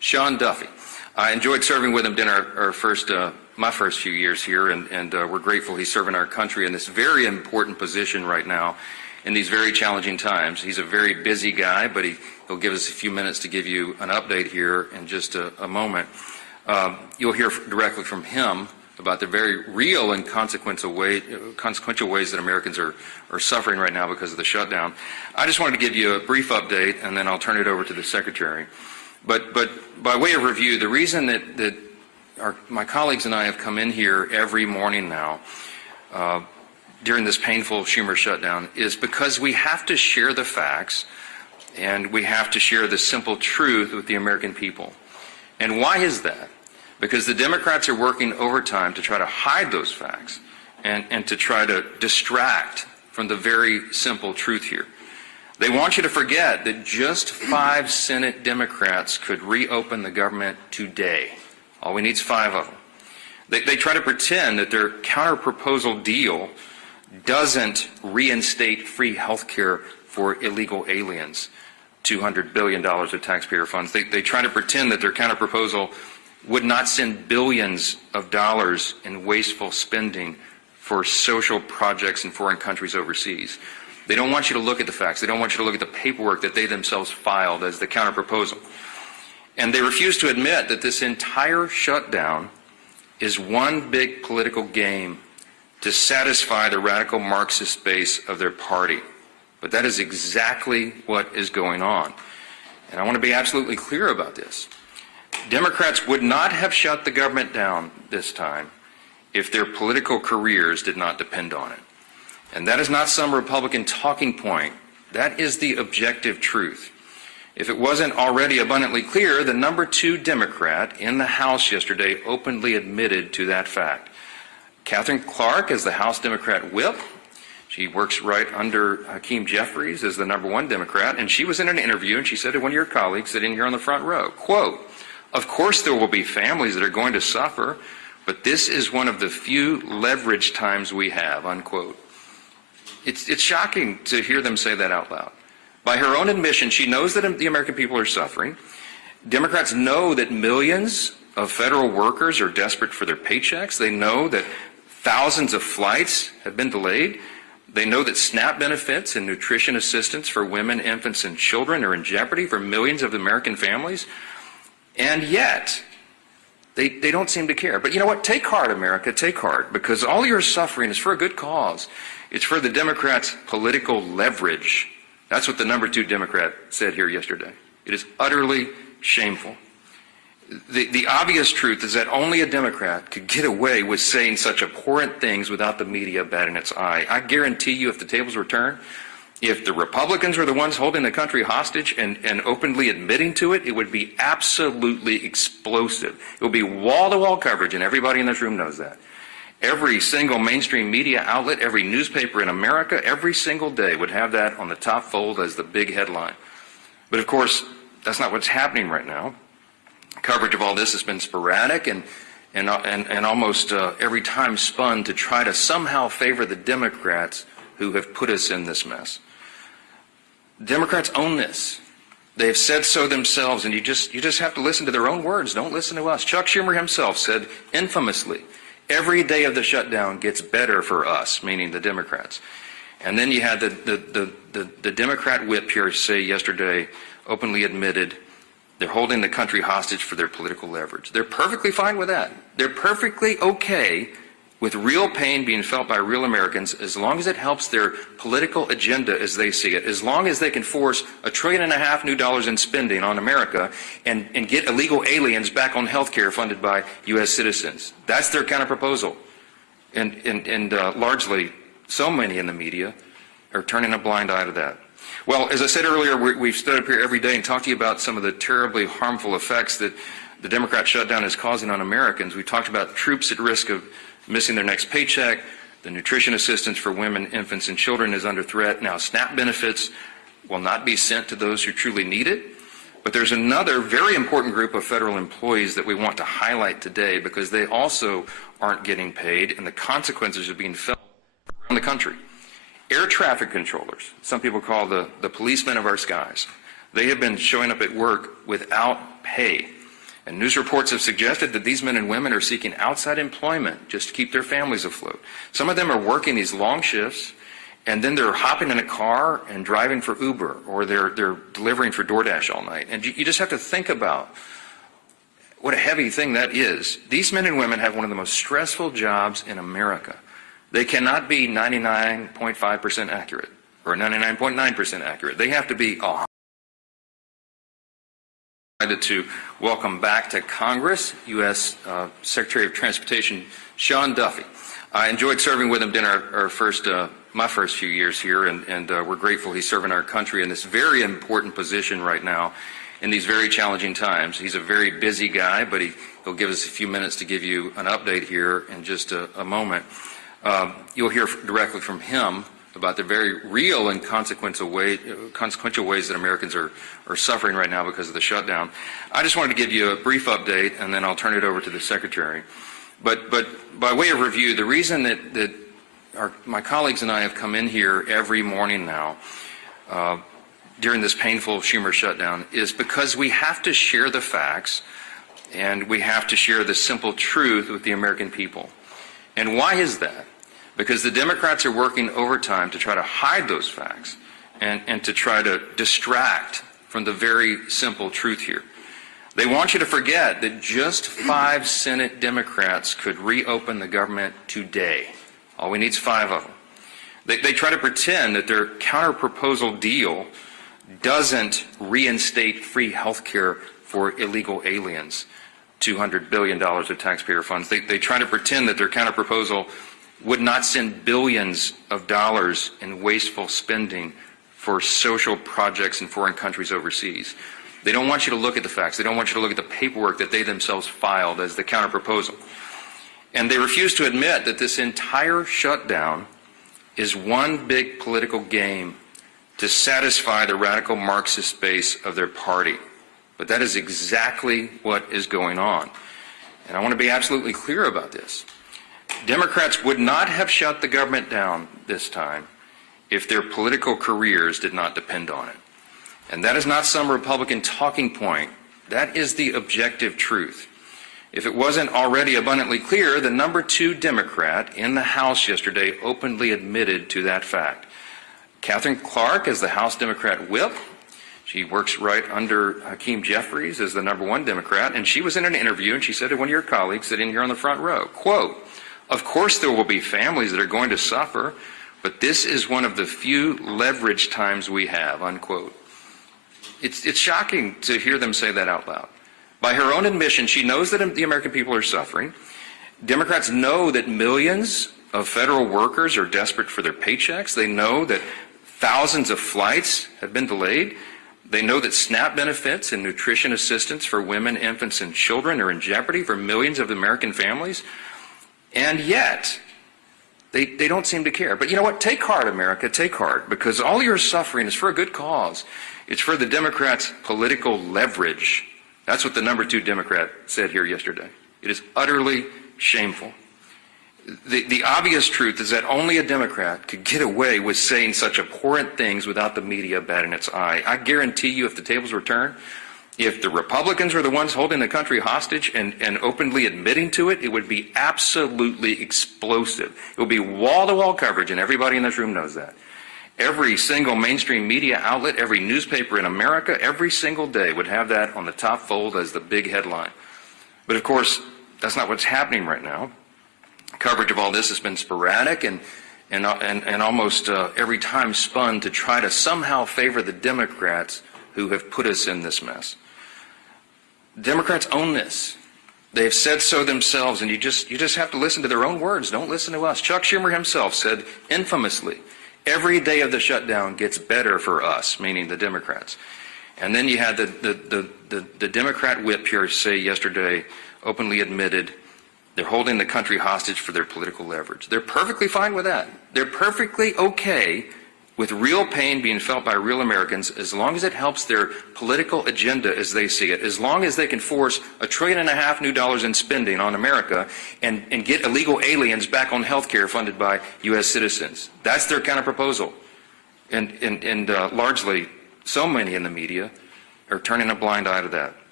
Sean Duffy. I enjoyed serving with him during my first few years here, and we're grateful he's serving our country in this very important position right now in these very challenging times. He's a very busy guy, but he'll give us a few minutes to give you an update here in just a moment. You'll hear directly from him about the very real and consequential ways that Americans are suffering right now because of the shutdown. I just wanted to give you a brief update, and then I'll turn it over to the Secretary. But by way of review, the reason that my colleagues and I have come in here every morning now during this painful Schumer shutdown is because we have to share the facts and we have to share the simple truth with the American people. And why is that? Because the Democrats are working overtime to try to hide those facts and to try to distract from the very simple truth here. They want you to forget that just 5 Senate Democrats could reopen the government today. All we need is 5 of them. They try to pretend that their counter-proposal deal doesn't reinstate free health care for illegal aliens, $200 billion of taxpayer funds. They try to pretend that their counter-proposal would not send billions of dollars in wasteful spending for social projects in foreign countries overseas. They don't want you to look at the facts. They don't want you to look at the paperwork that they themselves filed as the counter-proposal. And they refuse to admit that this entire shutdown is one big political game to satisfy the radical Marxist base of their party. But that is exactly what is going on. And I want to be absolutely clear about this. Democrats would not have shut the government down this time if their political careers did not depend on it. And that is not some Republican talking point. That is the objective truth. If it wasn't already abundantly clear, the number 2 Democrat in the House yesterday openly admitted to that fact. Catherine Clark is the House Democrat whip. She works right under Hakeem Jeffries as the number 1 Democrat, and she was in an interview and she said to one of your colleagues sitting here on the front row, quote, "Of course there will be families that are going to suffer, but this is one of the few leverage times we have," unquote. It's shocking to hear them say that out loud. By her own admission, she knows that the American people are suffering. Democrats know that millions of federal workers are desperate for their paychecks. They know that thousands of flights have been delayed. They know that SNAP benefits and nutrition assistance for women, infants, and children are in jeopardy for millions of American families. And yet, they don't seem to care. But you know what? Take heart, America. Take heart. Because all your suffering is for a good cause. It's for the Democrats' political leverage. That's what the number 2 Democrat said here yesterday. It is utterly shameful. The obvious truth is that only a Democrat could get away with saying such abhorrent things without the media batting its eye. I guarantee you, if the tables were turned, if the Republicans were the ones holding the country hostage and openly admitting to it, it would be absolutely explosive. It would be wall-to-wall coverage, and everybody in this room knows that. Every single mainstream media outlet, every newspaper in America, every single day would have that on the top fold as the big headline. But of course, that's not what's happening right now. Coverage of all this has been sporadic and almost every time spun to try to somehow favor the Democrats who have put us in this mess. Democrats own this. They have said so themselves, and you just have to listen to their own words. Don't listen to us. Chuck Schumer himself said infamously, "Every day of the shutdown gets better for us," meaning the Democrats. And then you had the Democrat whip here say yesterday, openly admitted, they're holding the country hostage for their political leverage. They're perfectly fine with that. They're perfectly okay with real pain being felt by real Americans as long as it helps their political agenda as they see it, as long as they can force $1.5 trillion new dollars in spending on America and get illegal aliens back on health care funded by U.S. citizens. That's their counter-proposal. And largely, so many in the media are turning a blind eye to that. Well, as I said earlier, we've stood up here every day and talked to you about some of the terribly harmful effects that the Democrat shutdown is causing on Americans. We talked about troops at risk of missing their next paycheck. The nutrition assistance for women, infants, and children is under threat. Now, SNAP benefits will not be sent to those who truly need it. But there's another very important group of federal employees that we want to highlight today because they also aren't getting paid, and the consequences are being felt around the country. Air traffic controllers, some people call the policemen of our skies. They have been showing up at work without pay. And news reports have suggested that these men and women are seeking outside employment just to keep their families afloat. Some of them are working these long shifts, and then they're hopping in a car and driving for Uber, or they're delivering for DoorDash all night. And you just have to think about what a heavy thing that is. These men and women have one of the most stressful jobs in America. They cannot be 99.5% accurate or 99.9% accurate. They have to be to welcome back to Congress U.S. Secretary of Transportation Sean Duffy. I enjoyed serving with him during my first few years here, and we're grateful he's serving our country in this very important position right now in these very challenging times. He's a very busy guy, but he'll give us a few minutes to give you an update here in just a moment. You'll hear directly from him about the very real and consequential ways that Americans are suffering right now because of the shutdown. I just wanted to give you a brief update, and then I'll turn it over to the Secretary. But by way of review, the reason that my colleagues and I have come in here every morning now during this painful Schumer shutdown is because we have to share the facts, and we have to share the simple truth with the American people. And why is that? Because the Democrats are working overtime to try to hide those facts and to try to distract from the very simple truth here. They want you to forget that just 5 Senate Democrats could reopen the government today. All we need is 5 of them. They try to pretend that their counter-proposal deal doesn't reinstate free health care for illegal aliens, $200 billion of taxpayer funds. They try to pretend that their counter-proposal would not send billions of dollars in wasteful spending for social projects in foreign countries overseas. They don't want you to look at the facts. They don't want you to look at the paperwork that they themselves filed as the counterproposal. And they refuse to admit that this entire shutdown is one big political game to satisfy the radical Marxist base of their party. But that is exactly what is going on. And I want to be absolutely clear about this. Democrats would not have shut the government down this time if their political careers did not depend on it. And that is not some Republican talking point. That is the objective truth. If it wasn't already abundantly clear, the number 2 Democrat in the House yesterday openly admitted to that fact. Catherine Clark is the House Democrat whip. She works right under Hakeem Jeffries as the number 1 Democrat, and she was in an interview and she said to one of your colleagues sitting here on the front row, quote, "Of course there will be families that are going to suffer, but this is one of the few leverage times we have," unquote. It's shocking to hear them say that out loud. By her own admission, she knows that the American people are suffering. Democrats know that millions of federal workers are desperate for their paychecks. They know that thousands of flights have been delayed. They know that SNAP benefits and nutrition assistance for women, infants, and children are in jeopardy for millions of American families. And yet, they don't seem to care. But you know what? Take heart, America. Take heart. Because all your suffering is for a good cause. It's for the Democrats' political leverage. That's what the number 2 Democrat said here yesterday. It is utterly shameful. The obvious truth is that only a Democrat could get away with saying such abhorrent things without the media batting its eye. I guarantee you, if the tables were turned, if the Republicans were the ones holding the country hostage and openly admitting to it, it would be absolutely explosive. It would be wall-to-wall coverage, and everybody in this room knows that. Every single mainstream media outlet, every newspaper in America, every single day would have that on the top fold as the big headline. But of course, that's not what's happening right now. Coverage of all this has been sporadic and almost every time spun to try to somehow favor the Democrats who have put us in this mess. Democrats own this. They have said so themselves, and you just have to listen to their own words. Don't listen to us. Chuck Schumer himself said infamously, "Every day of the shutdown gets better for us," meaning the Democrats. And then you had the Democrat whip here say yesterday, openly admitted, they're holding the country hostage for their political leverage. They're perfectly fine with that. They're perfectly okay with real pain being felt by real Americans as long as it helps their political agenda as they see it, as long as they can force $1.5 trillion new dollars in spending on America and get illegal aliens back on health care funded by U.S. citizens. That's their counterproposal. And largely, so many in the media are turning a blind eye to that.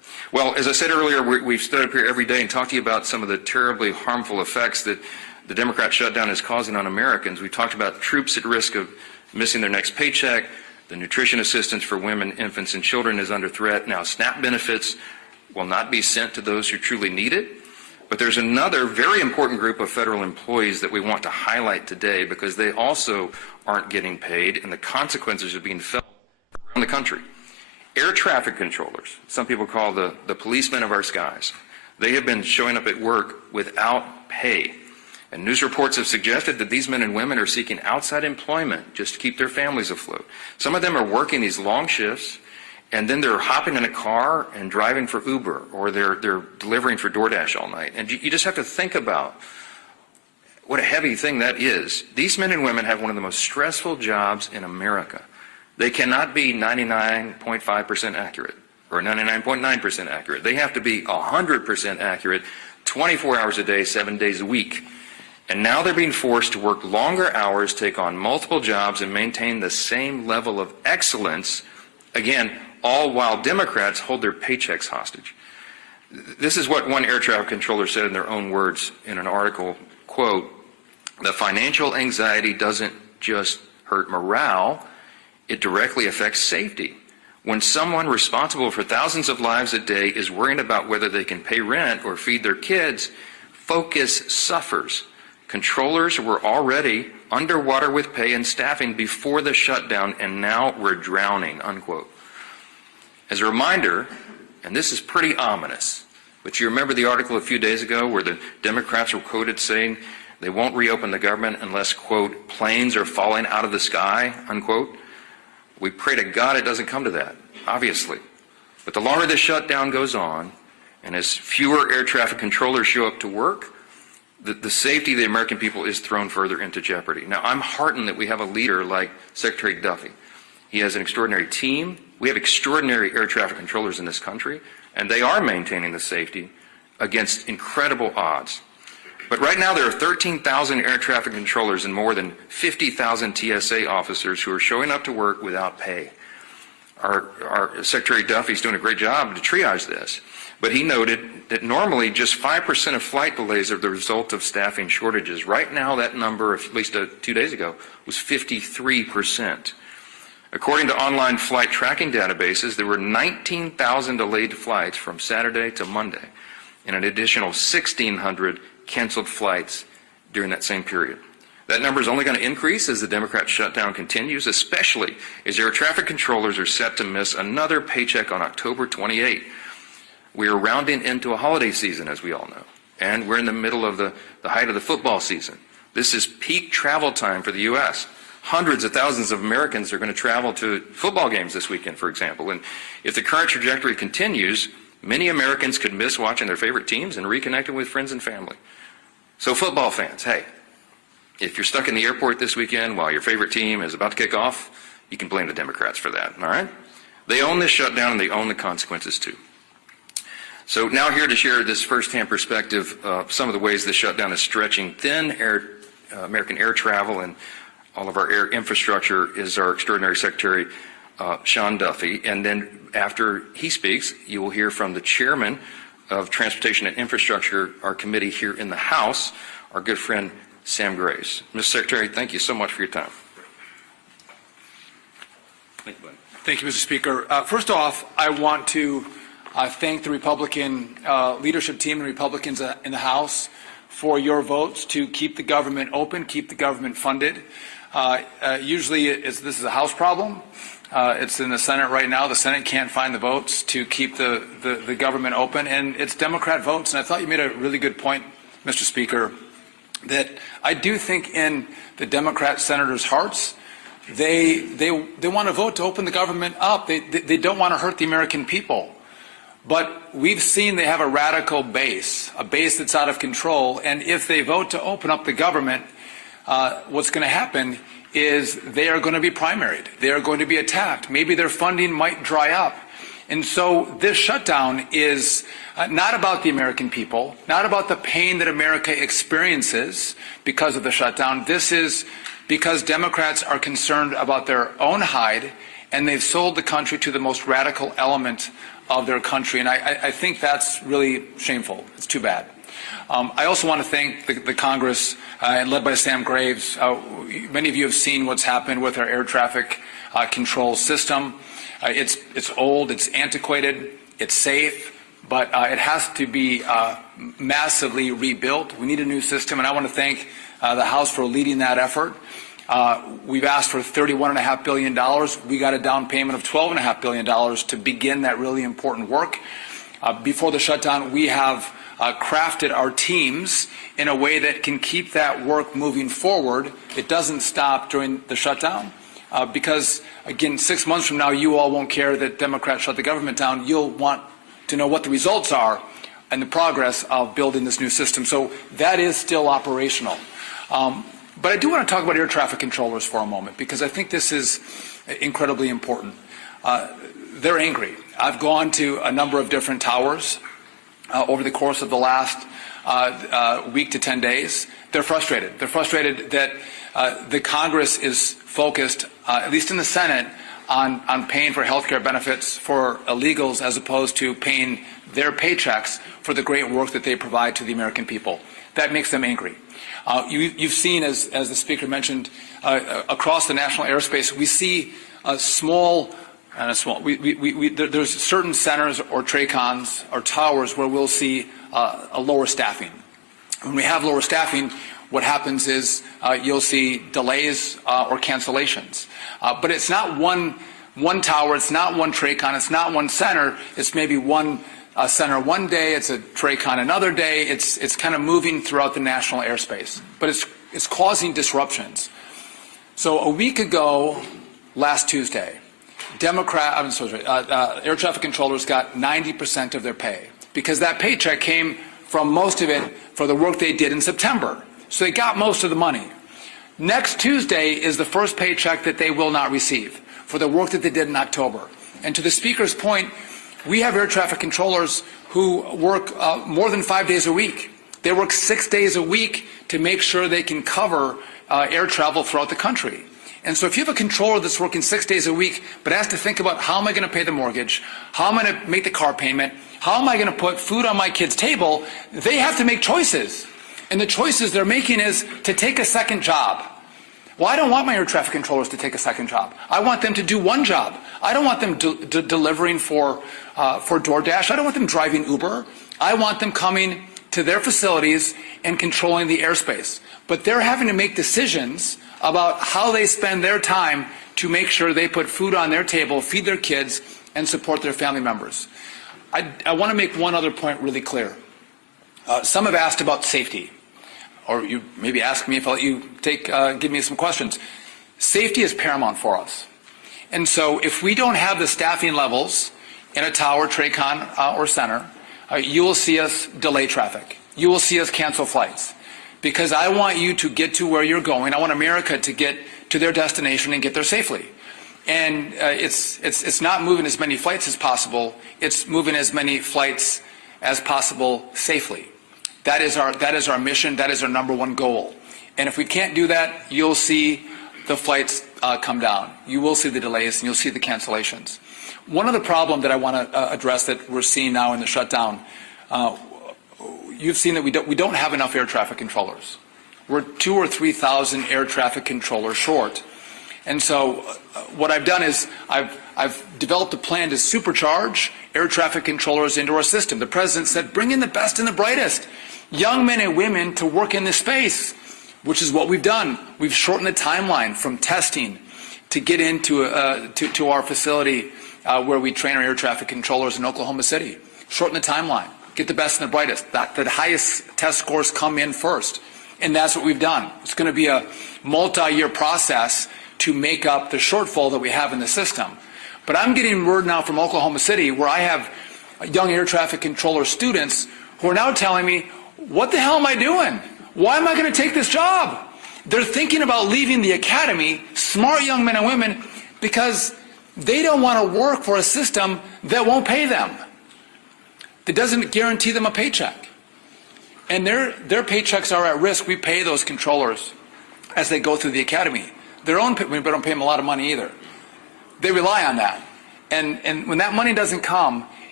Well, as I said earlier, we've stood up here every day and talked to you about some of the terribly harmful effects that the Democrat shutdown is causing on Americans. We talked about troops at risk of missing their next paycheck. The nutrition assistance for women, infants, and children is under threat. Now, SNAP benefits will not be sent to those who truly need it. But there's another very important group of federal employees that we want to highlight today because they also aren't getting paid and the consequences are being felt around the country. Air traffic controllers, some people call the policemen of our skies, they have been showing up at work without pay. And news reports have suggested that these men and women are seeking outside employment just to keep their families afloat. Some of them are working these long shifts, and then they're hopping in a car and driving for Uber, or they're delivering for DoorDash all night. And you just have to think about what a heavy thing that is. These men and women have one of the most stressful jobs in America. They cannot be 99.5% accurate or 99.9% accurate. They have to be 100% accurate 24 hours a day, 7 days a week. And now they're being forced to work longer hours, take on multiple jobs, and maintain the same level of excellence, again, all while Democrats hold their paychecks hostage. This is what one air traffic controller said in their own words in an article, quote, "The financial anxiety doesn't just hurt morale, it directly affects safety. When someone responsible for thousands of lives a day is worrying about whether they can pay rent or feed their kids, focus suffers. Controllers were already underwater with pay and staffing before the shutdown, and now we're drowning," unquote. As a reminder, and this is pretty ominous, but you remember the article a few days ago where the Democrats were quoted saying they won't reopen the government unless, quote, "planes are falling out of the sky," unquote. We pray to God it doesn't come to that, obviously. But the longer this shutdown goes on, and as fewer air traffic controllers show up to work, the safety of the American people is thrown further into jeopardy. Now, I'm heartened that we have a leader like Secretary Duffy. He has an extraordinary team. We have extraordinary air traffic controllers in this country, and they are maintaining the safety against incredible odds. But right now there are 13,000 air traffic controllers and more than 50,000 TSA officers who are showing up to work without pay. Our Secretary Duffy's doing a great job to triage this, but he noted that normally just 5% of flight delays are the result of staffing shortages. Right now that number, at least 2 days ago, was 53%. According to online flight tracking databases, there were 19,000 delayed flights from Saturday to Monday, and an additional 1,600 canceled flights during that same period. That number is only going to increase as the Democrat shutdown continues, especially as air traffic controllers are set to miss another paycheck on October 28. We are rounding into a holiday season, as we all know, and we're in the middle of the height of the football season. This is peak travel time for the U.S. Hundreds of thousands of Americans are going to travel to football games this weekend, for example. And if the current trajectory continues, many Americans could miss watching their favorite teams and reconnecting with friends and family. So football fans, hey, if you're stuck in the airport this weekend while your favorite team is about to kick off, you can blame the Democrats for that, all right? They own this shutdown and they own the consequences too. So now here to share this firsthand perspective of some of the ways this shutdown is stretching thin American air travel and all of our air infrastructure is our extraordinary Secretary, Sean Duffy. And then after he speaks, you will hear from the chairman of Transportation and Infrastructure, our committee here in the House, our good friend Sam Grace. Mr. Secretary, thank you so much for your time. Thank you, Thank you, Mr. Speaker. First off, I want to thank the Republican leadership team and Republicans in the House for your votes to keep the government open, keep the government funded. Usually this is a House problem. It's in the Senate right now. The Senate can't find the votes to keep the government open, and it's Democrat votes. And I thought you made a really good point, Mr. Speaker, that I do think in the Democrat senators' hearts, they want to vote to open the government up. They don't want to hurt the American people. But we've seen they have a radical base, a base that's out of control. And if they vote to open up the government, what's going to happen is they are going to be primaried. They are going to be attacked. Maybe their funding might dry up. And so this shutdown is not about the American people, not about the pain that America experiences because of the shutdown. This is because Democrats are concerned about their own hide, and they've sold the country to the most radical element of their country, and I think that's really shameful. It's too bad. I also want to thank the Congress, led by Sam Graves. Many of you have seen what's happened with our air traffic control system. It's old, it's antiquated, it's safe, but it has to be massively rebuilt. We need a new system, and I want to thank the House for leading that effort. We've asked for $31.5 billion. We got a down payment of $12.5 billion to begin that really important work. Before the shutdown, we have crafted our teams in a way that can keep that work moving forward. It doesn't stop during the shutdown because, again, 6 months from now, you all won't care that Democrats shut the government down. You'll want to know what the results are and the progress of building this new system. So that is still operational. But I do want to talk about air traffic controllers for a moment because I think this is incredibly important. They're angry. I've gone to a number of different towers over the course of the last week to 10 days. They're frustrated. They're frustrated that the Congress is focused, at least in the Senate, on paying for health care benefits for illegals as opposed to paying their paychecks for the great work that they provide to the American people. That makes them angry. You've seen, as the Speaker mentioned, across the national airspace, we see there's certain centers or TRACONs or towers where we'll see a lower staffing. When we have lower staffing, what happens is you'll see delays or cancellations. But it's not one tower, it's not one TRACON, it's not one center, it's maybe one center one day, it's a TRACON another day, it's kind of moving throughout the national airspace. But it's causing disruptions. So a week ago, last Tuesday, air traffic controllers got 90% of their pay because that paycheck came from most of it for the work they did in September. So they got most of the money. Next Tuesday is the first paycheck that they will not receive for the work that they did in October. And to the Speaker's point, we have air traffic controllers who work more than 5 days a week. They work 6 days a week to make sure they can cover air travel throughout the country. And so if you have a controller that's working 6 days a week but has to think about how am I going to pay the mortgage, how am I going to make the car payment, how am I going to put food on my kid's table, they have to make choices. And the choices they're making is to take a second job. Well, I don't want my air traffic controllers to take a second job. I want them to do one job. I don't want them delivering for DoorDash. I don't want them driving Uber. I want them coming to their facilities and controlling the airspace. But they're having to make decisions about how they spend their time to make sure they put food on their table, feed their kids, and support their family members. I want to make one other point really clear. Some have asked about safety, or you maybe ask me if I'll let you give me some questions. Safety is paramount for us. And so if we don't have the staffing levels in a tower, TRACON, or center, you will see us delay traffic. You will see us cancel flights. Because I want you to get to where you're going. I want America to get to their destination and get there safely. And it's not moving as many flights as possible. It's moving as many flights as possible safely. That is our mission. That is our number one goal. And if we can't do that, you'll see the flights come down. You will see the delays and you'll see the cancellations. One other problem that I want to address that we're seeing now in the shutdown, you've seen that we don't have enough air traffic controllers. We're 2,000 or 3,000 air traffic controllers short. And so what I've done is I've developed a plan to supercharge air traffic controllers into our system. The President said, bring in the best and the brightest, young men and women to work in this space, which is what we've done. We've shortened the timeline from testing to get into to our facility where we train our air traffic controllers in Oklahoma City. Shorten the timeline. Get the best and the brightest. The highest test scores come in first. And that's what we've done. It's going to be a multi-year process to make up the shortfall that we have in the system. But I'm getting word now from Oklahoma City where I have young air traffic controller students who are now telling me, what the hell am I doing? Why am I going to take this job? They're thinking about leaving the academy, smart young men and women, because they don't want to work for a system that won't pay them. It doesn't guarantee them a paycheck. And their paychecks are at risk. We pay those controllers as they go through the academy. We don't pay them a lot of money either. They rely on that. And when that money doesn't come,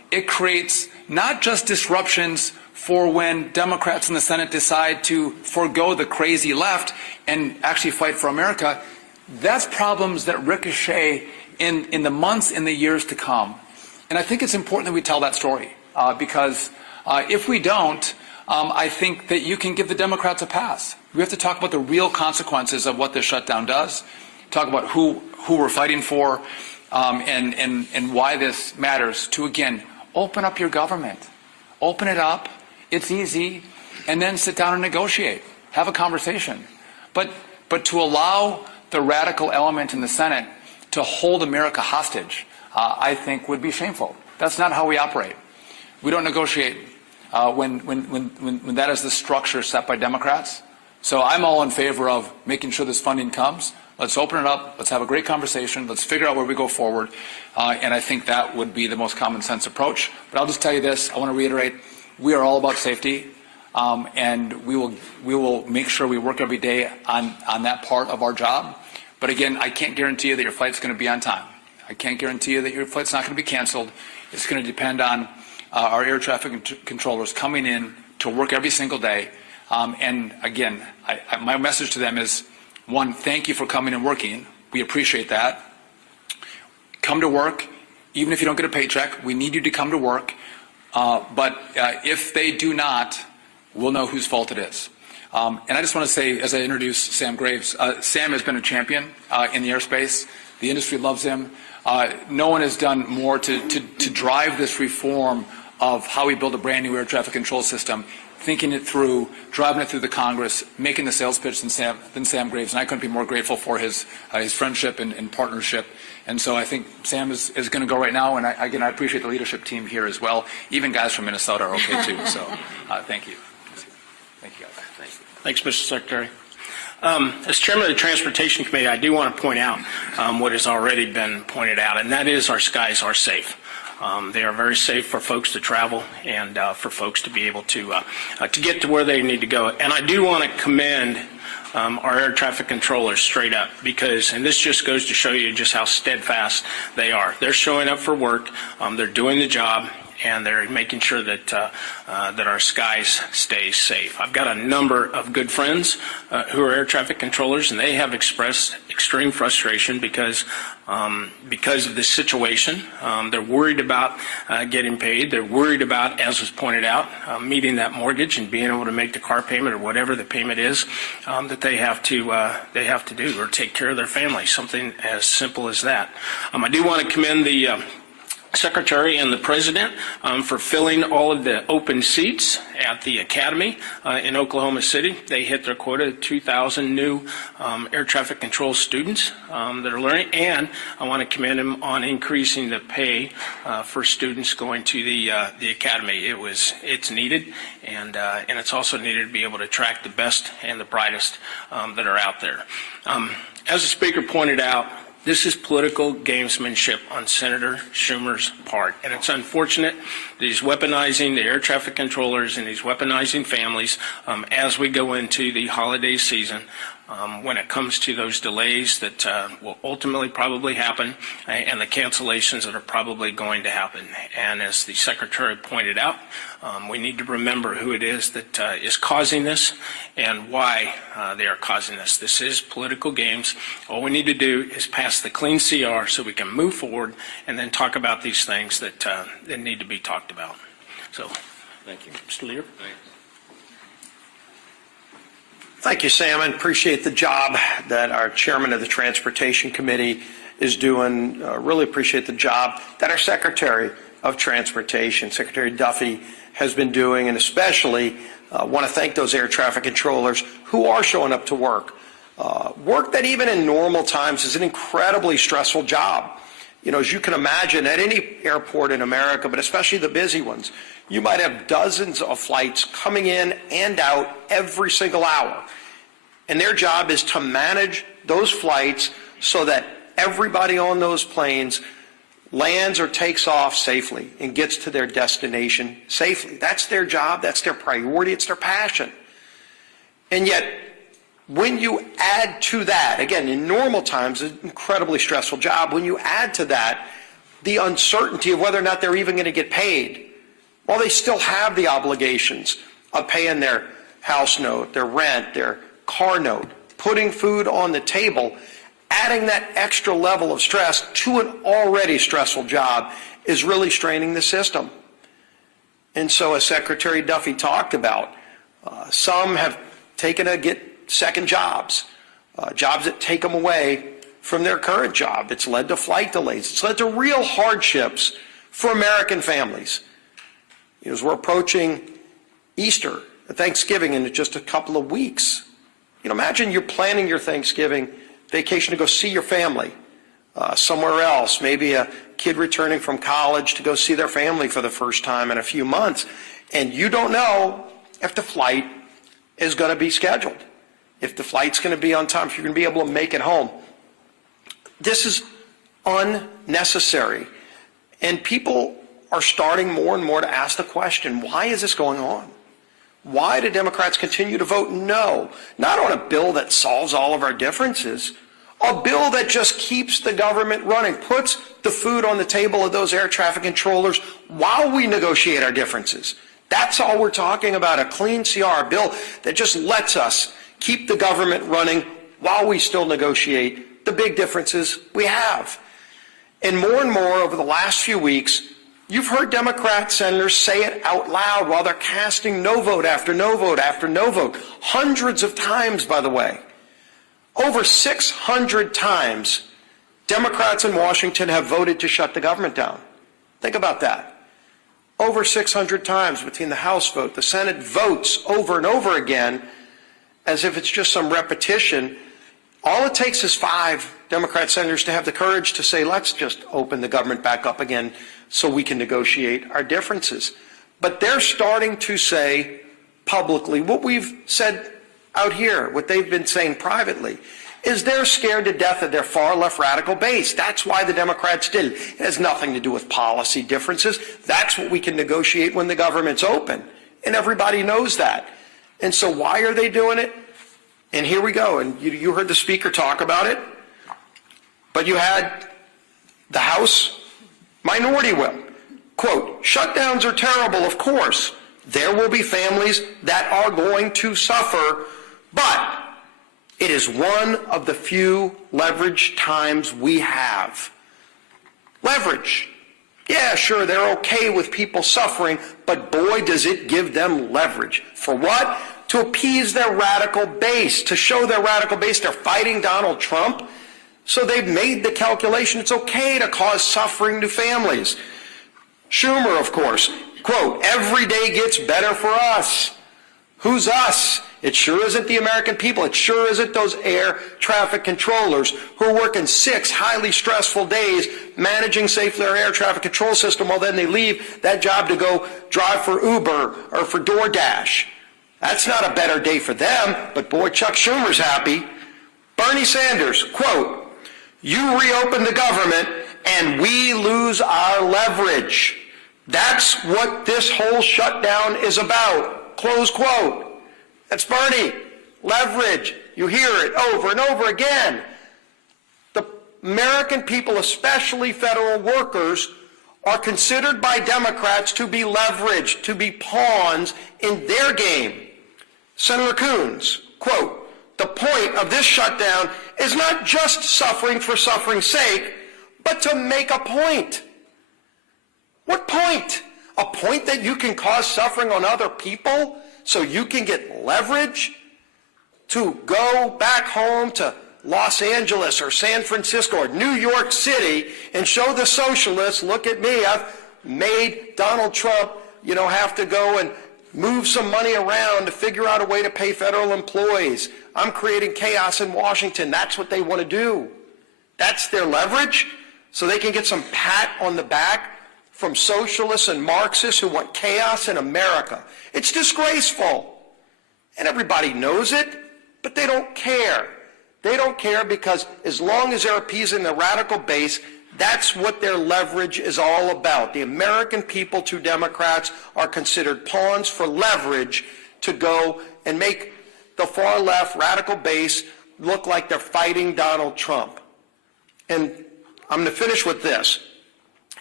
it creates not just disruptions for when Democrats in the Senate decide to forego the crazy left and actually fight for America. That's problems that ricochet in the months and the years to come. And I think it's important that we tell that story because if we don't, I think that you can give the Democrats a pass. We have to talk about the real consequences of what this shutdown does, talk about who we're fighting for, and why this matters to, again, open up your government. Open it up. It's easy. And then sit down and negotiate. Have a conversation. But to allow the radical element in the Senate to hold America hostage, I think would be shameful. That's not how we operate. We don't negotiate when that is the structure set by Democrats. So I'm all in favor of making sure this funding comes. Let's open it up. Let's have a great conversation. Let's figure out where we go forward. And I think that would be the most common sense approach. But I'll just tell you this. I want to reiterate, we are all about safety. And we will make sure we work every day on that part of our job. But again, I can't guarantee you that your flight's going to be on time. I can't guarantee you that your flight's not going to be canceled. It's going to depend on our air traffic controllers coming in to work every single day. And again, my message to them is, one, thank you for coming and working. We appreciate that. Come to work, even if you don't get a paycheck. We need you to come to work. But if they do not, we'll know whose fault it is. And I just want to say, as I introduce Sam Graves, Sam has been a champion in the airspace. The industry loves him. No one has done more to drive this reform of how we build a brand new air traffic control system, thinking it through, driving it through the Congress, making the sales pitch than Sam Graves. And I couldn't be more grateful for his friendship and partnership. And so I think Sam is going to go right now. And again, I appreciate the leadership team here as well. Even guys from Minnesota are okay too. So thank you. Thank you, guys. Thank you. Thanks, Mr. Secretary. As Chairman of the Transportation Committee, I do want to point out what has already been pointed out, and that is our skies are safe. They are very safe for folks to travel and for folks to be able to get to where they need to go. And I do want to commend our air traffic controllers straight up because, and this just goes to show you just how steadfast they are. They're showing up for work. They're doing the job. And they're making sure that that our skies stay safe. I've got a number of good friends who are air traffic controllers, and they have expressed extreme frustration because of this situation. They're worried about getting paid. They're worried about, as was pointed out, meeting that mortgage and being able to make the car payment or whatever the payment is that they have to do or take care of their family. Something as simple as that. I do want to commend the Secretary and the President for filling all of the open seats at the Academy in Oklahoma City. They hit their quota of 2,000 new air traffic control students that are learning, and I want to commend them on increasing the pay for students going to the Academy. It's needed, and it's also needed to be able to attract the best and the brightest that are out there. As the Speaker pointed out, this is political gamesmanship on Senator Schumer's part, and it's unfortunate that he's weaponizing the air traffic controllers and he's weaponizing families as we go into the holiday season when it comes to those delays that will ultimately probably happen and the cancellations that are probably going to happen. And as the Secretary pointed out, we need to remember who it is that is causing this and why they are causing this. This is political games. All we need to do is pass the clean CR so we can move forward and then talk about these things that need to be talked about. So, thank you. Mr. Leader. Thank you, Sam, and appreciate the job that our chairman of the Transportation Committee is doing. Really appreciate the job that our Secretary of Transportation, Secretary Duffy, has been doing, and especially want to thank those air traffic controllers who are showing up to work. Work that even in normal times is an incredibly stressful job. You know, as you can imagine, at any airport in America, but especially the busy ones, you might have dozens of flights coming in and out every single hour. And their job is to manage those flights so that everybody on those planes lands or takes off safely and gets to their destination safely. That's their job. That's their priority. It's their passion. And yet, when you add to that, again, in normal times, an incredibly stressful job, when you add to that the uncertainty of whether or not they're even going to get paid, while they still have the obligations of paying their house note, their rent, their car note, putting food on the table, adding that extra level of stress to an already stressful job is really straining the system. And so, as Secretary Duffy talked about, some have taken to get second jobs, jobs that take them away from their current job. It's led to flight delays. It's led to real hardships for American families. As we're approaching Easter, Thanksgiving in just a couple of weeks, imagine you're planning your Thanksgiving vacation to go see your family somewhere else, maybe a kid returning from college to go see their family for the first time in a few months, and you don't know if the flight is going to be scheduled, if the flight's going to be on time, if you're going to be able to make it home. This is unnecessary, and people are starting more and more to ask the question, why is this going on? Why do Democrats continue to vote no, not on a bill that solves all of our differences, a bill that just keeps the government running, puts the food on the table of those air traffic controllers while we negotiate our differences. That's all we're talking about, a clean CR, a bill that just lets us keep the government running while we still negotiate the big differences we have. And more over the last few weeks, you've heard Democrat senators say it out loud while they're casting no vote after no vote after no vote. Hundreds of times, by the way. Over 600 times, Democrats in Washington have voted to shut the government down. Think about that. Over 600 times between the House vote, the Senate votes over and over again, as if it's just some repetition. All it takes is 5 Democrat senators to have the courage to say, let's just open the government back up again so we can negotiate our differences. But they're starting to say publicly what we've said out here, what they've been saying privately, is they're scared to death of their far left radical base. That's why the Democrats did it. It has nothing to do with policy differences. That's what we can negotiate when the government's open. And everybody knows that. And so why are they doing it? And here we go. And you heard the speaker talk about it. But you had the House minority whip. Quote, shutdowns are terrible, of course. There will be families that are going to suffer, but it is one of the few leverage times we have. Leverage. Yeah, sure, they're okay with people suffering, but boy, does it give them leverage. For what? To appease their radical base, to show their radical base they're fighting Donald Trump. So they've made the calculation it's okay to cause suffering to families. Schumer, of course, quote, every day gets better for us. Who's us? It sure isn't the American people. It sure isn't those air traffic controllers who are working 6 highly stressful days managing safely our air traffic control system while then they leave that job to go drive for Uber or for DoorDash. That's not a better day for them, but boy, Chuck Schumer's happy. Bernie Sanders, quote, you reopen the government and we lose our leverage. That's what this whole shutdown is about, close quote. That's Bernie. Leverage. You hear it over and over again. The American people, especially federal workers, are considered by Democrats to be leveraged, to be pawns in their game. Senator Coons, quote, the point of this shutdown is not just suffering for suffering's sake, but to make a point. What point? A point that you can cause suffering on other people so you can get leverage to go back home to Los Angeles or San Francisco or New York City and show the socialists, look at me, I've made Donald Trump, have to go and move some money around to figure out a way to pay federal employees. I'm creating chaos in Washington. That's what they want to do. That's their leverage, so they can get some pat on the back from socialists and Marxists who want chaos in America. It's disgraceful. And everybody knows it, but they don't care. They don't care because as long as they're appeasing the radical base, that's what their leverage is all about. The American people to Democrats are considered pawns for leverage to go and make the far left radical base look like they're fighting Donald Trump. And I'm going to finish with this.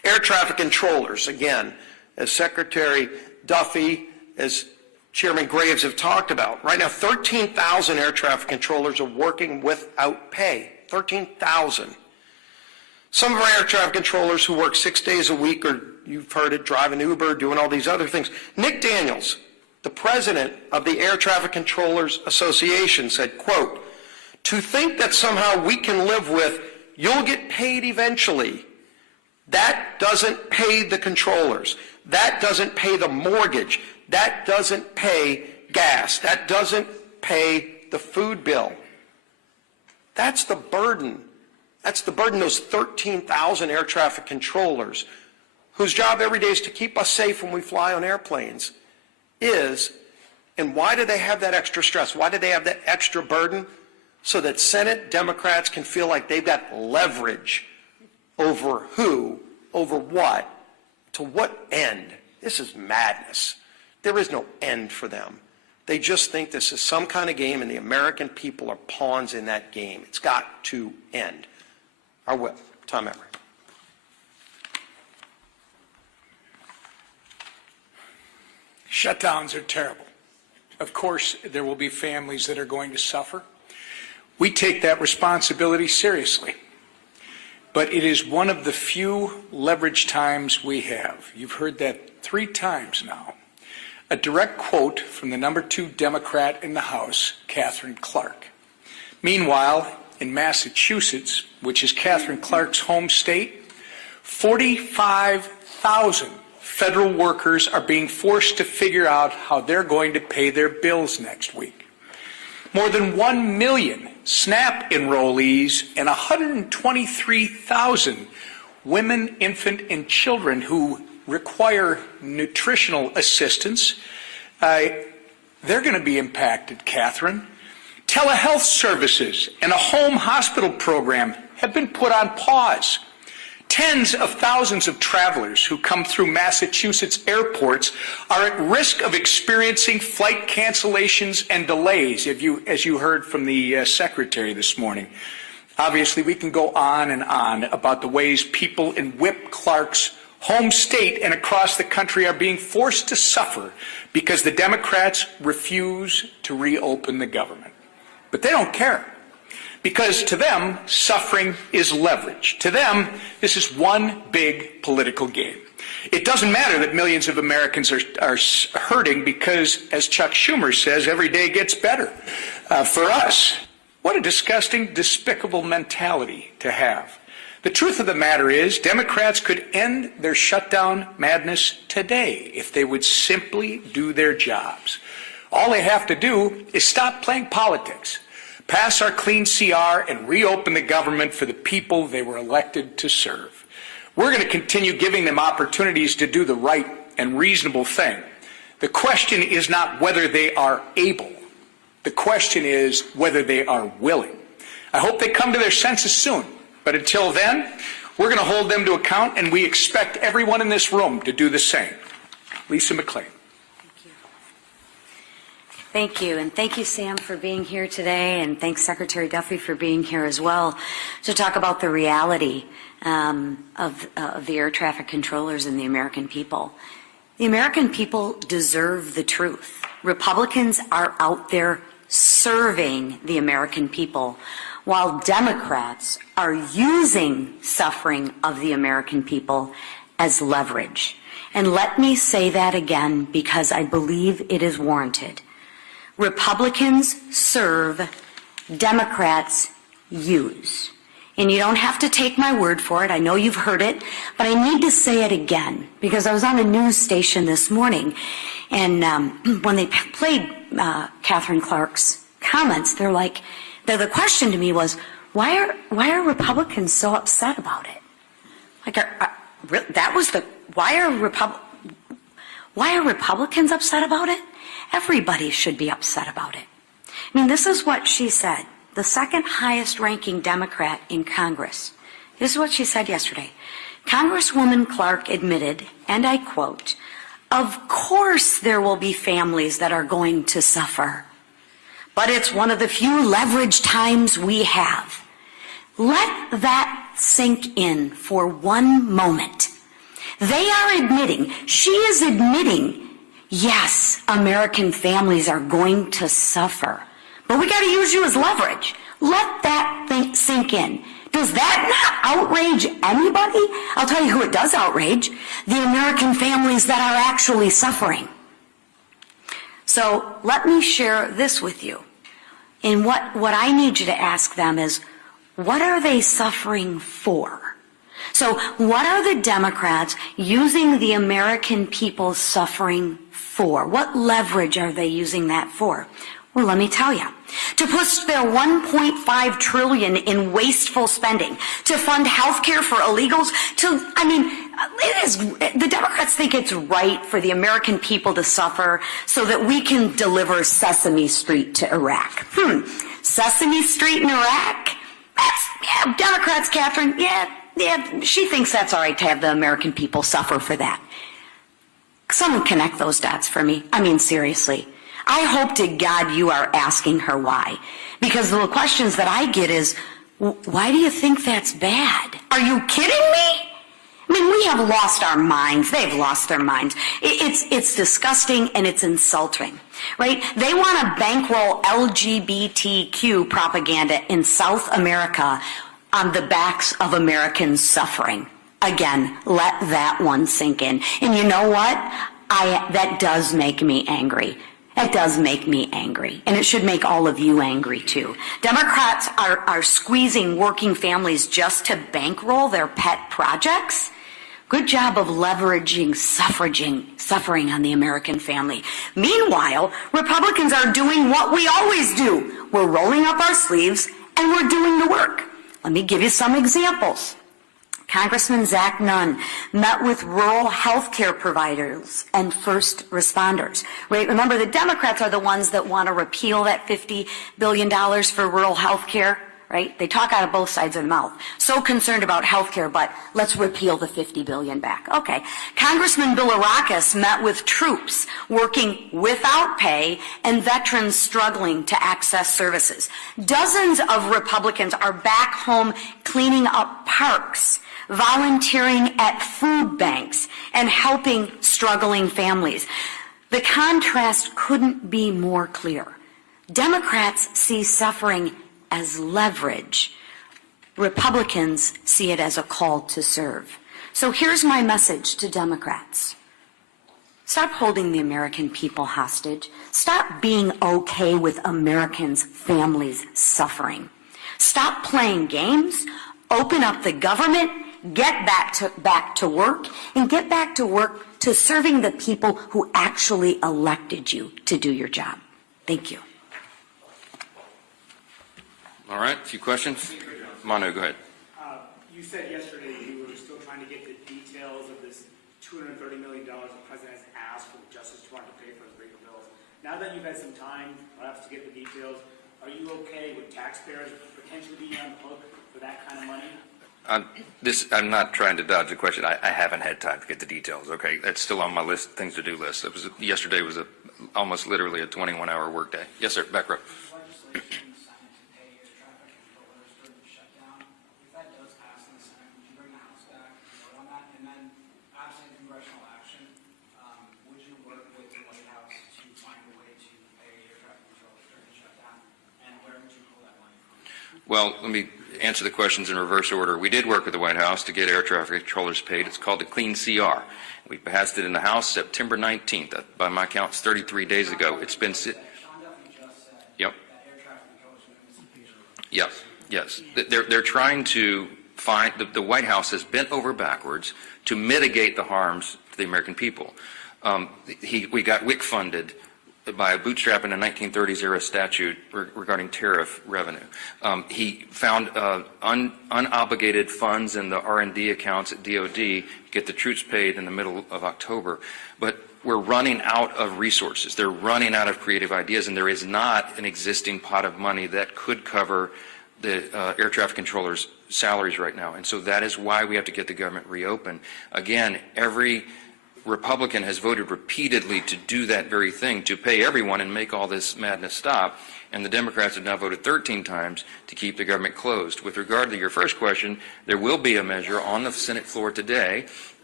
Air traffic controllers, again, as Secretary Duffy, as Chairman Graves have talked about. Right now, 13,000 air traffic controllers are working without pay. 13,000. Some of our air traffic controllers who work 6 days a week, or you've heard it, driving Uber, doing all these other things. Nick Daniels, the president of the Air Traffic Controllers Association, said, quote, "To think that somehow we can live with, you'll get paid eventually, that doesn't pay the controllers. That doesn't pay the mortgage. That doesn't pay gas. That doesn't pay the food bill." That's the burden. That's the burden, those 13,000 air traffic controllers, whose job every day is to keep us safe when we fly on airplanes, is. And why do they have that extra stress? Why do they have that extra burden? So that Senate Democrats can feel like they've got leverage over who, over what, to what end. This is madness. There is no end for them. They just think this is some kind of game, and the American people are pawns in that game. It's got to end. Our whip, Tom Emory. Shutdowns are terrible. Of course, there will be families that are going to suffer. We take that responsibility seriously. But it is one of the few leverage times we have. You've heard that 3 times now. A direct quote from the number 2 Democrat in the House, Katherine Clark. Meanwhile, in Massachusetts, which is Katherine Clark's home state, 45,000 federal workers are being forced to figure out how they're going to pay their bills next week. More than 1 million SNAP enrollees and 123,000 women, infant, and children who require nutritional assistance, they're going to be impacted, Catherine. Telehealth services and a home hospital program have been put on pause. Tens of thousands of travelers who come through Massachusetts airports are at risk of experiencing flight cancellations and delays, as you heard from the Secretary this morning. Obviously, we can go on and on about the ways people in Whip Clark's home state and across the country are being forced to suffer because the Democrats refuse to reopen the government. But they don't care, because to them, suffering is leverage. To them, this is one big political game. It doesn't matter that millions of Americans are hurting because, as Chuck Schumer says, every day gets better. For us, what a disgusting, despicable mentality to have. The truth of the matter is, Democrats could end their shutdown madness today if they would simply do their jobs. All they have to do is stop playing politics, pass our clean CR, and reopen the government for the people they were elected to serve. We're going to continue giving them opportunities to do the right and reasonable thing. The question is not whether they are able. The question is whether they are willing. I hope they come to their senses soon. But until then, we're going to hold them to account, and we expect everyone in this room to do the same. Lisa McClain. Thank you, and thank you, Sam, for being here today, and thanks, Secretary Duffy, for being here as well to talk about the reality of the air traffic controllers and the American people. The American people deserve the truth. Republicans are out there serving the American people, while Democrats are using suffering of the American people as leverage. And let me say that again, because I believe it is warranted. Republicans serve, Democrats use. And you don't have to take my word for it. I know you've heard it, but I need to say it again because I was on a news station this morning, and when they played Katherine Clark's comments, the question to me was, why are Republicans so upset about it? Why are Republicans upset about it? Everybody should be upset about it. I mean, this is what she said, the second highest ranking Democrat in Congress. This is what she said yesterday. Congresswoman Clark admitted, and I quote, "Of course there will be families that are going to suffer, but it's one of the few leverage times we have." Let that sink in for one moment. They are admitting, she is admitting, yes, American families are going to suffer, but we got to use you as leverage. Let that thing sink in. Does that not outrage anybody? I'll tell you who it does outrage: the American families that are actually suffering. So let me share this with you. And what I need you to ask them is, what are they suffering for? So what are the Democrats using the American people's suffering for? What leverage are they using that for? Well, let me tell you. To push their $1.5 trillion in wasteful spending, to fund health care for illegals, the Democrats think it's right for the American people to suffer so that we can deliver Sesame Street to Iraq. Sesame Street in Iraq? Democrats, Catherine, she thinks that's all right to have the American people suffer for that. Someone connect those dots for me. I mean, seriously. I hope to God you are asking her why. Because the questions that I get is, why do you think that's bad? Are you kidding me? I mean, we have lost our minds. They've lost their minds. It's disgusting and it's insulting, right? They want to bankroll LGBTQ propaganda in South America on the backs of Americans suffering. Again, let that one sink in. And you know what? That does make me angry. That does make me angry, and it should make all of you angry too. Democrats are squeezing working families just to bankroll their pet projects. Good job of leveraging suffering on the American family. Meanwhile, Republicans are doing what we always do. We're rolling up our sleeves and we're doing the work. Let me give you some examples. Congressman Zach Nunn met with rural health care providers and first responders. Right? Remember, the Democrats are the ones that want to repeal that $50 billion for rural health care. Right? They talk out of both sides of the mouth. So concerned about health care, but let's repeal the $50 billion back. Okay. Congressman Bilirakis met with troops working without pay and veterans struggling to access services. Dozens of Republicans are back home cleaning up parks, volunteering at food banks, and helping struggling families. The contrast couldn't be more clear. Democrats see suffering as leverage. Republicans see it as a call to serve. So here's my message to Democrats. Stop holding the American people hostage. Stop being okay with Americans' families suffering. Stop playing games. Open up the government. Get back to work, and get back to work to serving the people who actually elected you to do your job. Thank you. All right, a few questions. Manu, go ahead. You said yesterday you were still trying to get the details of this $230 million the president has asked for the Justice Department to pay for his legal bills. Now that you've had some time, perhaps, to get the details, are you okay with taxpayers potentially being on the hook for that kind of money? I'm not trying to dodge the question. I haven't had time to get the details. Okay, that's still on my list, things to do list. Yesterday was almost literally a 21-hour workday. Yes, sir. Back row. Legislation signed to pay air traffic controllers during the shutdown. If that does pass in the Senate, would you bring the House back and vote on that? And then, absent congressional action, would you work with the White House to find a way to pay air traffic controllers during the shutdown? And where would you pull that money from? Well, let me answer the questions in reverse order. We did work with the White House to get air traffic controllers paid. It's called the Clean CR. We passed it in the House September 19th. That, by my count, it's 33 days ago. It's been... Yep. Yes. They're trying to find... The White House has bent over backwards to mitigate the harms to the American people. We got WIC funded by bootstrapping a 1930s era statute regarding tariff revenue. He found unobligated funds in the R&D accounts at DOD to get the troops paid in the middle of October. But we're running out of resources. They're running out of creative ideas, and there is not an existing pot of money that could cover the air traffic controllers' salaries right now. And so that is why we have to get the government reopened. Again, every Republican has voted repeatedly to do that very thing, to pay everyone and make all this madness stop. And the Democrats have now voted 13 times to keep the government closed. With regard to your first question, there will be a measure on the Senate floor today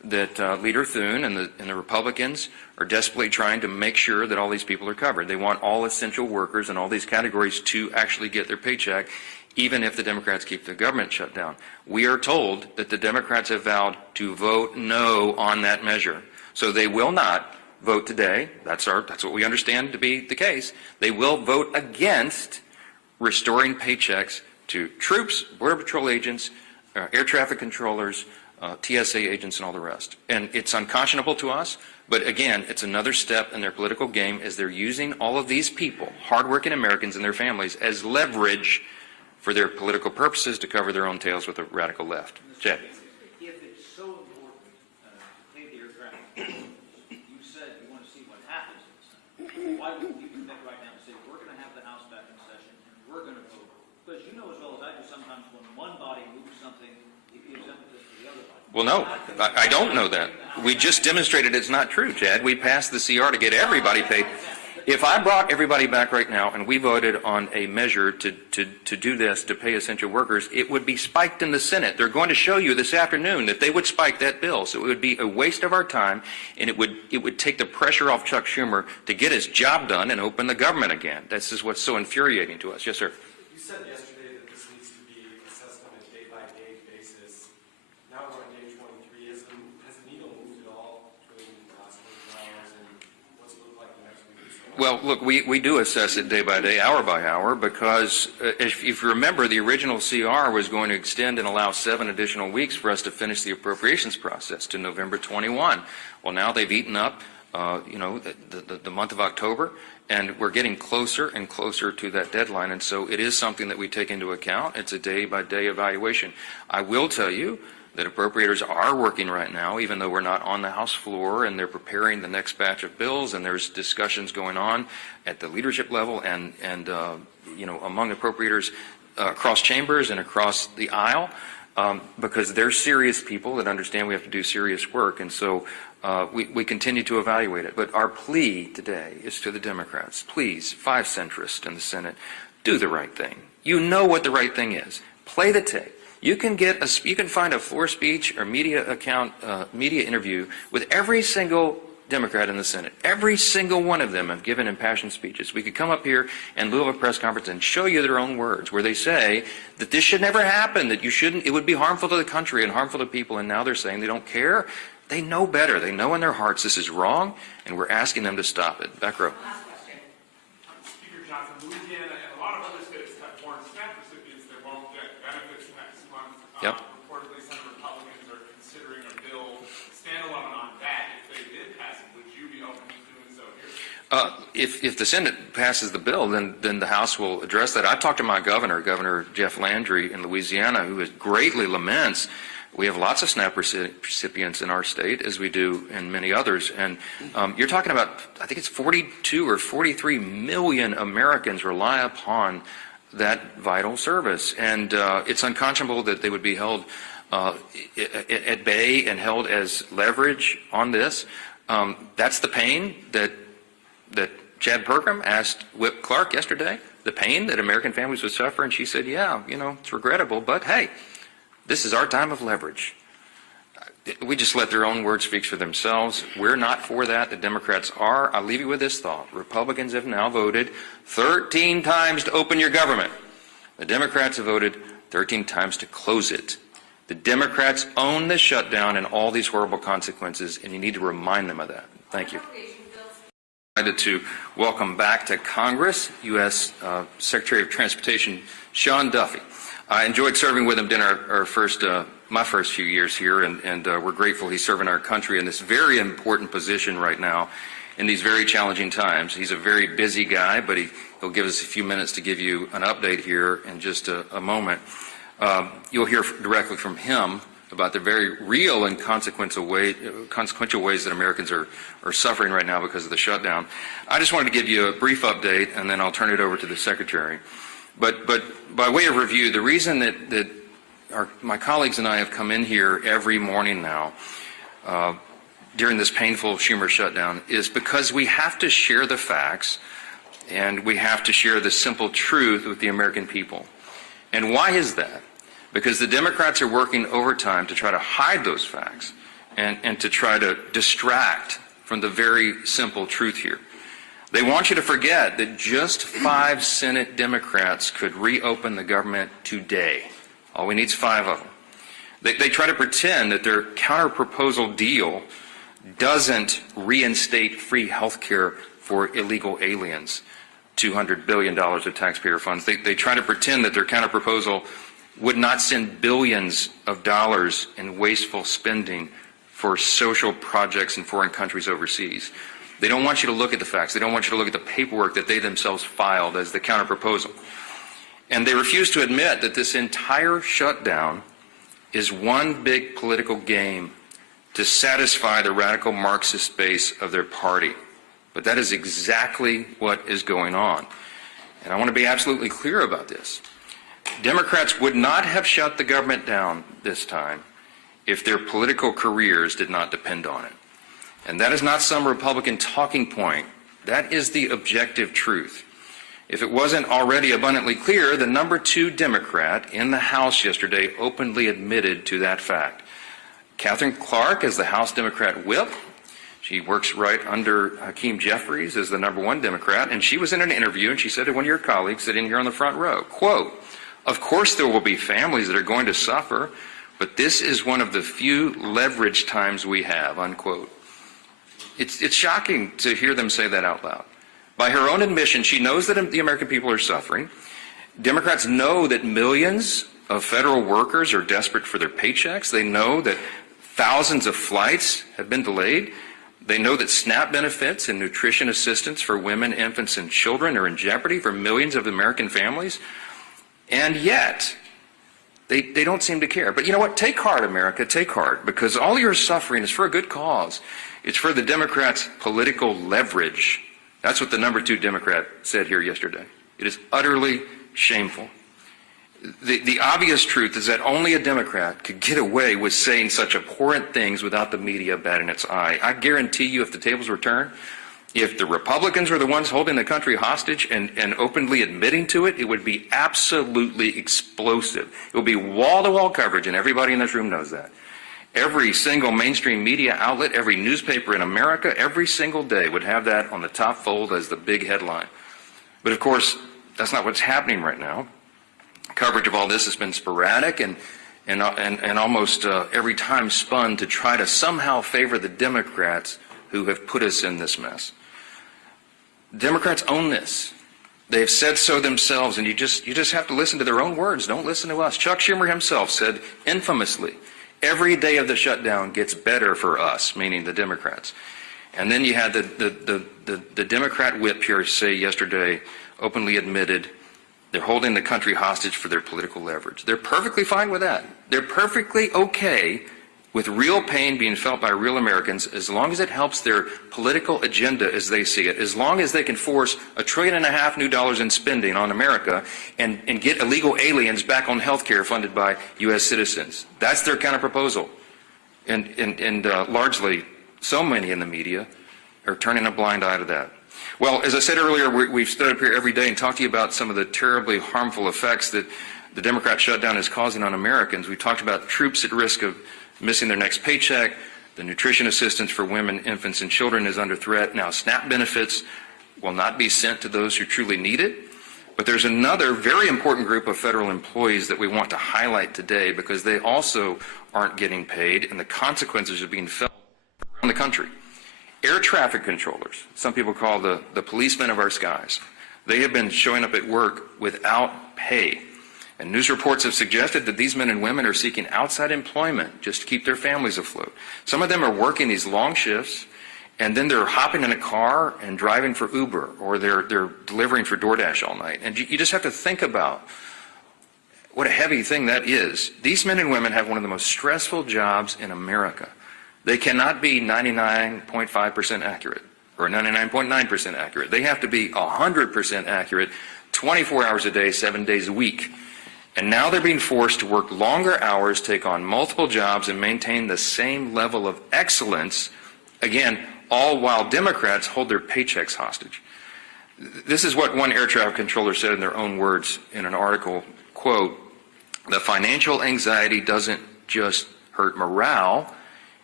that Leader Thune and the Republicans are desperately trying to make sure that all these people are covered. They want all essential workers in all these categories to actually get their paycheck, even if the Democrats keep the government shut down. We are told that the Democrats have vowed to vote no on that measure. So they will not vote today. That's what we understand to be the case. They will vote against restoring paychecks to troops, Border Patrol agents, air traffic controllers, TSA agents, and all the rest. And it's unconscionable to us, but again, it's another step in their political game as they're using all of these people, hardworking Americans and their families, as leverage for their political purposes to cover their own tails with the radical left. Chad. If it's so important to pay the air traffic controllers, you said you want to see what happens in the Senate. Why wouldn't you commit right now and say, we're going to have the House back in session and we're going to vote? Because you know as well as I do, sometimes when one body moves something, it gives impetus to the other body. Well, no, I don't know that. We just demonstrated it's not true, Chad. We passed the CR to get everybody paid. If I brought everybody back right now and we voted on a measure to do this, to pay essential workers, it would be spiked in the Senate. They're going to show you this afternoon that they would spike that bill. So it would be a waste of our time, and it would take the pressure off Chuck Schumer to get his job done and open the government again. This is what's so infuriating to us. Yes, sir. You said yesterday that this needs to be assessed on a day-by-day basis. Now we're on day 23. Has the needle moved at all between the last 24 hours and what's it look like the next week or so? Well, look, we do assess it day by day, hour by hour, because if you remember, the original CR was going to extend and allow 7 additional weeks for us to finish the appropriations process to November 21. Well, now they've eaten up, the month of October, and we're getting closer and closer to that deadline, and so it is something that we take into account. It's a day-by-day evaluation. I will tell you that appropriators are working right now, even though we're not on the House floor, and they're preparing the next batch of bills, and there's discussions going on at the leadership level and among appropriators across chambers and across the aisle, because they're serious people that understand we have to do serious work, and so we continue to evaluate it. But our plea today is to the Democrats: please, 5 centrists in the Senate, do the right thing. You know what the right thing is. Play the tape. You can find a floor speech or media interview with every single Democrat in the Senate. Every single one of them have given impassioned speeches. We could come up here and do a press conference and show you their own words where they say that this should never happen, that it would be harmful to the country and harmful to people, and now they're saying they don't care. They know better. They know in their hearts this is wrong, and we're asking them to stop it. Back row. Speaker Johnson, Louisiana and a lot of other states have foreign SNAP recipients that won't get benefits next month. Yep. Reportedly, some Republicans are considering a bill standalone on that. If they did pass it, would you be open to doing so here? If the Senate passes the bill, then the House will address that. I talked to my Governor Jeff Landry in Louisiana, who greatly laments. We have lots of SNAP recipients in our state, as we do in many others. And you're talking about, I think it's 42 or 43 million Americans rely upon that vital service. And it's unconscionable that they would be held at bay and held as leverage on this. That's the pain that Chad Pergram asked Whip Clark yesterday, the pain that American families would suffer. And she said, yeah, it's regrettable, but hey, this is our time of leverage. We just let their own words speak for themselves. We're not for that. The Democrats are. I'll leave you with this thought. Republicans have now voted 13 times to open your government. The Democrats have voted 13 times to close it. The Democrats own the shutdown and all these horrible consequences, and you need to remind them of that. Thank you. I'm excited to welcome back to Congress U.S. Secretary of Transportation Sean Duffy. I enjoyed serving with him during my first few years here, and we're grateful he's serving our country in this very important position right now in these very challenging times. He's a very busy guy, but he'll give us a few minutes to give you an update here in just a moment. You'll hear directly from him about the very real and consequential ways that Americans are suffering right now because of the shutdown. I just wanted to give you a brief update, and then I'll turn it over to the Secretary. But by way of review, the reason that my colleagues and I have come in here every morning now during this painful Schumer shutdown is because we have to share the facts and we have to share the simple truth with the American people. And why is that? Because the Democrats are working overtime to try to hide those facts and to try to distract from the very simple truth here. They want you to forget that just 5 Senate Democrats could reopen the government today. All we need is 5 of them. They try to pretend that their counter-proposal deal doesn't reinstate free health care for illegal aliens, $200 billion of taxpayer funds. They try to pretend that their counter-proposal would not send billions of dollars in wasteful spending for social projects in foreign countries overseas. They don't want you to look at the facts. They don't want you to look at the paperwork that they themselves filed as the counter-proposal. And they refuse to admit that this entire shutdown is one big political game to satisfy the radical Marxist base of their party. But that is exactly what is going on. And I want to be absolutely clear about this. Democrats would not have shut the government down this time if their political careers did not depend on it. And that is not some Republican talking point. That is the objective truth. If it wasn't already abundantly clear, the number 2 Democrat in the House yesterday openly admitted to that fact. Katherine Clark is the House Democrat whip. She works right under Hakeem Jeffries as the number 1 Democrat, and she was in an interview and she said to one of your colleagues sitting here on the front row, quote, "Of course there will be families that are going to suffer, but this is one of the few leverage times we have," unquote. It's shocking to hear them say that out loud. By her own admission, she knows that the American people are suffering. Democrats know that millions of federal workers are desperate for their paychecks. They know that thousands of flights have been delayed. They know that SNAP benefits and nutrition assistance for women, infants, and children are in jeopardy for millions of American families. And yet, they don't seem to care. But you know what? Take heart, America. Take heart. Because all your suffering is for a good cause. It's for the Democrats' political leverage. That's what the number 2 Democrat said here yesterday. It is utterly shameful. The obvious truth is that only a Democrat could get away with saying such abhorrent things without the media batting its eye. I guarantee you, if the tables were turned, if the Republicans were the ones holding the country hostage and openly admitting to it, it would be absolutely explosive. It would be wall-to-wall coverage, and everybody in this room knows that. Every single mainstream media outlet, every newspaper in America, every single day would have that on the top fold as the big headline. But of course, that's not what's happening right now. Coverage of all this has been sporadic and almost every time spun to try to somehow favor the Democrats who have put us in this mess. Democrats own this. They have said so themselves, and you just have to listen to their own words. Don't listen to us. Chuck Schumer himself said infamously, "Every day of the shutdown gets better for us," meaning the Democrats. And then you had the Democrat whip here say yesterday, openly admitted, they're holding the country hostage for their political leverage. They're perfectly fine with that. They're perfectly okay with real pain being felt by real Americans as long as it helps their political agenda as they see it, as long as they can force $1.5 trillion new dollars in spending on America and get illegal aliens back on health care funded by U.S. citizens. That's their counter-proposal. And largely, so many in the media are turning a blind eye to that. Well, as I said earlier, we've stood up here every day and talked to you about some of the terribly harmful effects that the Democrat shutdown is causing on Americans. We talked about troops at risk of missing their next paycheck. The nutrition assistance for women, infants, and children is under threat. Now, SNAP benefits will not be sent to those who truly need it. But there's another very important group of federal employees that we want to highlight today because they also aren't getting paid, and the consequences are being felt around the country. Air traffic controllers, some people call the policemen of our skies, they have been showing up at work without pay. And news reports have suggested that these men and women are seeking outside employment just to keep their families afloat. Some of them are working these long shifts, and then they're hopping in a car and driving for Uber, or they're delivering for DoorDash all night. And you just have to think about what a heavy thing that is. These men and women have one of the most stressful jobs in America. They cannot be 99.5% accurate or 99.9% accurate. They have to be 100% accurate 24 hours a day, 7 days a week. And now they're being forced to work longer hours, take on multiple jobs, and maintain the same level of excellence, again, all while Democrats hold their paychecks hostage. This is what one air traffic controller said in their own words in an article, quote, "The financial anxiety doesn't just hurt morale,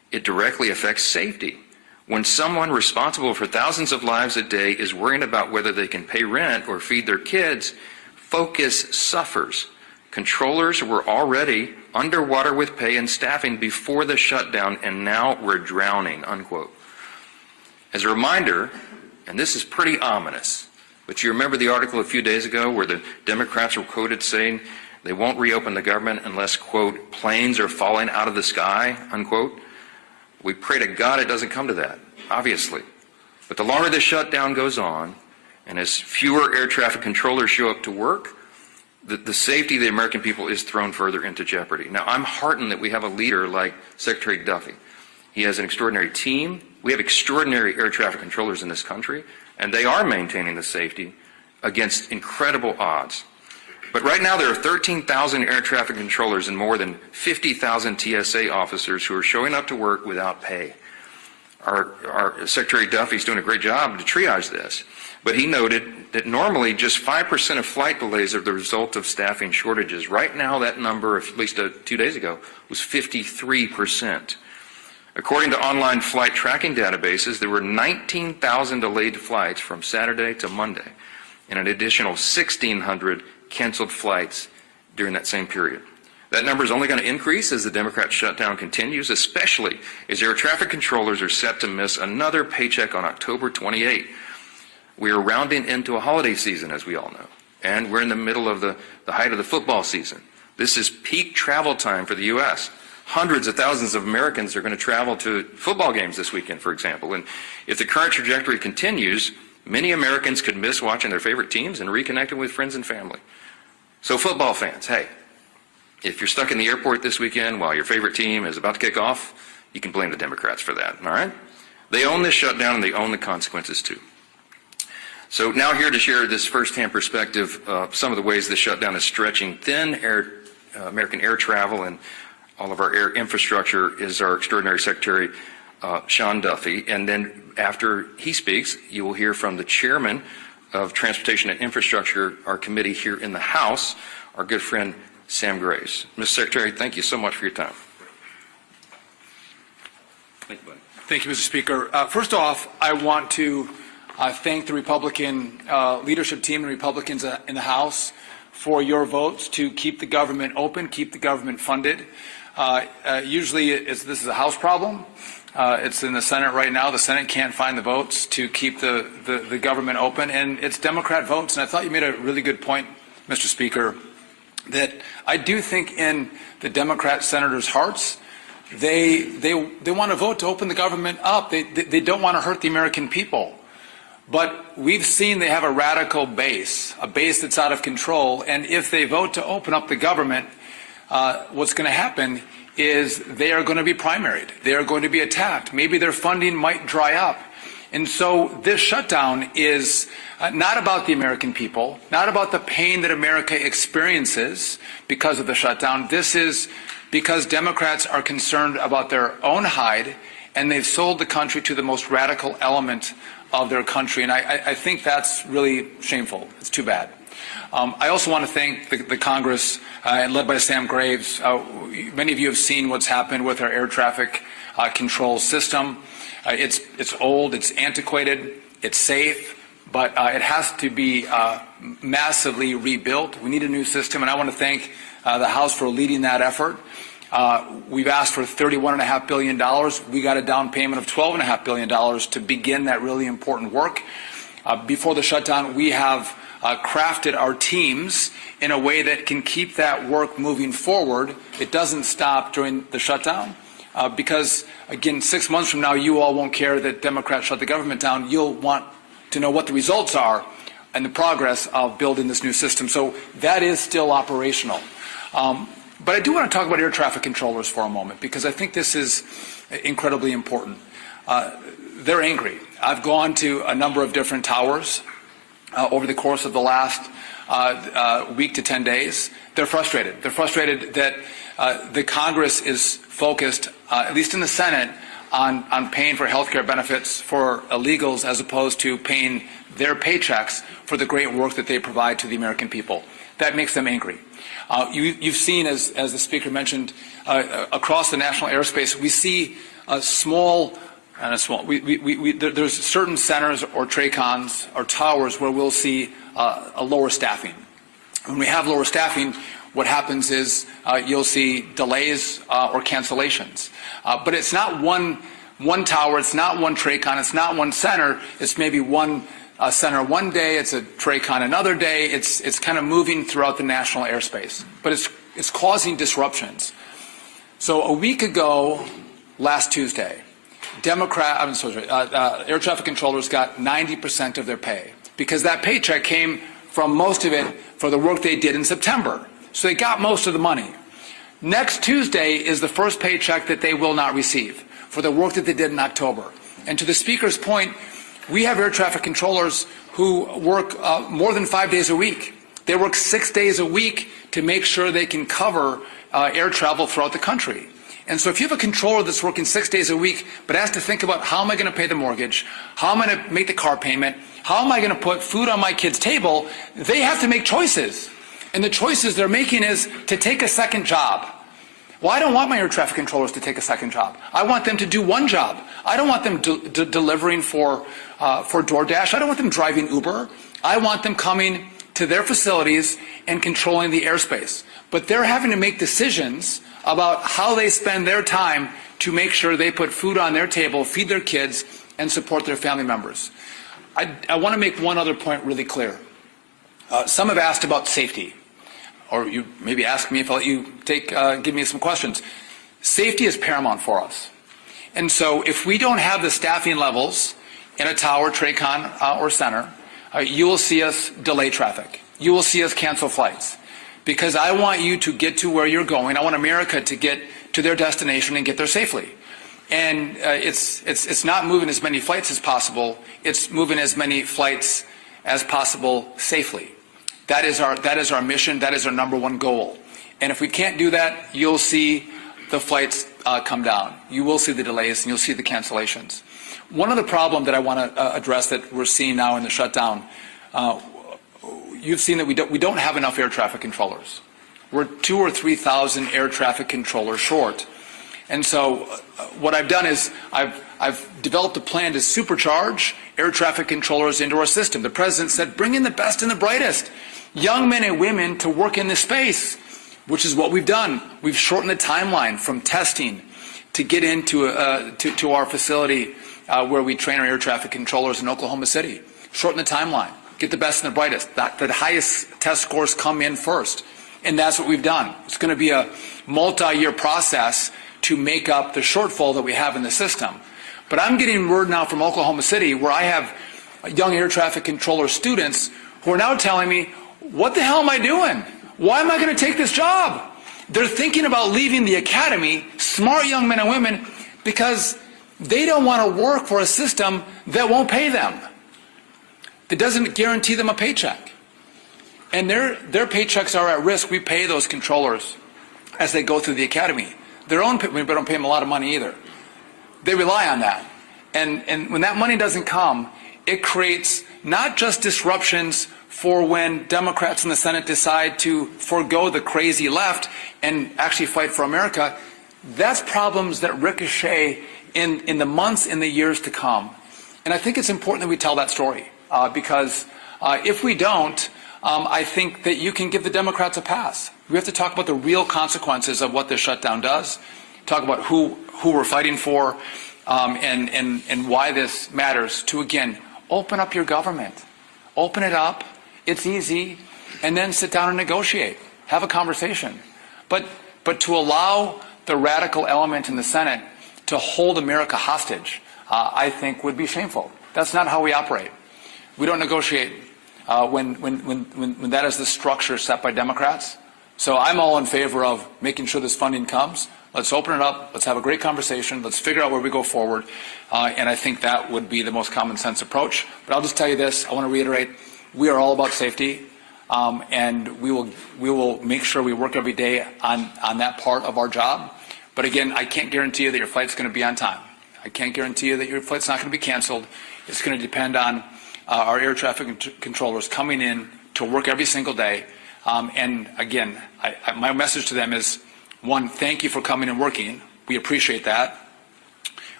It directly affects safety. When someone responsible for thousands of lives a day is worrying about whether they can pay rent or feed their kids, focus suffers. Controllers were already underwater with pay and staffing before the shutdown, and now we're drowning, unquote. As a reminder, and this is pretty ominous, but you remember the article a few days ago where the Democrats were quoted saying they won't reopen the government unless, quote, planes are falling out of the sky, unquote. We pray to God it doesn't come to that, obviously. But the longer the shutdown goes on, and as fewer air traffic controllers show up to work, the safety of the American people is thrown further into jeopardy. Now, I'm heartened that we have a leader like Secretary Duffy. He has an extraordinary team. We have extraordinary air traffic controllers in this country, and they are maintaining the safety against incredible odds. But right now there are 13,000 air traffic controllers and more than 50,000 TSA officers who are showing up to work without pay. Our Secretary Duffy's doing a great job to triage this, but he noted that normally just 5% of flight delays are the result of staffing shortages. Right now that number, at least 2 days ago, was 53%. According to online flight tracking databases, there were 19,000 delayed flights from Saturday to Monday, and an additional 1,600 canceled flights during that same period. That number is only going to increase as the Democrat shutdown continues, especially as air traffic controllers are set to miss another paycheck on October 28. We are rounding into a holiday season, as we all know, and we're in the middle of the height of the football season. This is peak travel time for the U.S. Hundreds of thousands of Americans are going to travel to football games this weekend, for example, and if the current trajectory continues, many Americans could miss watching their favorite teams and reconnecting with friends and family. So football fans, hey, if you're stuck in the airport this weekend while your favorite team is about to kick off, you can blame the Democrats for that, all right? They own this shutdown and they own the consequences too. So now here to share this firsthand perspective of some of the ways the shutdown is stretching thin American air travel and all of our air infrastructure is our extraordinary Secretary Sean Duffy. And then after he speaks, you will hear from the chairman of Transportation and Infrastructure, our committee here in the House, our good friend Sam Graves. Mr. Secretary, thank you so much for your time. Thank you, buddy. Thank you, Mr. Speaker. First off, I want to thank the Republican leadership team and Republicans in the House for your votes to keep the government open, keep the government funded. Usually this is a House problem. It's in the Senate right now. The Senate can't find the votes to keep the government open, and it's Democrat votes. And I thought you made a really good point, Mr. Speaker, that I do think in the Democrat senators' hearts, they want to vote to open the government up. They don't want to hurt the American people. But we've seen they have a radical base, a base that's out of control. And if they vote to open up the government, what's going to happen is they are going to be primaried. They are going to be attacked. Maybe their funding might dry up. And so this shutdown is not about the American people, not about the pain that America experiences because of the shutdown. This is because Democrats are concerned about their own hide, and they've sold the country to the most radical element of their country. And I think that's really shameful. It's too bad. I also want to thank the Congress, led by Sam Graves. Many of you have seen what's happened with our air traffic control system. It's old, it's antiquated, it's safe, but it has to be massively rebuilt. We need a new system, and I want to thank the House for leading that effort. We've asked for $31.5 billion. We got a down payment of $12.5 billion to begin that really important work. Before the shutdown, we have crafted our teams in a way that can keep that work moving forward. It doesn't stop during the shutdown because, again, 6 months from now, you all won't care that Democrats shut the government down. You'll want to know what the results are and the progress of building this new system. So that is still operational. But I do want to talk about air traffic controllers for a moment because I think this is incredibly important. They're angry. I've gone to a number of different towers over the course of the last week to 10 days. They're frustrated. They're frustrated that the Congress is focused, at least in the Senate, on paying for health care benefits for illegals as opposed to paying their paychecks for the great work that they provide to the American people. That makes them angry. You've seen, as the Speaker mentioned, across the national airspace, we see there's certain centers or TRACONs or towers where we'll see a lower staffing. When we have lower staffing, what happens is you'll see delays or cancellations. But it's not one tower, it's not one TRACON, it's not one center, it's maybe one center one day, it's a TRACON another day, it's kind of moving throughout the national airspace. But it's causing disruptions. So a week ago, last Tuesday, air traffic controllers got 90% of their pay because that paycheck came from most of it for the work they did in September. So they got most of the money. Next Tuesday is the first paycheck that they will not receive for the work that they did in October. And to the Speaker's point, we have air traffic controllers who work more than 5 days a week. They work 6 days a week to make sure they can cover air travel throughout the country. And so if you have a controller that's working 6 days a week but has to think about how am I going to pay the mortgage, how am I going to make the car payment, how am I going to put food on my kid's table, they have to make choices. And the choices they're making is to take a second job. Well, I don't want my air traffic controllers to take a second job. I want them to do one job. I don't want them delivering for DoorDash. I don't want them driving Uber. I want them coming to their facilities and controlling the airspace. But they're having to make decisions about how they spend their time to make sure they put food on their table, feed their kids, and support their family members. I want to make one other point really clear. Some have asked about safety, or you maybe ask me if I'll let you give me some questions. Safety is paramount for us. And so if we don't have the staffing levels in a tower, TRACON, or center, you will see us delay traffic. You will see us cancel flights. Because I want you to get to where you're going. I want America to get to their destination and get there safely. And it's not moving as many flights as possible. It's moving as many flights as possible safely. That is our mission. That is our number one goal. And if we can't do that, you'll see the flights come down. You will see the delays and you'll see the cancellations. One other problem that I want to address that we're seeing now in the shutdown, you've seen that we don't have enough air traffic controllers. We're 2,000 or 3,000 air traffic controllers short. And so what I've done is I've developed a plan to supercharge air traffic controllers into our system. The President said, bring in the best and the brightest, young men and women to work in this space, which is what we've done. We've shortened the timeline from testing to get into to our facility where we train our air traffic controllers in Oklahoma City. Shorten the timeline. Get the best and the brightest. The highest test scores come in first. And that's what we've done. It's going to be a multi-year process to make up the shortfall that we have in the system. But I'm getting word now from Oklahoma City where I have young air traffic controller students who are now telling me, what the hell am I doing? Why am I going to take this job? They're thinking about leaving the academy, smart young men and women, because they don't want to work for a system that won't pay them. That doesn't guarantee them a paycheck. And their paychecks are at risk. We pay those controllers as they go through the academy. We don't pay them a lot of money either. They rely on that. And when that money doesn't come, it creates not just disruptions for when Democrats in the Senate decide to forego the crazy left and actually fight for America. That's problems that ricochet in the months and the years to come. And I think it's important that we tell that story. Because if we don't, I think that you can give the Democrats a pass. We have to talk about the real consequences of what this shutdown does, talk about who we're fighting for, and why this matters to, again, open up your government. Open it up. It's easy. And then sit down and negotiate. Have a conversation. But to allow the radical element in the Senate to hold America hostage, I think would be shameful. That's not how we operate. We don't negotiate when that is the structure set by Democrats. So I'm all in favor of making sure this funding comes. Let's open it up. Let's have a great conversation. Let's figure out where we go forward. And I think that would be the most common sense approach. But I'll just tell you this. I want to reiterate, we are all about safety. And we will make sure we work every day on that part of our job. But again, I can't guarantee you that your flight's going to be on time. I can't guarantee you that your flight's not going to be canceled. It's going to depend on our air traffic controllers coming in to work every single day. And again, my message to them is, one, thank you for coming and working. We appreciate that.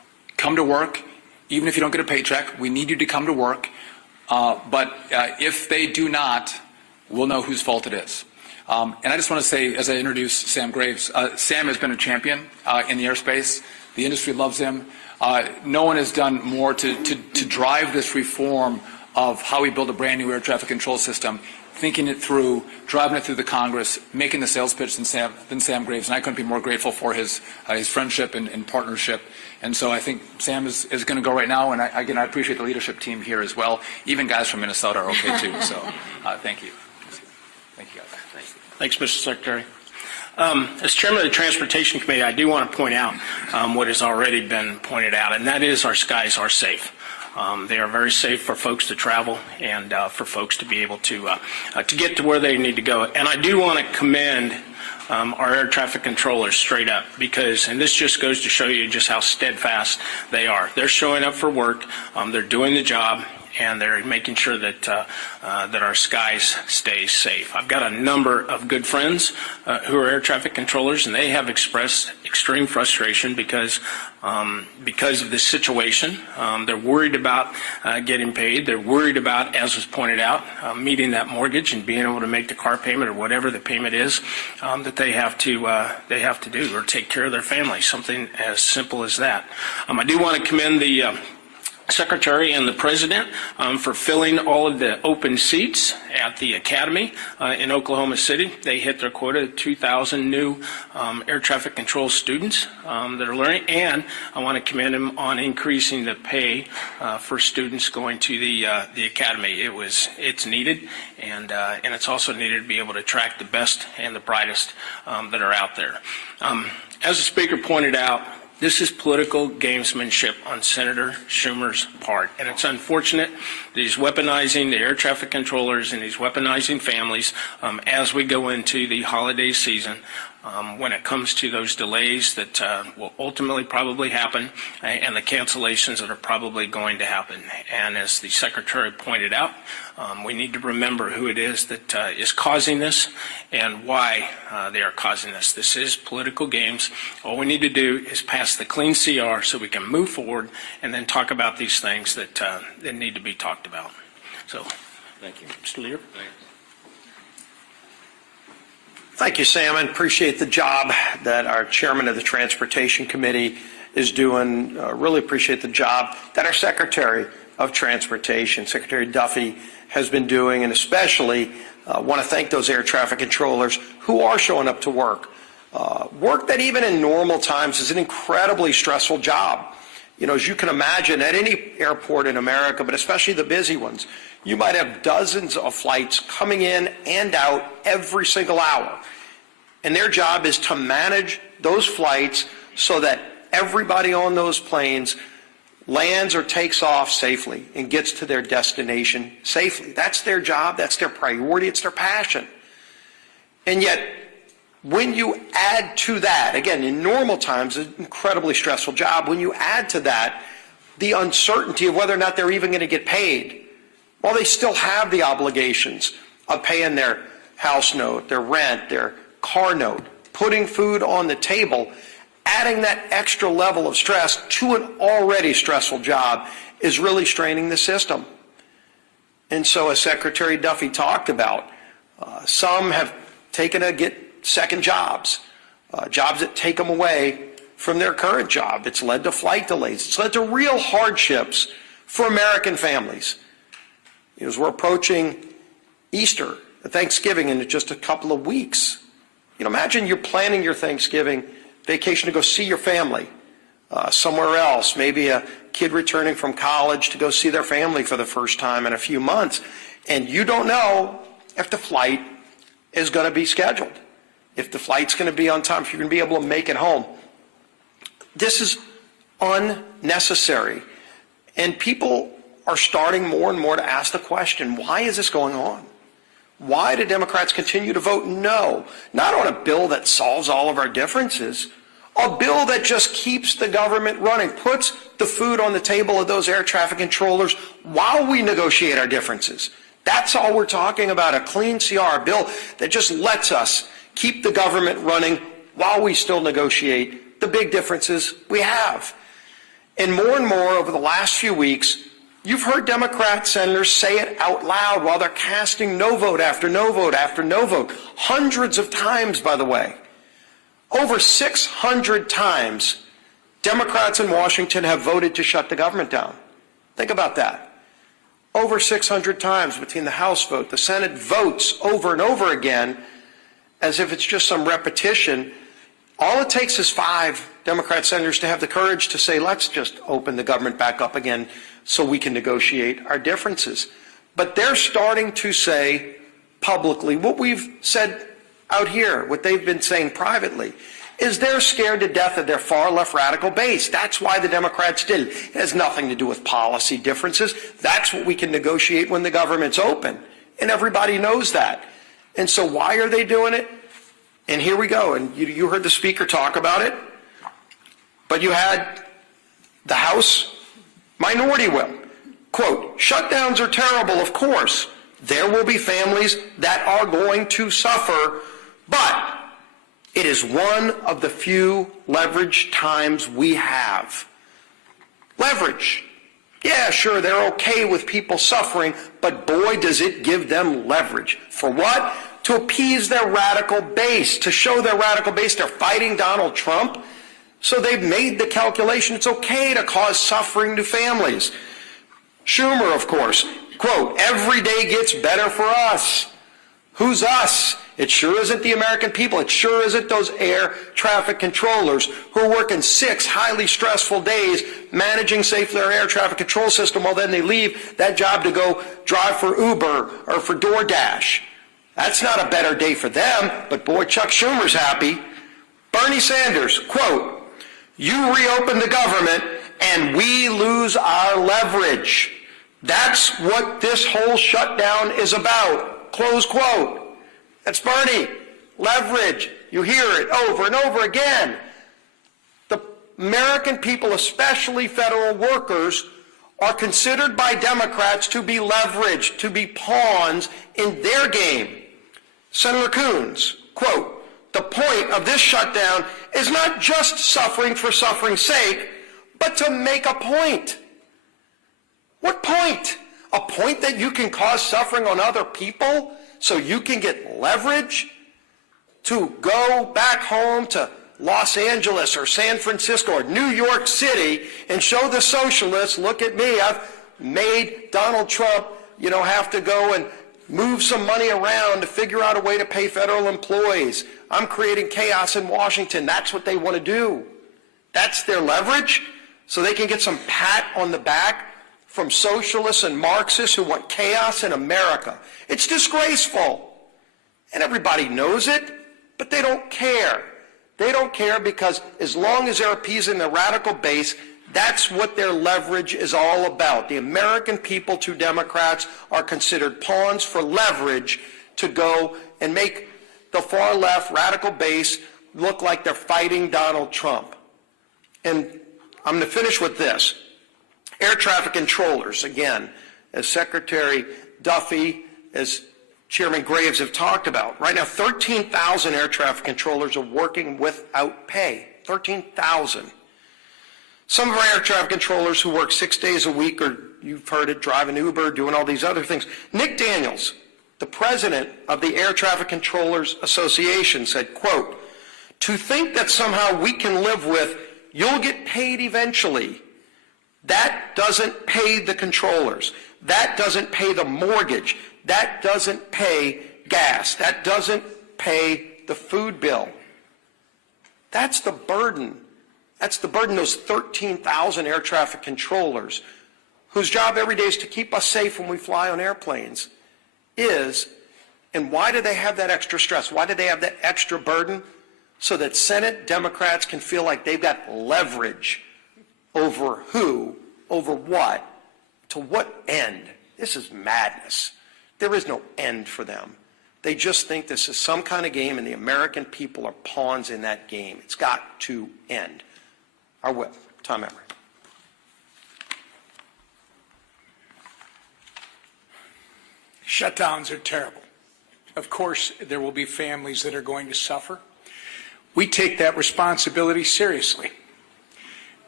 come to work, even if you don't get a paycheck. We need you to come to work. But if they do not, we'll know whose fault it is. And I just want to say, as I introduce Sam Graves, Sam has been a champion in the airspace. The industry loves him. No one has done more to drive this reform of how we build a brand new air traffic control system, thinking it through, driving it through the Congress, making the sales pitch than Sam Graves. And I couldn't be more grateful for his friendship and partnership. And so I think Sam is going to go right now. And I appreciate the leadership team here as well. Even guys from Minnesota are okay too. So thank you. Thank you, guys. Thanks, Mr. Secretary. As chairman of the Transportation Committee, I do want to point out what has already been pointed out, and that is our skies are safe. They are very safe for folks to travel and for folks to be able to get to where they need to go. And I do want to commend our air traffic controllers straight up, because, and this just goes to show you just how steadfast they are. They're showing up for work, they're doing the job, and they're making sure that that our skies stay safe. I've got a number of good friends who are air traffic controllers, and they have expressed extreme frustration because of this situation. They're worried about getting paid. They're worried about, as was pointed out, meeting that mortgage and being able to make the car payment or whatever the payment is that they have to do, or take care of their family. Something as simple as that. I do want to commend the Secretary and the President for filling all of the open seats at the Academy in Oklahoma City. They hit their quota of 2,000 new air traffic control students that are learning, and I want to commend them on increasing the pay for students going to the Academy. It's needed, and it's also needed to be able to attract the best and the brightest that are out there. As the Speaker pointed out, this is political gamesmanship on Senator Schumer's part, and it's unfortunate that he's weaponizing the air traffic controllers and he's weaponizing families as we go into the holiday season when it comes to those delays that will ultimately probably happen and the cancellations that are probably going to happen. And as the Secretary pointed out, we need to remember who it is that is causing this and why they are causing this. This is political games. All we need to do is pass the clean CR so we can move forward and then talk about these things that need to be talked about. So, thank you. Mr. Leader. Thank you, Sam, and appreciate the job that our chairman of the Transportation Committee is doing. Really appreciate the job that our Secretary of Transportation, Secretary Duffy, has been doing, and especially want to thank those air traffic controllers who are showing up to work. Work that even in normal times is an incredibly stressful job. You know, as you can imagine, at any airport in America, but especially the busy ones, you might have dozens of flights coming in and out every single hour. And their job is to manage those flights so that everybody on those planes lands or takes off safely and gets to their destination safely. That's their job. That's their priority. It's their passion. And yet, when you add to that, again, in normal times, an incredibly stressful job, when you add to that the uncertainty of whether or not they're even going to get paid, while they still have the obligations of paying their house note, their rent, their car note, putting food on the table, adding that extra level of stress to an already stressful job is really straining the system. And so, as Secretary Duffy talked about, some have taken to get second jobs, jobs that take them away from their current job. It's led to flight delays. It's led to real hardships for American families. As we're approaching Easter, Thanksgiving in just a couple of weeks, imagine you're planning your Thanksgiving vacation to go see your family somewhere else, maybe a kid returning from college to go see their family for the first time in a few months, and you don't know if the flight is going to be scheduled, if the flight's going to be on time, if you're going to be able to make it home. This is unnecessary, and people are starting more and more to ask the question, why is this going on? Why do Democrats continue to vote no? Not on a bill that solves all of our differences, a bill that just keeps the government running, puts the food on the table of those air traffic controllers while we negotiate our differences. That's all we're talking about, a clean CR, a bill that just lets us keep the government running while we still negotiate the big differences we have. And more over the last few weeks, you've heard Democrat senators say it out loud while they're casting no vote after no vote after no vote. Hundreds of times, by the way. Over 600 times, Democrats in Washington have voted to shut the government down. Think about that. Over 600 times between the House vote, the Senate votes over and over again, as if it's just some repetition. All it takes is 5 Democrat senators to have the courage to say, let's just open the government back up again so we can negotiate our differences. But they're starting to say publicly what we've said out here, what they've been saying privately, is they're scared to death of their far-left radical base. That's why the Democrats did it. It has nothing to do with policy differences. That's what we can negotiate when the government's open. And everybody knows that. And so why are they doing it? And here we go. And you heard the Speaker talk about it. But you had the House Minority Whip. Quote, shutdowns are terrible, of course. There will be families that are going to suffer, but it is one of the few leverage times we have. Leverage. Yeah, sure, they're okay with people suffering, but boy, does it give them leverage. For what? To appease their radical base, to show their radical base they're fighting Donald Trump. So they've made the calculation it's okay to cause suffering to families. Schumer, of course, quote, every day gets better for us. Who's us? It sure isn't the American people. It sure isn't those air traffic controllers who are working 6 highly stressful days managing safely our air traffic control system while then they leave that job to go drive for Uber or for DoorDash. That's not a better day for them, but boy, Chuck Schumer's happy. Bernie Sanders, quote, you reopen the government and we lose our leverage. That's what this whole shutdown is about. Close quote. That's Bernie. Leverage. You hear it over and over again. The American people, especially federal workers, are considered by Democrats to be leveraged, to be pawns in their game. Senator Coons, quote, the point of this shutdown is not just suffering for suffering's sake, but to make a point. What point? A point that you can cause suffering on other people so you can get leverage to go back home to Los Angeles or San Francisco or New York City and show the socialists, look at me, I've made Donald Trump, have to go and move some money around to figure out a way to pay federal employees. I'm creating chaos in Washington. That's what they want to do. That's their leverage, so they can get some pat on the back from socialists and Marxists who want chaos in America. It's disgraceful. And everybody knows it, but they don't care. They don't care because as long as they're appeasing the radical base, that's what their leverage is all about. The American people, to Democrats, are considered pawns for leverage to go and make the far left radical base look like they're fighting Donald Trump. And I'm going to finish with this. Air traffic controllers, again, as Secretary Duffy, as Chairman Graves have talked about. Right now, 13,000 air traffic controllers are working without pay. 13,000. Some of our air traffic controllers who work 6 days a week, or you've heard it, driving Uber, doing all these other things. Nick Daniels, the president of the Air Traffic Controllers Association, said, quote, to think that somehow we can live with, you'll get paid eventually. That doesn't pay the controllers. That doesn't pay the mortgage. That doesn't pay gas. That doesn't pay the food bill. That's the burden. That's the burden, those 13,000 air traffic controllers, whose job every day is to keep us safe when we fly on airplanes, is, and why do they have that extra stress? Why do they have that extra burden? So that Senate Democrats can feel like they've got leverage over who, over what, to what end? This is madness. There is no end for them. They just think this is some kind of game and the American people are pawns in that game. It's got to end. Our whip, Tom Emory. Shutdowns are terrible. Of course, there will be families that are going to suffer. We take that responsibility seriously.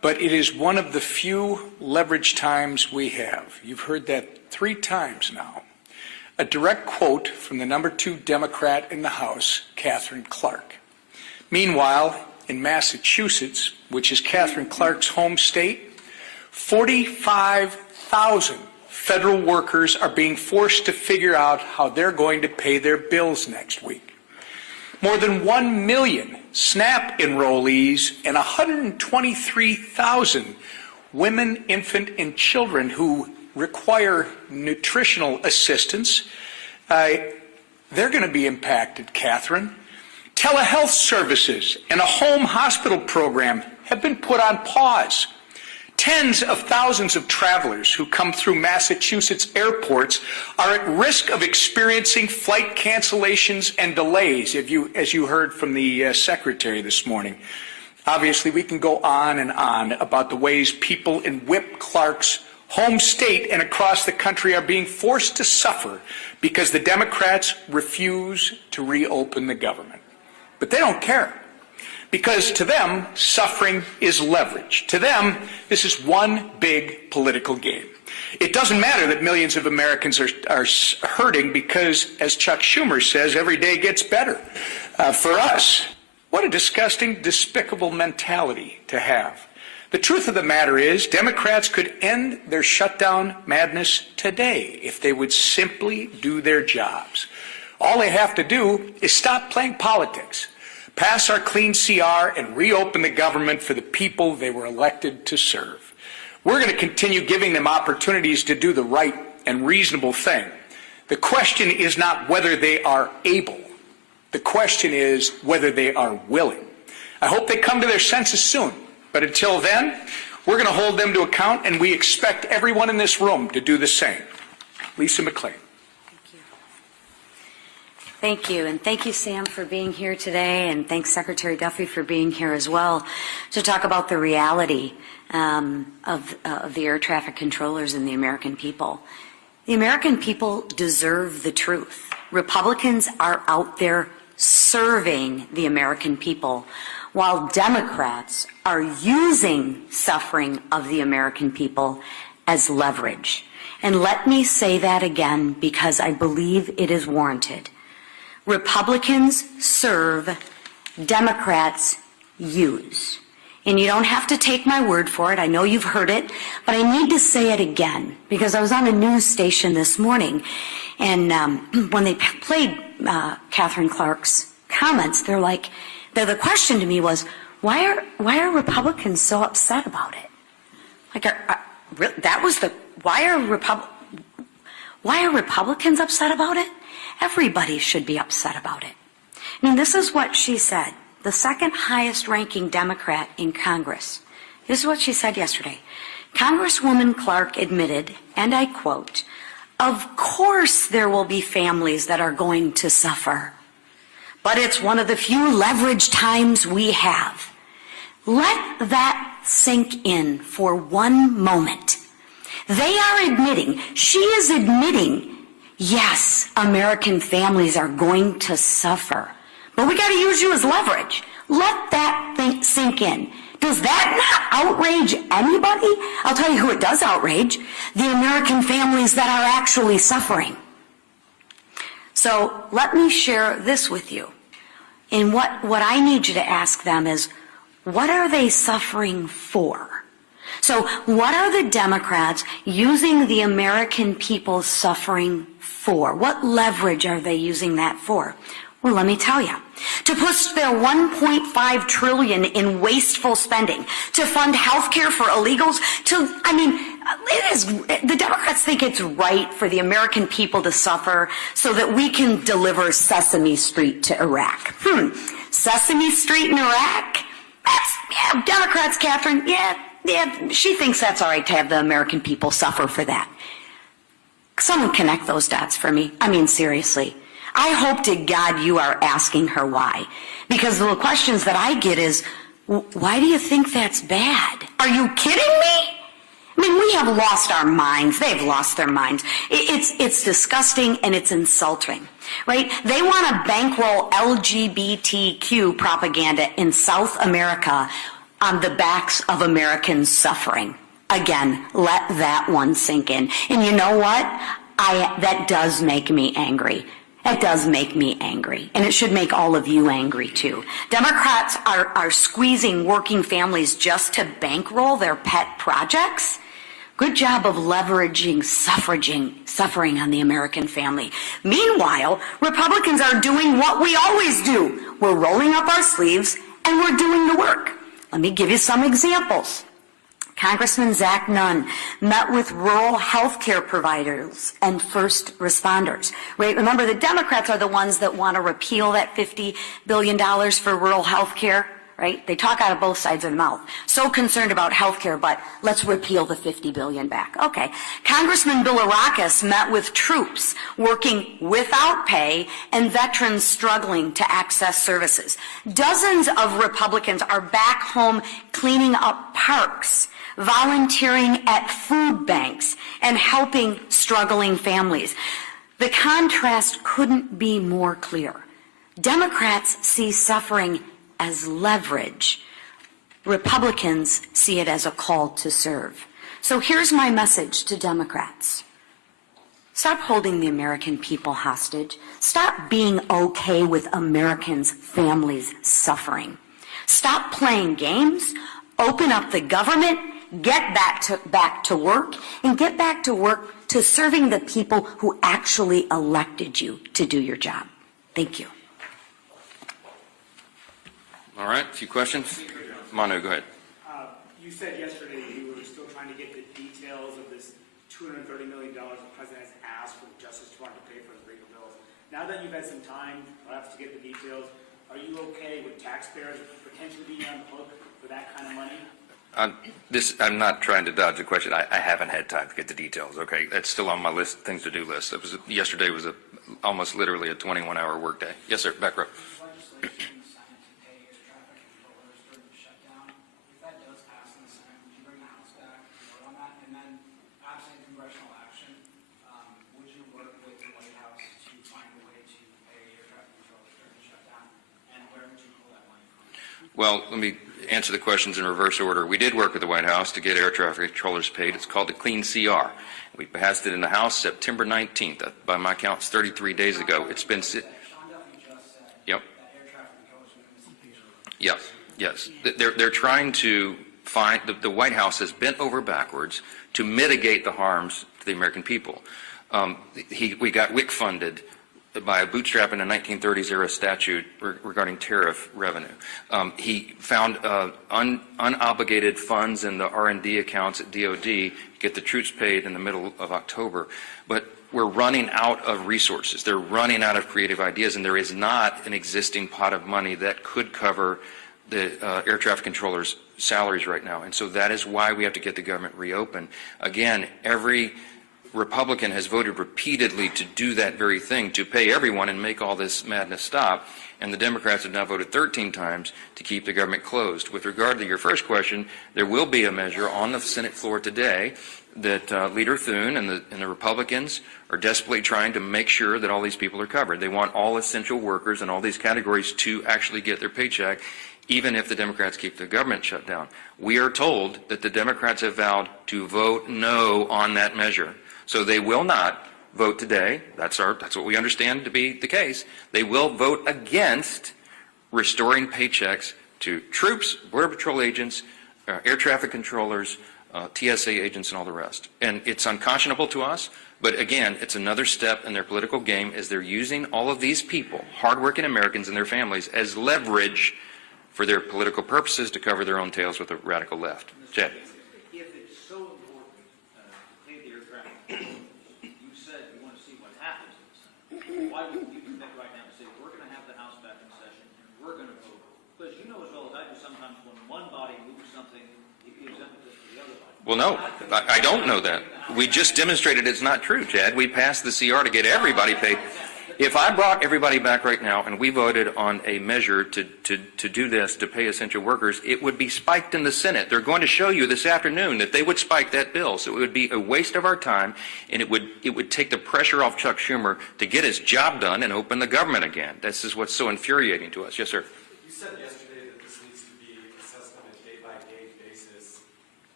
but it is one of the few leverage times we have. You've heard that 3 times now. A direct quote from the number 2 Democrat in the House, Katherine Clark. Meanwhile, in Massachusetts, which is Katherine Clark's home state, 45,000 federal workers are being forced to figure out how they're going to pay their bills next week. More than 1 million SNAP enrollees and 123,000 women, infant, and children who require nutritional assistance, they're going to be impacted, Catherine. Telehealth services and a home hospital program have been put on pause. Tens of thousands of travelers who come through Massachusetts airports are at risk of experiencing flight cancellations and delays, as you heard from the Secretary this morning. Obviously, we can go on and on about the ways people in Whip Clark's home state and across the country are being forced to suffer because the Democrats refuse to reopen the government. But they don't care, because to them, suffering is leverage. To them, this is one big political game. It doesn't matter that millions of Americans are hurting because, as Chuck Schumer says, every day gets better. For us, what a disgusting, despicable mentality to have. The truth of the matter is, Democrats could end their shutdown madness today if they would simply do their jobs. All they have to do is stop playing politics, pass our clean CR, and reopen the government for the people they were elected to serve. We're going to continue giving them opportunities to do the right and reasonable thing. The question is not whether they are able. The question is whether they are willing. I hope they come to their senses soon. But until then, we're going to hold them to account, and we expect everyone in this room to do the same. Lisa McClain. Thank you, and thank you, Sam, for being here today, and thanks, Secretary Duffy, for being here as well to talk about the reality of the air traffic controllers and the American people. The American people deserve the truth. Republicans are out there serving the American people, while Democrats are using suffering of the American people as leverage. And let me say that again because I believe it is warranted. Republicans serve, Democrats use. And you don't have to take my word for it. I know you've heard it, but I need to say it again because I was on a news station this morning, and when they played Katherine Clark's comments, the question to me was, why are Republicans so upset about it? Why are Republicans upset about it? Everybody should be upset about it. I mean, this is what she said, the second highest ranking Democrat in Congress. This is what she said yesterday. Congresswoman Clark admitted, and I quote, "Of course there will be families that are going to suffer, but it's one of the few leverage times we have." Let that sink in for one moment. They are admitting, she is admitting, yes, American families are going to suffer, but we got to use you as leverage. Let that thing sink in. Does that not outrage anybody? I'll tell you who it does outrage, the American families that are actually suffering. So let me share this with you. And what I need you to ask them is, what are they suffering for? So what are the Democrats using the American people suffering for? What leverage are they using that for? Well, let me tell you. To push their $1.5 trillion in wasteful spending, to fund health care for illegals, the Democrats think it's right for the American people to suffer so that we can deliver Sesame Street to Iraq. Sesame Street in Iraq? Democrats, Catherine, she thinks that's all right to have the American people suffer for that. Someone connect those dots for me. I mean, seriously. I hope to God you are asking her why. Because the questions that I get is, why do you think that's bad? Are you kidding me? I mean, we have lost our minds. They've lost their minds. It's disgusting and it's insulting, right? They want to bankroll LGBTQ propaganda in South America on the backs of Americans suffering. Again, let that one sink in. And you know what? That does make me angry. It does make me angry, and it should make all of you angry too. Democrats are squeezing working families just to bankroll their pet projects. Good job of leveraging suffering on the American family. Meanwhile, Republicans are doing what we always do. We're rolling up our sleeves and we're doing the work. Let me give you some examples. Congressman Zach Nunn met with rural health care providers and first responders. Right? Remember, the Democrats are the ones that want to repeal that $50 billion for rural health care. Right? They talk out of both sides of the mouth. So concerned about health care, but let's repeal the $50 billion back. Okay. Congressman Bilirakis met with troops working without pay and veterans struggling to access services. Dozens of Republicans are back home cleaning up parks, volunteering at food banks, and helping struggling families. The contrast couldn't be more clear. Democrats see suffering as leverage. Republicans see it as a call to serve. So here's my message to Democrats. Stop holding the American people hostage. Stop being okay with Americans' families suffering. Stop playing games. Open up the government. Get back to work, and get back to work to serving the people who actually elected you to do your job. Thank you. All right, a few questions. Manu, go ahead. You said yesterday you were still trying to get the details of this $230 million the president has asked for the Justice Department to pay for his legal bills. Now that you've had some time, perhaps, to get the details, are you okay with taxpayers potentially being on the hook for that kind of money? I'm not trying to dodge the question. I haven't had time to get the details. Okay, that's still on my list, things to do list. Yesterday was almost literally a 21-hour workday. Yes, sir. Back row. Legislation in the Senate to pay air traffic controllers during the shutdown. If that does pass in the Senate, would you bring the House back and vote on that? And then, absent congressional action, would you work with the White House to find a way to pay air traffic controllers during the shutdown? And where would you pull that money from? Well, let me answer the questions in reverse order. We did work with the White House to get air traffic controllers paid. It's called the Clean CR. We passed it in the House September 19th. By my count, it's 33 days ago. It's been... Yep. Yes. They're trying to find... The White House has bent over backwards to mitigate the harms to the American people. We got WIC funded by a bootstrap in a 1930s era statute regarding tariff revenue. He found unobligated funds in the R&D accounts at DOD to get the troops paid in the middle of October. But we're running out of resources. They're running out of creative ideas, and there is not an existing pot of money that could cover the air traffic controllers' salaries right now. And so that is why we have to get the government reopened. Again, every Republican has voted repeatedly to do that very thing, to pay everyone and make all this madness stop, and the Democrats have now voted 13 times to keep the government closed. With regard to your first question, there will be a measure on the Senate floor today that Leader Thune and the Republicans are desperately trying to make sure that all these people are covered. They want all essential workers and all these categories to actually get their paycheck, even if the Democrats keep the government shut down. We are told that the Democrats have vowed to vote no on that measure. So they will not vote today. That's what we understand to be the case. They will vote against restoring paychecks to troops, Border Patrol agents, air traffic controllers, TSA agents, and all the rest. And it's unconscionable to us, but again, it's another step in their political game as they're using all of these people, hardworking Americans and their families, as leverage for their political purposes to cover their own tails with the radical left. Chad. If it's so important to pay the air traffic controllers, you said you want to see what happens in the Senate. Why wouldn't you commit right now and say, we're going to have the House back in session and we're going to vote? Because you know as well as I do, sometimes when one body moves something, it gives impetus to the other body. Well, no, I don't know that. We just demonstrated it's not true, Chad. We passed the CR to get everybody paid. If I brought everybody back right now and we voted on a measure to do this, to pay essential workers, it would be spiked in the Senate. They're going to show you this afternoon that they would spike that bill. So it would be a waste of our time, and it would take the pressure off Chuck Schumer to get his job done and open the government again. This is what's so infuriating to us. Yes, sir. You said yesterday that this needs to be assessed on a day-by-day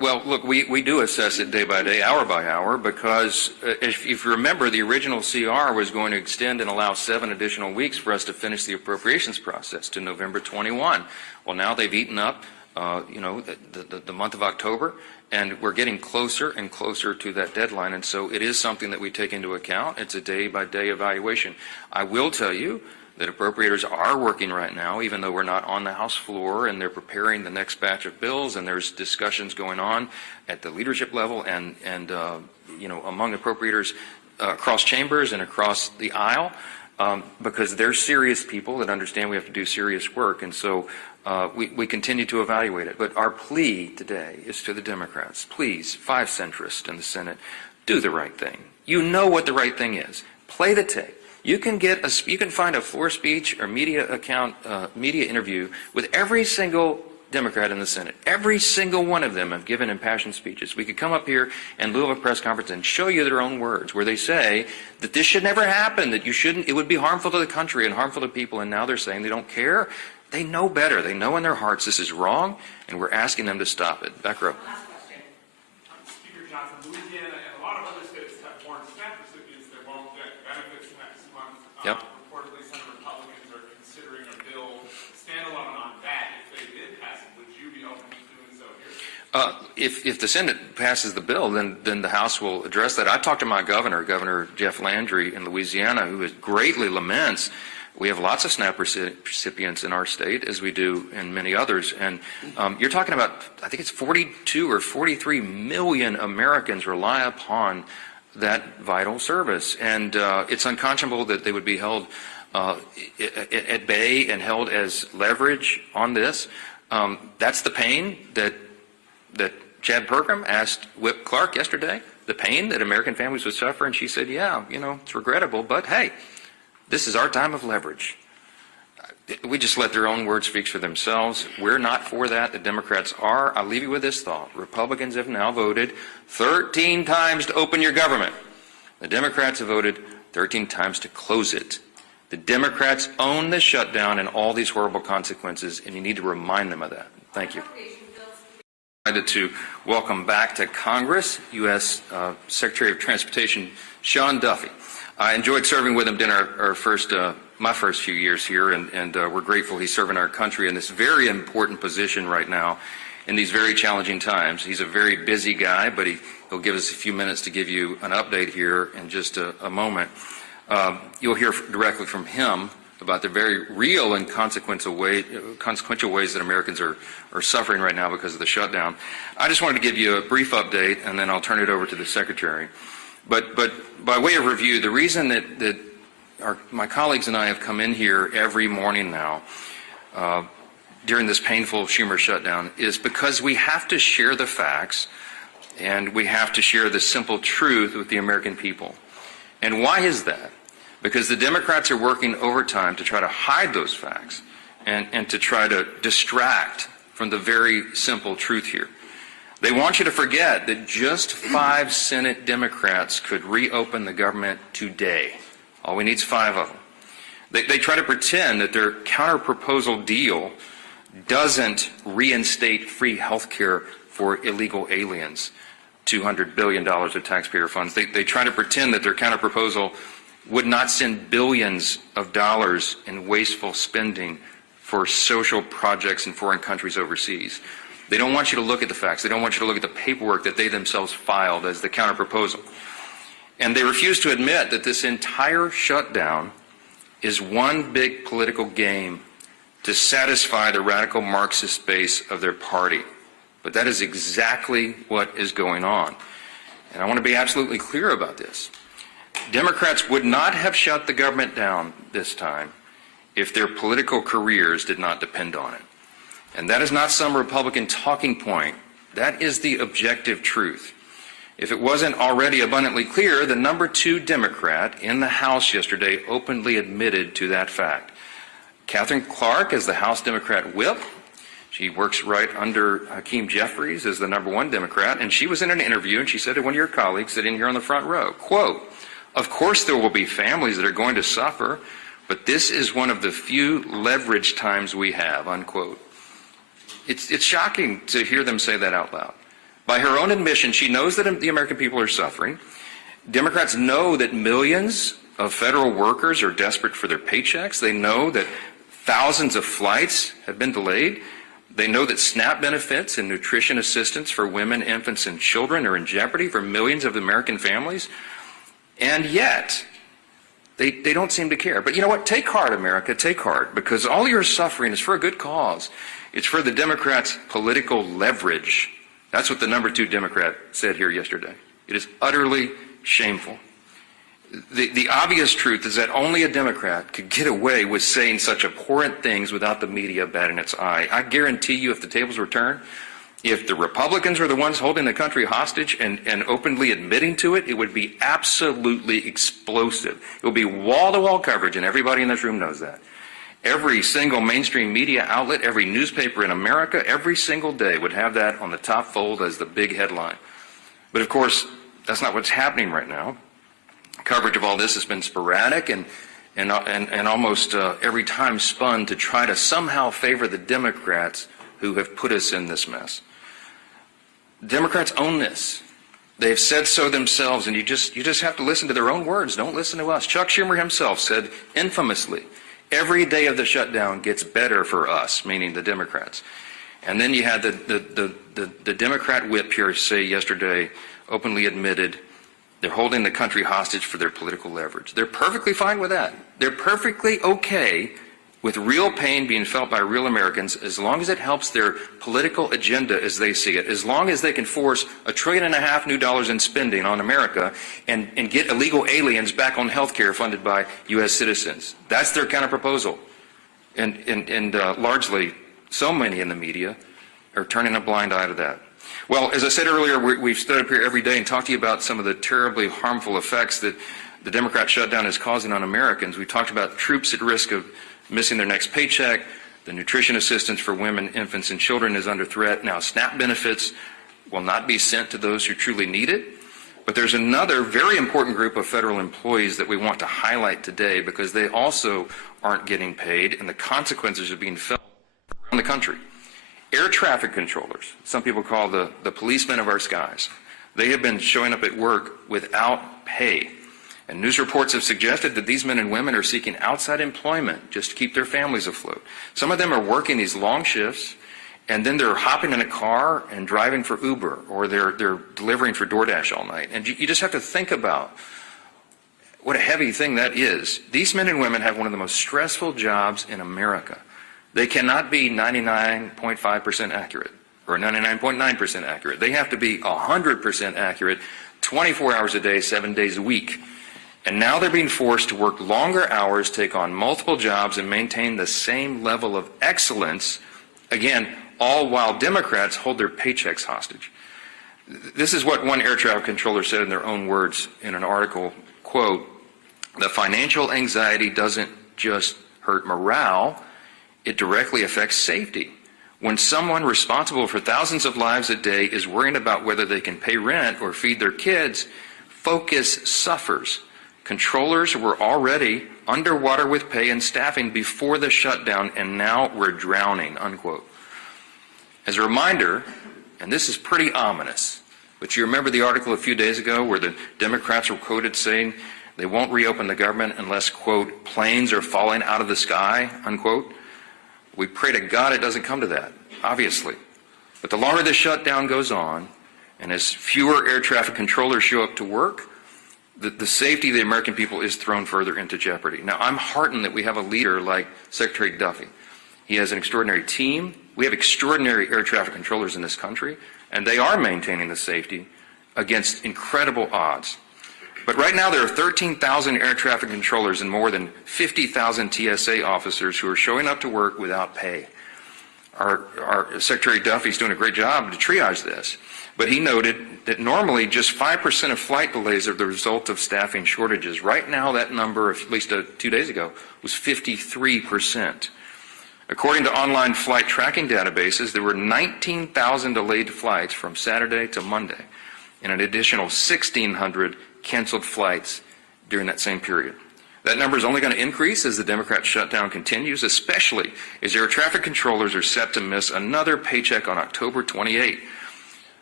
Well, look, we do assess it day by day, hour by hour, because if you remember, the original CR was going to extend and allow 7 additional weeks for us to finish the appropriations process to November 21. Well, now they've eaten up, the month of October, and we're getting closer and closer to that deadline, and so it is something that we take into account. It's a day-by-day evaluation. I will tell you that appropriators are working right now, even though we're not on the House floor, and they're preparing the next batch of bills, and there's discussions going on at the leadership level and among appropriators across chambers and across the aisle, because they're serious people that understand we have to do serious work, and so we continue to evaluate it. But our plea today is to the Democrats: please, 5 centrists in the Senate, do the right thing. You know what the right thing is. Play the tape. You can find a floor speech or media interview with every single Democrat in the Senate. Every single one of them have given impassioned speeches. We could come up here in lieu of a press conference and show you their own words, where they say that this should never happen, that it would be harmful to the country and harmful to people, and now they're saying they don't care. They know better. They know in their hearts this is wrong, and we're asking them to stop it. Back row. Last question. Speaker Johnson, Louisiana and a lot of other states have foreign SNAP recipients that won't get benefits next month. Yep. Reportedly, some Republicans are considering a bill standalone on that. If they did pass it, would you be open to doing so here? If the Senate passes the bill, then the House will address that. I talked to my Governor Jeff Landry in Louisiana, who greatly laments. We have lots of SNAP recipients in our state, as we do in many others. And you're talking about, I think it's 42 or 43 million Americans rely upon that vital service. And it's unconscionable that they would be held at bay and held as leverage on this. That's the pain that Chad Pergram asked Whip Clark yesterday, the pain that American families would suffer. And she said, yeah, it's regrettable, but hey, this is our time of leverage. We just let their own words speak for themselves. We're not for that. The Democrats are. I'll leave you with this thought. Republicans have now voted 13 times to open your government. The Democrats have voted 13 times to close it. The Democrats own the shutdown and all these horrible consequences, and you need to remind them of that. Thank you. I'm excited to welcome back to Congress U.S. Secretary of Transportation Sean Duffy. I enjoyed serving with him during my first few years here, and we're grateful he's serving our country in this very important position right now in these very challenging times. He's a very busy guy, but he'll give us a few minutes to give you an update here in just a moment. You'll hear directly from him about the very real and consequential ways that Americans are suffering right now because of the shutdown. I just wanted to give you a brief update, and then I'll turn it over to the Secretary. But by way of review, the reason that my colleagues and I have come in here every morning now during this painful Schumer shutdown is because we have to share the facts and we have to share the simple truth with the American people. And why is that? Because the Democrats are working overtime to try to hide those facts and to try to distract from the very simple truth here. They want you to forget that just 5 Senate Democrats could reopen the government today. All we need is 5 of them. They try to pretend that their counter-proposal deal doesn't reinstate free health care for illegal aliens, $200 billion of taxpayer funds. They try to pretend that their counter-proposal would not send billions of dollars in wasteful spending for social projects in foreign countries overseas. They don't want you to look at the facts. They don't want you to look at the paperwork that they themselves filed as the counterproposal. And they refuse to admit that this entire shutdown is one big political game to satisfy the radical Marxist base of their party. But that is exactly what is going on. And I want to be absolutely clear about this. Democrats would not have shut the government down this time if their political careers did not depend on it. And that is not some Republican talking point. That is the objective truth. If it wasn't already abundantly clear, the number 2 Democrat in the House yesterday openly admitted to that fact. Katherine Clark is the House Democrat whip. She works right under Hakeem Jeffries as the number 1 Democrat, and she was in an interview and she said to one of your colleagues sitting here on the front row, quote, "Of course there will be families that are going to suffer, but this is one of the few leverage times we have," unquote. It's shocking to hear them say that out loud. By her own admission, she knows that the American people are suffering. Democrats know that millions of federal workers are desperate for their paychecks. They know that thousands of flights have been delayed. They know that SNAP benefits and nutrition assistance for women, infants, and children are in jeopardy for millions of American families. And yet, they don't seem to care. But you know what? Take heart, America. Take heart. Because all your suffering is for a good cause. It's for the Democrats' political leverage. That's what the number 2 Democrat said here yesterday. It is utterly shameful. The obvious truth is that only a Democrat could get away with saying such abhorrent things without the media batting its eye. I guarantee you, if the tables were turned, if the Republicans were the ones holding the country hostage and openly admitting to it, it would be absolutely explosive. It would be wall-to-wall coverage, and everybody in this room knows that. Every single mainstream media outlet, every newspaper in America, every single day would have that on the top fold as the big headline. But of course, that's not what's happening right now. Coverage of all this has been sporadic and almost every time spun to try to somehow favor the Democrats who have put us in this mess. Democrats own this. They've said so themselves, and you just have to listen to their own words. Don't listen to us. Chuck Schumer himself said infamously, every day of the shutdown gets better for us, meaning the Democrats. And then you had the Democrat whip here say yesterday, openly admitted, they're holding the country hostage for their political leverage. They're perfectly fine with that. They're perfectly okay with real pain being felt by real Americans as long as it helps their political agenda as they see it, as long as they can force $1.5 trillion new dollars in spending on America and get illegal aliens back on health care funded by U.S. citizens. That's their kind of proposal. And largely, so many in the media are turning a blind eye to that. Well, as I said earlier, we've stood up here every day and talked to you about some of the terribly harmful effects that the Democrat shutdown is causing on Americans. We talked about troops at risk of missing their next paycheck. The nutrition assistance for women, infants, and children is under threat. Now, SNAP benefits will not be sent to those who truly need it. But there's another very important group of federal employees that we want to highlight today because they also aren't getting paid, and the consequences are being felt around the country. Air traffic controllers, some people call the policemen of our skies, they have been showing up at work without pay. And news reports have suggested that these men and women are seeking outside employment just to keep their families afloat. Some of them are working these long shifts, and then they're hopping in a car and driving for Uber, or they're delivering for DoorDash all night. And you just have to think about what a heavy thing that is. These men and women have one of the most stressful jobs in America. They cannot be 99.5% accurate or 99.9% accurate. They have to be 100% accurate 24 hours a day, 7 days a week. And now they're being forced to work longer hours, take on multiple jobs, and maintain the same level of excellence, again, all while Democrats hold their paychecks hostage. This is what one air traffic controller said in their own words in an article, quote, "The financial anxiety doesn't just hurt morale, it directly affects safety. When someone responsible for thousands of lives a day is worrying about whether they can pay rent or feed their kids, focus suffers. Controllers were already underwater with pay and staffing before the shutdown, and now we're drowning," unquote. As a reminder, and this is pretty ominous, but you remember the article a few days ago where the Democrats were quoted saying they won't reopen the government unless, quote, planes are falling out of the sky, unquote. We pray to God it doesn't come to that, obviously. But the longer the shutdown goes on, and as fewer air traffic controllers show up to work, the safety of the American people is thrown further into jeopardy. Now, I'm heartened that we have a leader like Secretary Duffy. He has an extraordinary team. We have extraordinary air traffic controllers in this country, and they are maintaining the safety against incredible odds. But right now there are 13,000 air traffic controllers and more than 50,000 TSA officers who are showing up to work without pay. Our Secretary Duffy's doing a great job to triage this, but he noted that normally just 5% of flight delays are the result of staffing shortages. Right now that number, at least 2 days ago, was 53%. According to online flight tracking databases, there were 19,000 delayed flights from Saturday to Monday, and an additional 1,600 canceled flights during that same period. That number is only going to increase as the Democrat shutdown continues, especially as air traffic controllers are set to miss another paycheck on October 28.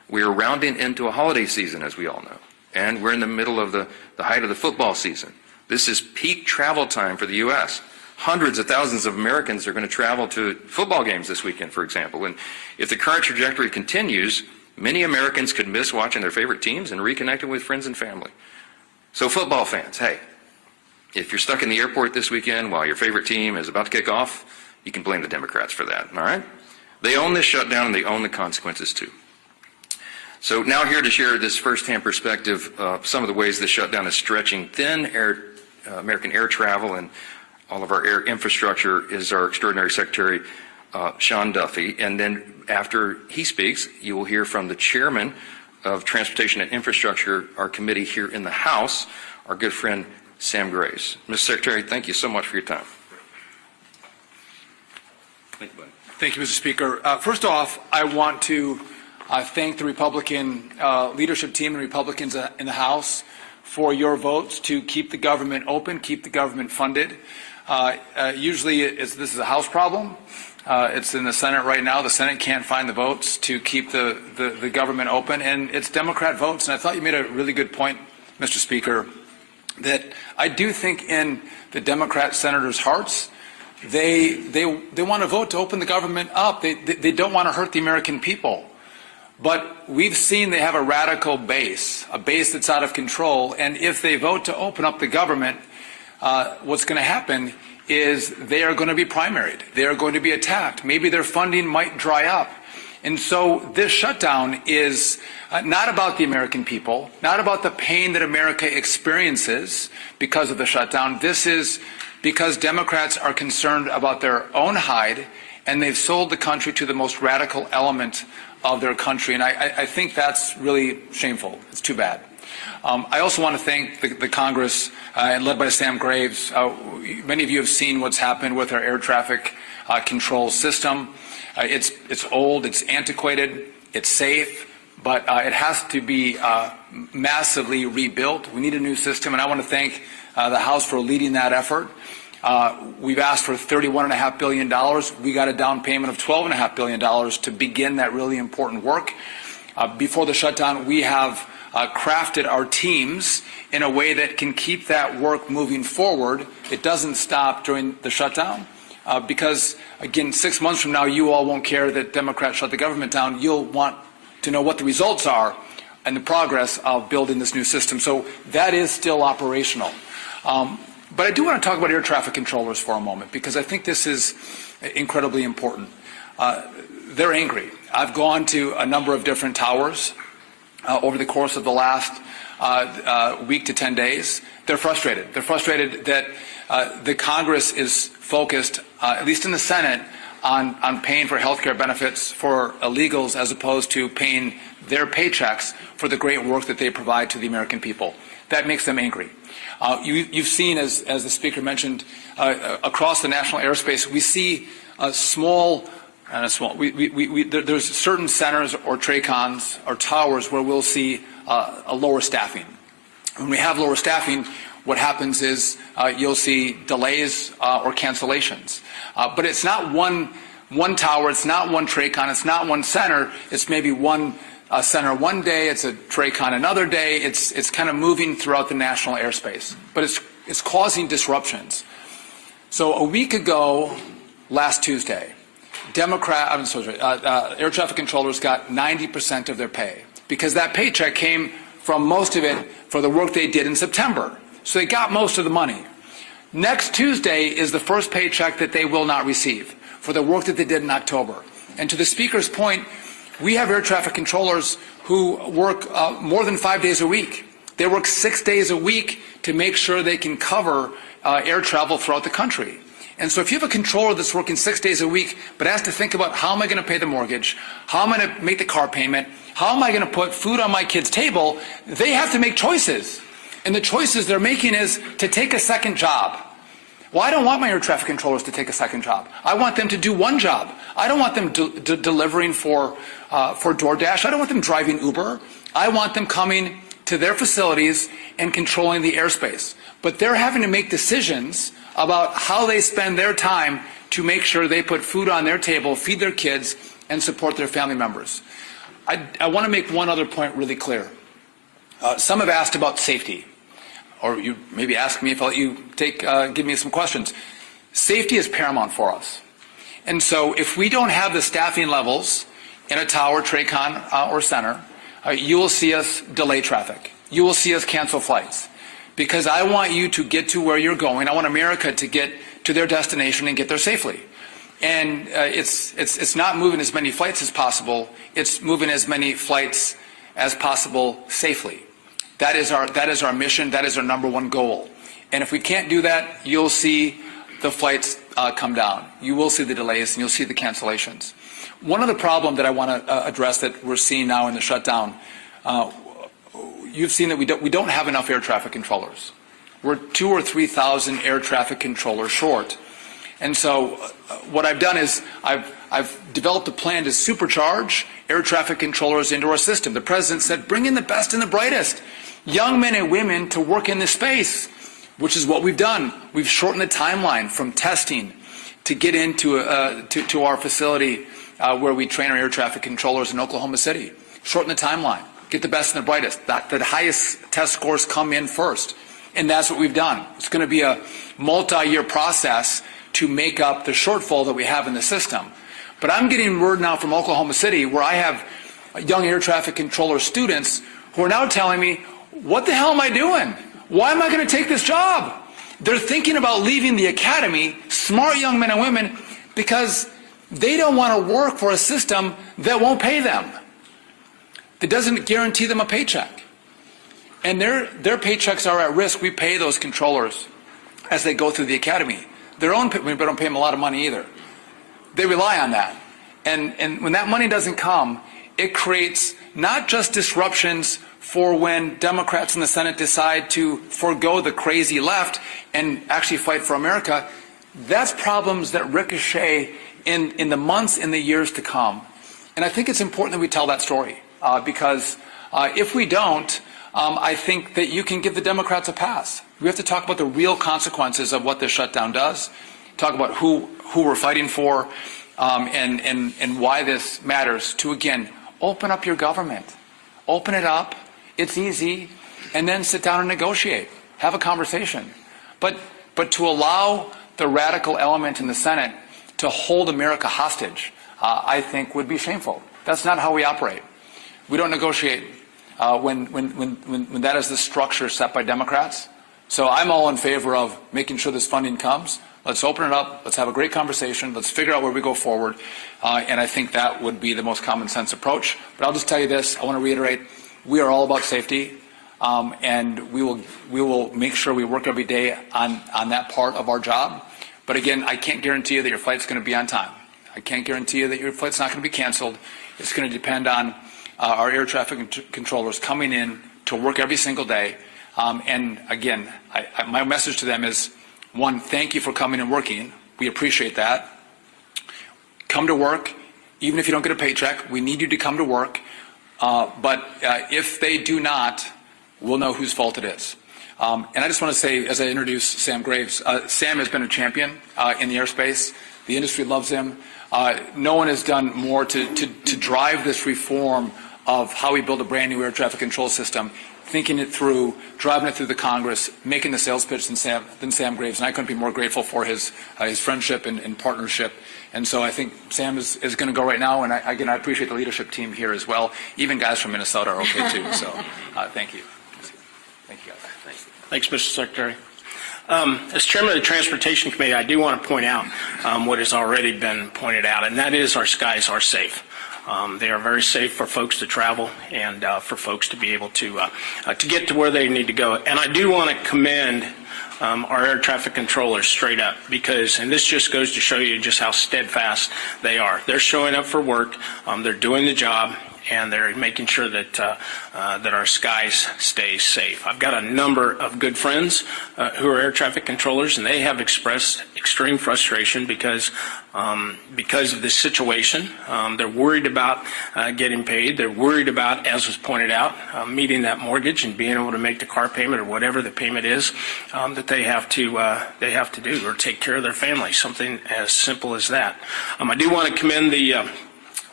We are rounding into a holiday season, as we all know, and we're in the middle of the height of the football season. This is peak travel time for the U.S. Hundreds of thousands of Americans are going to travel to football games this weekend, for example. And if the current trajectory continues, many Americans could miss watching their favorite teams and reconnecting with friends and family. So football fans, hey, if you're stuck in the airport this weekend while your favorite team is about to kick off, you can blame the Democrats for that, all right? They own this shutdown, and they own the consequences, too. So now here to share this firsthand perspective of some of the ways this shutdown is stretching thin American air travel and all of our air infrastructure is our extraordinary Secretary, Sean Duffy. And then after he speaks, you will hear from the Chairman of Transportation and Infrastructure, our committee here in the House, our good friend Sam Graves. Mr. Secretary, thank you so much for your time. Thank you, buddy. Thank you, Mr. Speaker. First off, I want to thank the Republican leadership team and Republicans in the House for your votes to keep the government open, keep the government funded. Usually this is a House problem. It's in the Senate right now. The Senate can't find the votes to keep the government open, and it's Democrat votes. And I thought you made a really good point, Mr. Speaker, that I do think in the Democrat senators' hearts, they want to vote to open the government up. They don't want to hurt the American people. But we've seen they have a radical base, a base that's out of control. And if they vote to open up the government, what's going to happen is they are going to be primaried. They are going to be attacked. Maybe their funding might dry up. And so this shutdown is not about the American people, not about the pain that America experiences because of the shutdown. This is because Democrats are concerned about their own hide, and they've sold the country to the most radical element of their country. And I think that's really shameful. It's too bad. I also want to thank the Congress, and led by Sam Graves. Many of you have seen what's happened with our air traffic control system. It's old, it's antiquated, it's safe, but it has to be massively rebuilt. We need a new system, and I want to thank the House for leading that effort. We've asked for $31.5 billion. We got a down payment of $12.5 billion to begin that really important work. Before the shutdown, we have crafted our teams in a way that can keep that work moving forward. It doesn't stop during the shutdown because, again, 6 months from now, you all won't care that Democrats shut the government down. You'll want to know what the results are and the progress of building this new system. So that is still operational. But I do want to talk about air traffic controllers for a moment because I think this is incredibly important. They're angry. I've gone to a number of different towers over the course of the last week to 10 days. They're frustrated. They're frustrated that the Congress is focused, at least in the Senate, on paying for health care benefits for illegals as opposed to paying their paychecks for the great work that they provide to the American people. That makes them angry. You've seen, as the Speaker mentioned, across the national airspace, we see there's certain centers or TRACONs or towers where we'll see a lower staffing. When we have lower staffing, what happens is you'll see delays or cancellations. But it's not one tower, it's not one TRACON, it's not one center, it's maybe one center one day, it's a TRACON another day, it's kind of moving throughout the national airspace. But it's causing disruptions. So a week ago, last Tuesday, air traffic controllers got 90% of their pay because that paycheck came from most of it for the work they did in September. So they got most of the money. Next Tuesday is the first paycheck that they will not receive for the work that they did in October. And to the Speaker's point, we have air traffic controllers who work more than 5 days a week. They work 6 days a week to make sure they can cover air travel throughout the country. And so if you have a controller that's working 6 days a week but has to think about how am I going to pay the mortgage, how am I going to make the car payment, how am I going to put food on my kid's table, they have to make choices. And the choices they're making is to take a second job. Well, I don't want my air traffic controllers to take a second job. I want them to do one job. I don't want them delivering for DoorDash. I don't want them driving Uber. I want them coming to their facilities and controlling the airspace. But they're having to make decisions about how they spend their time to make sure they put food on their table, feed their kids, and support their family members. I want to make one other point really clear. Some have asked about safety, or you maybe ask me if I'll let you give me some questions. Safety is paramount for us. And so if we don't have the staffing levels in a tower, TRACON, or center, you will see us delay traffic. You will see us cancel flights. Because I want you to get to where you're going. I want America to get to their destination and get there safely. And it's not moving as many flights as possible. It's moving as many flights as possible safely. That is our mission. That is our number one goal. And if we can't do that, you'll see the flights come down. You will see the delays and you'll see the cancellations. One other problem that I want to address that we're seeing now in the shutdown, you've seen that we don't have enough air traffic controllers. We're 2,000 or 3,000 air traffic controllers short. And so what I've done is I've developed a plan to supercharge air traffic controllers into our system. The President said, bring in the best and the brightest, young men and women to work in this space, which is what we've done. We've shortened the timeline from testing to get into to our facility where we train our air traffic controllers in Oklahoma City. Shorten the timeline. Get the best and the brightest. The highest test scores come in first. And that's what we've done. It's going to be a multi-year process to make up the shortfall that we have in the system. But I'm getting word now from Oklahoma City where I have young air traffic controller students who are now telling me, what the hell am I doing? Why am I going to take this job? They're thinking about leaving the academy, smart young men and women, because they don't want to work for a system that won't pay them, that doesn't guarantee them a paycheck. And their paychecks are at risk. We pay those controllers as they go through the academy. We don't pay them a lot of money either. They rely on that. And when that money doesn't come, it creates not just disruptions for when Democrats in the Senate decide to forego the crazy left and actually fight for America. That's problems that ricochet in the months and the years to come. And I think it's important that we tell that story because if we don't, I think that you can give the Democrats a pass. We have to talk about the real consequences of what this shutdown does, talk about who we're fighting for, and why this matters to, again, open up your government. Open it up. It's easy. And then sit down and negotiate. Have a conversation. But to allow the radical element in the Senate to hold America hostage, I think would be shameful. That's not how we operate. We don't negotiate when that is the structure set by Democrats. So I'm all in favor of making sure this funding comes. Let's open it up. Let's have a great conversation. Let's figure out where we go forward. And I think that would be the most common sense approach. But I'll just tell you this. I want to reiterate. We are all about safety. And we will make sure we work every day on that part of our job. But again, I can't guarantee you that your flight's going to be on time. I can't guarantee you that your flight's not going to be canceled. It's going to depend on our air traffic controllers coming in to work every single day. And again, my message to them is, one, thank you for coming and working. We appreciate that. Come to work, even if you don't get a paycheck. We need you to come to work. But if they do not, we'll know whose fault it is. And I just want to say, as I introduce Sam Graves, Sam has been a champion in the airspace. The industry loves him. No one has done more to drive this reform of how we build a brand new air traffic control system, thinking it through, driving it through the Congress, making the sales pitch than Sam Graves. And I couldn't be more grateful for his friendship and partnership. And so I think Sam is going to go right now. And I appreciate the leadership team here as well. Even guys from Minnesota are okay too. So thank you. Thank you, guys. Thanks, Mr. Secretary. As Chairman of the Transportation Committee, I do want to point out what has already been pointed out, and that is our skies are safe. They are very safe for folks to travel and for folks to be able to get to where they need to go. And I do want to commend our air traffic controllers straight up because, and this just goes to show you just how steadfast they are. They're showing up for work. They're doing the job. And they're making sure that that our skies stay safe. I've got a number of good friends who are air traffic controllers, and they have expressed extreme frustration because of this situation. They're worried about getting paid. They're worried about, as was pointed out, meeting that mortgage and being able to make the car payment or whatever the payment is that they have to do or take care of their family. Something as simple as that. I do want to commend the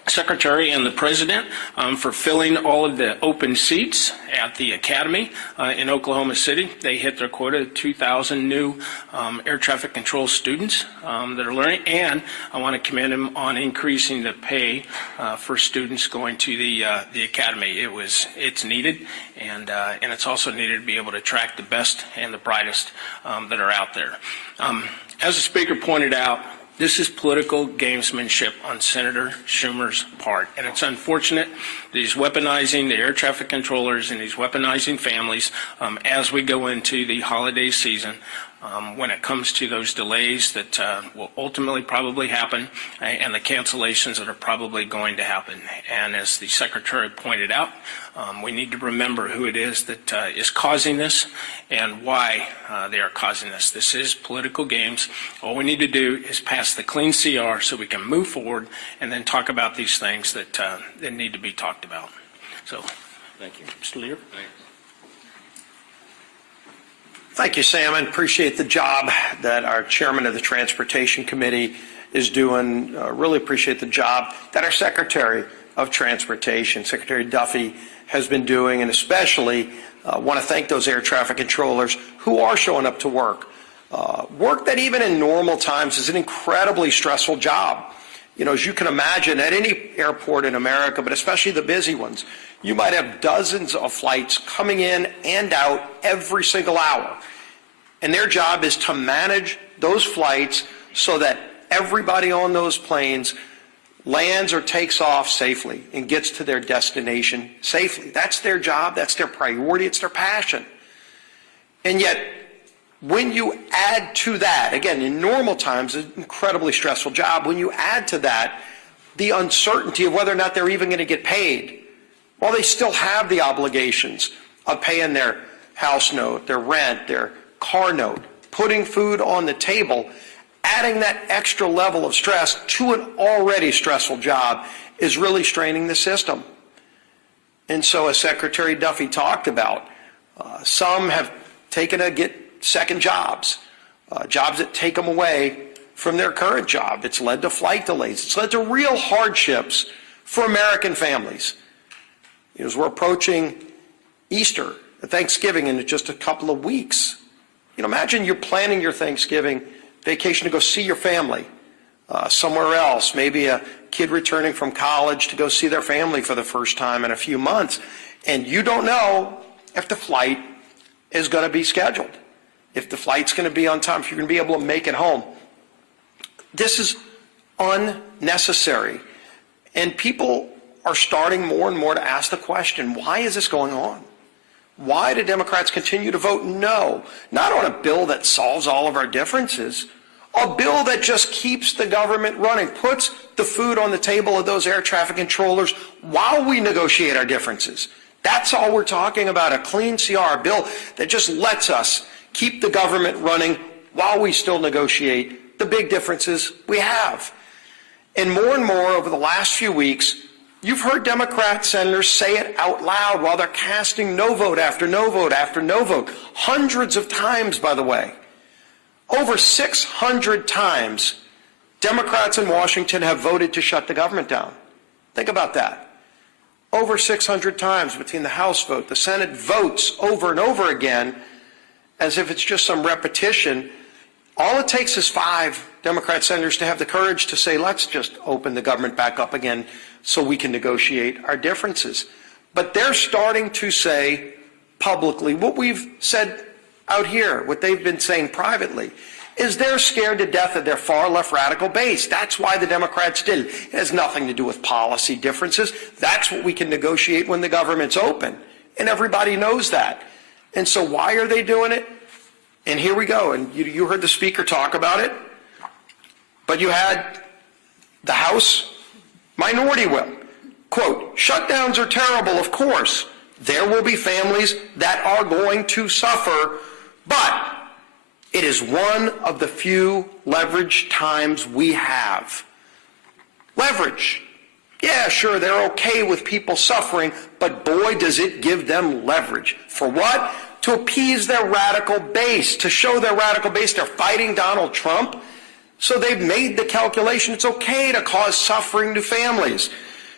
Secretary and the President for filling all of the open seats at the Academy in Oklahoma City. They hit their quota of 2,000 new air traffic control students that are learning, and I want to commend them on increasing the pay for students going to the Academy. It's needed, and it's also needed to be able to attract the best and the brightest that are out there. As the Speaker pointed out, this is political gamesmanship on Senator Schumer's part, and it's unfortunate that he's weaponizing the air traffic controllers and he's weaponizing families as we go into the holiday season when it comes to those delays that will ultimately probably happen and the cancellations that are probably going to happen. And as the Secretary pointed out, we need to remember who it is that is causing this and why they are causing this. This is political games. All we need to do is pass the clean CR so we can move forward and then talk about these things that need to be talked about. So, thank you. Mr. Leader. Thank you, Sam, and appreciate the job that our chairman of the Transportation Committee is doing. Really appreciate the job that our Secretary of Transportation, Secretary Duffy, has been doing, and especially want to thank those air traffic controllers who are showing up to work. Work that even in normal times is an incredibly stressful job. You know, as you can imagine, at any airport in America, but especially the busy ones, you might have dozens of flights coming in and out every single hour. And their job is to manage those flights so that everybody on those planes lands or takes off safely and gets to their destination safely. That's their job. That's their priority. It's their passion. And yet, when you add to that, again, in normal times, an incredibly stressful job, when you add to that the uncertainty of whether or not they're even going to get paid, while they still have the obligations of paying their house note, their rent, their car note, putting food on the table, adding that extra level of stress to an already stressful job is really straining the system. And so as Secretary Duffy talked about, some have taken to get second jobs, jobs that take them away from their current job. It's led to flight delays. It's led to real hardships for American families. As we're approaching Easter, Thanksgiving in just a couple of weeks. You know, imagine you're planning your Thanksgiving vacation to go see your family somewhere else, maybe a kid returning from college to go see their family for the first time in a few months, and you don't know if the flight is going to be scheduled, if the flight's going to be on time, if you're going to be able to make it home. This is unnecessary, and people are starting more and more to ask the question, why is this going on? Why do Democrats continue to vote no? Not on a bill that solves all of our differences, a bill that just keeps the government running, puts the food on the table of those air traffic controllers while we negotiate our differences. That's all we're talking about, a clean CR, a bill that just lets us keep the government running while we still negotiate the big differences we have. And more over the last few weeks, you've heard Democrat senators say it out loud while they're casting no vote after no vote after no vote. Hundreds of times, by the way. Over 600 times, Democrats in Washington have voted to shut the government down. Think about that. Over 600 times between the House vote, the Senate votes over and over again, as if it's just some repetition. All it takes is 5 Democrat senators to have the courage to say, let's just open the government back up again so we can negotiate our differences. But they're starting to say publicly what we've said out here, what they've been saying privately, is they're scared to death of their far left radical base. That's why the Democrats did it. It has nothing to do with policy differences. That's what we can negotiate when the government's open. And everybody knows that. And so why are they doing it? And here we go. And you heard the Speaker talk about it. But you had the House Minority Whip. Quote, shutdowns are terrible, of course. There will be families that are going to suffer, but it is one of the few leverage times we have. Leverage. Yeah, sure, they're okay with people suffering, but boy, does it give them leverage. For what? To appease their radical base, to show their radical base they're fighting Donald Trump. So they've made the calculation it's okay to cause suffering to families.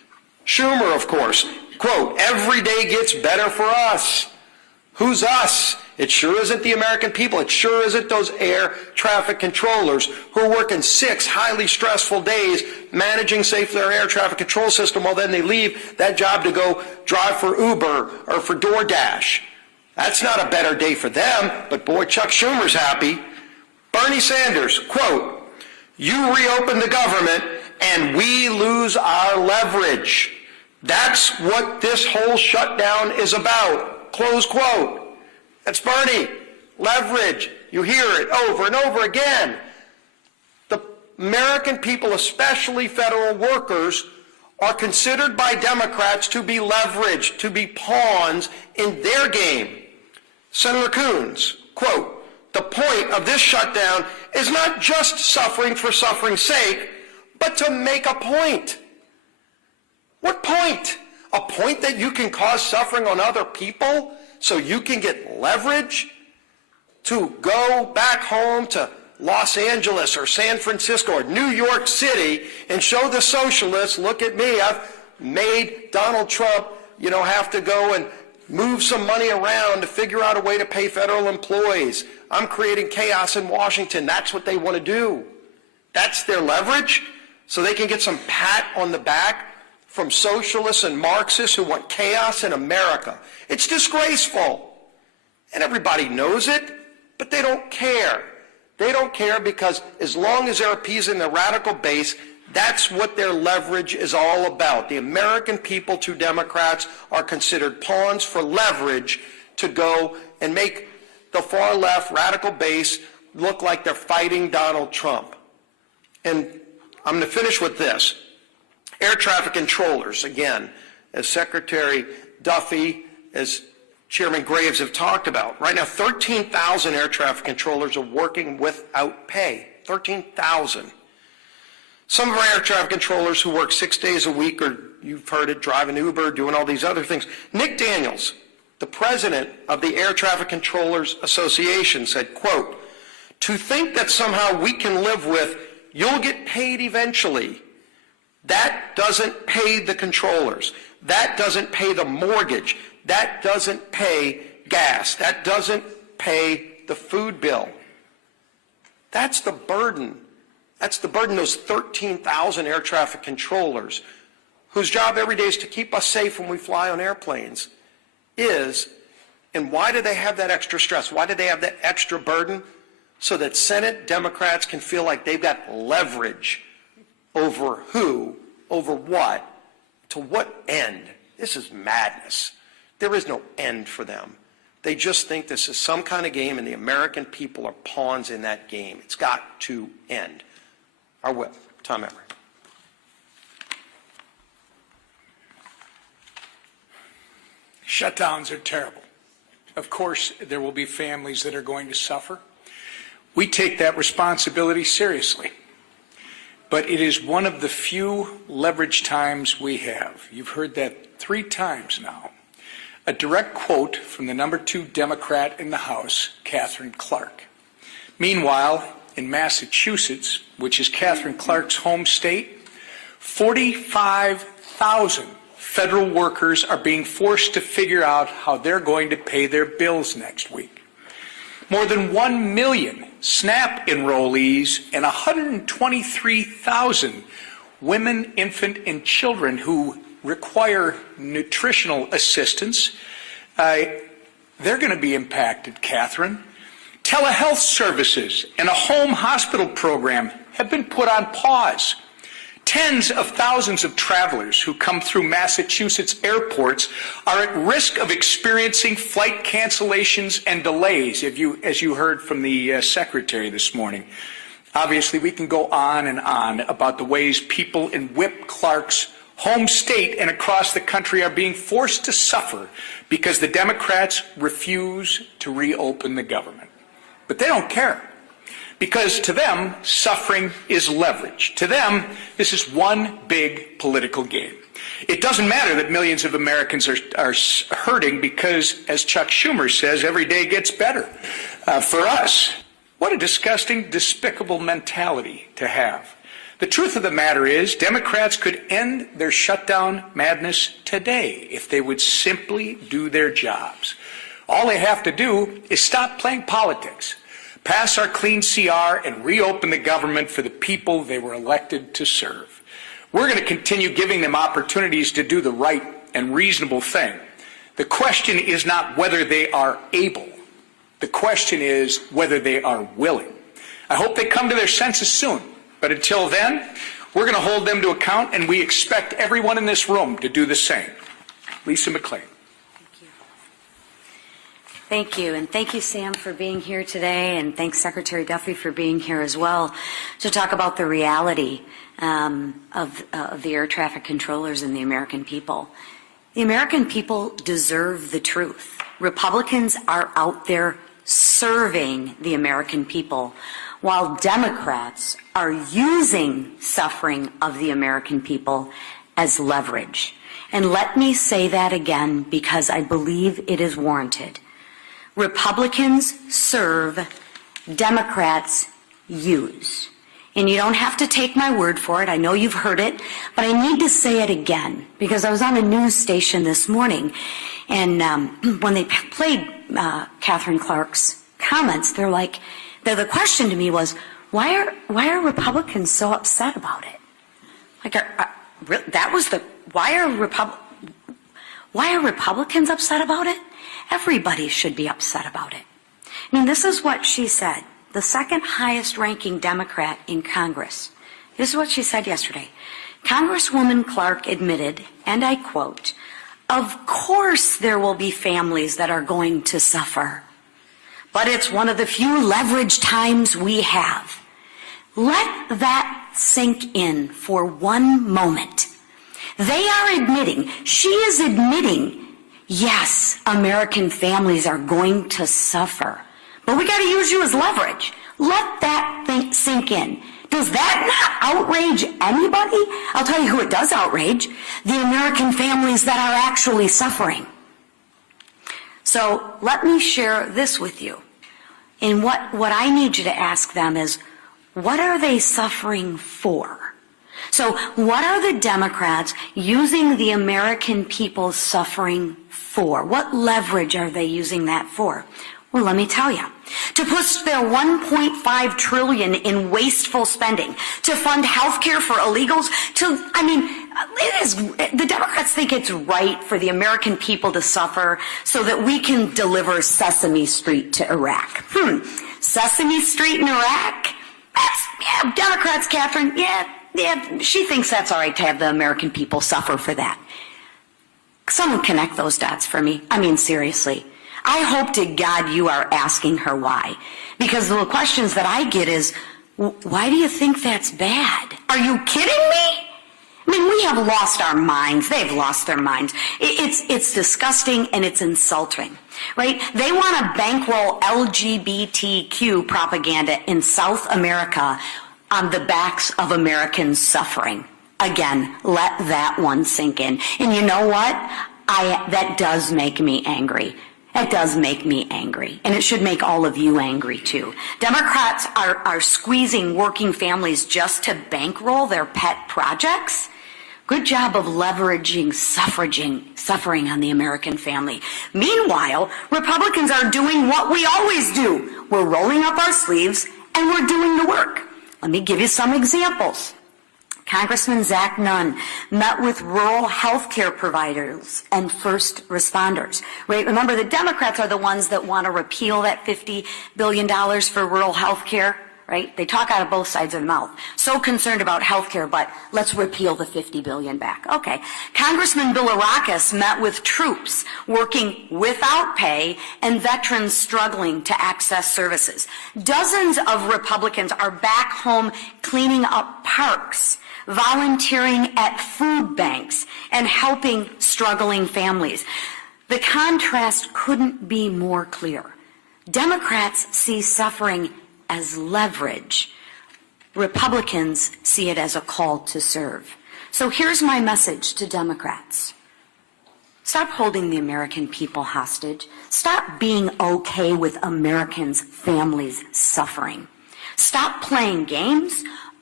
Schumer, of course, quote, every day gets better for us. Who's us? It sure isn't the American people. It sure isn't those air traffic controllers who are working 6 highly stressful days managing safely our air traffic control system while then they leave that job to go drive for Uber or for DoorDash. That's not a better day for them, but boy, Chuck Schumer's happy. Bernie Sanders, quote, you reopen the government and we lose our leverage. That's what this whole shutdown is about, close quote. That's Bernie. Leverage. You hear it over and over again. The American people, especially federal workers, are considered by Democrats to be leveraged, to be pawns in their game. Senator Coons, quote, the point of this shutdown is not just suffering for suffering's sake, but to make a point. What point? A point that you can cause suffering on other people so you can get leverage to go back home to Los Angeles or San Francisco or New York City and show the socialists, look at me, I've made Donald Trump, have to go and move some money around to figure out a way to pay federal employees. I'm creating chaos in Washington. That's what they want to do. That's their leverage, so they can get some pat on the back from socialists and Marxists who want chaos in America. It's disgraceful. And everybody knows it, but they don't care. They don't care because as long as they're appeasing the radical base, that's what their leverage is all about. The American people to Democrats are considered pawns for leverage to go and make the far left radical base look like they're fighting Donald Trump. And I'm going to finish with this. Air traffic controllers, again, as Secretary Duffy, as Chairman Graves have talked about. Right now, 13,000 air traffic controllers are working without pay. 13,000. Some of our air traffic controllers who work 6 days a week, or you've heard it, driving Uber, doing all these other things. Nick Daniels, the president of the Air Traffic Controllers Association, said, quote, to think that somehow we can live with, you'll get paid eventually. That doesn't pay the controllers. That doesn't pay the mortgage. That doesn't pay gas. That doesn't pay the food bill. That's the burden. That's the burden those 13,000 air traffic controllers, whose job every day is to keep us safe when we fly on airplanes, is. And why do they have that extra stress? Why do they have that extra burden? So that Senate Democrats can feel like they've got leverage over who, over what, to what end? This is madness. There is no end for them. They just think this is some kind of game, and the American people are pawns in that game. It's got to end. Our whip, Tom Emory. Shutdowns are terrible. Of course, there will be families that are going to suffer. We take that responsibility seriously. But it is one of the few leverage times we have. You've heard that 3 times now. A direct quote from the number 2 Democrat in the House, Katherine Clark. Meanwhile, in Massachusetts, which is Katherine Clark's home state, 45,000 federal workers are being forced to figure out how they're going to pay their bills next week. More than 1 million SNAP enrollees and 123,000 women, infant, and children who require nutritional assistance, they're going to be impacted, Catherine. Telehealth services and a home hospital program have been put on pause. Tens of thousands of travelers who come through Massachusetts airports are at risk of experiencing flight cancellations and delays, as you heard from the Secretary this morning. Obviously, we can go on and on about the ways people in Whip Clark's home state and across the country are being forced to suffer because the Democrats refuse to reopen the government. But they don't care. Because to them, suffering is leverage. To them, this is one big political game. It doesn't matter that millions of Americans are hurting because, as Chuck Schumer says, every day gets better. For us, what a disgusting, despicable mentality to have. The truth of the matter is, Democrats could end their shutdown madness today if they would simply do their jobs. All they have to do is stop playing politics, pass our clean CR, and reopen the government for the people they were elected to serve. We're going to continue giving them opportunities to do the right and reasonable thing. The question is not whether they are able. The question is whether they are willing. I hope they come to their senses soon. But until then, we're going to hold them to account, and we expect everyone in this room to do the same. Lisa McClain. Thank you, and thank you, Sam, for being here today, and thanks, Secretary Duffy, for being here as well to talk about the reality of the air traffic controllers and the American people. The American people deserve the truth. Republicans are out there serving the American people, while Democrats are using suffering of the American people as leverage. And let me say that again because I believe it is warranted. Republicans serve, Democrats use. And you don't have to take my word for it. I know you've heard it, but I need to say it again because I was on a news station this morning, and when they played Catherine Clark's comments, the question to me was, why are Republicans so upset about it? Why are Republicans upset about it? Everybody should be upset about it. I mean, this is what she said, the second highest ranking Democrat in Congress. This is what she said yesterday. Congresswoman Clark admitted, and I quote, "Of course there will be families that are going to suffer, but it's one of the few leverage times we have." Let that sink in for one moment. They are admitting, she is admitting, yes, American families are going to suffer, but we got to use you as leverage. Let that thing sink in. Does that not outrage anybody? I'll tell you who it does outrage, the American families that are actually suffering. So let me share this with you. And what I need you to ask them is, what are they suffering for? So what are the Democrats using the American people suffering for? What leverage are they using that for? Well, let me tell you. To push their $1.5 trillion in wasteful spending, to fund health care for illegals, the Democrats think it's right for the American people to suffer so that we can deliver Sesame Street to Iraq. Sesame Street in Iraq? Democrats, Catherine, she thinks that's all right to have the American people suffer for that. Someone connect those dots for me. I mean, seriously. I hope to God you are asking her why. Because the questions that I get is, why do you think that's bad? Are you kidding me? I mean, we have lost our minds. They've lost their minds. It's disgusting and it's insulting, right? They want to bankroll LGBTQ propaganda in South America on the backs of Americans suffering. Again, let that one sink in. And you know what? That does make me angry. It does make me angry, and it should make all of you angry too. Democrats are squeezing working families just to bankroll their pet projects. Good job of leveraging suffering on the American family. Meanwhile, Republicans are doing what we always do. We're rolling up our sleeves and we're doing the work. Let me give you some examples. Congressman Zach Nunn met with rural health care providers and first responders. Right? Remember, the Democrats are the ones that want to repeal that $50 billion for rural health care. Right? They talk out of both sides of the mouth. So concerned about health care, but let's repeal the $50 billion back. Okay. Congressman Bilirakis met with troops working without pay and veterans struggling to access services. Dozens of Republicans are back home cleaning up parks, volunteering at food banks, and helping struggling families. The contrast couldn't be more clear. Democrats see suffering as leverage. Republicans see it as a call to serve. So here's my message to Democrats. Stop holding the American people hostage. Stop being okay with Americans' families suffering. Stop playing games.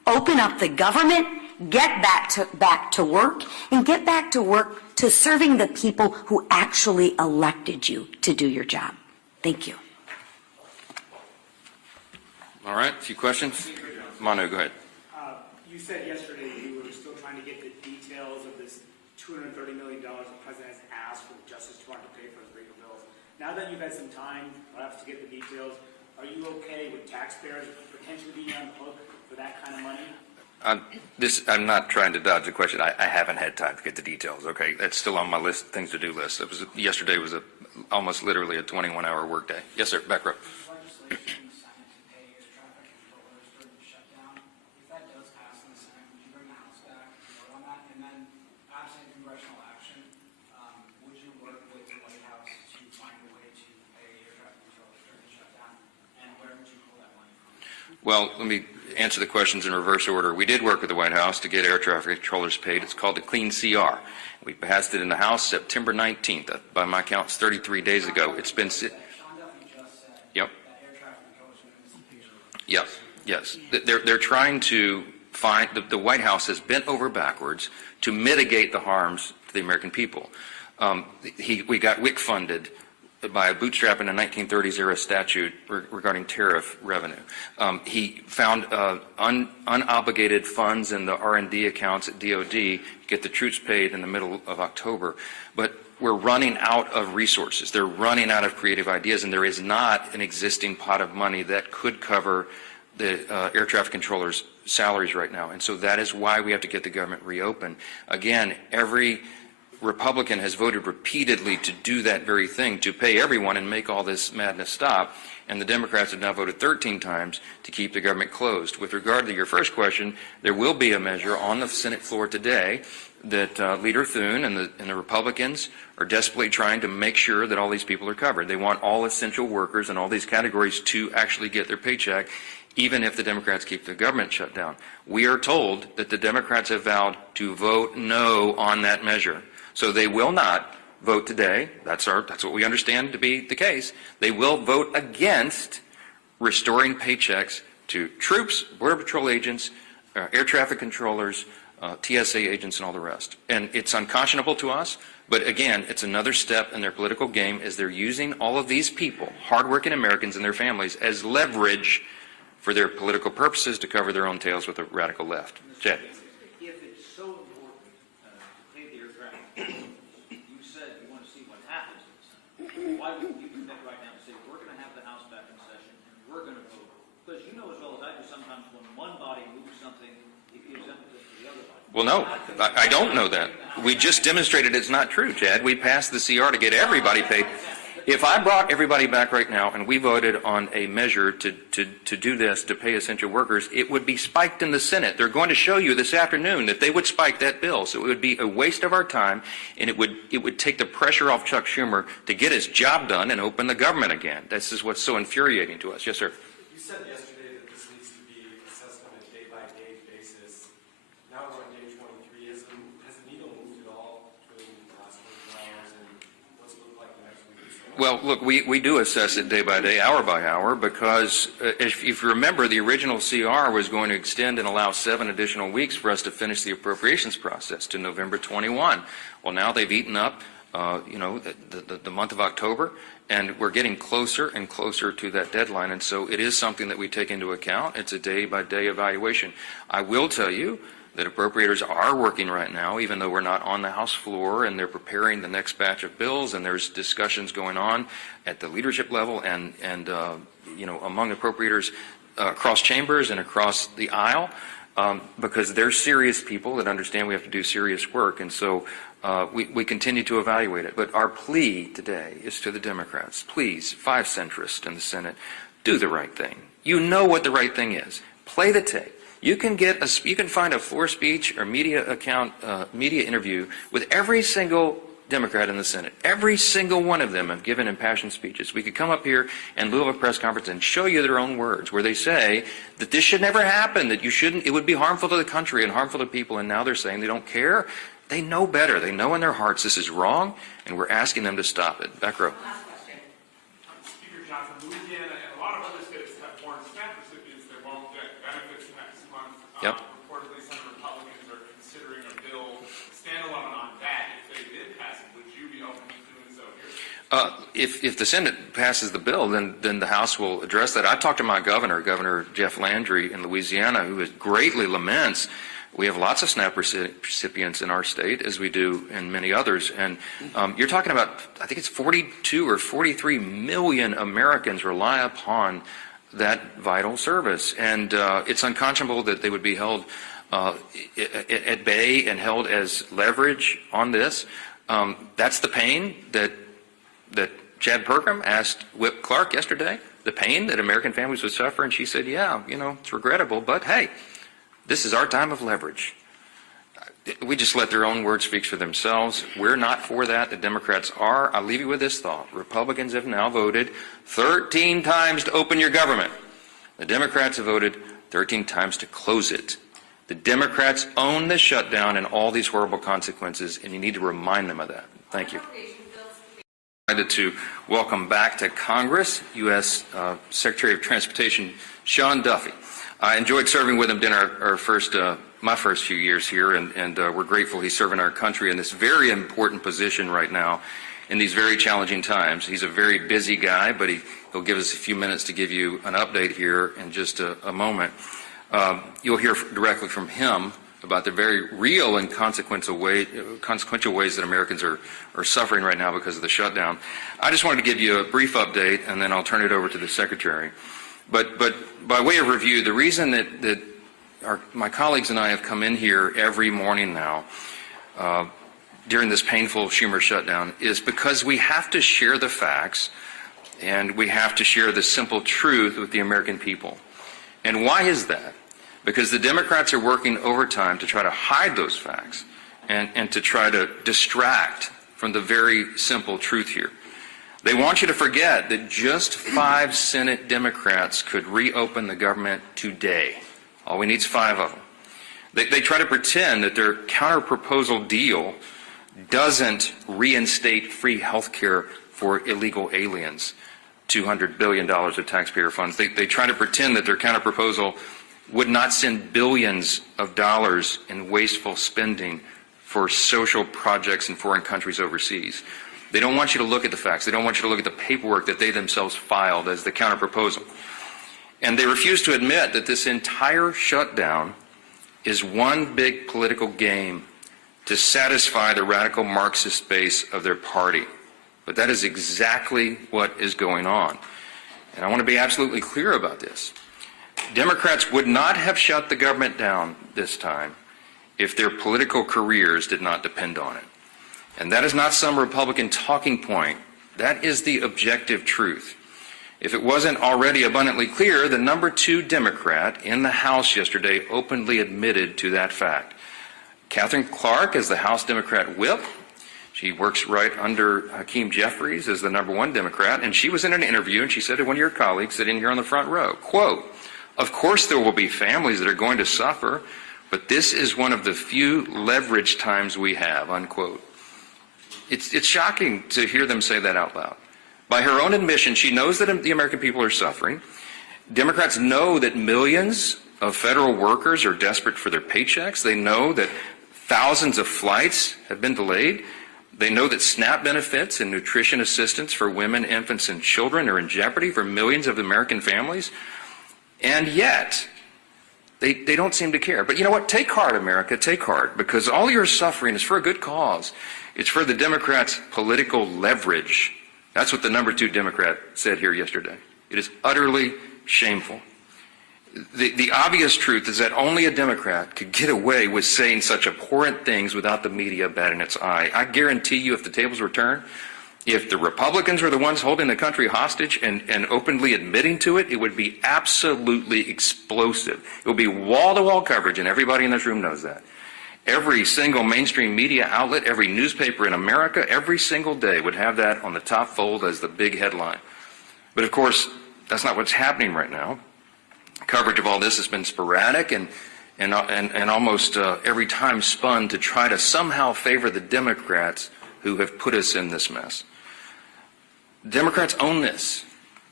Open up the government, get back to work, and get back to work to serving the people who actually elected you to do your job. Thank you. All right, a few questions? Manu, go ahead. You said yesterday you were still trying to get the details of this $230 million the president has asked for the Justice Department to pay for his legal bills. Now that you've had some time, perhaps, to get the details, are you okay with taxpayers potentially being on the hook for that kind of money? I'm not trying to dodge the question. I haven't had time to get the details, okay? That's still on my to-do list. Yesterday was almost literally a 21-hour workday. Yes, sir, back row. Legislation in the Senate to pay air traffic controllers during the shutdown. If that does pass in the Senate, would you bring the House back and vote on that? And then, absent congressional action, would you work with the White House to find a way to pay air traffic controllers during the shutdown? And where would you pull that money from? Well, let me answer the questions in reverse order. We did work with the White House to get air traffic controllers paid. It's called the Clean CR. We passed it in the House September 19th. By my count, it's 33 days ago. It's been... Yep. Yes. They're trying to find, the White House has bent over backwards to mitigate the harms to the American people. We got WIC funded by bootstrapping a 1930s era statute regarding tariff revenue. He found unobligated funds in the R&D accounts at DOD to get the troops paid in the middle of October. But we're running out of resources. They're running out of creative ideas, and there is not an existing pot of money that could cover the air traffic controllers' salaries right now. And so that is why we have to get the government reopened. Again, every Republican has voted repeatedly to do that very thing, to pay everyone and make all this madness stop. And the Democrats have now voted 13 times to keep the government closed. With regard to your first question, there will be a measure on the Senate floor today that Leader Thune and the Republicans are desperately trying to make sure that all these people are covered. They want all essential workers and all these categories to actually get their paycheck, even if the Democrats keep the government shut down. We are told that the Democrats have vowed to vote no on that measure. So they will not vote today. That's what we understand to be the case. They will vote against restoring paychecks to troops, Border Patrol agents, air traffic controllers, TSA agents, and all the rest. And it's unconscionable to us, but again, it's another step in their political game as they're using all of these people, hardworking Americans and their families, as leverage for their political purposes to cover their own tails with the radical left. Chad. If it's so important to pay the air traffic, you said you want to see what happens in the Senate. Why wouldn't you commit right now and say, we're going to have the House back in session and we're going to vote? Because you know as well as I do, sometimes when one body moves something, it gives impetus to the other body. Well, no, I don't know that. We just demonstrated it's not true, Chad. We passed the CR to get everybody paid. If I brought everybody back right now and we voted on a measure to do this, to pay essential workers, it would be spiked in the Senate. They're going to show you this afternoon that they would spike that bill. So it would be a waste of our time, and it would take the pressure off Chuck Schumer to get his job done and open the government again. This is what's so infuriating to us. Yes, sir. You said yesterday that this needs to be assessed on a day-by-day basis. Now we're on day 23. Has the needle moved at all between the last 24 hours and what's it look like the next week or so? Well, look, we do assess it day by day, hour by hour, because if you remember, the original CR was going to extend and allow 7 additional weeks for us to finish the appropriations process to November 21. Well, now they've eaten up, the month of October, and we're getting closer and closer to that deadline, and so it is something that we take into account. It's a day-by-day evaluation. I will tell you that appropriators are working right now, even though we're not on the House floor, and they're preparing the next batch of bills, and there's discussions going on at the leadership level and among appropriators across chambers and across the aisle, because they're serious people that understand we have to do serious work, and so we continue to evaluate it. But our plea today is to the Democrats: please, 5 centrists in the Senate, do the right thing. You know what the right thing is. Play the tape. You can find a floor speech or media interview with every single Democrat in the Senate. Every single one of them have given impassioned speeches. We could come up here in lieu of a press conference and show you their own words, where they say that this should never happen, that it would be harmful to the country and harmful to people, and now they're saying they don't care. They know better. They know in their hearts this is wrong, and we're asking them to stop it. Back row. Speaker Johnson, Louisiana and a lot of other states have foreign staff recipients that won't get benefits next month Yep. Reportedly, some Republicans are considering a bill standalone on that. If they did pass it, would you be open to doing so here? If the Senate passes the bill, then the House will address that. I talked to my Governor Jeff Landry in Louisiana, who greatly laments we have lots of SNAP recipients in our state, as we do in many others. And you're talking about, I think it's 42 or 43 million Americans rely upon that vital service. And it's unconscionable that they would be held at bay and held as leverage on this. That's the pain that Chad Pergram asked Whip Clark yesterday, the pain that American families would suffer. And she said, yeah, it's regrettable, but hey, this is our time of leverage. We just let their own words speak for themselves. We're not for that. The Democrats are. I'll leave you with this thought. Republicans have now voted 13 times to open your government. The Democrats have voted 13 times to close it. The Democrats own the shutdown and all these horrible consequences, and you need to remind them of that. Thank you. I'm excited to welcome back to Congress U.S. Secretary of Transportation Sean Duffy. I enjoyed serving with him during my first few years here, and we're grateful he's serving our country in this very important position right now in these very challenging times. He's a very busy guy, but he'll give us a few minutes to give you an update here in just a moment. You'll hear directly from him about the very real and consequential ways that Americans are suffering right now because of the shutdown. I just wanted to give you a brief update, and then I'll turn it over to the Secretary. But by way of review, the reason that my colleagues and I have come in here every morning now during this painful Schumer shutdown is because we have to share the facts and we have to share the simple truth with the American people. And why is that? Because the Democrats are working overtime to try to hide those facts and to try to distract from the very simple truth here. They want you to forget that just 5 Senate Democrats could reopen the government today. All we need is 5 of them. They try to pretend that their counter-proposal deal doesn't reinstate free health care for illegal aliens, $200 billion of taxpayer funds. They try to pretend that their counter-proposal would not send billions of dollars in wasteful spending for social projects in foreign countries overseas. They don't want you to look at the facts. They don't want you to look at the paperwork that they themselves filed as the counterproposal. And they refuse to admit that this entire shutdown is one big political game to satisfy the radical Marxist base of their party. But that is exactly what is going on. And I want to be absolutely clear about this. Democrats would not have shut the government down this time if their political careers did not depend on it. And that is not some Republican talking point. That is the objective truth. If it wasn't already abundantly clear, the number 2 Democrat in the House yesterday openly admitted to that fact. Katherine Clark is the House Democrat whip. She works right under Hakeem Jeffries as the number 1 Democrat, and she was in an interview and she said to one of your colleagues sitting here on the front row, quote, "Of course there will be families that are going to suffer, but this is one of the few leverage times we have," unquote. It's shocking to hear them say that out loud. By her own admission, she knows that the American people are suffering. Democrats know that millions of federal workers are desperate for their paychecks. They know that thousands of flights have been delayed. They know that SNAP benefits and nutrition assistance for women, infants, and children are in jeopardy for millions of American families. And yet, they don't seem to care. But you know what? Take heart, America. Take heart. Because all your suffering is for a good cause. It's for the Democrats' political leverage. That's what the number 2 Democrat said here yesterday. It is utterly shameful. The obvious truth is that only a Democrat could get away with saying such abhorrent things without the media batting its eye. I guarantee you, if the tables were turned, if the Republicans were the ones holding the country hostage and openly admitting to it, it would be absolutely explosive. It would be wall-to-wall coverage, and everybody in this room knows that. Every single mainstream media outlet, every newspaper in America, every single day would have that on the top fold as the big headline. But of course, that's not what's happening right now. Coverage of all this has been sporadic and almost every time spun to try to somehow favor the Democrats who have put us in this mess. Democrats own this.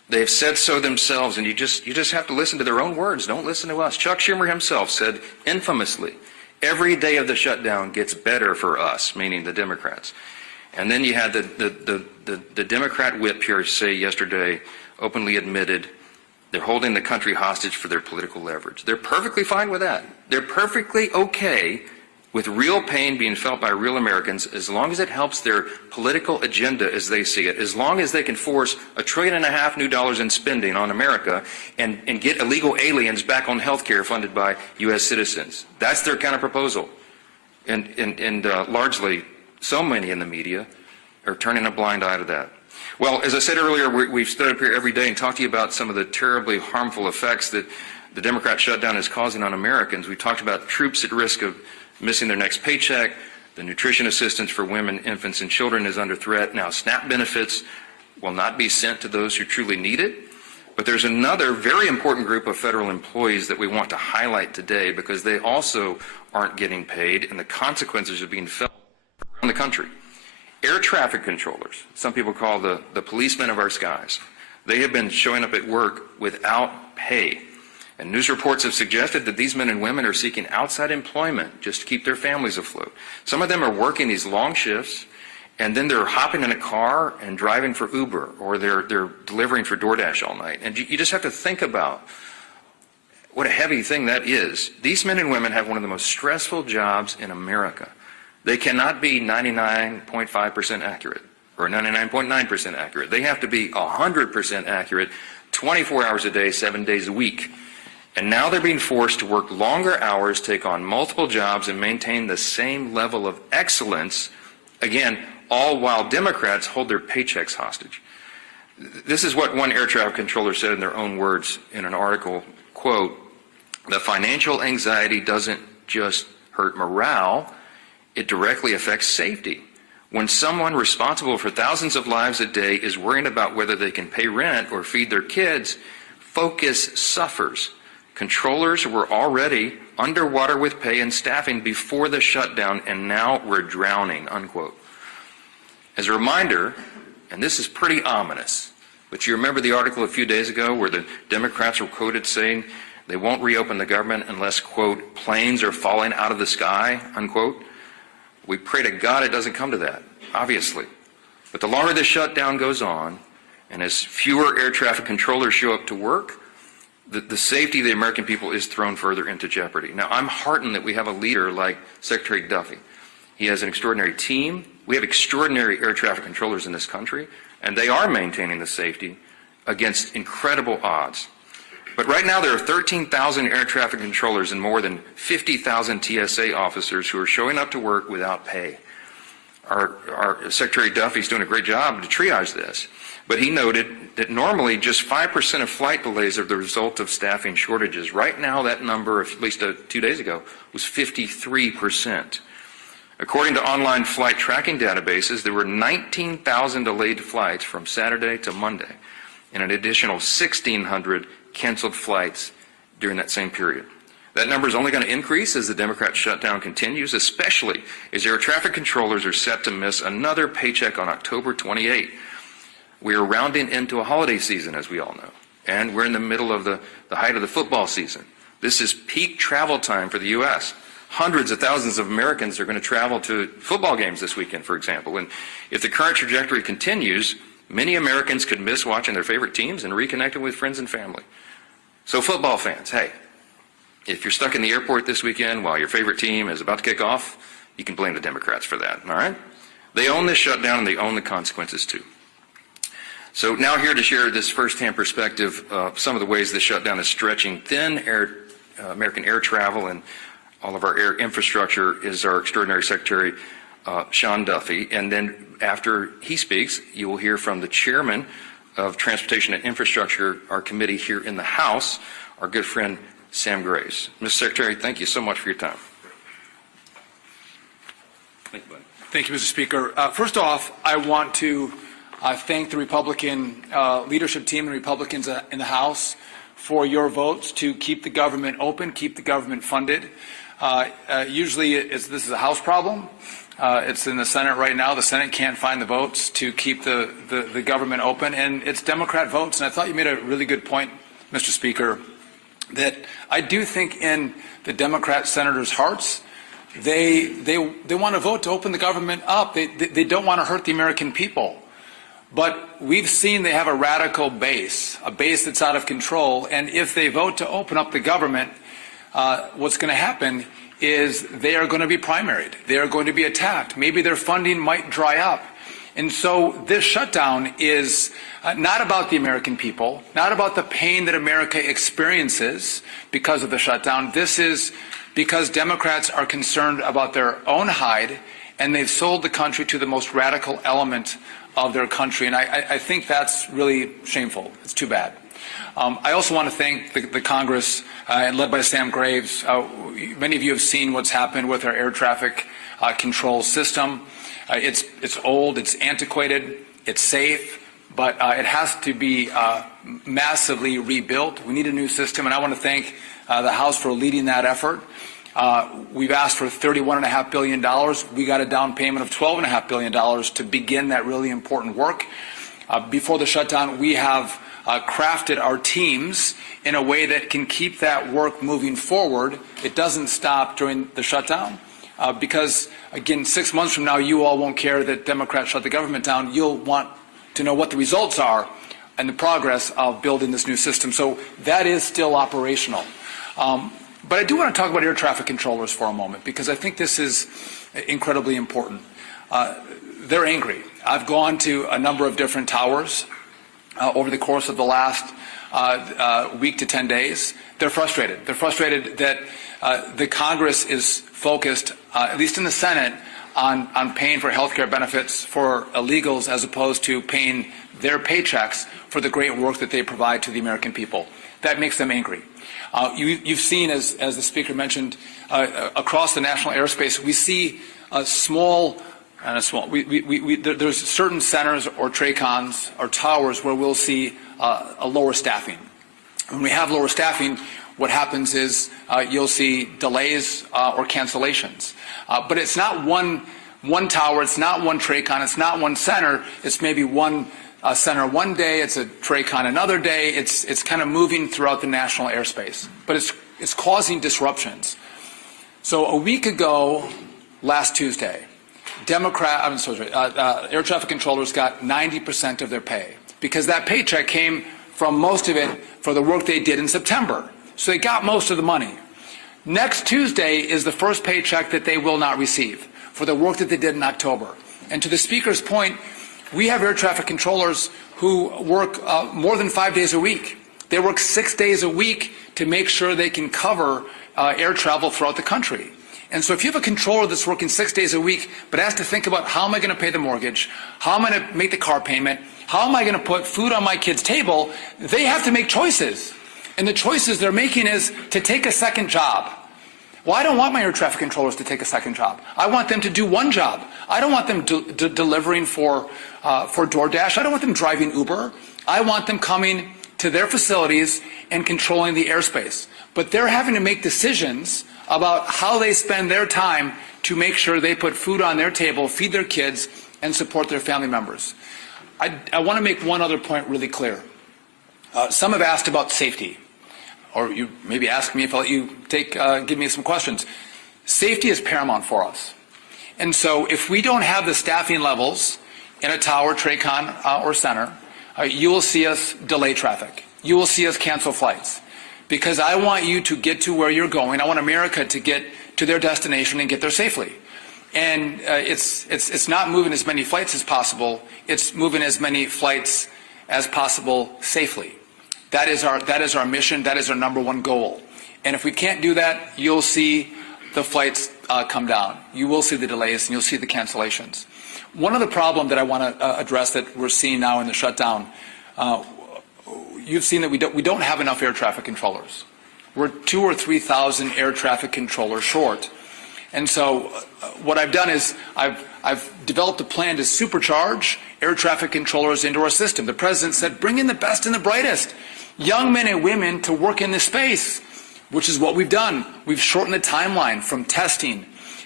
They have said so themselves, and you just have to listen to their own words. Don't listen to us. Chuck Schumer himself said infamously, every day of the shutdown gets better for us, meaning the Democrats. And then you had the Democrat whip here say yesterday, openly admitted, they're holding the country hostage for their political leverage. They're perfectly fine with that. They're perfectly okay with real pain being felt by real Americans as long as it helps their political agenda as they see it, as long as they can force $1.5 trillion new dollars in spending on America and get illegal aliens back on health care funded by U.S. citizens. That's their kind of proposal. And largely, so many in the media are turning a blind eye to that. Well, as I said earlier, we've stood up here every day and talked to you about some of the terribly harmful effects that the Democrat shutdown is causing on Americans. We talked about troops at risk of missing their next paycheck. The nutrition assistance for women, infants, and children is under threat. Now, SNAP benefits will not be sent to those who truly need it. But there's another very important group of federal employees that we want to highlight today because they also aren't getting paid, and the consequences are being felt around the country. Air traffic controllers, some people call the policemen of our skies, they have been showing up at work without pay. And news reports have suggested that these men and women are seeking outside employment just to keep their families afloat. Some of them are working these long shifts, and then they're hopping in a car and driving for Uber, or they're delivering for DoorDash all night. And you just have to think about what a heavy thing that is. These men and women have one of the most stressful jobs in America. They cannot be 99.5% accurate or 99.9% accurate. They have to be 100% accurate 24 hours a day, 7 days a week. And now they're being forced to work longer hours, take on multiple jobs, and maintain the same level of excellence, again, all while Democrats hold their paychecks hostage. This is what one air traffic controller said in their own words in an article, quote, "The financial anxiety doesn't just hurt morale, it directly affects safety. When someone responsible for thousands of lives a day is worrying about whether they can pay rent or feed their kids, focus suffers. Controllers were already underwater with pay and staffing before the shutdown, and now we're drowning," unquote. As a reminder, and this is pretty ominous, but you remember the article a few days ago where the Democrats were quoted saying they won't reopen the government unless, quote, planes are falling out of the sky, unquote. We pray to God it doesn't come to that, obviously. But the longer this shutdown goes on, and as fewer air traffic controllers show up to work, the safety of the American people is thrown further into jeopardy. Now, I'm heartened that we have a leader like Secretary Duffy. He has an extraordinary team. We have extraordinary air traffic controllers in this country, and they are maintaining the safety against incredible odds. But right now there are 13,000 air traffic controllers and more than 50,000 TSA officers who are showing up to work without pay. Our Secretary Duffy's doing a great job to triage this, but he noted that normally just 5% of flight delays are the result of staffing shortages. Right now that number, at least 2 days ago, was 53%. According to online flight tracking databases, there were 19,000 delayed flights from Saturday to Monday, and an additional 1,600 canceled flights during that same period. That number is only going to increase as the Democrat shutdown continues, especially as air traffic controllers are set to miss another paycheck on October 28. We are rounding into a holiday season, as we all know, and we're in the middle of the height of the football season. This is peak travel time for the U.S. Hundreds of thousands of Americans are going to travel to football games this weekend, for example. And if the current trajectory continues, many Americans could miss watching their favorite teams and reconnecting with friends and family. So football fans, hey, if you're stuck in the airport this weekend while your favorite team is about to kick off, you can blame the Democrats for that, all right? They own this shutdown and they own the consequences too. So now here to share this firsthand perspective of some of the ways this shutdown is stretching thin American air travel and all of our air infrastructure is our extraordinary Secretary, Sean Duffy. And then after he speaks, you will hear from the chairman of Transportation and Infrastructure, our committee here in the House, our good friend Sam Grace. Mr. Secretary, thank you so much for your time. Thank you, buddy. Thank you, Mr. Speaker. First off, I want to thank the Republican leadership team and Republicans in the House for your votes to keep the government open, keep the government funded. Usually this is a House problem, It's in the Senate right now. The Senate can't find the votes to keep the government open, and it's Democrat votes. And I thought you made a really good point, Mr. Speaker, that I do think in the Democrat senators' hearts, they want to vote to open the government up. They don't want to hurt the American people. But we've seen they have a radical base, a base that's out of control. And if they vote to open up the government, what's going to happen is they are going to be primaried. They are going to be attacked. Maybe their funding might dry up. And so this shutdown is not about the American people, not about the pain that America experiences because of the shutdown. This is because Democrats are concerned about their own hide, and they've sold the country to the most radical element of their country. And I think that's really shameful. It's too bad. I also want to thank the Congress, led by Sam Graves. Many of you have seen what's happened with our air traffic control system. It's old, it's antiquated, it's safe, but it has to be massively rebuilt. We need a new system, and I want to thank the House for leading that effort. We've asked for $31.5 billion. We got a down payment of $12.5 billion to begin that really important work. Before the shutdown, we have crafted our teams in a way that can keep that work moving forward. It doesn't stop during the shutdown because, again, 6 months from now, you all won't care that Democrats shut the government down. You'll want to know what the results are and the progress of building this new system. So that is still operational. But I do want to talk about air traffic controllers for a moment because I think this is incredibly important. They're angry. I've gone to a number of different towers over the course of the last week to 10 days. They're frustrated. They're frustrated that the Congress is focused, at least in the Senate, on paying for health care benefits for illegals as opposed to paying their paychecks for the great work that they provide to the American people. That makes them angry. You've seen, as the Speaker mentioned, across the national airspace, we see there's certain centers or TRACONs or towers where we'll see a lower staffing. When we have lower staffing, what happens is you'll see delays or cancellations. But it's not one tower, it's not one TRACON, it's not one center, it's maybe one center one day, it's a TRACON another day, it's kind of moving throughout the national airspace. But it's causing disruptions. So a week ago, last Tuesday, air traffic controllers got 90% of their pay because that paycheck came from most of it for the work they did in September. So they got most of the money. Next Tuesday is the first paycheck that they will not receive for the work that they did in October. And to the Speaker's point, we have air traffic controllers who work more than 5 days a week. They work 6 days a week to make sure they can cover air travel throughout the country. And so if you have a controller that's working 6 days a week but has to think about how am I going to pay the mortgage, how am I going to make the car payment, how am I going to put food on my kid's table, they have to make choices. And the choices they're making is to take a second job. Well, I don't want my air traffic controllers to take a second job. I want them to do one job. I don't want them delivering for DoorDash. I don't want them driving Uber. I want them coming to their facilities and controlling the airspace. But they're having to make decisions about how they spend their time to make sure they put food on their table, feed their kids, and support their family members. I want to make one other point really clear. Some have asked about safety, or you maybe ask me if I'll let you give me some questions. Safety is paramount for us. And so if we don't have the staffing levels in a tower, TRACON, or center, you will see us delay traffic. You will see us cancel flights. Because I want you to get to where you're going. I want America to get to their destination and get there safely. And it's not moving as many flights as possible. It's moving as many flights as possible safely. That is our mission. That is our number one goal. And if we can't do that, you'll see the flights come down. You will see the delays and you'll see the cancellations. One other problem that I want to address that we're seeing now in the shutdown, you've seen that we don't have enough air traffic controllers. We're 2,000 or 3,000 air traffic controllers short. And so what I've done is I've developed a plan to supercharge air traffic controllers into our system. The President said, bring in the best and the brightest, young men and women to work in this space, which is what we've done. We've shortened the timeline from testing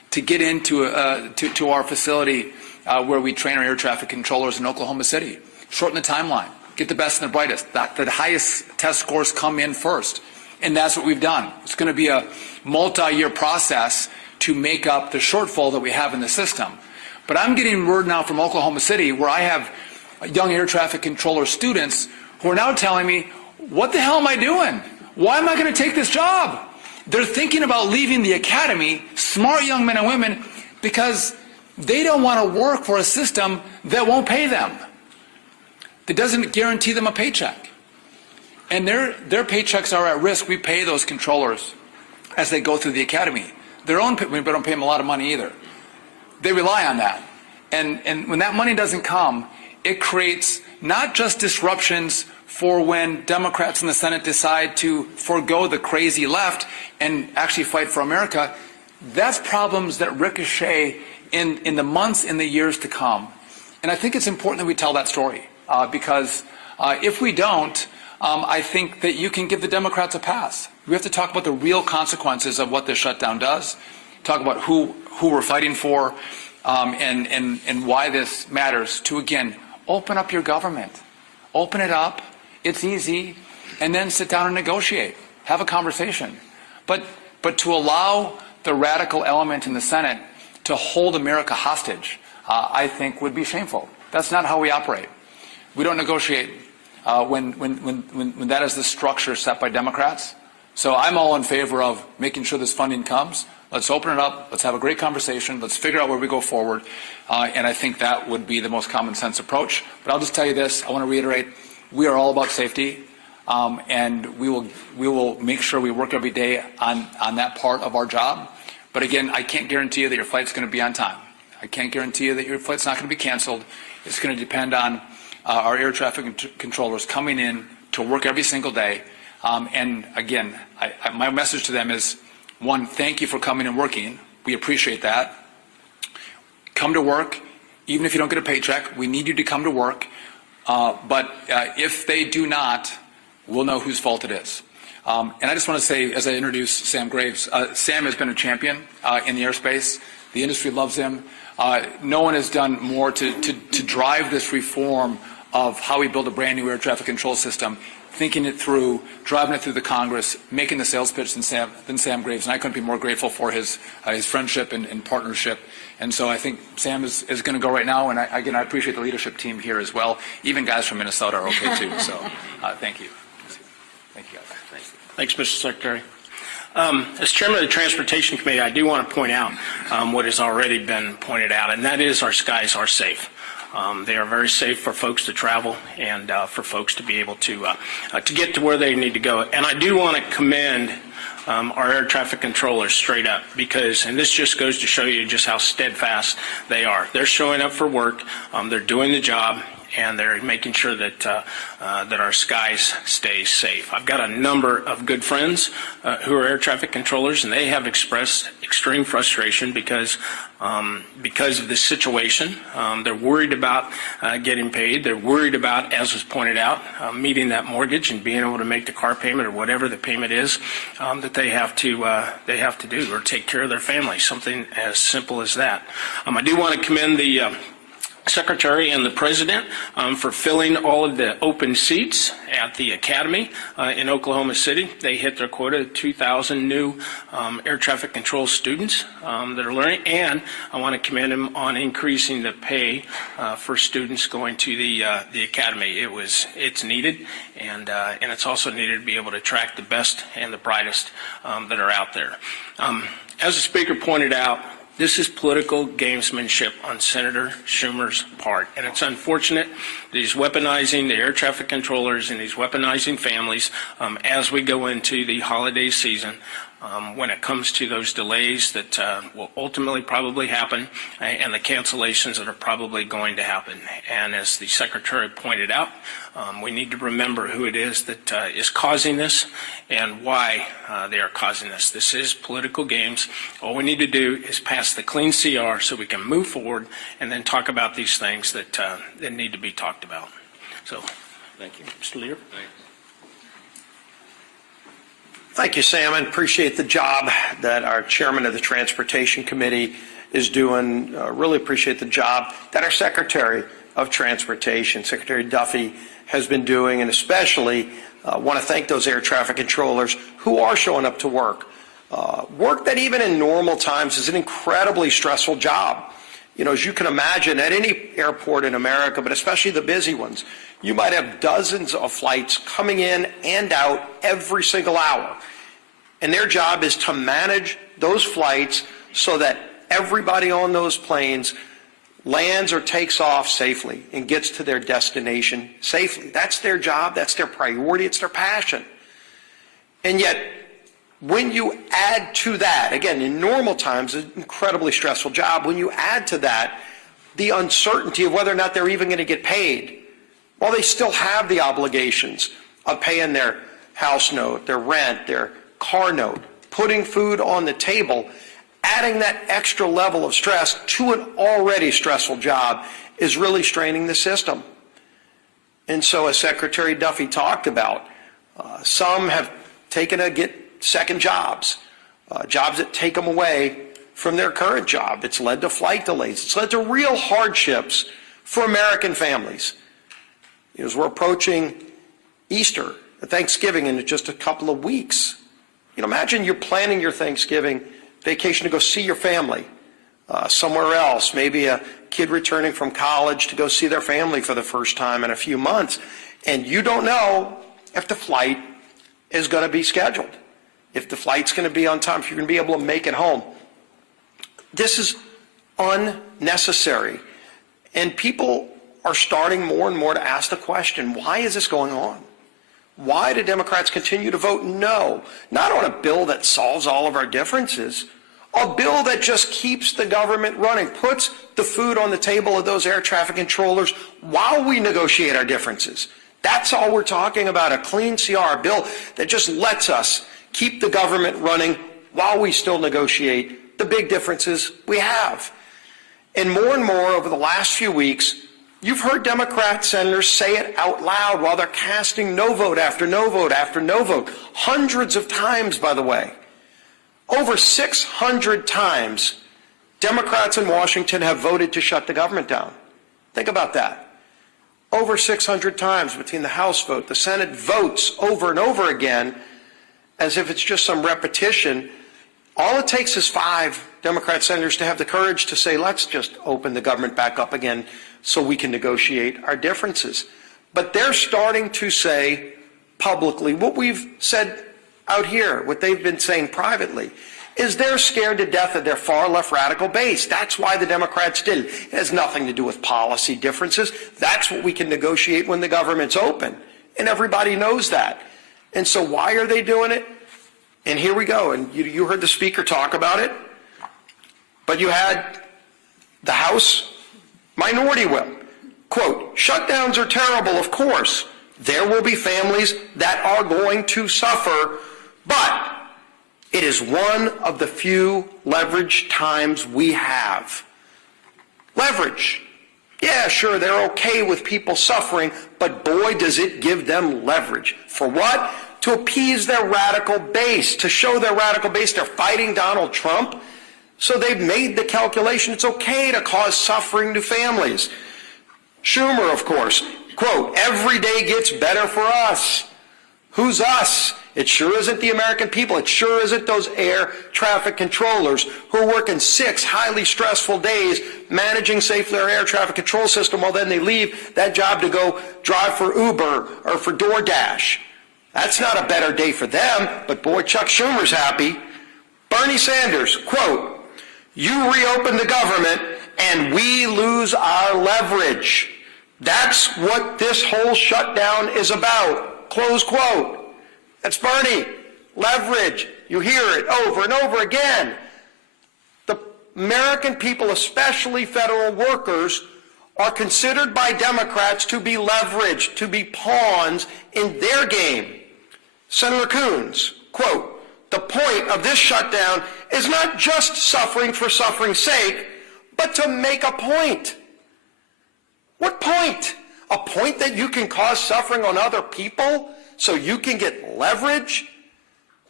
to get into to our facility where we train our air traffic controllers in Oklahoma City. Shorten the timeline. Get the best and the brightest. The highest test scores come in first. And that's what we've done. It's going to be a multi-year process to make up the shortfall that we have in the system. But I'm getting word now from Oklahoma City where I have young air traffic controller students who are now telling me, what the hell am I doing? Why am I going to take this job? They're thinking about leaving the academy, smart young men and women, because they don't want to work for a system that won't pay them, that doesn't guarantee them a paycheck. And their paychecks are at risk. We pay those controllers as they go through the academy. We don't pay them a lot of money either. They rely on that. And when that money doesn't come, it creates not just disruptions for when Democrats in the Senate decide to forego the crazy left and actually fight for America. That's problems that ricochet in the months and the years to come. And I think it's important that we tell that story because if we don't, I think that you can give the Democrats a pass. We have to talk about the real consequences of what this shutdown does, talk about who we're fighting for, and why this matters to, again, open up your government. Open it up. It's easy. And then sit down and negotiate. Have a conversation. But to allow the radical element in the Senate to hold America hostage, I think would be shameful. That's not how we operate. We don't negotiate when that is the structure set by Democrats. So I'm all in favor of making sure this funding comes. Let's open it up. Let's have a great conversation. Let's figure out where we go forward. And I think that would be the most common sense approach. But I'll just tell you this. I want to reiterate. We are all about safety. And we will make sure we work every day on that part of our job. But again, I can't guarantee you that your flight's going to be on time. I can't guarantee you that your flight's not going to be canceled. It's going to depend on our air traffic controllers coming in to work every single day. And again, my message to them is, one, thank you for coming and working. We appreciate that. Come to work. Even if you don't get a paycheck, we need you to come to work. But if they do not, we'll know whose fault it is. And I just want to say, as I introduce Sam Graves, Sam has been a champion in the airspace. The industry loves him. No one has done more to drive this reform of how we build a brand new air traffic control system, thinking it through, driving it through the Congress, making the sales pitch than Sam Graves. And I couldn't be more grateful for his friendship and partnership. And so I think Sam is going to go right now. And again, I appreciate the leadership team here as well. Even guys from Minnesota are okay too. So thank you. Thank you, guys. Thanks, Mr. Secretary. As Chairman of the Transportation Committee, I do want to point out what has already been pointed out, and that is our skies are safe. They are very safe for folks to travel and for folks to be able to get to where they need to go. And I do want to commend our air traffic controllers straight up because, and this just goes to show you just how steadfast they are. They're showing up for work. They're doing the job. And they're making sure that that our skies stay safe. I've got a number of good friends who are air traffic controllers, and they have expressed extreme frustration because of this situation. They're worried about getting paid. They're worried about, as was pointed out, meeting that mortgage and being able to make the car payment or whatever the payment is that they have to do or take care of their family. Something as simple as that. I do want to commend the Secretary and the President for filling all of the open seats at the Academy in Oklahoma City. They hit their quota of 2,000 new air traffic control students that are learning, and I want to commend them on increasing the pay for students going to the Academy. It's needed, and it's also needed to be able to attract the best and the brightest that are out there. As the Speaker pointed out, this is political gamesmanship on Senator Schumer's part, and it's unfortunate that he's weaponizing the air traffic controllers and he's weaponizing families as we go into the holiday season when it comes to those delays that will ultimately probably happen and the cancellations that are probably going to happen. And as the Secretary pointed out, we need to remember who it is that is causing this and why they are causing this. This is political games. All we need to do is pass the clean CR so we can move forward and then talk about these things that need to be talked about. So, thank you. Mr. Leader? Thank you, Sam. I appreciate the job that our chairman of the Transportation Committee is doing. Really appreciate the job that our Secretary of Transportation, Secretary Duffy, has been doing, and especially want to thank those air traffic controllers who are showing up to work. Work that even in normal times is an incredibly stressful job. You know, as you can imagine, at any airport in America, but especially the busy ones, you might have dozens of flights coming in and out every single hour. And their job is to manage those flights so that everybody on those planes lands or takes off safely and gets to their destination safely. That's their job, that's their priority, it's their passion. And yet, when you add to that, again, in normal times, an incredibly stressful job, when you add to that the uncertainty of whether or not they're even going to get paid, well, they still have the obligations of paying their house note, their rent, their car note, putting food on the table. Adding that extra level of stress to an already stressful job is really straining the system. And so, as Secretary Duffy talked about, some have taken to get second jobs, jobs that take them away from their current job. It's led to flight delays. It's led to real hardships for American families. As we're approaching Easter, Thanksgiving in just a couple of weeks, imagine you're planning your Thanksgiving vacation to go see your family somewhere else, maybe a kid returning from college to go see their family for the first time in a few months, and you don't know if the flight is going to be scheduled, if the flight's going to be on time, if you're going to be able to make it home. This is unnecessary, and people are starting more and more to ask the question, why is this going on? Why do Democrats continue to vote no? Not on a bill that solves all of our differences, a bill that just keeps the government running, puts the food on the table of those air traffic controllers while we negotiate our differences. That's all we're talking about, a clean CR, a bill that just lets us keep the government running while we still negotiate the big differences we have. And more over the last few weeks, you've heard Democrat senators say it out loud while they're casting no vote after no vote after no vote. Hundreds of times, by the way. Over 600 times, Democrats in Washington have voted to shut the government down. Think about that. Over 600 times between the House vote, the Senate votes over and over again as if it's just some repetition. All it takes is 5 Democrat senators to have the courage to say, let's just open the government back up again so we can negotiate our differences. But they're starting to say publicly what we've said out here, what they've been saying privately, is they're scared to death of their far left radical base. That's why the Democrats did it. It has nothing to do with policy differences. That's what we can negotiate when the government's open. And everybody knows that. And so why are they doing it? And here we go. And you heard the speaker talk about it. But you had the House minority whip. Quote, shutdowns are terrible, of course. There will be families that are going to suffer, but it is one of the few leverage times we have. Leverage. Yeah, sure, they're okay with people suffering, but boy, does it give them leverage. For what? To appease their radical base, to show their radical base they're fighting Donald Trump. So they've made the calculation it's okay to cause suffering to families. Schumer, of course, quote, every day gets better for us. Who's us? It sure isn't the American people. It sure isn't those air traffic controllers who are working 6 highly stressful days managing safely our air traffic control system while then they leave that job to go drive for Uber or for DoorDash. That's not a better day for them, but boy, Chuck Schumer's happy. Bernie Sanders, quote, you reopen the government and we lose our leverage. That's what this whole shutdown is about. Close quote. That's Bernie. Leverage. You hear it over and over again. The American people, especially federal workers, are considered by Democrats to be leveraged, to be pawns in their game. Senator Coons, quote, the point of this shutdown is not just suffering for suffering's sake, but to make a point. What point? A point that you can cause suffering on other people so you can get leverage?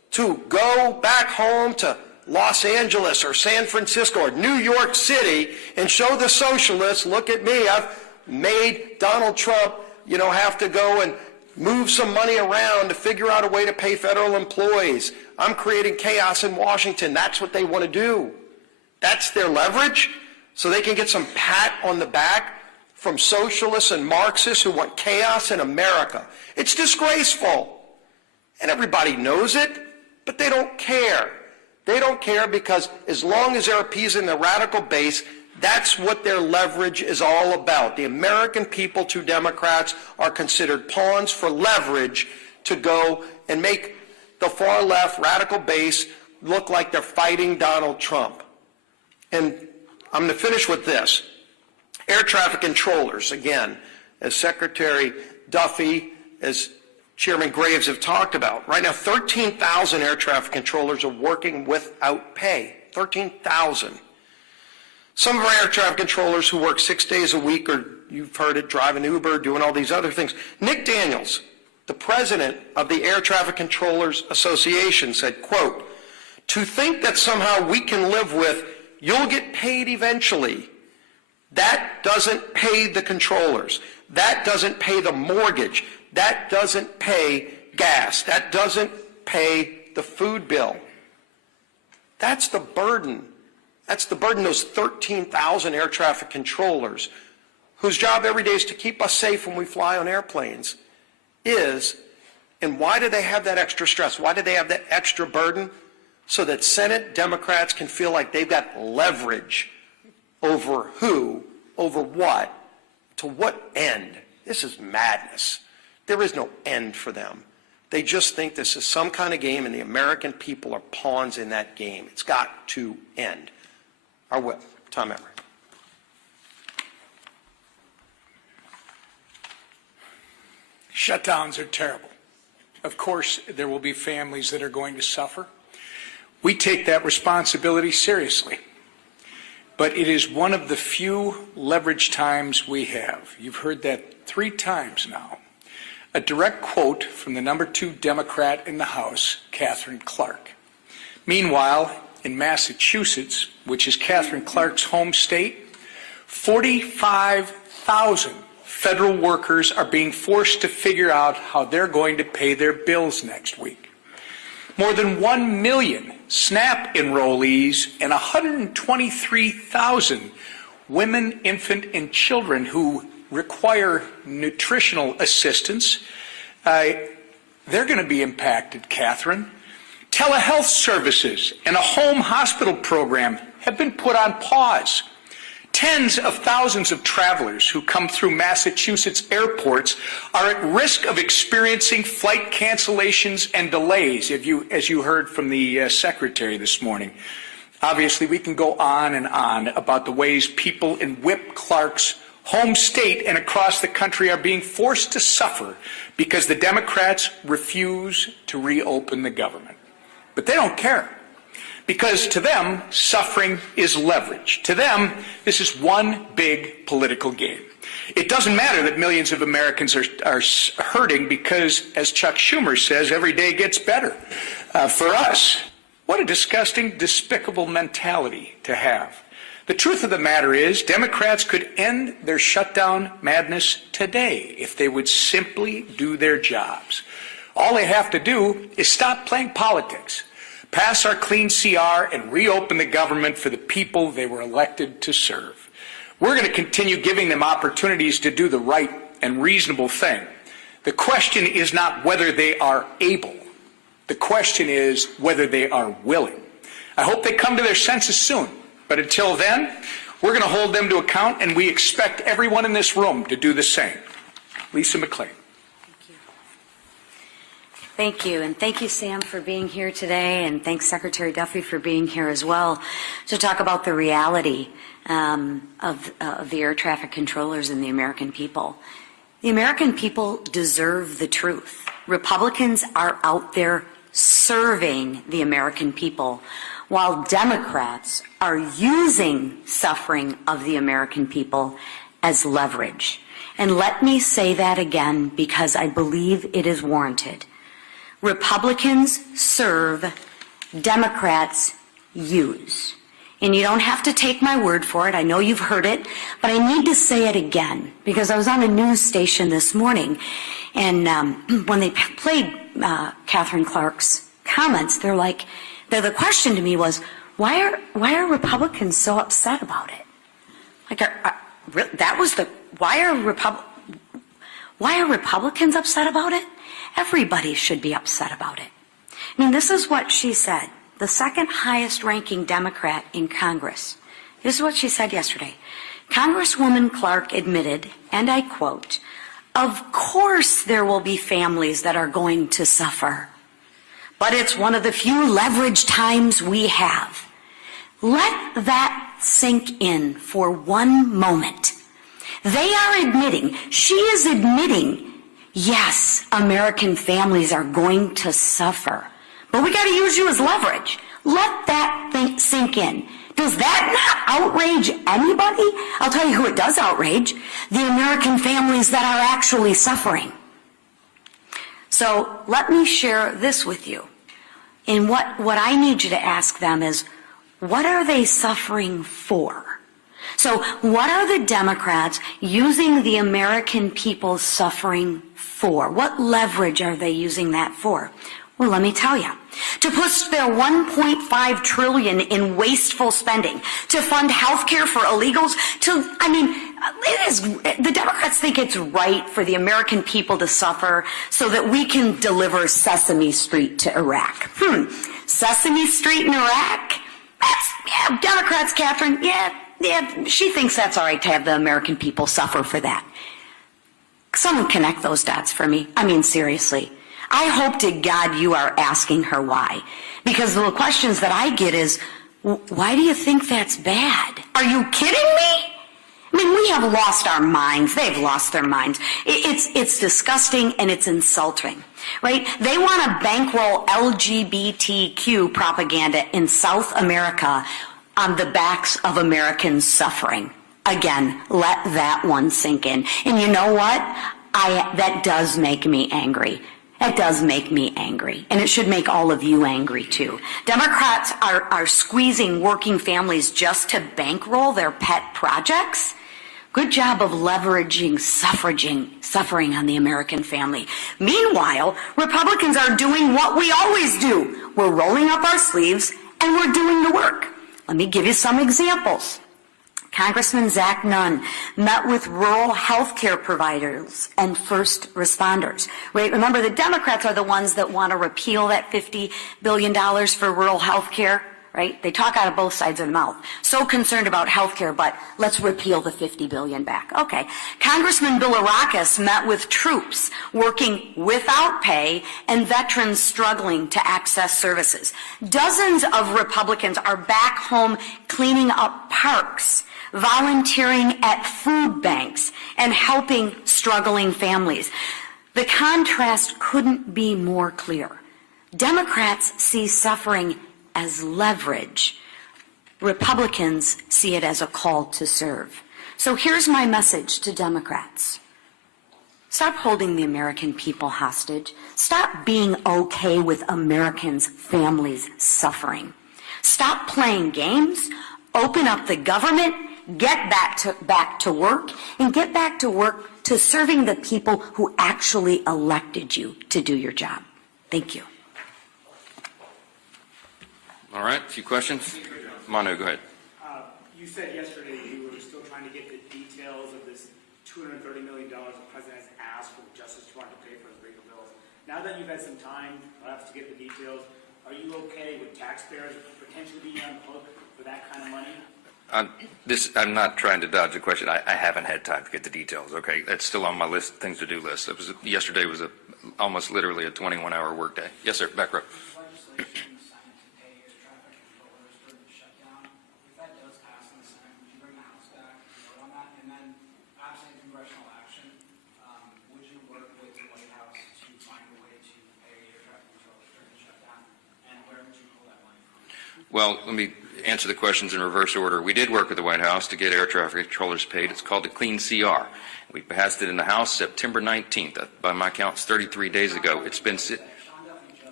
to go back home to Los Angeles or San Francisco or New York City and show the socialists, look at me, I've made Donald Trump, have to go and move some money around to figure out a way to pay federal employees. I'm creating chaos in Washington. That's what they want to do. That's their leverage, so they can get some pat on the back from socialists and Marxists who want chaos in America. It's disgraceful. And everybody knows it, but they don't care. They don't care because as long as they're appeasing the radical base, that's what their leverage is all about. The American people, to Democrats, are considered pawns for leverage to go and make the far left radical base look like they're fighting Donald Trump. And I'm going to finish with this. Air traffic controllers, again, as Secretary Duffy, as Chairman Graves have talked about. Right now, 13,000 air traffic controllers are working without pay. 13,000. Some of our air traffic controllers who work 6 days a week, or you've heard it, driving Uber, doing all these other things. Nick Daniels, the president of the Air Traffic Controllers Association, said, quote, "To think that somehow we can live with, you'll get paid eventually, that doesn't pay the controllers. That doesn't pay the mortgage. That doesn't pay gas. That doesn't pay the food bill." That's the burden. That's the burden, those 13,000 air traffic controllers, whose job every day is to keep us safe when we fly on airplanes, is. And why do they have that extra stress? Why do they have that extra burden? So that Senate Democrats can feel like they've got leverage over who, over what, to what end. This is madness. There is no end for them. They just think this is some kind of game, and the American people are pawns in that game. It's got to end. Our whip, Tom Emory. Shutdowns are terrible. Of course, there will be families that are going to suffer. We take that responsibility seriously. But it is one of the few leverage times we have. You've heard that 3 times now. A direct quote from the number 2 Democrat in the House, Katherine Clark. Meanwhile, in Massachusetts, which is Katherine Clark's home state, 45,000 federal workers are being forced to figure out how they're going to pay their bills next week. More than 1 million SNAP enrollees and 123,000 women, infant, and children who require nutritional assistance, they're going to be impacted, Catherine. Telehealth services and a home hospital program have been put on pause. Tens of thousands of travelers who come through Massachusetts airports are at risk of experiencing flight cancellations and delays, as you heard from the Secretary this morning. Obviously, we can go on and on about the ways people in Whip Clark's home state and across the country are being forced to suffer because the Democrats refuse to reopen the government. But they don't care, because to them, suffering is leverage. To them, this is one big political game. It doesn't matter that millions of Americans are hurting because, as Chuck Schumer says, every day gets better. For us, what a disgusting, despicable mentality to have. The truth of the matter is, Democrats could end their shutdown madness today if they would simply do their jobs. All they have to do is stop playing politics, pass our clean CR, and reopen the government for the people they were elected to serve. We're going to continue giving them opportunities to do the right and reasonable thing. The question is not whether they are able. The question is whether they are willing. I hope they come to their senses soon. But until then, we're going to hold them to account, and we expect everyone in this room to do the same. Lisa McClain. Thank you, and thank you, Sam, for being here today, and thanks, Secretary Duffy, for being here as well to talk about the reality of the air traffic controllers and the American people. The American people deserve the truth. Republicans are out there serving the American people, while Democrats are using suffering of the American people as leverage. And let me say that again, because I believe it is warranted. Republicans serve, Democrats use. And you don't have to take my word for it. I know you've heard it, but I need to say it again because I was on a news station this morning, and when they played Catherine Clark's comments, the question to me was, why are Republicans so upset about it? Why are Republicans upset about it? Everybody should be upset about it. I mean, this is what she said. The second highest ranking Democrat in Congress. This is what she said yesterday. Congresswoman Clark admitted, and I quote, "Of course there will be families that are going to suffer, but it's one of the few leverage times we have." Let that sink in for one moment. They are admitting, she is admitting, yes, American families are going to suffer. But we got to use you as leverage. Let that thing sink in. Does that not outrage anybody? I'll tell you who it does outrage. The American families that are actually suffering. So let me share this with you. And what I need you to ask them is, what are they suffering for? So what are the Democrats using the American people suffering for? What leverage are they using that for? Well, let me tell you. To push their $1.5 trillion in wasteful spending, to fund health care for illegals, the Democrats think it's right for the American people to suffer so that we can deliver Sesame Street to Iraq. Sesame Street in Iraq? Democrats, Catherine, she thinks that's all right to have the American people suffer for that. Someone connect those dots for me. I mean, seriously. I hope to God you are asking her why. Because the questions that I get is, why do you think that's bad? Are you kidding me? I mean, we have lost our minds. They've lost their minds. It's disgusting and it's insulting, right? They want to bankroll LGBTQ propaganda in South America on the backs of Americans suffering. Again, let that one sink in. And you know what? That does make me angry. It does make me angry, and it should make all of you angry too. Democrats are squeezing working families just to bankroll their pet projects. Good job of leveraging suffering on the American family. Meanwhile, Republicans are doing what we always do. We're rolling up our sleeves and we're doing the work. Let me give you some examples. Congressman Zach Nunn met with rural health care providers and first responders. Right? Remember, the Democrats are the ones that want to repeal that $50 billion for rural health care. Right? They talk out of both sides of the mouth. So concerned about health care, but let's repeal the $50 billion back. Okay. Congressman Bilirakis met with troops working without pay and veterans struggling to access services. Dozens of Republicans are back home cleaning up parks, volunteering at food banks, and helping struggling families. The contrast couldn't be more clear. Democrats see suffering as leverage. Republicans see it as a call to serve. So here's my message to Democrats. Stop holding the American people hostage. Stop being okay with Americans' families suffering. Stop playing games. Open up the government. Get back to work, and get back to work to serving the people who actually elected you to do your job. Thank you. All right, a few questions. Manu, go ahead. You said yesterday you were still trying to get the details of this $230 million the president has asked for the Justice Department to pay for his legal bills. Now that you've had some time, perhaps, to get the details, are you okay with taxpayers potentially being on the hook for that kind of money? I'm not trying to dodge the question. I haven't had time to get the details. Okay, that's still on my things to do list. Yesterday was almost literally a 21-hour workday. Yes, sir. Back row. Legislation signed to pay air traffic controllers during the shutdown. If that does pass in the Senate, would you bring the House back and vote on that? And then, absent congressional action, would you work with the White House to find a way to pay air traffic controllers during the shutdown? And where would you pull that money from? Well, let me answer the questions in reverse order. We did work with the White House to get air traffic controllers paid. It's called the Clean CR. We passed it in the House September 19th. By my count, it's 33 days ago. It's been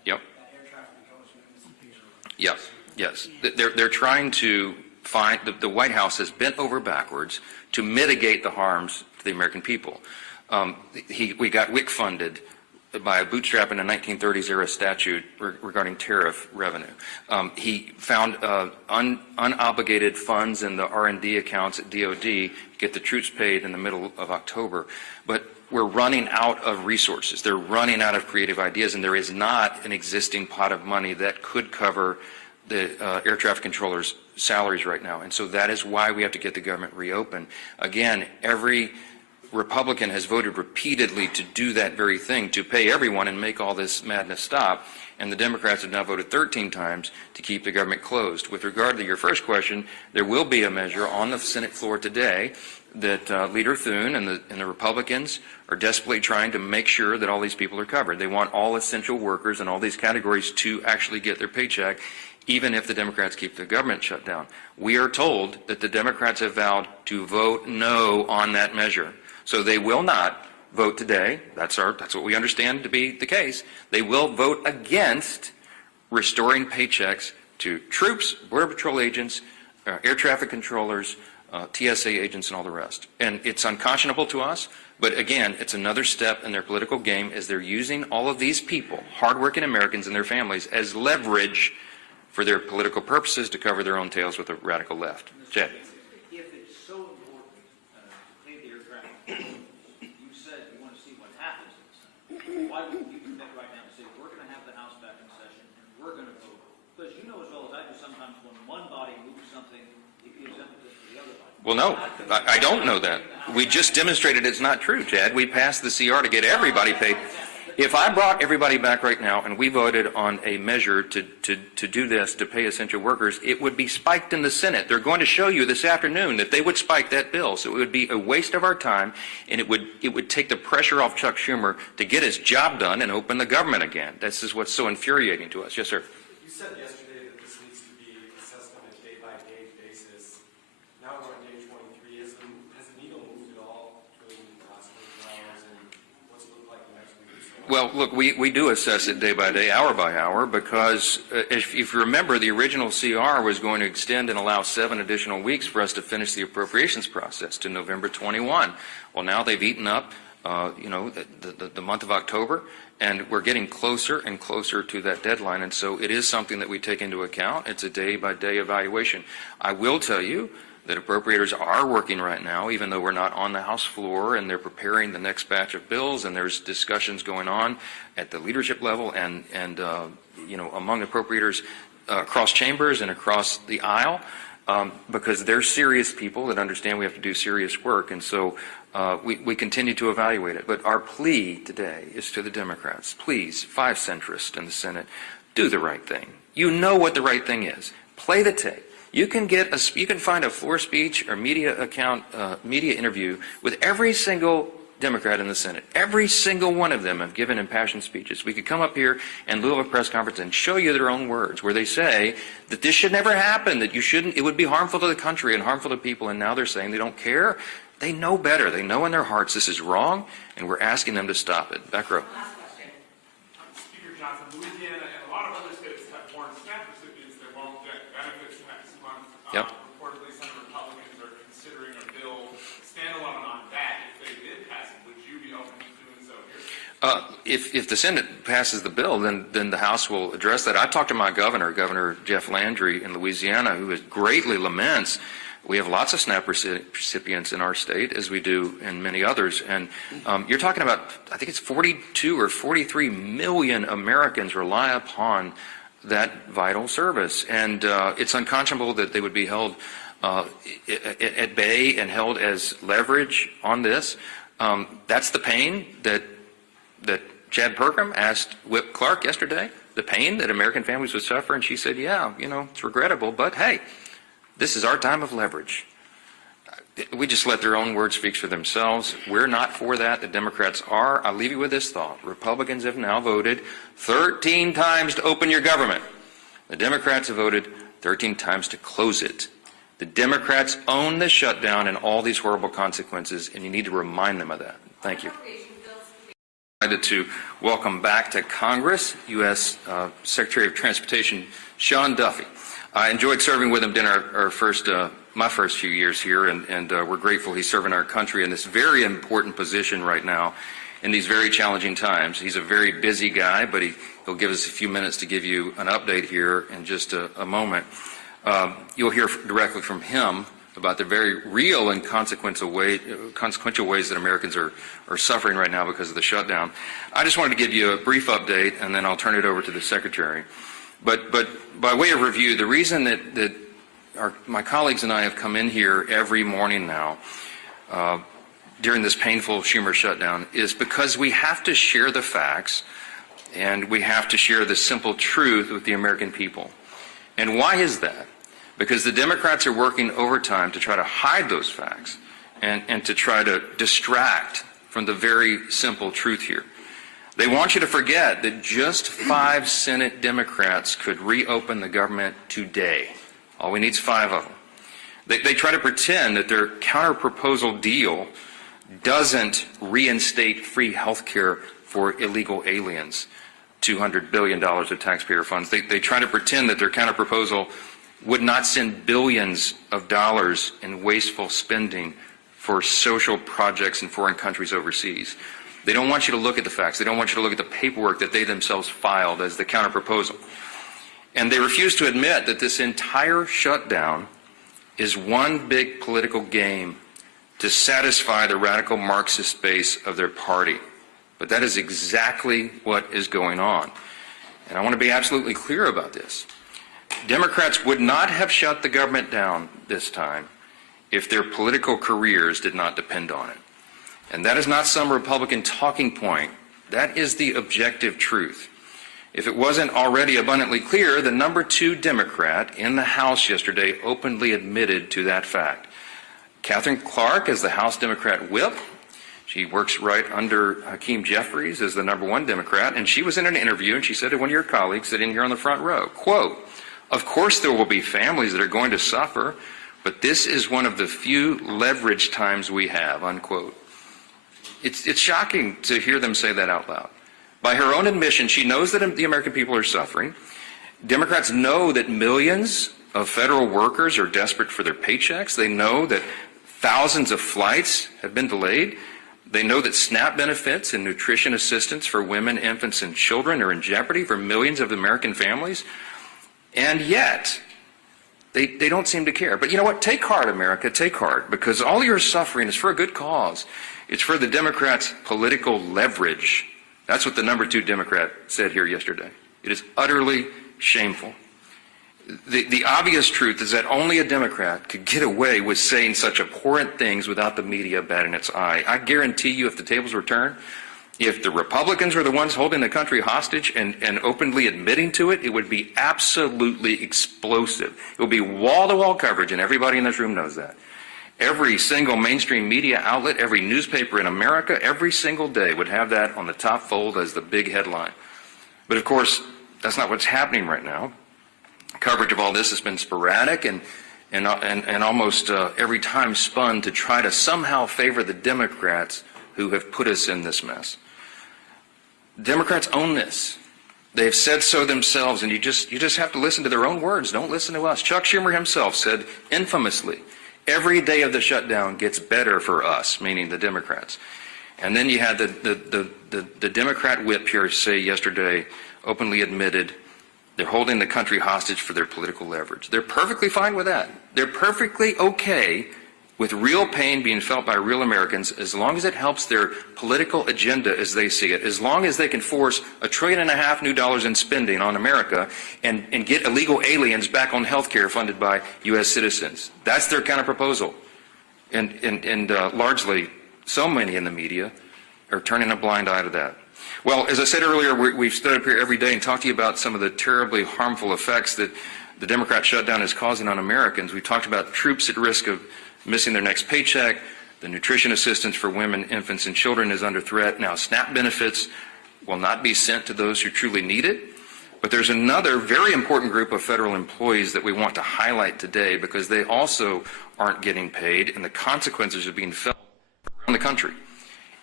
Yep. that air traffic controllers are going to miss a piece of it. Yes. They're trying to find, the White House has bent over backwards to mitigate the harms to the American people. We got WIC funded by a bootstrap in a 1930s era statute regarding tariff revenue. He found unobligated funds in the R&D accounts at DOD to get the troops paid in the middle of October. But we're running out of resources. They're running out of creative ideas, and there is not an existing pot of money that could cover the air traffic controllers' salaries right now. And so that is why we have to get the government reopened. Again, every Republican has voted repeatedly to do that very thing, to pay everyone and make all this madness stop. And the Democrats have now voted 13 times to keep the government closed. With regard to your first question, there will be a measure on the Senate floor today that Leader Thune and the Republicans are desperately trying to make sure that all these people are covered. They want all essential workers in all these categories to actually get their paycheck, even if the Democrats keep the government shut down. We are told that the Democrats have vowed to vote no on that measure. So they will not vote today. That's what we understand to be the case. They will vote against restoring paychecks to troops, Border Patrol agents, air traffic controllers, TSA agents, and all the rest. And it's unconscionable to us, but again, it's another step in their political game as they're using all of these people, hardworking Americans and their families, as leverage for their political purposes to cover their own tails with the radical left. Chad. If it's so important to pay the air traffic controllers, you said you want to see what happens in the Senate. Why wouldn't you commit right now and say, we're going to have the House back in session and we're going to vote? Because you know as well as I do, sometimes when one body moves something, it gives impetus to the other body. Well, no, I don't know that. We just demonstrated it's not true, Chad. We passed the CR to get everybody paid. If I brought everybody back right now and we voted on a measure to do this, to pay essential workers, it would be spiked in the Senate. They're going to show you this afternoon that they would spike that bill. So it would be a waste of our time, and it would take the pressure off Chuck Schumer to get his job done and open the government again. This is what's so infuriating to us. Yes, sir. You said yesterday that this needs to be assessed on a day-by-day basis. Now we're on day 23. Has the needle moved at all between the last 24 hours and what's it look like the next week or so? Well, look, we do assess it day by day, hour by hour, because if you remember, the original CR was going to extend and allow 7 additional weeks for us to finish the appropriations process to November 21. Well, now they've eaten up, the month of October, and we're getting closer and closer to that deadline, and so it is something that we take into account. It's a day-by-day evaluation. I will tell you that appropriators are working right now, even though we're not on the House floor, and they're preparing the next batch of bills, and there's discussions going on at the leadership level and among appropriators across chambers and across the aisle, because they're serious people that understand we have to do serious work, and so we continue to evaluate it. But our plea today is to the Democrats: please, 5 centrists in the Senate, do the right thing. You know what the right thing is. Play the tape. You can find a floor speech or media interview with every single Democrat in the Senate. Every single one of them have given impassioned speeches. We could come up here in lieu of a press conference and show you their own words, where they say that this should never happen, that it would be harmful to the country and harmful to people, and now they're saying they don't care. They know better. They know in their hearts this is wrong, and we're asking them to stop it. Back row. Speaker Johnson, Louisiana and a lot of other states have warned SNAP recipients they won't get benefits next month. Yep. Reportedly, some Republicans are considering a bill standalone on that. If they did pass it, would you be open to doing so here? If the Senate passes the bill, then the House will address that. I talked to my Governor Jeff Landry in Louisiana, who greatly laments. We have lots of SNAP recipients in our state, as we do in many others. And you're talking about, I think it's 42 or 43 million Americans rely upon that vital service. And it's unconscionable that they would be held at bay and held as leverage on this. That's the pain that Chad Pergram asked Whip Clark yesterday, the pain that American families would suffer. And she said, yeah, it's regrettable, but hey, this is our time of leverage. We just let their own words speak for themselves. We're not for that. The Democrats are. I'll leave you with this thought. Republicans have now voted 13 times to open your government. The Democrats have voted 13 times to close it. The Democrats own the shutdown and all these horrible consequences, and you need to remind them of that. Thank you. To welcome back to Congress, U.S. Secretary of Transportation Sean Duffy. I enjoyed serving with him during my first few years here, and we're grateful he's serving our country in this very important position right now in these very challenging times. He's a very busy guy, but he'll give us a few minutes to give you an update here in just a moment. You'll hear directly from him about the very real and consequential ways that Americans are suffering right now because of the shutdown. I just wanted to give you a brief update, and then I'll turn it over to the Secretary. But by way of review, the reason that my colleagues and I have come in here every morning now during this painful Schumer shutdown is because we have to share the facts, and we have to share the simple truth with the American people. And why is that? Because the Democrats are working overtime to try to hide those facts and to try to distract from the very simple truth here. They want you to forget that just 5 Senate Democrats could reopen the government today. All we need is 5 of them. They try to pretend that their counter-proposal deal doesn't reinstate free health care for illegal aliens, $200 billion of taxpayer funds. They try to pretend that their counter-proposal would not send billions of dollars in wasteful spending for social projects in foreign countries overseas. They don't want you to look at the facts. They don't want you to look at the paperwork that they themselves filed as the counterproposal. And they refuse to admit that this entire shutdown is one big political game to satisfy the radical Marxist base of their party. But that is exactly what is going on. And I want to be absolutely clear about this. Democrats would not have shut the government down this time if their political careers did not depend on it. And that is not some Republican talking point. That is the objective truth. If it wasn't already abundantly clear, the number 2 Democrat in the House yesterday openly admitted to that fact. Catherine Clark is the House Democrat whip. She works right under Hakeem Jeffries as the number 1 Democrat, and she was in an interview and she said to one of your colleagues sitting here on the front row, quote, "Of course there will be families that are going to suffer, but this is one of the few leverage times we have," unquote. It's shocking to hear them say that out loud. By her own admission, she knows that the American people are suffering. Democrats know that millions of federal workers are desperate for their paychecks. They know that thousands of flights have been delayed. They know that SNAP benefits and nutrition assistance for women, infants, and children are in jeopardy for millions of American families. And yet, they don't seem to care. But you know what? Take heart, America. Take heart. Because all your suffering is for a good cause. It's for the Democrats' political leverage. That's what the number 2 Democrat said here yesterday. It is utterly shameful. The obvious truth is that only a Democrat could get away with saying such abhorrent things without the media batting its eye. I guarantee you, if the tables were turned, if the Republicans were the ones holding the country hostage and openly admitting to it, it would be absolutely explosive. It would be wall-to-wall coverage, and everybody in this room knows that. Every single mainstream media outlet, every newspaper in America, every single day would have that on the top fold as the big headline. But of course, that's not what's happening right now. Coverage of all this has been sporadic and almost every time spun to try to somehow favor the Democrats who have put us in this mess. Democrats own this. They have said so themselves, and you just have to listen to their own words. Don't listen to us. Chuck Schumer himself said infamously, "Every day of the shutdown gets better for us," meaning the Democrats. And then you had the Democrat whip here say yesterday, openly admitted, they're holding the country hostage for their political leverage. They're perfectly fine with that. They're perfectly okay with real pain being felt by real Americans as long as it helps their political agenda as they see it, as long as they can force $1.5 trillion new dollars in spending on America and get illegal aliens back on health care funded by U.S. citizens. That's their counterproposal. And largely, so many in the media are turning a blind eye to that. Well, as I said earlier, we've stood up here every day and talked to you about some of the terribly harmful effects that the Democrat shutdown is causing on Americans. We talked about troops at risk of missing their next paycheck. The nutrition assistance for women, infants, and children is under threat. Now, SNAP benefits will not be sent to those who truly need it. But there's another very important group of federal employees that we want to highlight today because they also aren't getting paid, and the consequences are being felt around the country.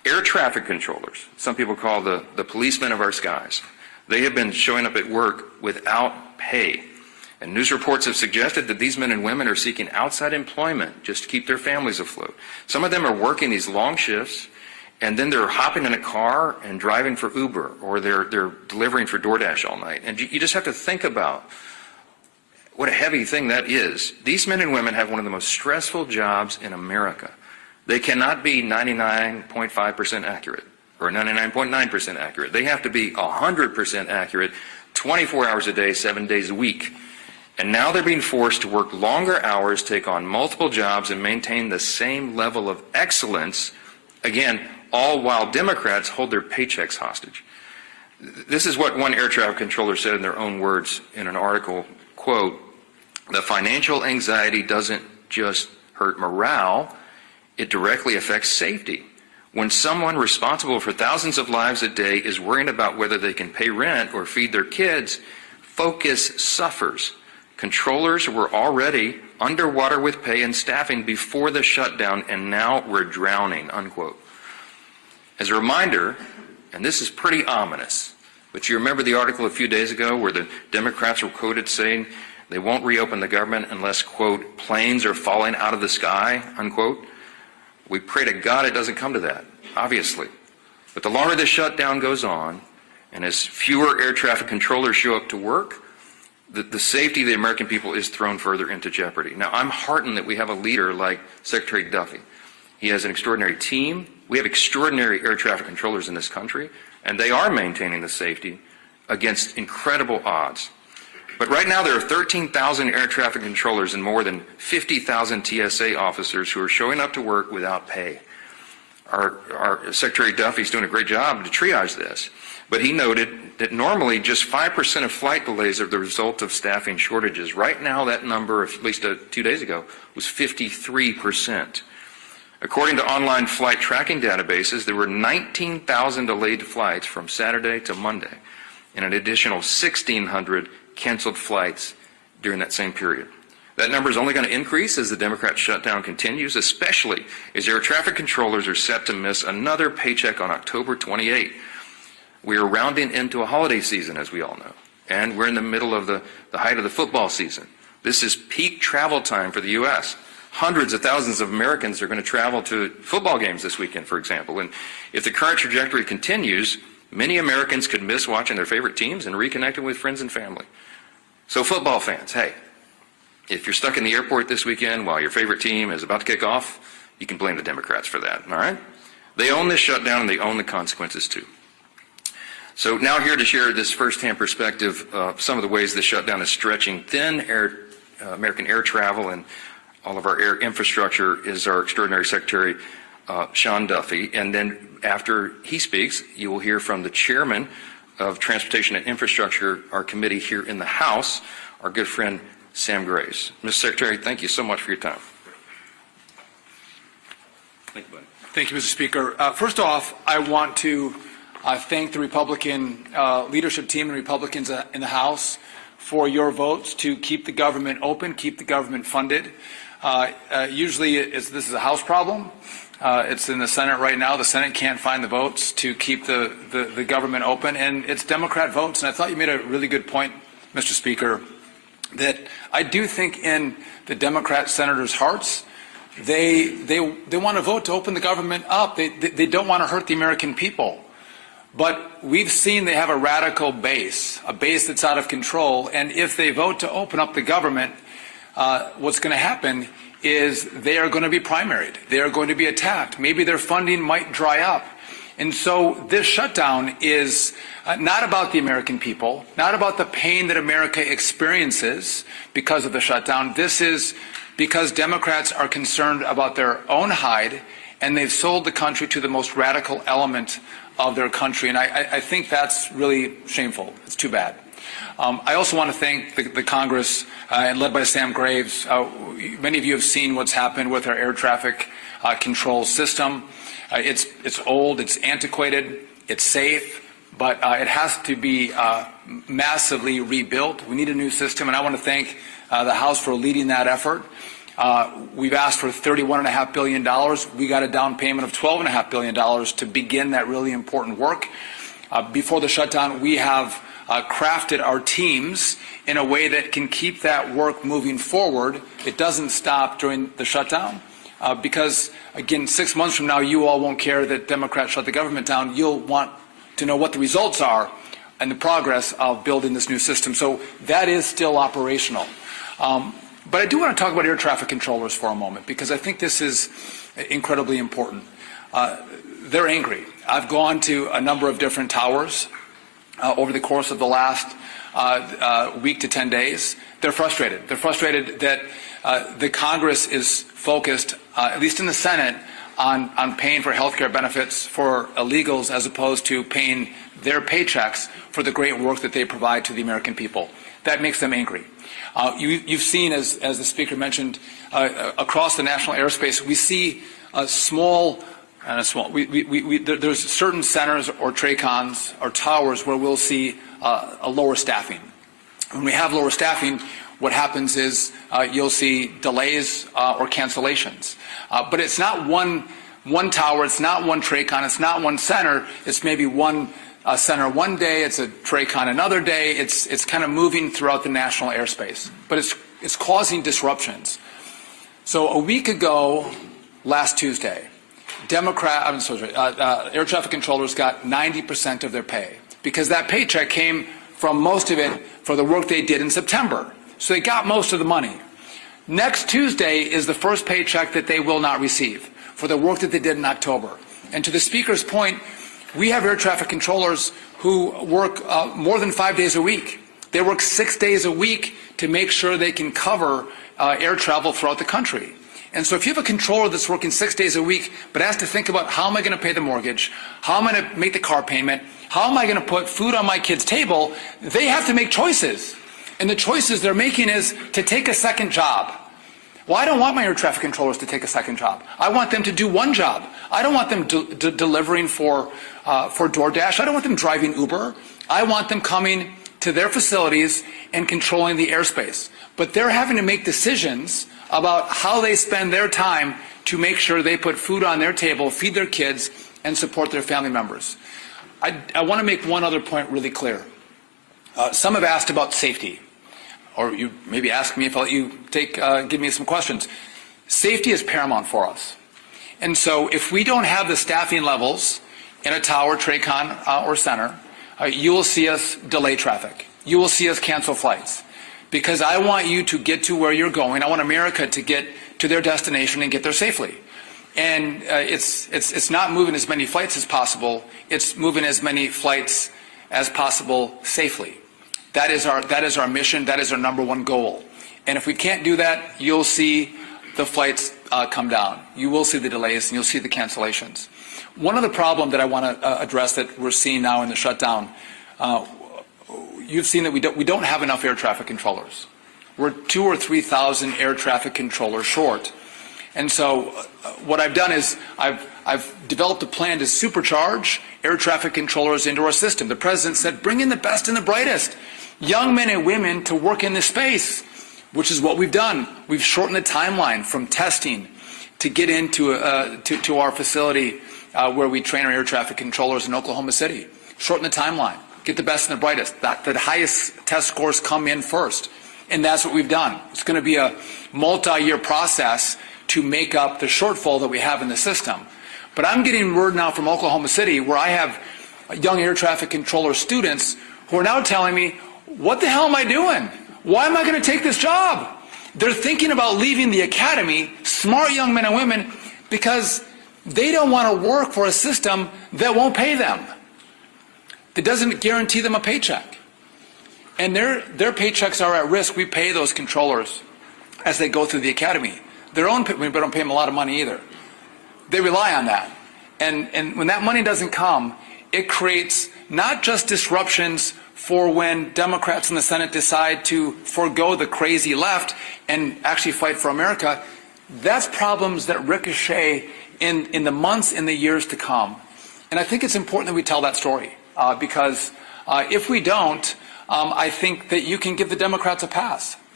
Air traffic controllers, some people call the policemen of our skies, they have been showing up at work without pay. And news reports have suggested that these men and women are seeking outside employment just to keep their families afloat. Some of them are working these long shifts, and then they're hopping in a car and driving for Uber, or they're delivering for DoorDash all night. And you just have to think about what a heavy thing that is. These men and women have one of the most stressful jobs in America. They cannot be 99.5% accurate or 99.9% accurate. They have to be 100% accurate 24 hours a day, 7 days a week. And now they're being forced to work longer hours, take on multiple jobs, and maintain the same level of excellence, again, all while Democrats hold their paychecks hostage. This is what one air traffic controller said in their own words in an article, quote, "The financial anxiety doesn't just hurt morale, it directly affects safety. When someone responsible for thousands of lives a day is worrying about whether they can pay rent or feed their kids, focus suffers. Controllers were already underwater with pay and staffing before the shutdown, and now we're drowning," unquote. As a reminder, and this is pretty ominous, but you remember the article a few days ago where the Democrats were quoted saying they won't reopen the government unless, quote, "planes are falling out of the sky," unquote. We pray to God it doesn't come to that, obviously. But the longer this shutdown goes on, and as fewer air traffic controllers show up to work, the safety of the American people is thrown further into jeopardy. Now, I'm heartened that we have a leader like Secretary Duffy. He has an extraordinary team. We have extraordinary air traffic controllers in this country, and they are maintaining the safety against incredible odds. But right now there are 13,000 air traffic controllers and more than 50,000 TSA officers who are showing up to work without pay. Our Secretary Duffy's doing a great job to triage this, but he noted that normally just 5% of flight delays are the result of staffing shortages. Right now that number, at least 2 days ago, was 53%. According to online flight tracking databases, there were 19,000 delayed flights from Saturday to Monday, and an additional 1,600 canceled flights during that same period. That number is only going to increase as the Democrat shutdown continues, especially as air traffic controllers are set to miss another paycheck on October 28. We are rounding into a holiday season, as we all know, and we're in the middle of the height of the football season. This is peak travel time for the U.S. Hundreds of thousands of Americans are going to travel to football games this weekend, for example. And if the current trajectory continues, many Americans could miss watching their favorite teams and reconnecting with friends and family. So football fans, hey, if you're stuck in the airport this weekend while your favorite team is about to kick off, you can blame the Democrats for that, all right? They own this shutdown, and they own the consequences too. So now here to share this firsthand perspective of some of the ways this shutdown is stretching thin American air travel and all of our air infrastructure is our extraordinary Secretary, Sean Duffy. And then after he speaks, you will hear from the chairman of Transportation and Infrastructure, our committee here in the House, our good friend Sam Graves. Mr. Secretary, thank you so much for your time. Thank you, buddy. Thank you, Mr. Speaker. First off, I want to thank the Republican leadership team and Republicans in the House for your votes to keep the government open, keep the government funded. Usually this is a House problem. It's in the Senate right now. The Senate can't find the votes to keep the government open, and it's Democrat votes. And I thought you made a really good point, Mr. Speaker, that I do think in the Democrat senators' hearts, they want to vote to open the government up. They don't want to hurt the American people. But we've seen they have a radical base, a base that's out of control. And if they vote to open up the government, what's going to happen is they are going to be primaried. They are going to be attacked. Maybe their funding might dry up. And so this shutdown is not about the American people, not about the pain that America experiences because of the shutdown. This is because Democrats are concerned about their own hide, and they've sold the country to the most radical element of their country. And I think that's really shameful. It's too bad. I also want to thank the Congress, led by Sam Graves. Many of you have seen what's happened with our air traffic control system. It's old, it's antiquated, it's safe, but it has to be massively rebuilt. We need a new system, and I want to thank the House for leading that effort. We've asked for $31.5 billion. We got a down payment of $12.5 billion to begin that really important work. Before the shutdown, we have crafted our teams in a way that can keep that work moving forward. It doesn't stop during the shutdown because, again, 6 months from now, you all won't care that Democrats shut the government down. You'll want to know what the results are and the progress of building this new system. So that is still operational. But I do want to talk about air traffic controllers for a moment because I think this is incredibly important. They're angry. I've gone to a number of different towers over the course of the last week to 10 days. They're frustrated. They're frustrated that the Congress is focused, at least in the Senate, on paying for health care benefits for illegals as opposed to paying their paychecks for the great work that they provide to the American people. That makes them angry. You've seen, as the Speaker mentioned, across the national airspace, we see there's certain centers or TRACONs or towers where we'll see a lower staffing. When we have lower staffing, what happens is you'll see delays or cancellations. But it's not one tower, it's not one TRACON, it's not one center, it's maybe one center one day, it's a TRACON another day, it's kind of moving throughout the national airspace. But it's causing disruptions. So a week ago, last Tuesday, air traffic controllers got 90% of their pay because that paycheck came from most of it for the work they did in September. So they got most of the money. Next Tuesday is the first paycheck that they will not receive for the work that they did in October. And to the Speaker's point, we have air traffic controllers who work more than 5 days a week. They work 6 days a week to make sure they can cover air travel throughout the country. And so if you have a controller that's working 6 days a week but has to think about how am I going to pay the mortgage, how am I going to make the car payment, how am I going to put food on my kid's table, they have to make choices. And the choices they're making is to take a second job. Well, I don't want my air traffic controllers to take a second job. I want them to do one job. I don't want them delivering for DoorDash. I don't want them driving Uber. I want them coming to their facilities and controlling the airspace. But they're having to make decisions about how they spend their time to make sure they put food on their table, feed their kids, and support their family members. I want to make one other point really clear. Some have asked about safety, or you maybe ask me if I'll let you give me some questions. Safety is paramount for us. And so if we don't have the staffing levels in a tower, TRACON, or center, you will see us delay traffic. You will see us cancel flights. Because I want you to get to where you're going. I want America to get to their destination and get there safely. And it's not moving as many flights as possible. It's moving as many flights as possible safely. That is our mission. That is our number one goal. And if we can't do that, you'll see the flights come down. You will see the delays and you'll see the cancellations. One other problem that I want to address that we're seeing now in the shutdown, you've seen that we don't have enough air traffic controllers. We're 2,000 or 3,000 air traffic controllers short. And so what I've done is I've developed a plan to supercharge air traffic controllers into our system. The President said, bring in the best and the brightest, young men and women to work in this space, which is what we've done. We've shortened the timeline from testing to get into to our facility where we train our air traffic controllers in Oklahoma City. Shorten the timeline. Get the best and the brightest. The highest test scores come in first. And that's what we've done. It's going to be a multi-year process to make up the shortfall that we have in the system. But I'm getting word now from Oklahoma City where I have young air traffic controller students who are now telling me, what the hell am I doing? Why am I going to take this job? They're thinking about leaving the academy, smart young men and women, because they don't want to work for a system that won't pay them. That doesn't guarantee them a paycheck. And their paychecks are at risk. We pay those controllers as they go through the academy. We don't pay them a lot of money either. They rely on that. And when that money doesn't come, it creates not just disruptions for when Democrats in the Senate decide to forego the crazy left and actually fight for America. That's problems that ricochet in the months and the years to come. And I think it's important that we tell that story because if we don't, I think that you can give the Democrats a pass.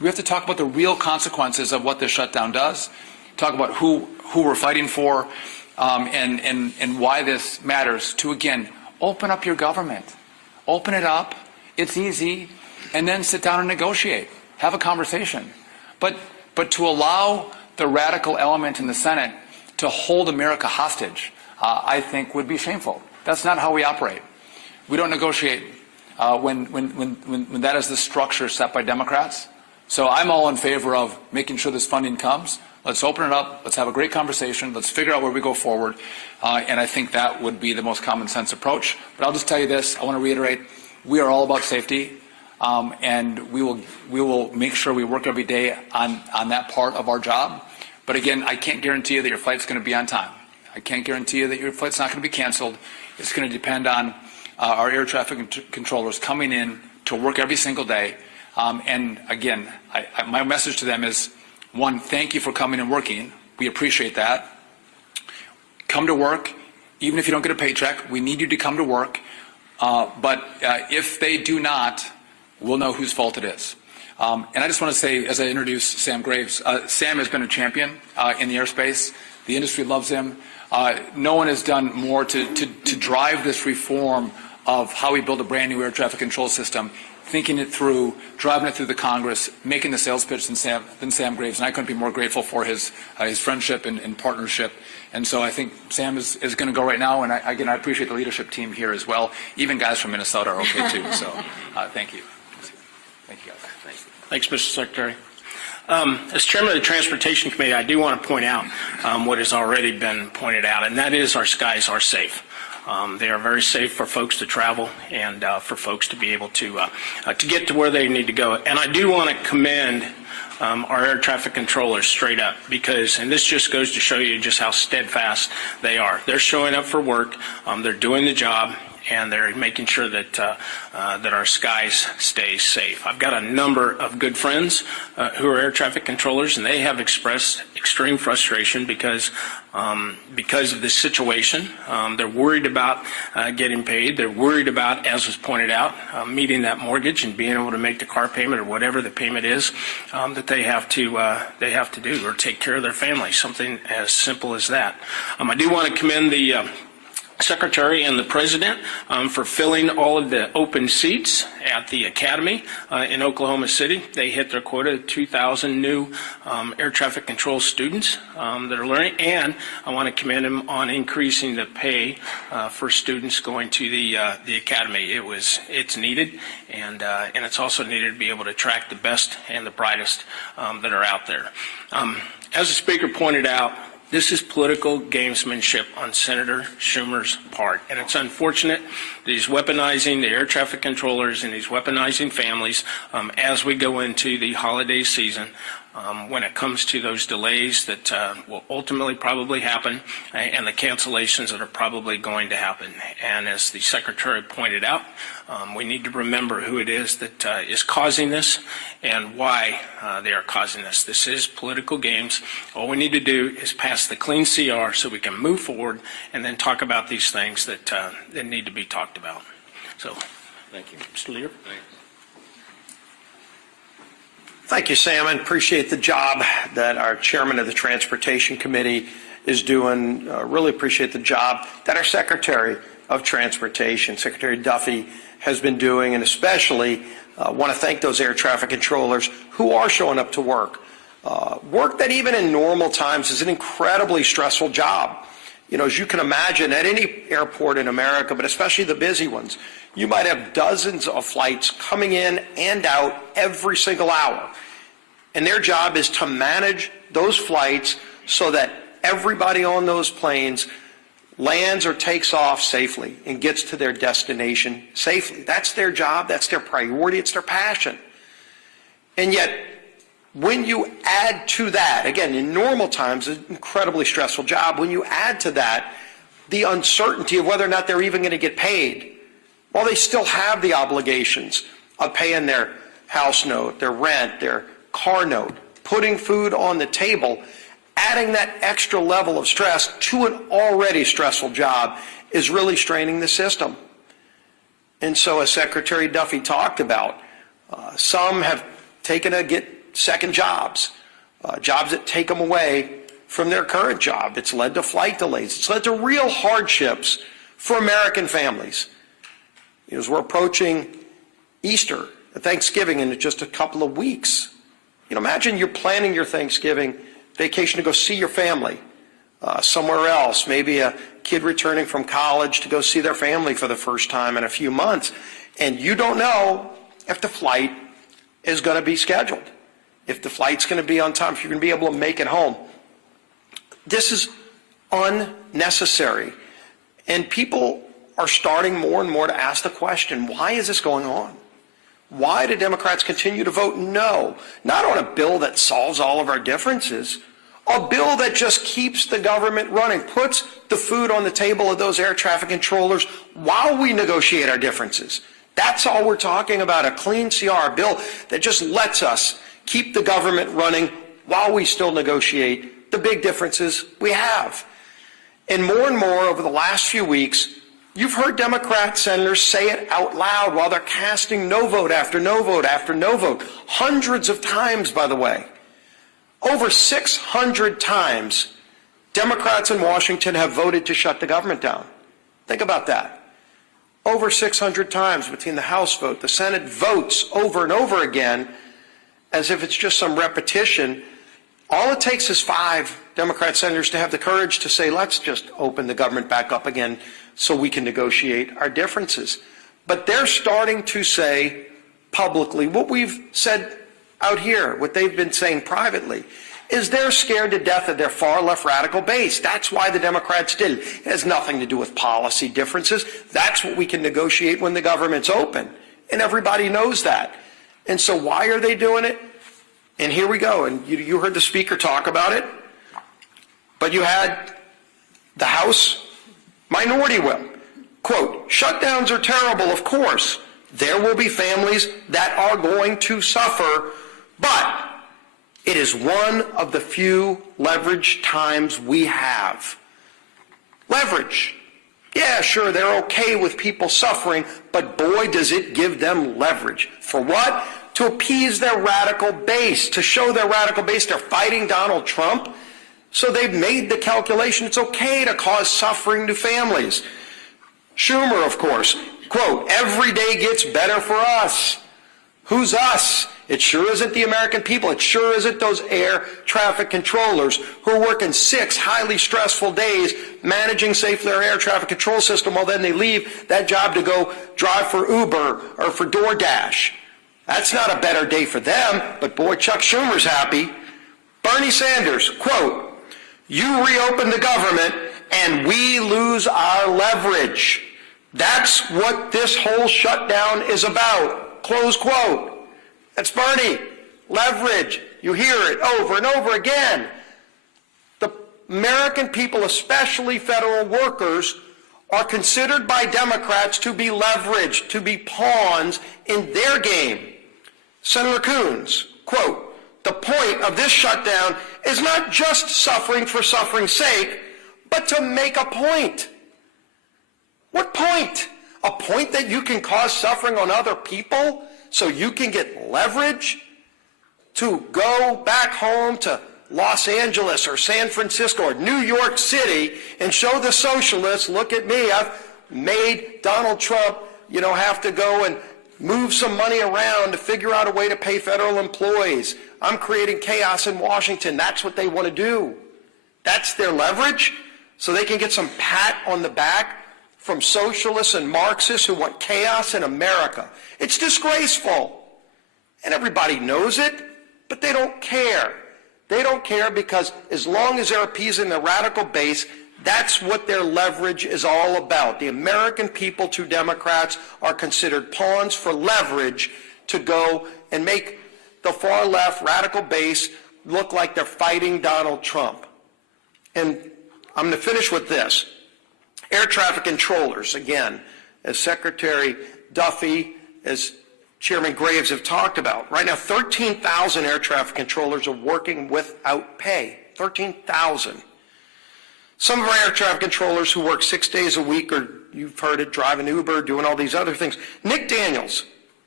We have to talk about the real consequences of what this shutdown does, talk about who we're fighting for, and why this matters, to, again, open up your government. Open it up. It's easy. And then sit down and negotiate. Have a conversation. But to allow the radical element in the Senate to hold America hostage, I think would be shameful. That's not how we operate. We don't negotiate when that is the structure set by Democrats. So I'm all in favor of making sure this funding comes. Let's open it up. Let's have a great conversation. Let's figure out where we go forward. And I think that would be the most common sense approach. But I'll just tell you this. I want to reiterate, we are all about safety. And we will make sure we work every day on that part of our job. But again, I can't guarantee you that your flight's going to be on time. I can't guarantee you that your flight's not going to be canceled. It's going to depend on our air traffic controllers coming in to work every single day. And again, my message to them is, one, thank you for coming and working. We appreciate that. Come to work. Even if you don't get a paycheck, we need you to come to work. But if they do not, we'll know whose fault it is. And I just want to say, as I introduce Sam Graves, Sam has been a champion in the airspace. The industry loves him. No one has done more to drive this reform of how we build a brand new air traffic control system, thinking it through, driving it through the Congress, making the sales pitch than Sam Graves. And I couldn't be more grateful for his friendship and partnership. And so I think Sam is going to go right now. And again, I appreciate the leadership team here as well. Even guys from Minnesota are okay too. So thank you. Thank you, guys. Thanks, Mr. Secretary. As Chairman of the Transportation Committee, I do want to point out what has already been pointed out, and that is our skies are safe. They are very safe for folks to travel and for folks to be able to get to where they need to go. And I do want to commend our air traffic controllers straight up, because, and this just goes to show you just how steadfast they are. They're showing up for work, they're doing the job, and they're making sure that that our skies stay safe. I've got a number of good friends who are air traffic controllers, and they have expressed extreme frustration because of this situation. They're worried about getting paid. They're worried about, as was pointed out, meeting that mortgage and being able to make the car payment or whatever the payment is that they have to do, or take care of their family. Something as simple as that. I do want to commend the Secretary and the President for filling all of the open seats at the Academy in Oklahoma City. They hit their quota of 2,000 new air traffic control students that are learning, and I want to commend them on increasing the pay for students going to the Academy. It's needed, and it's also needed to be able to attract the best and the brightest that are out there. As the Speaker pointed out, this is political gamesmanship on Senator Schumer's part, and it's unfortunate that he's weaponizing the air traffic controllers and he's weaponizing families as we go into the holiday season when it comes to those delays that will ultimately probably happen and the cancellations that are probably going to happen. And as the Secretary pointed out, we need to remember who it is that is causing this and why they are causing this. This is political games. All we need to do is pass the clean CR so we can move forward and then talk about these things that need to be talked about. So, thank you. Mr. Leader. Thank you, Sam. I appreciate the job that our chairman of the Transportation Committee is doing. Really appreciate the job that our Secretary of Transportation, Secretary Duffy, has been doing, and especially want to thank those air traffic controllers who are showing up to work. Work that even in normal times is an incredibly stressful job. You know, as you can imagine, at any airport in America, but especially the busy ones, you might have dozens of flights coming in and out every single hour. And their job is to manage those flights so that everybody on those planes lands or takes off safely and gets to their destination safely. That's their job. That's their priority. It's their passion. And yet, when you add to that, again, in normal times, an incredibly stressful job, when you add to that the uncertainty of whether or not they're even going to get paid, while they still have the obligations of paying their house note, their rent, their car note, putting food on the table, adding that extra level of stress to an already stressful job is really straining the system. And so, as Secretary Duffy talked about, some have taken a second jobs, jobs that take them away from their current job. It's led to flight delays. It's led to real hardships for American families. As we're approaching Easter, Thanksgiving in just a couple of weeks, imagine you're planning your Thanksgiving vacation to go see your family somewhere else, maybe a kid returning from college to go see their family for the first time in a few months, and you don't know if the flight is going to be scheduled, if the flight's going to be on time, if you're going to be able to make it home. This is unnecessary, and people are starting more and more to ask the question, why is this going on? Why do Democrats continue to vote no? Not on a bill that solves all of our differences, a bill that just keeps the government running, puts the food on the table of those air traffic controllers while we negotiate our differences. That's all we're talking about, a clean CR, a bill that just lets us keep the government running while we still negotiate the big differences we have. And more over the last few weeks, you've heard Democrat senators say it out loud while they're casting no vote after no vote after no vote. Hundreds of times, by the way. Over 600 times, Democrats in Washington have voted to shut the government down. Think about that. Over 600 times between the House vote, the Senate votes over and over again as if it's just some repetition. All it takes is 5 Democrat senators to have the courage to say, let's just open the government back up again so we can negotiate our differences. But they're starting to say publicly what we've said out here, what they've been saying privately, is they're scared to death of their far left radical base. That's why the Democrats did it. It has nothing to do with policy differences. That's what we can negotiate when the government's open. And everybody knows that. And so why are they doing it? And here we go. And you heard the speaker talk about it. But you had the House minority whip. Quote, shutdowns are terrible, of course. There will be families that are going to suffer, but it is one of the few leverage times we have. Leverage. Yeah, sure, they're okay with people suffering, but boy, does it give them leverage. For what? To appease their radical base, to show their radical base they're fighting Donald Trump. So they've made the calculation it's okay to cause suffering to families. Schumer, of course, quote, every day gets better for us. Who's us? It sure isn't the American people. It sure isn't those air traffic controllers who are working 6 highly stressful days managing safely our air traffic control system while then they leave that job to go drive for Uber or for DoorDash. That's not a better day for them, but boy, Chuck Schumer's happy. Bernie Sanders, quote, you reopen the government and we lose our leverage. That's what this whole shutdown is about. Close quote. That's Bernie. Leverage. You hear it over and over again. The American people, especially federal workers, are considered by Democrats to be leveraged, to be pawns in their game. Senator Coons, quote, the point of this shutdown is not just suffering for suffering's sake, but to make a point. What point? A point that you can cause suffering on other people so you can get leverage to go back home to Los Angeles or San Francisco or New York City and show the socialists, look at me, I've made Donald Trump, have to go and move some money around to figure out a way to pay federal employees. I'm creating chaos in Washington. That's what they want to do. That's their leverage, so they can get some pat on the back from socialists and Marxists who want chaos in America. It's disgraceful. And everybody knows it, but they don't care. They don't care because as long as they're appeasing the radical base, that's what their leverage is all about. The American people to Democrats are considered pawns for leverage to go and make the far left radical base look like they're fighting Donald Trump. And I'm going to finish with this. Air traffic controllers, again, as Secretary Duffy, as Chairman Graves have talked about. Right now, 13,000 air traffic controllers are working without pay. 13,000. Some of our air traffic controllers who work 6 days a week, or you've heard it, driving Uber, doing all these other things. Nick Daniels,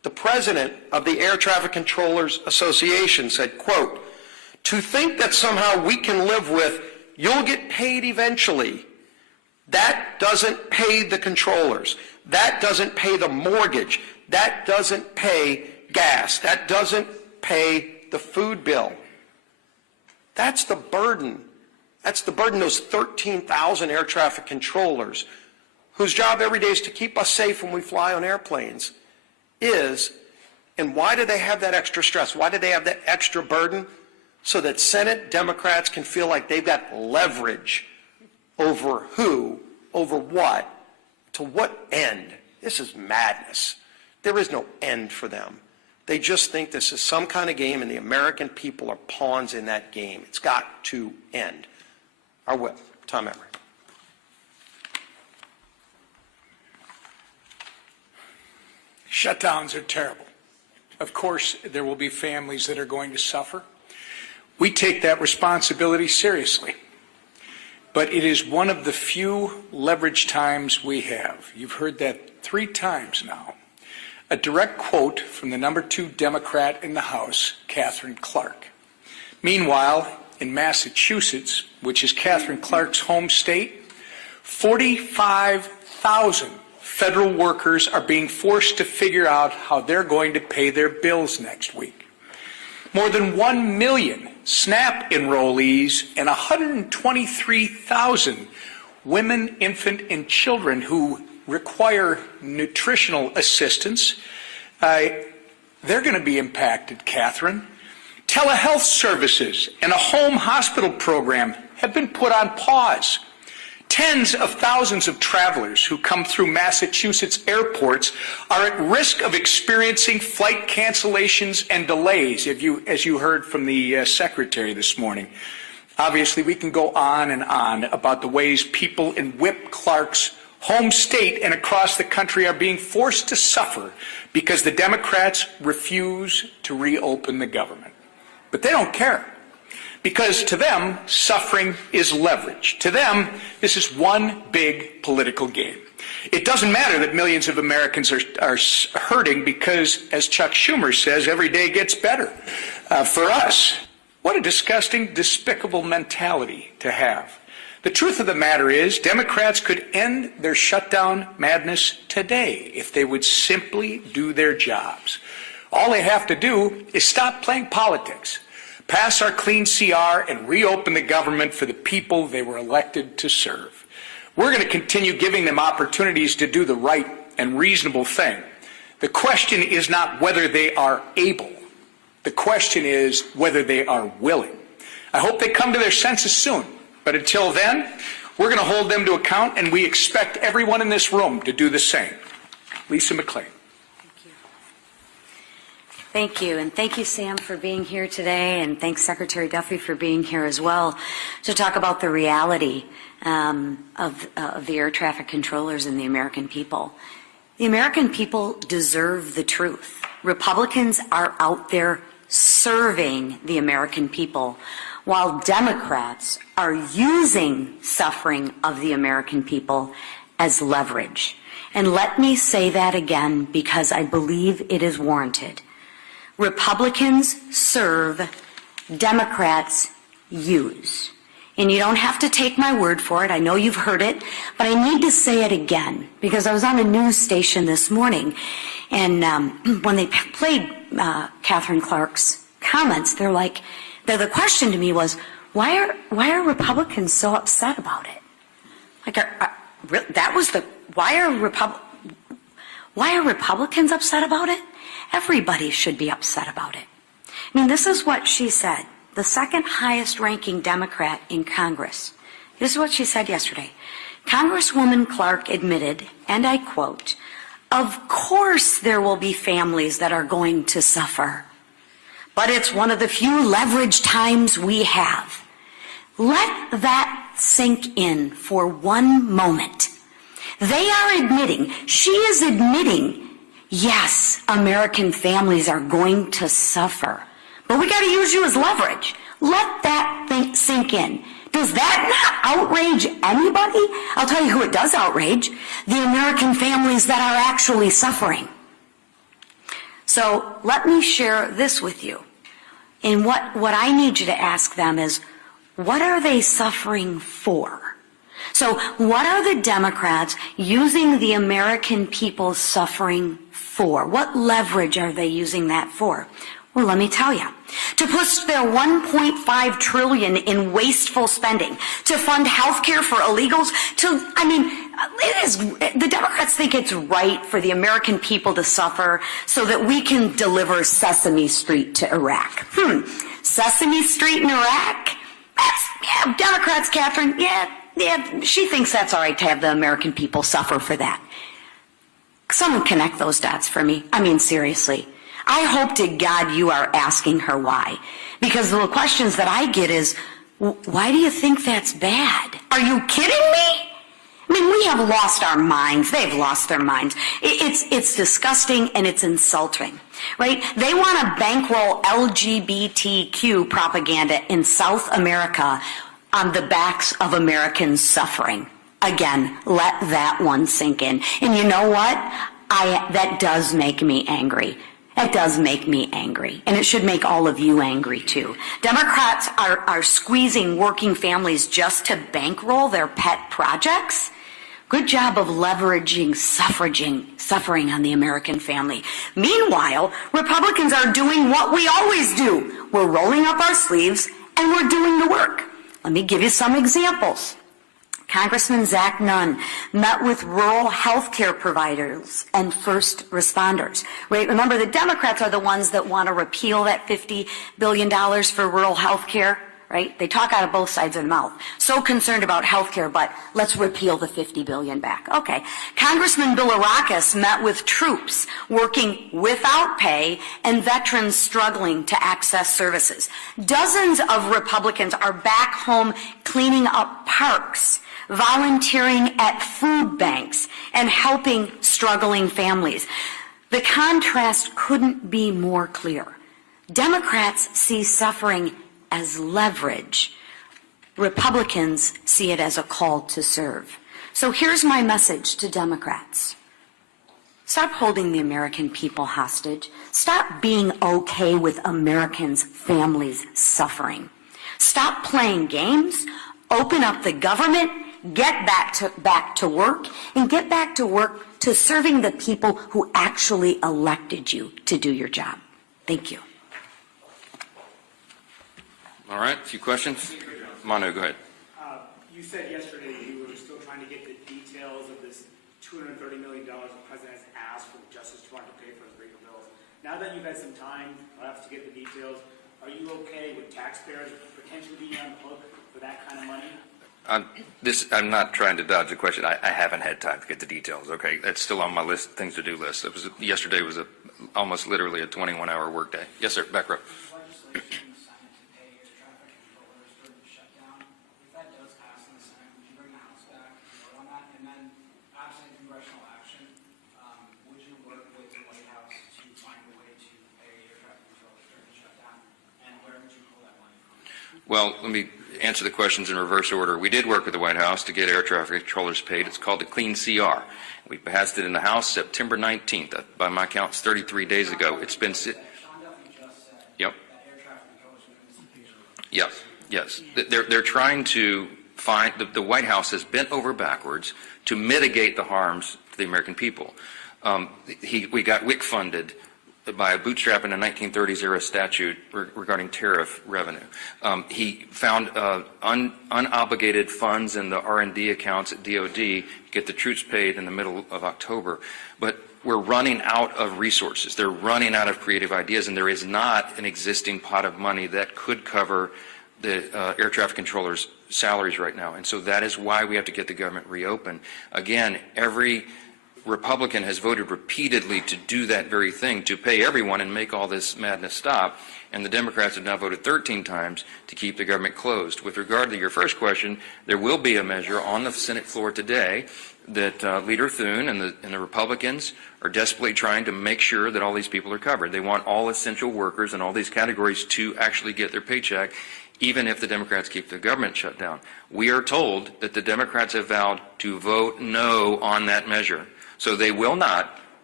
the president of the Air Traffic Controllers Association said, quote, "To think that somehow we can live with, you'll get paid eventually, that doesn't pay the controllers. That doesn't pay the mortgage. That doesn't pay gas. That doesn't pay the food bill." That's the burden. That's the burden those 13,000 air traffic controllers, whose job every day is to keep us safe when we fly on airplanes, is. And why do they have that extra stress? Why do they have that extra burden? So that Senate Democrats can feel like they've got leverage over who, over what, to what end. This is madness. There is no end for them. They just think this is some kind of game, and the American people are pawns in that game. It's got to end. Our whip, Tom Emery. Shutdowns are terrible. Of course, there will be families that are going to suffer. We take that responsibility seriously. But it is one of the few leverage times we have. You've heard that 3 times now. A direct quote from the number 2 Democrat in the House, Katherine Clark. Meanwhile, in Massachusetts, which is Katherine Clark's home state, 45,000 federal workers are being forced to figure out how they're going to pay their bills next week. More than 1 million SNAP enrollees and 123,000 women, infant, and children who require nutritional assistance, they're going to be impacted, Catherine. Telehealth services and a home hospital program have been put on pause. Tens of thousands of travelers who come through Massachusetts airports are at risk of experiencing flight cancellations and delays, as you heard from the Secretary this morning. Obviously, we can go on and on about the ways people in Whip Clark's home state and across the country are being forced to suffer because the Democrats refuse to reopen the government. But they don't care, because to them, suffering is leverage. To them, this is one big political game. It doesn't matter that millions of Americans are hurting because, as Chuck Schumer says, every day gets better. For us, what a disgusting, despicable mentality to have. The truth of the matter is, Democrats could end their shutdown madness today if they would simply do their jobs. All they have to do is stop playing politics, pass our clean CR, and reopen the government for the people they were elected to serve. We're going to continue giving them opportunities to do the right and reasonable thing. The question is not whether they are able. The question is whether they are willing. I hope they come to their senses soon. But until then, we're going to hold them to account, and we expect everyone in this room to do the same. Lisa McClain. Thank you, and thank you, Sam, for being here today, and thanks, Secretary Duffy, for being here as well to talk about the reality of the air traffic controllers and the American people. The American people deserve the truth. Republicans are out there serving the American people, while Democrats are using suffering of the American people as leverage. And let me say that again because I believe it is warranted. Republicans serve, Democrats use. And you don't have to take my word for it. I know you've heard it, but I need to say it again because I was on a news station this morning, and when they played Katherine Clark's comments, the question to me was, why are Republicans so upset about it? Why are Republicans upset about it? Everybody should be upset about it. I mean, this is what she said, the second highest ranking Democrat in Congress. This is what she said yesterday. Congresswoman Clark admitted, and I quote, "Of course there will be families that are going to suffer, but it's one of the few leverage times we have." Let that sink in for one moment. They are admitting, she is admitting, yes, American families are going to suffer, but we got to use you as leverage. Let that sink in. Does that not outrage anybody? I'll tell you who it does outrage, the American families that are actually suffering. So let me share this with you. And what I need you to ask them is, what are they suffering for? So what are the Democrats using the American people's suffering for? What leverage are they using that for? Well, let me tell you. To push their $1.5 trillion in wasteful spending, to fund health care for illegals, the Democrats think it's right for the American people to suffer so that we can deliver Sesame Street to Iraq. Sesame Street in Iraq? Democrats, Catherine, yeah, she thinks that's all right to have the American people suffer for that. Someone connect those dots for me. I mean, seriously. I hope to God you are asking her why. Because the questions that I get is, why do you think that's bad? Are you kidding me? I mean, we have lost our minds. They've lost their minds. It's disgusting and it's insulting, right? They want to bankroll LGBTQ propaganda in South America on the backs of Americans suffering. Again, let that one sink in. And you know what? That does make me angry. That does make me angry. And it should make all of you angry too. Democrats are squeezing working families just to bankroll their pet projects. Good job of leveraging suffering on the American family. Meanwhile, Republicans are doing what we always do. We're rolling up our sleeves and we're doing the work. Let me give you some examples. Congressman Zach Nunn met with rural health care providers and first responders. Right? Remember, the Democrats are the ones that want to repeal that $50 billion for rural health care. Right? They talk out of both sides of their mouth. So concerned about health care, but let's repeal the $50 billion back. Okay. Congressman Bilirakis met with troops working without pay and veterans struggling to access services. Dozens of Republicans are back home cleaning up parks, volunteering at food banks, and helping struggling families. The contrast couldn't be more clear. Democrats see suffering as leverage. Republicans see it as a call to serve. So here's my message to Democrats. Stop holding the American people hostage. Stop being okay with Americans' families suffering. Stop playing games. Open up the government. Get back to work, and get back to work to serving the people who actually elected you to do your job. Thank you. All right, a few questions. Manu, go ahead. You said yesterday you were still trying to get the details of this $230 million the president has asked for the Justice Department to pay for his legal bills. Now that you've had some time, perhaps, to get the details, are you okay with taxpayers potentially being on the hook for that kind of money? I'm not trying to dodge the question. I haven't had time to get the details. Okay, that's still on my list, things to do list. Yesterday was almost literally a 21-hour workday. Yes, sir. Back row. Legislation in the Senate to pay air traffic controllers during the shutdown. If that does pass in the Senate, would you bring the House back and vote on that? And then, absent congressional action, would you work with the White House to find a way to pay air traffic controllers during the shutdown? And where would you pull that money from? Well, let me answer the questions in reverse order. We did work with the White House to get air traffic controllers paid. It's called the Clean CR. We passed it in the House September 19th. By my count, it's 33 days ago. It's been... Yep. Yes. They're trying to find... The White House has bent over backwards to mitigate the harms to the American people. We got WIC funded by a bootstrap in a 1930s era statute regarding tariff revenue. He found unobligated funds in the R&D accounts at DOD to get the troops paid in the middle of October. But we're running out of resources. They're running out of creative ideas, and there is not an existing pot of money that could cover the air traffic controllers' salaries right now. And so that is why we have to get the government reopened. Again, every Republican has voted repeatedly to do that very thing, to pay everyone and make all this madness stop, and the Democrats have now voted 13 times to keep the government closed. With regard to your first question, there will be a measure on the Senate floor today that Leader Thune and the Republicans are desperately trying to make sure that all these people are covered. They want all essential workers in all these categories to actually get their paycheck, even if the Democrats keep the government shut down. We are told that the Democrats have vowed to vote no on that measure. So they will not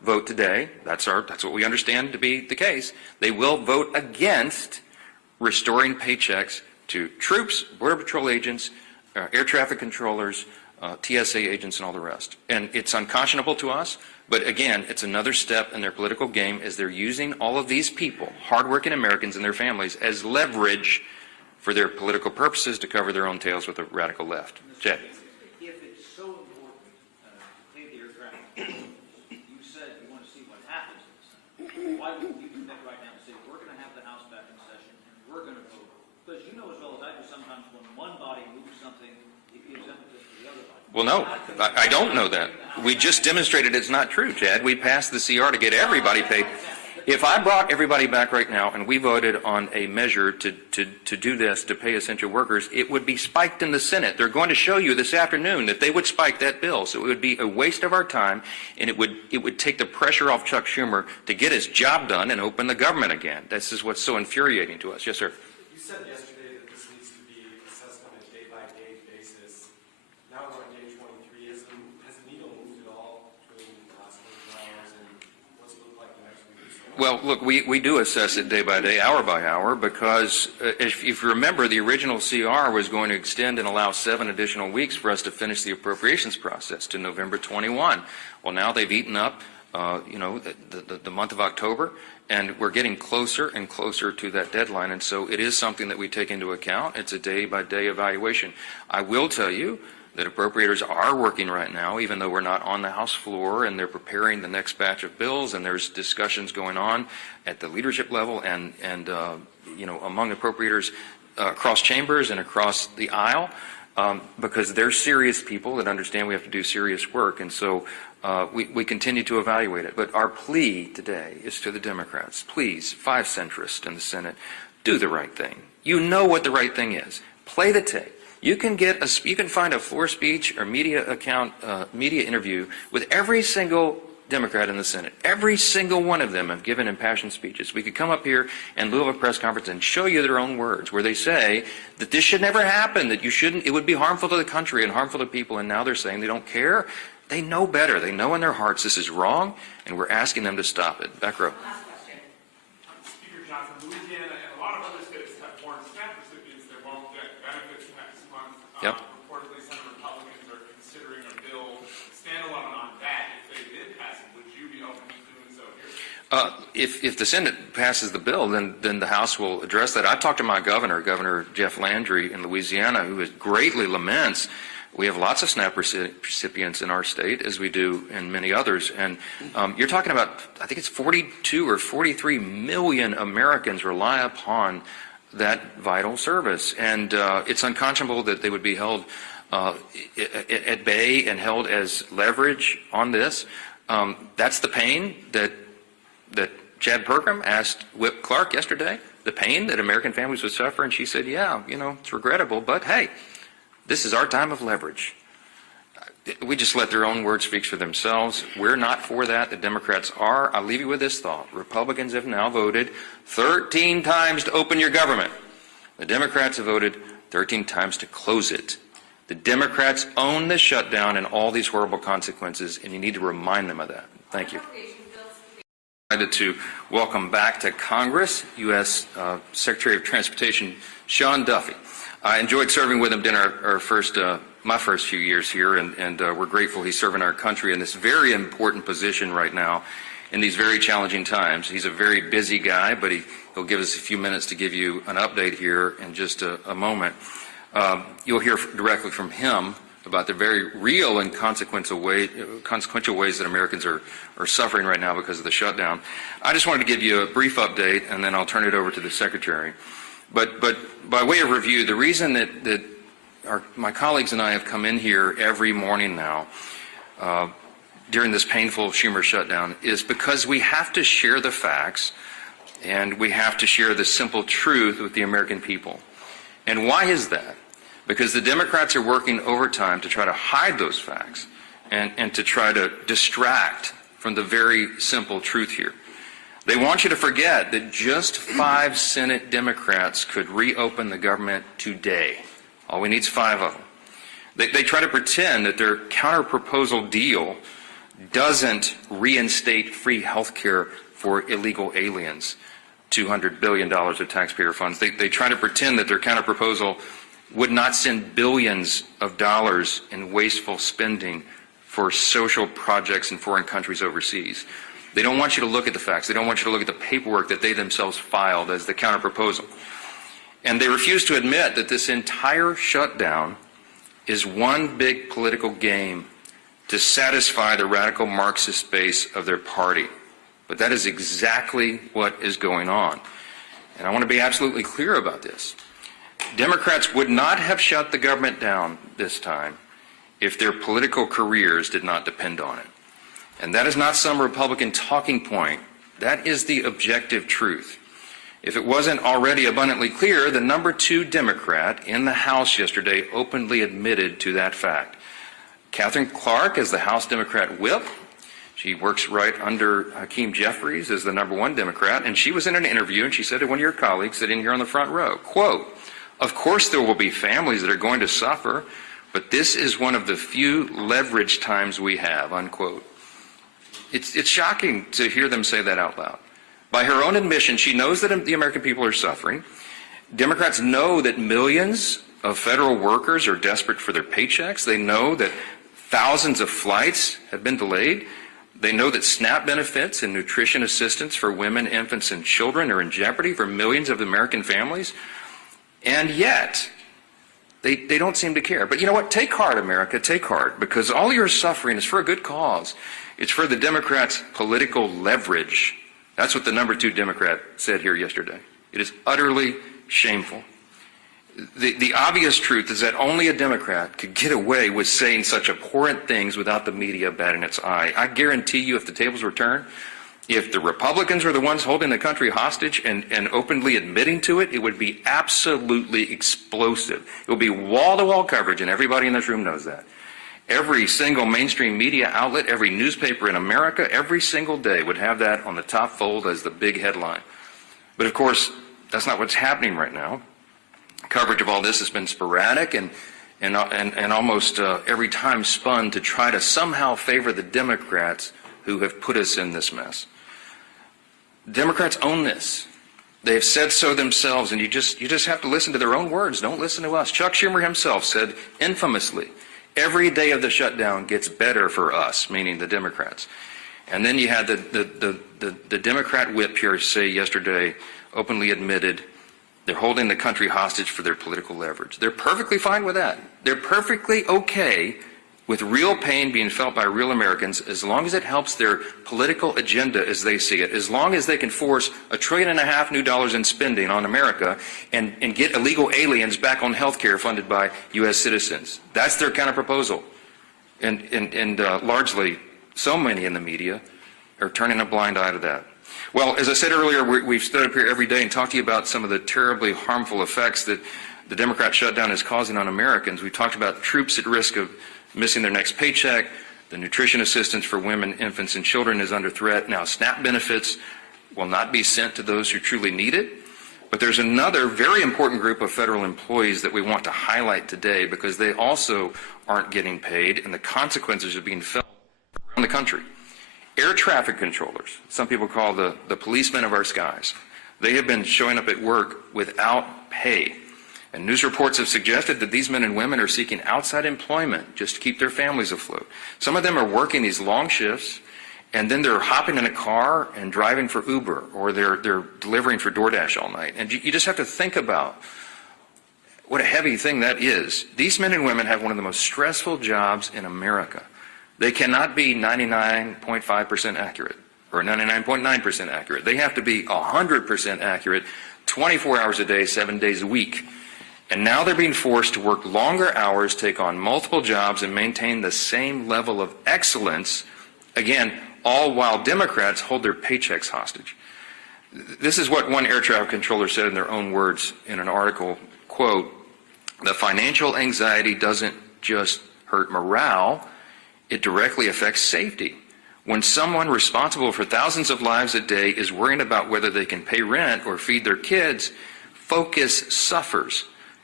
vote today, that's what we understand to be the case, they will vote against restoring paychecks to troops, Border Patrol agents, air traffic controllers, TSA agents, and all the rest. And it's unconscionable to us, but again, it's another step in their political game as they're using all of these people, hardworking Americans and their families, as leverage for their political purposes to cover their own tails with the radical left. Jed. If it's so important to pay the air traffic controllers, you said you want to see what happens in the Senate. Why wouldn't you commit right now and say, we're going to have the House back in session and we're going to vote? Because you know as well as I do, sometimes when one body moves something, it gives impetus to the other body. Well, no, I don't know that. We just demonstrated it's not true, Chad. We passed the CR to get everybody paid. If I brought everybody back right now and we voted on a measure to do this, to pay essential workers, it would be spiked in the Senate. They're going to show you this afternoon that they would spike that bill. So it would be a waste of our time, and it would take the pressure off Chuck Schumer to get his job done and open the government again. This is what's so infuriating to us. Yes, sir. You said yesterday that this needs to be assessed on a day-by-day basis. Now we're on day 23. Has the needle moved at all between the last 24 hours and what's it look like the next week or so? Well, look, we do assess it day by day, hour by hour, because if you remember, the original CR was going to extend and allow 7 additional weeks for us to finish the appropriations process to November 21. Well, now they've eaten up, the month of October, and we're getting closer and closer to that deadline, and so it is something that we take into account. It's a day-by-day evaluation. I will tell you that appropriators are working right now, even though we're not on the House floor, and they're preparing the next batch of bills, and there's discussions going on at the leadership level and among appropriators across chambers and across the aisle, because they're serious people that understand we have to do serious work, and so we continue to evaluate it. But our plea today is to the Democrats: please, 5 centrists in the Senate, do the right thing. You know what the right thing is. Play the tape. You can find a floor speech or media interview with every single Democrat in the Senate. Every single one of them have given impassioned speeches. We could come up here in lieu of a press conference and show you their own words, where they say that this should never happen, that it would be harmful to the country and harmful to people, and now they're saying they don't care. They know better. They know in their hearts this is wrong, and we're asking them to stop it. Back row. Speaker Johnson, Louisiana and a lot of other states have foreign SNAP recipients that won't get benefits next month. Yep. Reportedly, some Republicans are considering a bill standalone on that. If they did pass it, would you be open to doing so here? If the Senate passes the bill, then the House will address that. I talked to my Governor Jeff Landry in Louisiana, who greatly laments. We have lots of SNAP recipients in our state, as we do in many others. And you're talking about, I think it's 42 or 43 million Americans rely upon that vital service. And it's unconscionable that they would be held at bay and held as leverage on this. That's the pain that Chad Pergram asked Whip Clark yesterday, the pain that American families would suffer. And she said, yeah, it's regrettable, but hey, this is our time of leverage. We just let their own words speak for themselves. We're not for that. The Democrats are. I'll leave you with this thought. Republicans have now voted 13 times to open your government. The Democrats have voted 13 times to close it. The Democrats own the shutdown and all these horrible consequences, and you need to remind them of that. Thank you. I'm excited to welcome back to Congress U.S. Secretary of Transportation Sean Duffy. I enjoyed serving with him during my first few years here, and we're grateful he's serving our country in this very important position right now in these very challenging times. He's a very busy guy, but he'll give us a few minutes to give you an update here in just a moment. You'll hear directly from him about the very real and consequential ways that Americans are suffering right now because of the shutdown. I just wanted to give you a brief update, and then I'll turn it over to the Secretary. But by way of review, the reason that my colleagues and I have come in here every morning now during this painful Schumer shutdown is because we have to share the facts and we have to share the simple truth with the American people. And why is that? Because the Democrats are working overtime to try to hide those facts and to try to distract from the very simple truth here. They want you to forget that just 5 Senate Democrats could reopen the government today. All we need is 5 of them. They try to pretend that their counter-proposal deal doesn't reinstate free health care for illegal aliens, $200 billion of taxpayer funds. They try to pretend that their counterproposal would not send billions of dollars in wasteful spending for social projects in foreign countries overseas. They don't want you to look at the facts. They don't want you to look at the paperwork that they themselves filed as the counterproposal. And they refuse to admit that this entire shutdown is one big political game to satisfy the radical Marxist base of their party. But that is exactly what is going on. And I want to be absolutely clear about this. Democrats would not have shut the government down this time if their political careers did not depend on it. And that is not some Republican talking point. That is the objective truth. If it wasn't already abundantly clear, the number 2 Democrat in the House yesterday openly admitted to that fact. Catherine Clark is the House Democrat whip. She works right under Hakeem Jeffries as the number 1 Democrat, and she was in an interview and she said to one of your colleagues sitting here on the front row, quote, "Of course there will be families that are going to suffer, but this is one of the few leverage times we have," unquote. It's shocking to hear them say that out loud. By her own admission, she knows that the American people are suffering. Democrats know that millions of federal workers are desperate for their paychecks. They know that thousands of flights have been delayed. They know that SNAP benefits and nutrition assistance for women, infants, and children are in jeopardy for millions of American families. And yet, they don't seem to care. But you know what? Take heart, America. Take heart. Because all your suffering is for a good cause. It's for the Democrats' political leverage. That's what the number 2 Democrat said here yesterday. It is utterly shameful. The obvious truth is that only a Democrat could get away with saying such abhorrent things without the media batting its eye. I guarantee you, if the tables were turned, if the Republicans were the ones holding the country hostage and openly admitting to it, it would be absolutely explosive. It would be wall-to-wall coverage, and everybody in this room knows that. Every single mainstream media outlet, every newspaper in America, every single day would have that on the top fold as the big headline. But of course, that's not what's happening right now. Coverage of all this has been sporadic and almost every time spun to try to somehow favor the Democrats who have put us in this mess. Democrats own this. They have said so themselves, and you just have to listen to their own words. Don't listen to us. Chuck Schumer himself said infamously, "Every day of the shutdown gets better for us," meaning the Democrats. And then you had the Democrat whip here say yesterday, openly admitted, they're holding the country hostage for their political leverage. They're perfectly fine with that. They're perfectly okay with real pain being felt by real Americans as long as it helps their political agenda as they see it, as long as they can force $1.5 trillion new dollars in spending on America and get illegal aliens back on health care funded by U.S. citizens. That's their counterproposal. And largely, so many in the media are turning a blind eye to that. Well, as I said earlier, we've stood up here every day and talked to you about some of the terribly harmful effects that the Democrat shutdown is causing on Americans. We talked about troops at risk of missing their next paycheck. The nutrition assistance for women, infants, and children is under threat. Now, SNAP benefits will not be sent to those who truly need it. But there's another very important group of federal employees that we want to highlight today because they also aren't getting paid, and the consequences are being felt around the country. Air traffic controllers, some people call the policemen of our skies. They have been showing up at work without pay. And news reports have suggested that these men and women are seeking outside employment just to keep their families afloat. Some of them are working these long shifts, and then they're hopping in a car and driving for Uber, or they're delivering for DoorDash all night. And you just have to think about what a heavy thing that is. These men and women have one of the most stressful jobs in America. They cannot be 99.5% accurate or 99.9% accurate. They have to be 100% accurate 24 hours a day, 7 days a week. And now they're being forced to work longer hours, take on multiple jobs, and maintain the same level of excellence, again, all while Democrats hold their paychecks hostage. This is what one air traffic controller said in their own words in an article, quote, "The financial anxiety doesn't just hurt morale, it directly affects safety. When someone responsible for thousands of lives a day is worrying about whether they can pay rent or feed their kids, focus suffers.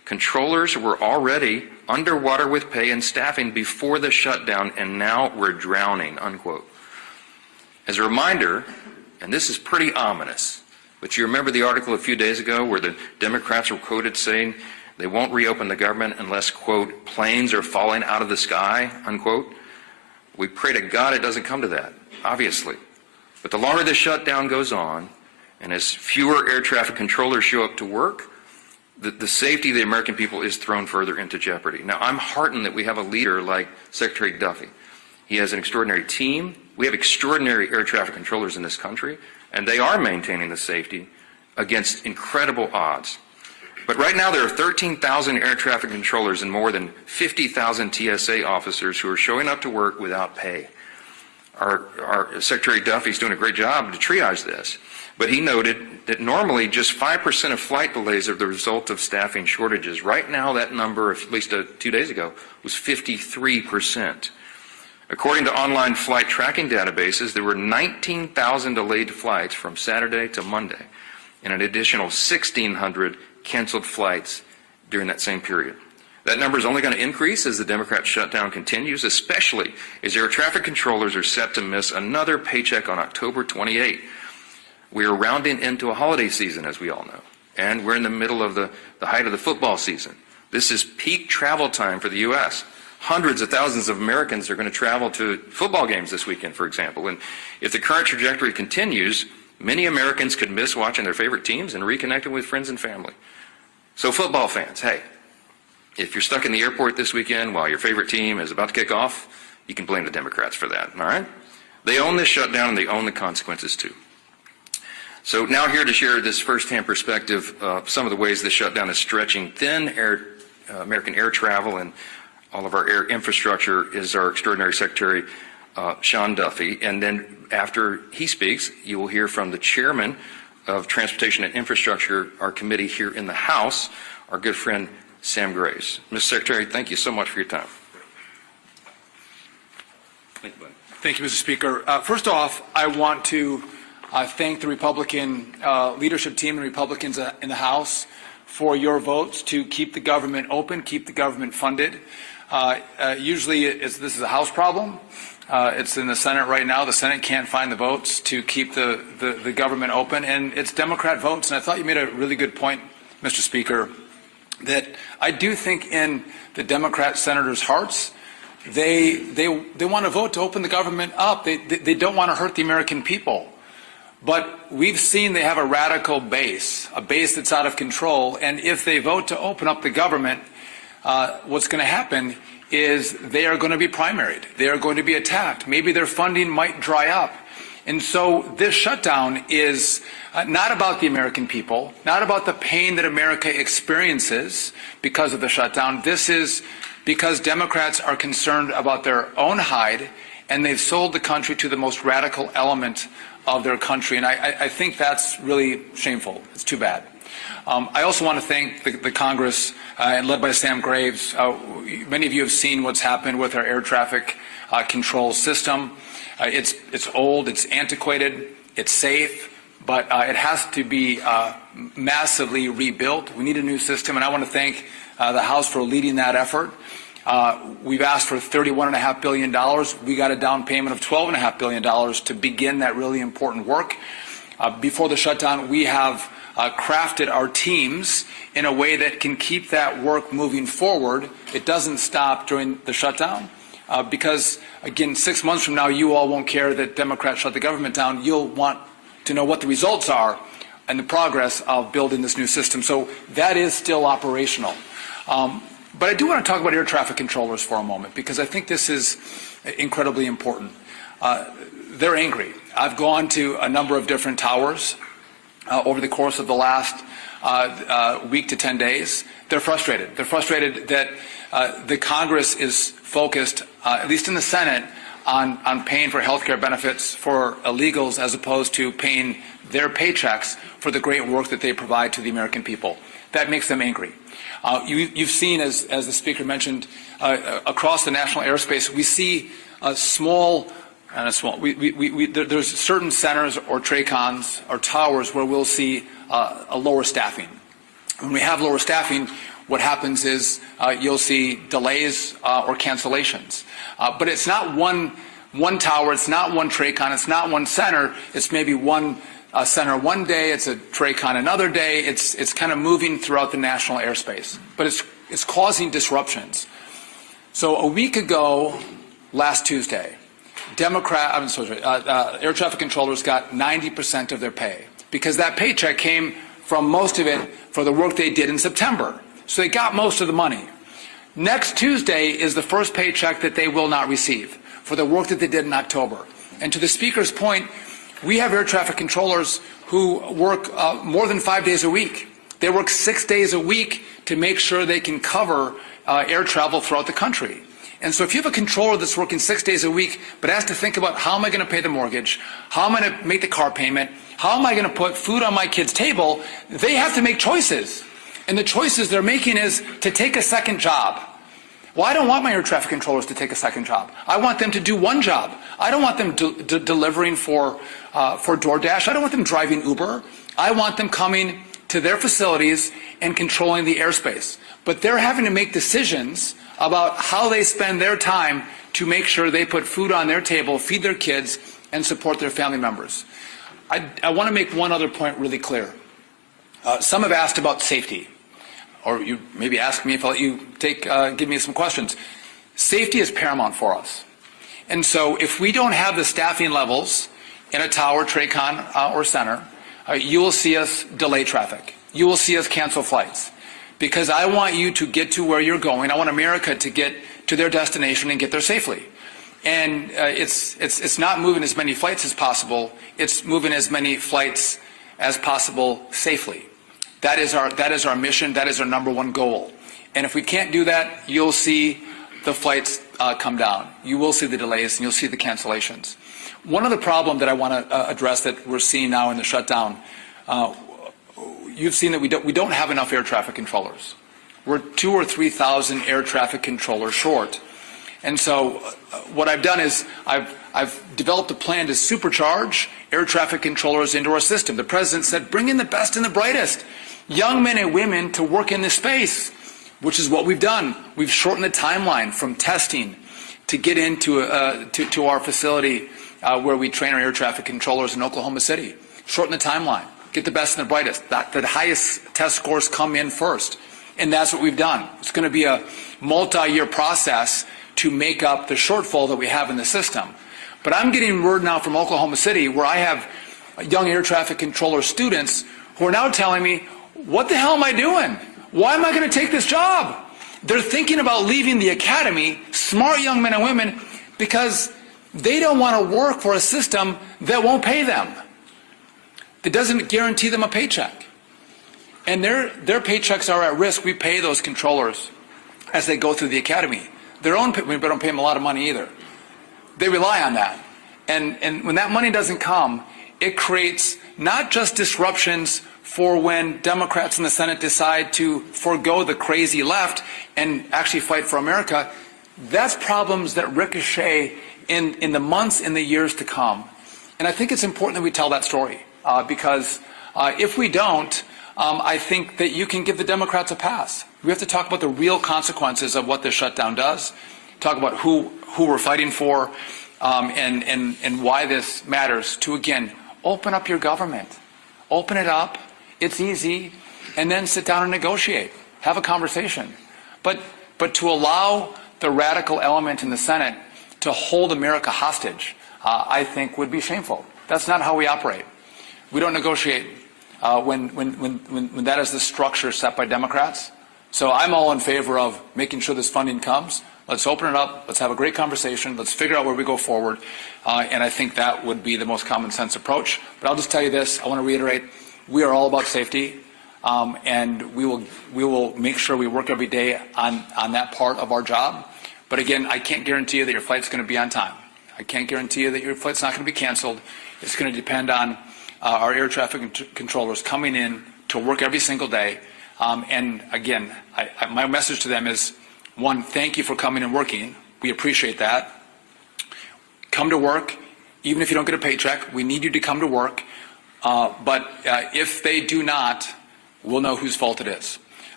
Controllers were already underwater with pay and staffing before the shutdown, and now we're drowning, unquote. As a reminder, and this is pretty ominous, but you remember the article a few days ago where the Democrats were quoted saying they won't reopen the government unless, quote, planes are falling out of the sky, unquote? We pray to God it doesn't come to that, obviously. But the longer the shutdown goes on, and as fewer air traffic controllers show up to work, the safety of the American people is thrown further into jeopardy. Now, I'm heartened that we have a leader like Secretary Duffy. He has an extraordinary team. We have extraordinary air traffic controllers in this country, and they are maintaining the safety against incredible odds. But right now there are 13,000 air traffic controllers and more than 50,000 TSA officers who are showing up to work without pay. Our Secretary Duffy's doing a great job to triage this, but he noted that normally just 5% of flight delays are the result of staffing shortages. Right now that number, at least 2 days ago, was 53%. According to online flight tracking databases, there were 19,000 delayed flights from Saturday to Monday, and an additional 1,600 canceled flights during that same period. That number is only going to increase as the Democrat shutdown continues, especially as air traffic controllers are set to miss another paycheck on October 28. We are rounding into a holiday season, as we all know, and we're in the middle of the height of the football season. This is peak travel time for the U.S. Hundreds of thousands of Americans are going to travel to football games this weekend, for example, and if the current trajectory continues, many Americans could miss watching their favorite teams and reconnecting with friends and family. So football fans, hey, if you're stuck in the airport this weekend while your favorite team is about to kick off, you can blame the Democrats for that, all right? They own this shutdown and they own the consequences too. So now here to share this firsthand perspective of some of the ways this shutdown is stretching thin American air travel and all of our air infrastructure is our extraordinary Secretary, Sean Duffy. And then after he speaks, you will hear from the chairman of Transportation and Infrastructure, our committee here in the House, our good friend Sam Graves. Mr. Secretary, thank you so much for your time. Thank you, buddy. Thank you, Mr. Speaker. First off, I want to thank the Republican leadership team and Republicans in the House for your votes to keep the government open, keep the government funded. Usually this is a House problem. It's in the Senate right now. The Senate can't find the votes to keep the government open, and it's Democrat votes. And I thought you made a really good point, Mr. Speaker, that I do think in the Democrat senators' hearts, they want to vote to open the government up. They don't want to hurt the American people. But we've seen they have a radical base, a base that's out of control. And if they vote to open up the government, what's going to happen is they are going to be primaried. They are going to be attacked. Maybe their funding might dry up. And so this shutdown is not about the American people, not about the pain that America experiences because of the shutdown. This is because Democrats are concerned about their own hide, and they've sold the country to the most radical element of their country. And I think that's really shameful. It's too bad. I also want to thank the Congress, led by Sam Graves. Many of you have seen what's happened with our air traffic control system. It's old, it's antiquated, it's safe, but it has to be massively rebuilt. We need a new system, and I want to thank the House for leading that effort. We've asked for $31.5 billion. We got a down payment of $12.5 billion to begin that really important work. Before the shutdown, we have crafted our teams in a way that can keep that work moving forward. It doesn't stop during the shutdown because, again, 6 months from now, you all won't care that Democrats shut the government down. You'll want to know what the results are and the progress of building this new system. So that is still operational. But I do want to talk about air traffic controllers for a moment because I think this is incredibly important. They're angry. I've gone to a number of different towers over the course of the last week to 10 days. They're frustrated. They're frustrated that the Congress is focused, at least in the Senate, on paying for health care benefits for illegals as opposed to paying their paychecks for the great work that they provide to the American people. That makes them angry. You've seen, as the Speaker mentioned, across the national airspace, we see there's certain centers or TRACONs or towers where we'll see a lower staffing. When we have lower staffing, what happens is you'll see delays or cancellations. But it's not one tower, it's not one TRACON, it's not one center, it's maybe one center one day, it's a TRACON another day, it's kind of moving throughout the national airspace. But it's causing disruptions. So a week ago, last Tuesday, air traffic controllers got 90% of their pay because that paycheck came from most of it for the work they did in September. So they got most of the money. Next Tuesday is the first paycheck that they will not receive for the work that they did in October. And to the Speaker's point, we have air traffic controllers who work more than 5 days a week. They work 6 days a week to make sure they can cover air travel throughout the country. And so if you have a controller that's working 6 days a week but has to think about how am I going to pay the mortgage, how am I going to make the car payment, how am I going to put food on my kid's table, they have to make choices. And the choices they're making is to take a second job. Well, I don't want my air traffic controllers to take a second job. I want them to do one job. I don't want them delivering for DoorDash. I don't want them driving Uber. I want them coming to their facilities and controlling the airspace. But they're having to make decisions about how they spend their time to make sure they put food on their table, feed their kids, and support their family members. I want to make one other point really clear. Some have asked about safety, or you maybe ask me if I'll let you give me some questions. Safety is paramount for us. And so if we don't have the staffing levels in a tower, TRACON, or center, you will see us delay traffic. You will see us cancel flights. Because I want you to get to where you're going. I want America to get to their destination and get there safely. And it's not moving as many flights as possible. It's moving as many flights as possible safely. That is our mission. That is our number one goal. And if we can't do that, you'll see the flights come down. You will see the delays and you'll see the cancellations. One other problem that I want to address that we're seeing now in the shutdown, you've seen that we don't have enough air traffic controllers. We're 2,000 or 3,000 air traffic controllers short. And so what I've done is I've developed a plan to supercharge air traffic controllers into our system. The President said, bring in the best and the brightest, young men and women to work in this space, which is what we've done. We've shortened the timeline from testing to get into to our facility where we train our air traffic controllers in Oklahoma City. Shorten the timeline. Get the best and the brightest. The highest test scores come in first. And that's what we've done. It's going to be a multi-year process to make up the shortfall that we have in the system. But I'm getting word now from Oklahoma City where I have young air traffic controller students who are now telling me, what the hell am I doing? Why am I going to take this job? They're thinking about leaving the academy, smart young men and women, because they don't want to work for a system that won't pay them. It doesn't guarantee them a paycheck. And their paychecks are at risk. We pay those controllers as they go through the academy. We don't pay them a lot of money either. They rely on that. And when that money doesn't come, it creates not just disruptions for when Democrats in the Senate decide to forego the crazy left and actually fight for America. That's problems that ricochet in the months and the years to come. And I think it's important that we tell that story. Because if we don't, I think that you can give the Democrats a pass. We have to talk about the real consequences of what this shutdown does, talk about who we're fighting for, and why this matters to, again, open up your government. Open it up. It's easy. And then sit down and negotiate. Have a conversation. But to allow the radical element in the Senate to hold America hostage, I think would be shameful. That's not how we operate. We don't negotiate when that is the structure set by Democrats. So I'm all in favor of making sure this funding comes. Let's open it up. Let's have a great conversation. Let's figure out where we go forward. And I think that would be the most common sense approach. But I'll just tell you this. I want to reiterate, we are all about safety. And we will make sure we work every day on that part of our job. But again, I can't guarantee you that your flight's going to be on time. I can't guarantee you that your flight's not going to be canceled. It's going to depend on our air traffic controllers coming in to work every single day. And again, my message to them is, one, thank you for coming and working. We appreciate that. Come to work, even if you don't get a paycheck. We need you to come to work. But if they do not, we'll know whose fault it is.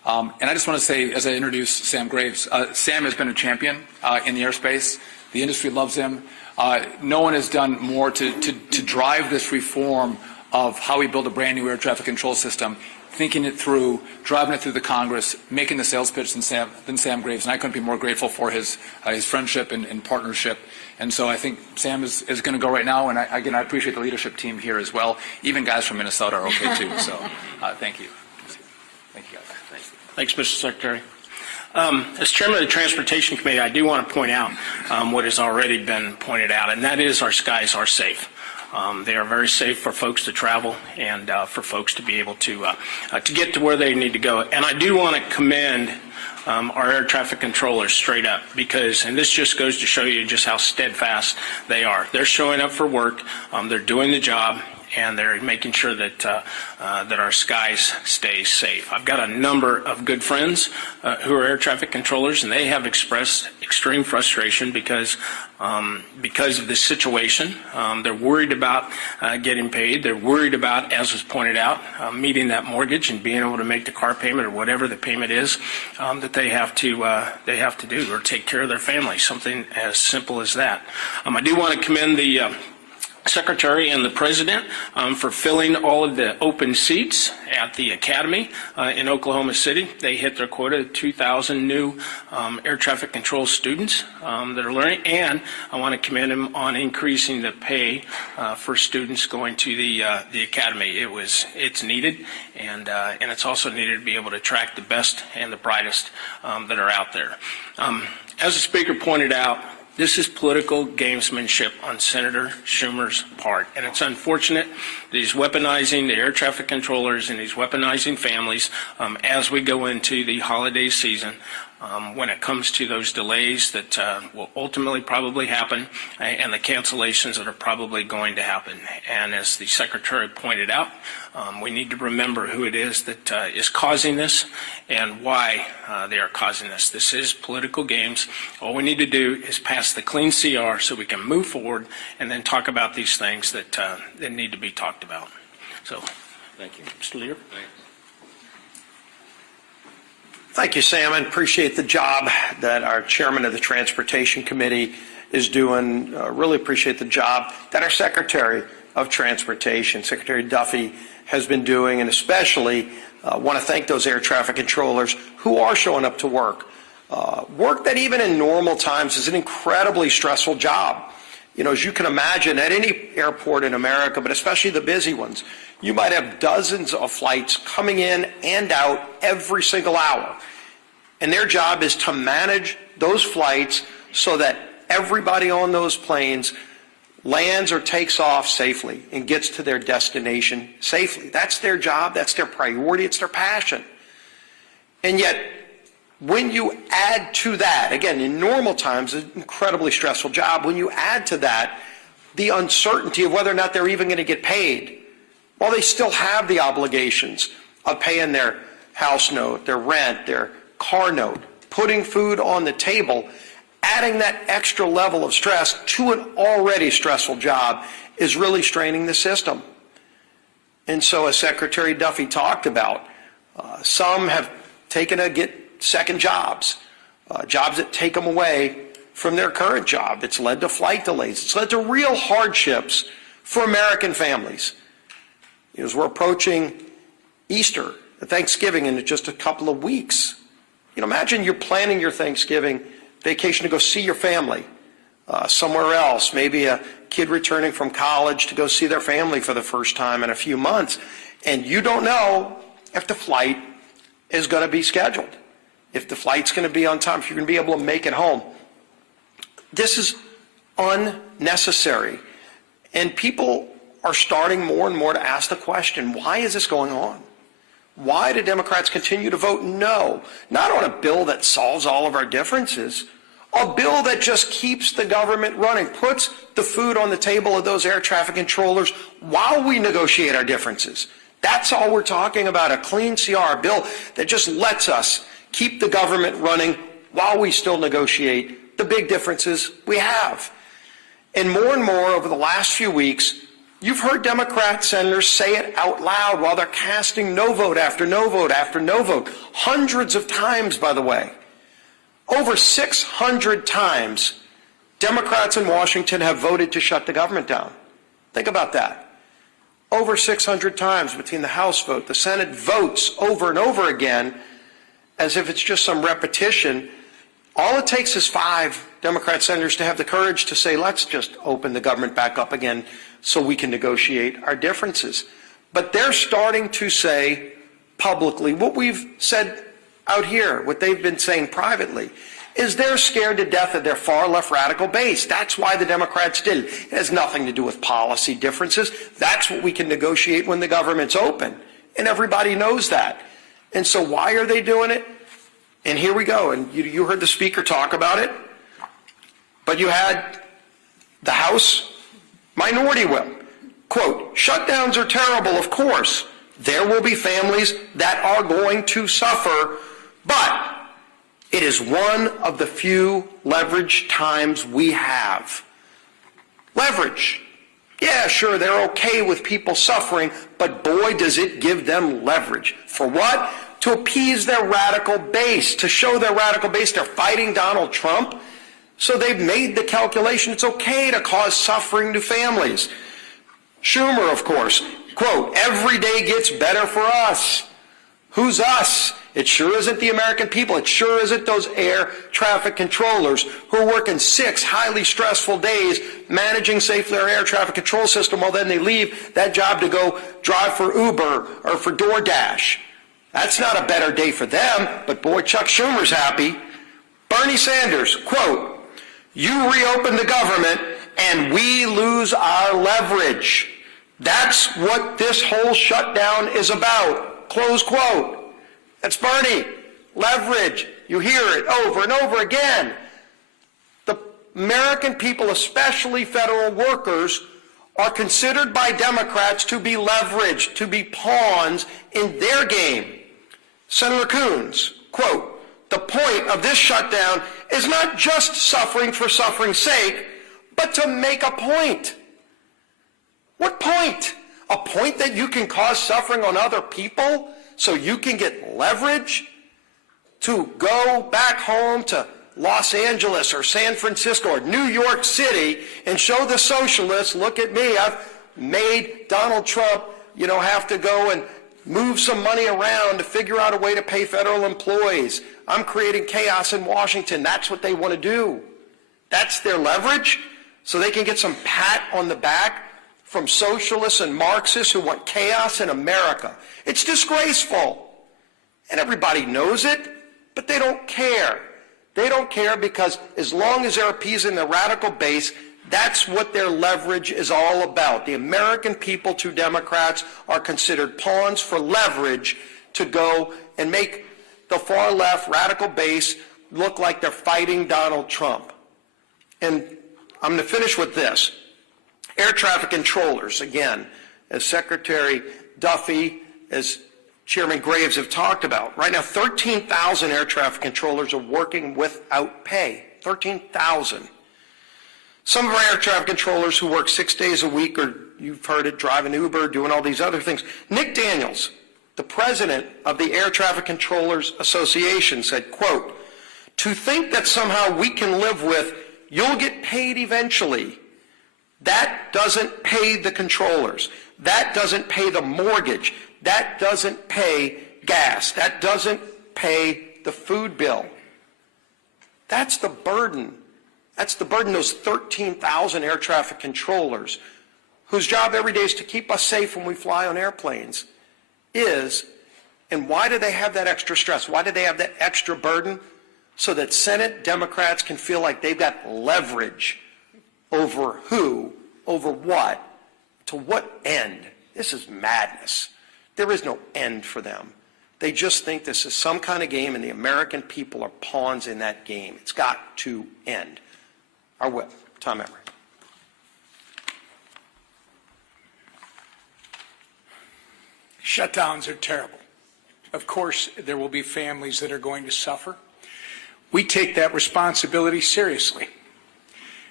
And I just want to say, as I introduce Sam Graves, Sam has been a champion in the airspace. The industry loves him. No one has done more to drive this reform of how we build a brand new air traffic control system, thinking it through, driving it through the Congress, making the sales pitch than Sam Graves. And I couldn't be more grateful for his friendship and partnership. And so I think Sam is going to go right now. And again, I appreciate the leadership team here as well. Even guys from Minnesota are okay too. So thank you. Thank you, guys. Thanks, Mr. Secretary. As chairman of the Transportation Committee, I do want to point out what has already been pointed out, and that is our skies are safe. They are very safe for folks to travel and for folks to be able to get to where they need to go. And I do want to commend our air traffic controllers straight up, because, and this just goes to show you just how steadfast they are. They're showing up for work, they're doing the job, and they're making sure that that our skies stay safe. I've got a number of good friends who are air traffic controllers, and they have expressed extreme frustration because of this situation. They're worried about getting paid. They're worried about, as was pointed out, meeting that mortgage and being able to make the car payment or whatever the payment is that they have to do, or take care of their family. Something as simple as that. I do want to commend the Secretary and the President for filling all of the open seats at the Academy in Oklahoma City. They hit their quota of 2,000 new air traffic control students that are learning, and I want to commend them on increasing the pay for students going to the Academy. It's needed, and it's also needed to be able to attract the best and the brightest that are out there. As the Speaker pointed out, this is political gamesmanship on Senator Schumer's part, and it's unfortunate that he's weaponizing the air traffic controllers and he's weaponizing families as we go into the holiday season. When it comes to those delays that will ultimately probably happen and the cancellations that are probably going to happen. And as the Secretary pointed out, we need to remember who it is that is causing this and why they are causing this. This is political games. All we need to do is pass the clean CR so we can move forward and then talk about these things that need to be talked about. So, thank you. Mr. Leader. Thank you, Sam, and appreciate the job that our chairman of the Transportation Committee is doing. Really appreciate the job that our Secretary of Transportation, Secretary Duffy, has been doing, and especially want to thank those air traffic controllers who are showing up to work. Work that even in normal times is an incredibly stressful job. You know, as you can imagine, at any airport in America, but especially the busy ones, you might have dozens of flights coming in and out every single hour. And their job is to manage those flights so that everybody on those planes lands or takes off safely and gets to their destination safely. That's their job, that's their priority, it's their passion. And yet, when you add to that, again, in normal times, an incredibly stressful job, when you add to that the uncertainty of whether or not they're even going to get paid, while they still have the obligations of paying their house note, their rent, their car note, putting food on the table, adding that extra level of stress to an already stressful job is really straining the system. And so, as Secretary Duffy talked about, some have taken to get second jobs, jobs that take them away from their current job. It's led to flight delays. It's led to real hardships for American families. As we're approaching Easter, Thanksgiving in just a couple of weeks, imagine you're planning your Thanksgiving vacation to go see your family somewhere else, maybe a kid returning from college to go see their family for the first time in a few months, and you don't know if the flight is going to be scheduled, if the flight's going to be on time, if you're going to be able to make it home. This is unnecessary, and people are starting more and more to ask the question, why is this going on? Why do Democrats continue to vote no? Not on a bill that solves all of our differences, a bill that just keeps the government running, puts the food on the table of those air traffic controllers while we negotiate our differences. That's all we're talking about, a clean CR, a bill that just lets us keep the government running while we still negotiate the big differences we have. And more over the last few weeks, You've heard Democrat senators say it out loud while they're casting no vote after no vote after no vote. Hundreds of times, by the way. Over 600 times, Democrats in Washington have voted to shut the government down. Think about that. Over 600 times between the House vote, the Senate votes over and over again as if it's just some repetition. All it takes is 5 Democrat senators to have the courage to say, let's just open the government back up again so we can negotiate our differences. But they're starting to say publicly what we've said out here, what they've been saying privately, is they're scared to death of their far left radical base. That's why the Democrats did it. It has nothing to do with policy differences. That's what we can negotiate when the government's open. And everybody knows that. And so why are they doing it? And here we go. And you heard the speaker talk about it. But you had the House minority whip. Quote, shutdowns are terrible, of course. There will be families that are going to suffer, but it is one of the few leverage times we have. Leverage. Yeah, sure, they're okay with people suffering, but boy, does it give them leverage. For what? To appease their radical base, to show their radical base they're fighting Donald Trump. So they've made the calculation it's okay to cause suffering to families. Schumer, of course, quote, every day gets better for us. Who's us? It sure isn't the American people. It sure isn't those air traffic controllers who are working 6 highly stressful days managing safely our air traffic control system while then they leave that job to go drive for Uber or for DoorDash. That's not a better day for them, but boy, Chuck Schumer's happy. Bernie Sanders, quote, you reopen the government and we lose our leverage. That's what this whole shutdown is about. Close quote. That's Bernie. Leverage. You hear it over and over again. The American people, especially federal workers, are considered by Democrats to be leveraged, to be pawns in their game. Senator Coons, quote, the point of this shutdown is not just suffering for suffering's sake, but to make a point. What point? A point that you can cause suffering on other people so you can get leverage to go back home to Los Angeles or San Francisco or New York City and show the socialists, look at me, I've made Donald Trump, have to go and move some money around to figure out a way to pay federal employees. I'm creating chaos in Washington. That's what they want to do. That's their leverage, so they can get some pat on the back from socialists and Marxists who want chaos in America. It's disgraceful. And everybody knows it, but they don't care. They don't care because as long as they're appeasing the radical base, that's what their leverage is all about. The American people to Democrats are considered pawns for leverage to go and make the far left radical base look like they're fighting Donald Trump. And I'm going to finish with this. Air traffic controllers, again, as Secretary Duffy, as Chairman Graves have talked about. Right now, 13,000 air traffic controllers are working without pay. 13,000. Some of our air traffic controllers who work 6 days a week, or you've heard it, driving Uber, doing all these other things. Nick Daniels, the president of the Air Traffic Controllers Association, said, quote, to think that somehow we can live with, you'll get paid eventually. That doesn't pay the controllers. That doesn't pay the mortgage. That doesn't pay gas. That doesn't pay the food bill. That's the burden. That's the burden, those 13,000 air traffic controllers, whose job every day is to keep us safe when we fly on airplanes, is, and why do they have that extra stress? Why do they have that extra burden? So that Senate Democrats can feel like they've got leverage over who, over what, to what end? This is madness. There is no end for them. They just think this is some kind of game and the American people are pawns in that game. It's got to end. Our whip, Tom Emory. Shutdowns are terrible. Of course, there will be families that are going to suffer. We take that responsibility seriously.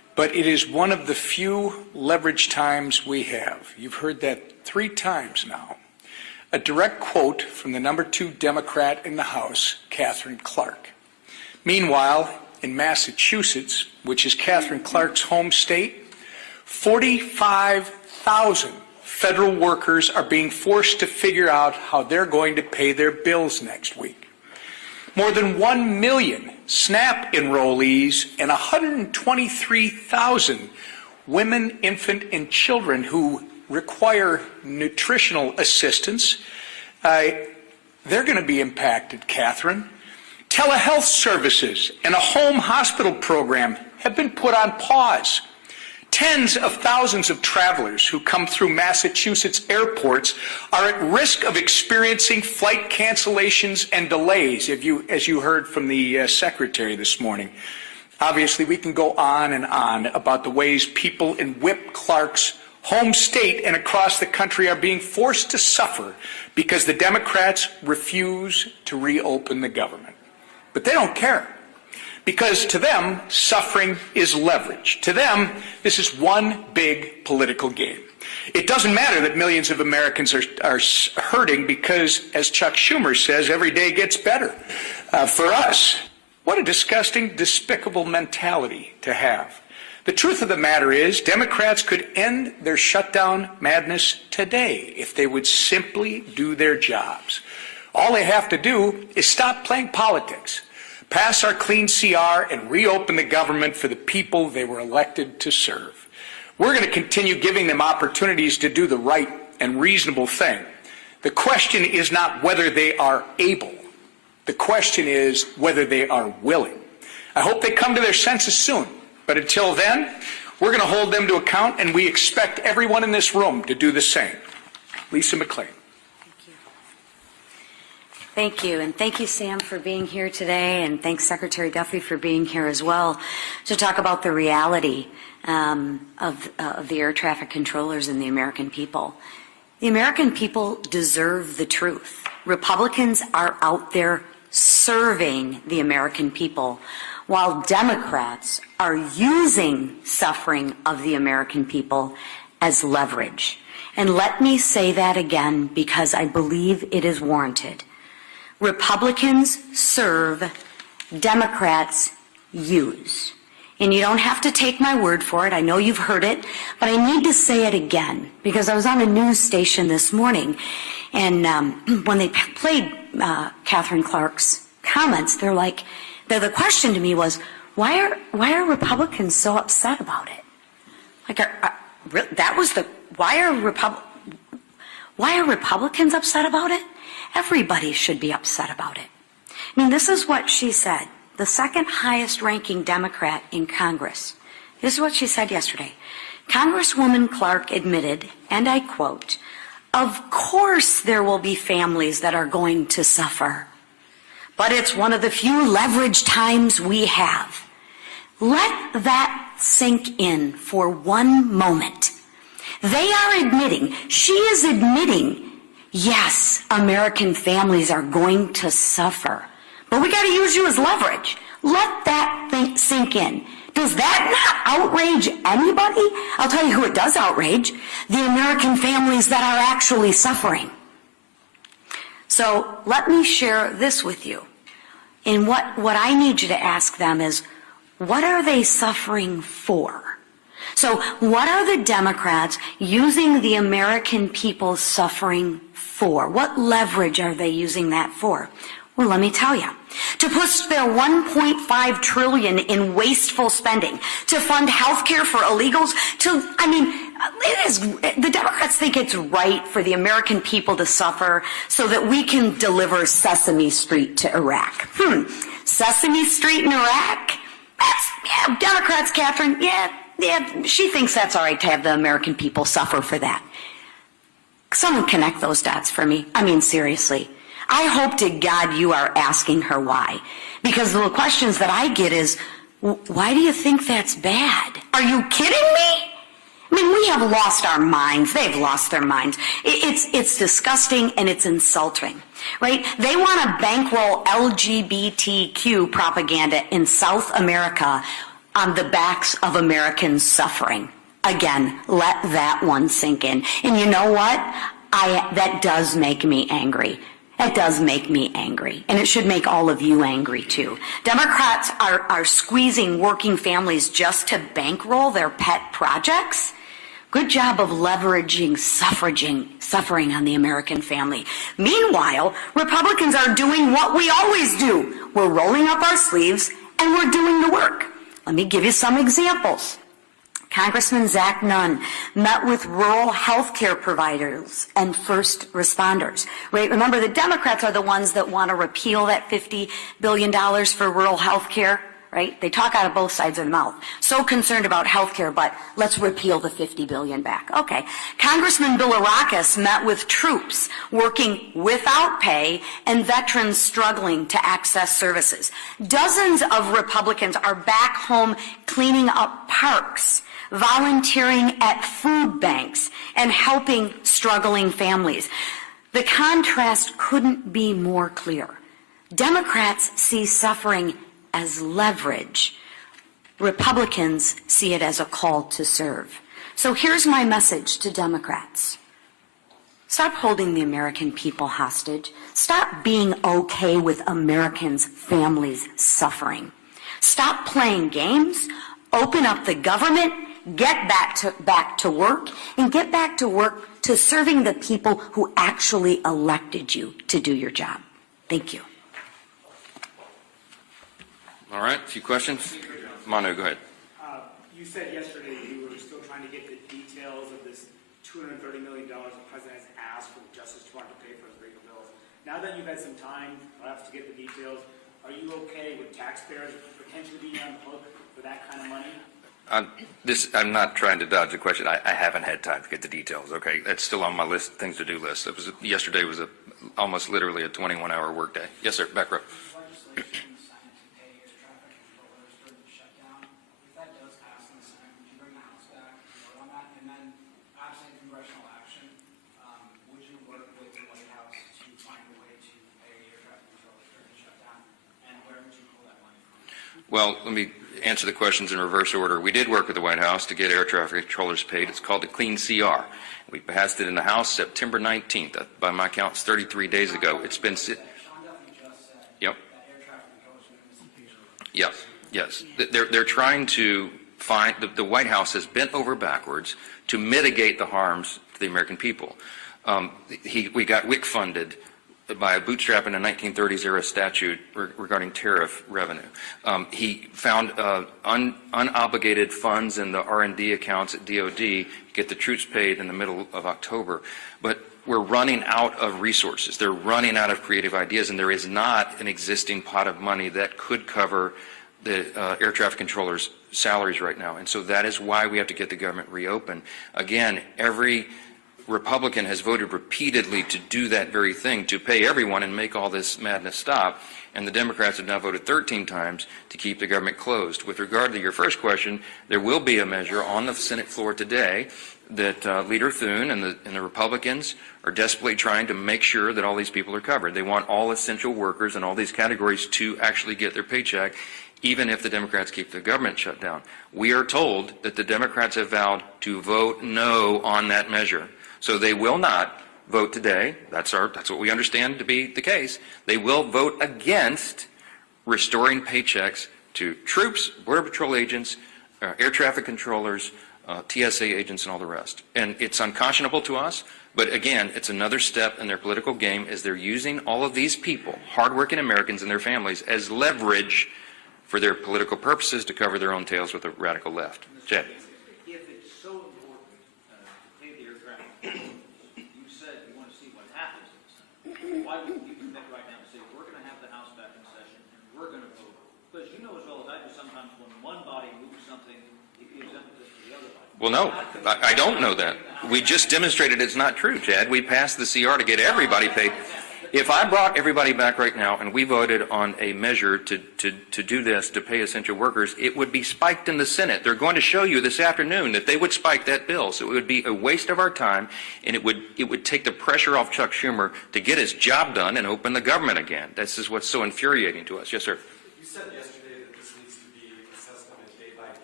but it is one of the few leverage times we have. You've heard that 3 times now. A direct quote from the number 2 Democrat in the House, Catherine Clark. Meanwhile, in Massachusetts, which is Catherine Clark's home state, 45,000 federal workers are being forced to figure out how they're going to pay their bills next week. More than 1 million SNAP enrollees and 123,000 women, infant, and children who require nutritional assistance, they're going to be impacted, Catherine. Telehealth services and a home hospital program have been put on pause. Tens of thousands of travelers who come through Massachusetts airports are at risk of experiencing flight cancellations and delays, as you heard from the Secretary this morning. Obviously, we can go on and on about the ways people in Whip Clark's home state and across the country are being forced to suffer because the Democrats refuse to reopen the government. But they don't care, because to them, suffering is leverage. To them, this is one big political game. It doesn't matter that millions of Americans are hurting because, as Chuck Schumer says, every day gets better. For us, what a disgusting, despicable mentality to have. The truth of the matter is, Democrats could end their shutdown madness today if they would simply do their jobs. All they have to do is stop playing politics, pass our clean CR, and reopen the government for the people they were elected to serve. We're going to continue giving them opportunities to do the right and reasonable thing. The question is not whether they are able. The question is whether they are willing. I hope they come to their senses soon. But until then, we're going to hold them to account, and we expect everyone in this room to do the same. Lisa McClain. Thank you, and thank you, Sam, for being here today, and thanks, Secretary Duffy, for being here as well to talk about the reality of the air traffic controllers and the American people. The American people deserve the truth. Republicans are out there serving the American people, while Democrats are using suffering of the American people as leverage. And let me say that again because I believe it is warranted. Republicans serve, Democrats use. And you don't have to take my word for it. I know you've heard it, but I need to say it again because I was on a news station this morning, and when they played Catherine Clark's comments, the question to me was, why are Republicans so upset about it? Why are Republicans upset about it? Everybody should be upset about it. I mean, this is what she said, the second highest ranking Democrat in Congress. This is what she said yesterday. Congresswoman Clark admitted, and I quote, "Of course there will be families that are going to suffer, but it's one of the few leverage times we have." Let that sink in for one moment. They are admitting, she is admitting, yes, American families are going to suffer, but we got to use you as leverage. Let that thing sink in. Does that not outrage anybody? I'll tell you who it does outrage, the American families that are actually suffering. So let me share this with you. And what I need you to ask them is, what are they suffering for? So what are the Democrats using the American people suffering for? What leverage are they using that for? Well, let me tell you. To push their $1.5 trillion in wasteful spending, to fund health care for illegals, the Democrats think it's right for the American people to suffer so that we can deliver Sesame Street to Iraq. Sesame Street in Iraq? Democrats, Catherine, yeah, she thinks that's all right to have the American people suffer for that. Someone connect those dots for me. I mean, seriously. I hope to God you are asking her why. Because the questions that I get is, why do you think that's bad? Are you kidding me? I mean, we have lost our minds. They've lost their minds. It's disgusting and it's insulting, right? They want to bankroll LGBTQ propaganda in South America on the backs of Americans suffering. Again, let that one sink in. And you know what? That does make me angry. That does make me angry. And it should make all of you angry too. Democrats are squeezing working families just to bankroll their pet projects. Good job of leveraging suffering on the American family. Meanwhile, Republicans are doing what we always do. We're rolling up our sleeves and we're doing the work. Let me give you some examples. Congressman Zach Nunn met with rural health care providers and first responders. Right? Remember, the Democrats are the ones that want to repeal that $50 billion for rural health care. Right? They talk out of both sides of the mouth. So concerned about health care, but let's repeal the $50 billion back. Okay. Congressman Bilirakis met with troops working without pay and veterans struggling to access services. Dozens of Republicans are back home cleaning up parks, volunteering at food banks, and helping struggling families. The contrast couldn't be more clear. Democrats see suffering as leverage. Republicans see it as a call to serve. So here's my message to Democrats. Stop holding the American people hostage. Stop being okay with Americans' families suffering. Stop playing games. Open up the government. Get back to work. And get back to work to serving the people who actually elected you to do your job. Thank you. All right, a few questions. Manu, go ahead. You said yesterday you were still trying to get the details of this $230 million the president has asked for the Justice Department to pay for his legal bills. Now that you've had some time, perhaps, to get the details, are you okay with taxpayers potentially being on the hook for that kind of money? I'm not trying to dodge the question. I haven't had time to get the details. Okay, that's still on my things to do list. Yesterday was almost literally a 21-hour workday. Yes, sir. Back row. Legislation signed to pay air traffic controllers during the shutdown. If that does pass in the Senate, would you bring the House back and vote on that? And then, absent congressional action, would you work with the White House to find a way to pay air traffic controllers during the shutdown? And where would you pull that money from? Well, let me answer the questions in reverse order. We did work with the White House to get air traffic controllers paid. It's called the Clean CR. We passed it in the House September 19th. By my count, it's 33 days ago. It's been... Yep. Yes. They're trying to find, the White House has bent over backwards to mitigate the harms to the American people. We got WIC funded by a bootstrap in a 1930s era statute regarding tariff revenue. He found unobligated funds in the R&D accounts at DOD to get the troops paid in the middle of October. But we're running out of resources. They're running out of creative ideas, and there is not an existing pot of money that could cover the air traffic controllers' salaries right now. And so that is why we have to get the government reopened. Again, every Republican has voted repeatedly to do that very thing, to pay everyone and make all this madness stop. And the Democrats have now voted 13 times to keep the government closed. With regard to your first question, there will be a measure on the Senate floor today that Leader Thune and the Republicans are desperately trying to make sure that all these people are covered. They want all essential workers and all these categories to actually get their paycheck, even if the Democrats keep the government shut down. We are told that the Democrats have vowed to vote no on that measure. So they will not vote today. That's what we understand to be the case. They will vote against restoring paychecks to troops, Border Patrol agents, air traffic controllers, TSA agents, and all the rest. And it's unconscionable to us, but again, it's another step in their political game as they're using all of these people, hardworking Americans and their families, as leverage for their political purposes to cover their own tails with the radical left. Chad. If it's so important to pay the air traffic controllers, you said you want to see what happens in the Senate. Why wouldn't you commit right now and say, we're going to have the House back in session and we're going to vote? Because you know as well as I do, sometimes when one body moves something, it gives impetus to the other body. Well, no, I don't know that. We just demonstrated it's not true, Chad. We passed the CR to get everybody paid. If I brought everybody back right now and we voted on a measure to do this, to pay essential workers, it would be spiked in the Senate. They're going to show you this afternoon that they would spike that bill. So it would be a waste of our time, and it would take the pressure off Chuck Schumer to get his job done and open the government again. This is what's so infuriating to us. Yes, sir. You said yesterday that this needs to be assessed on a day-by-day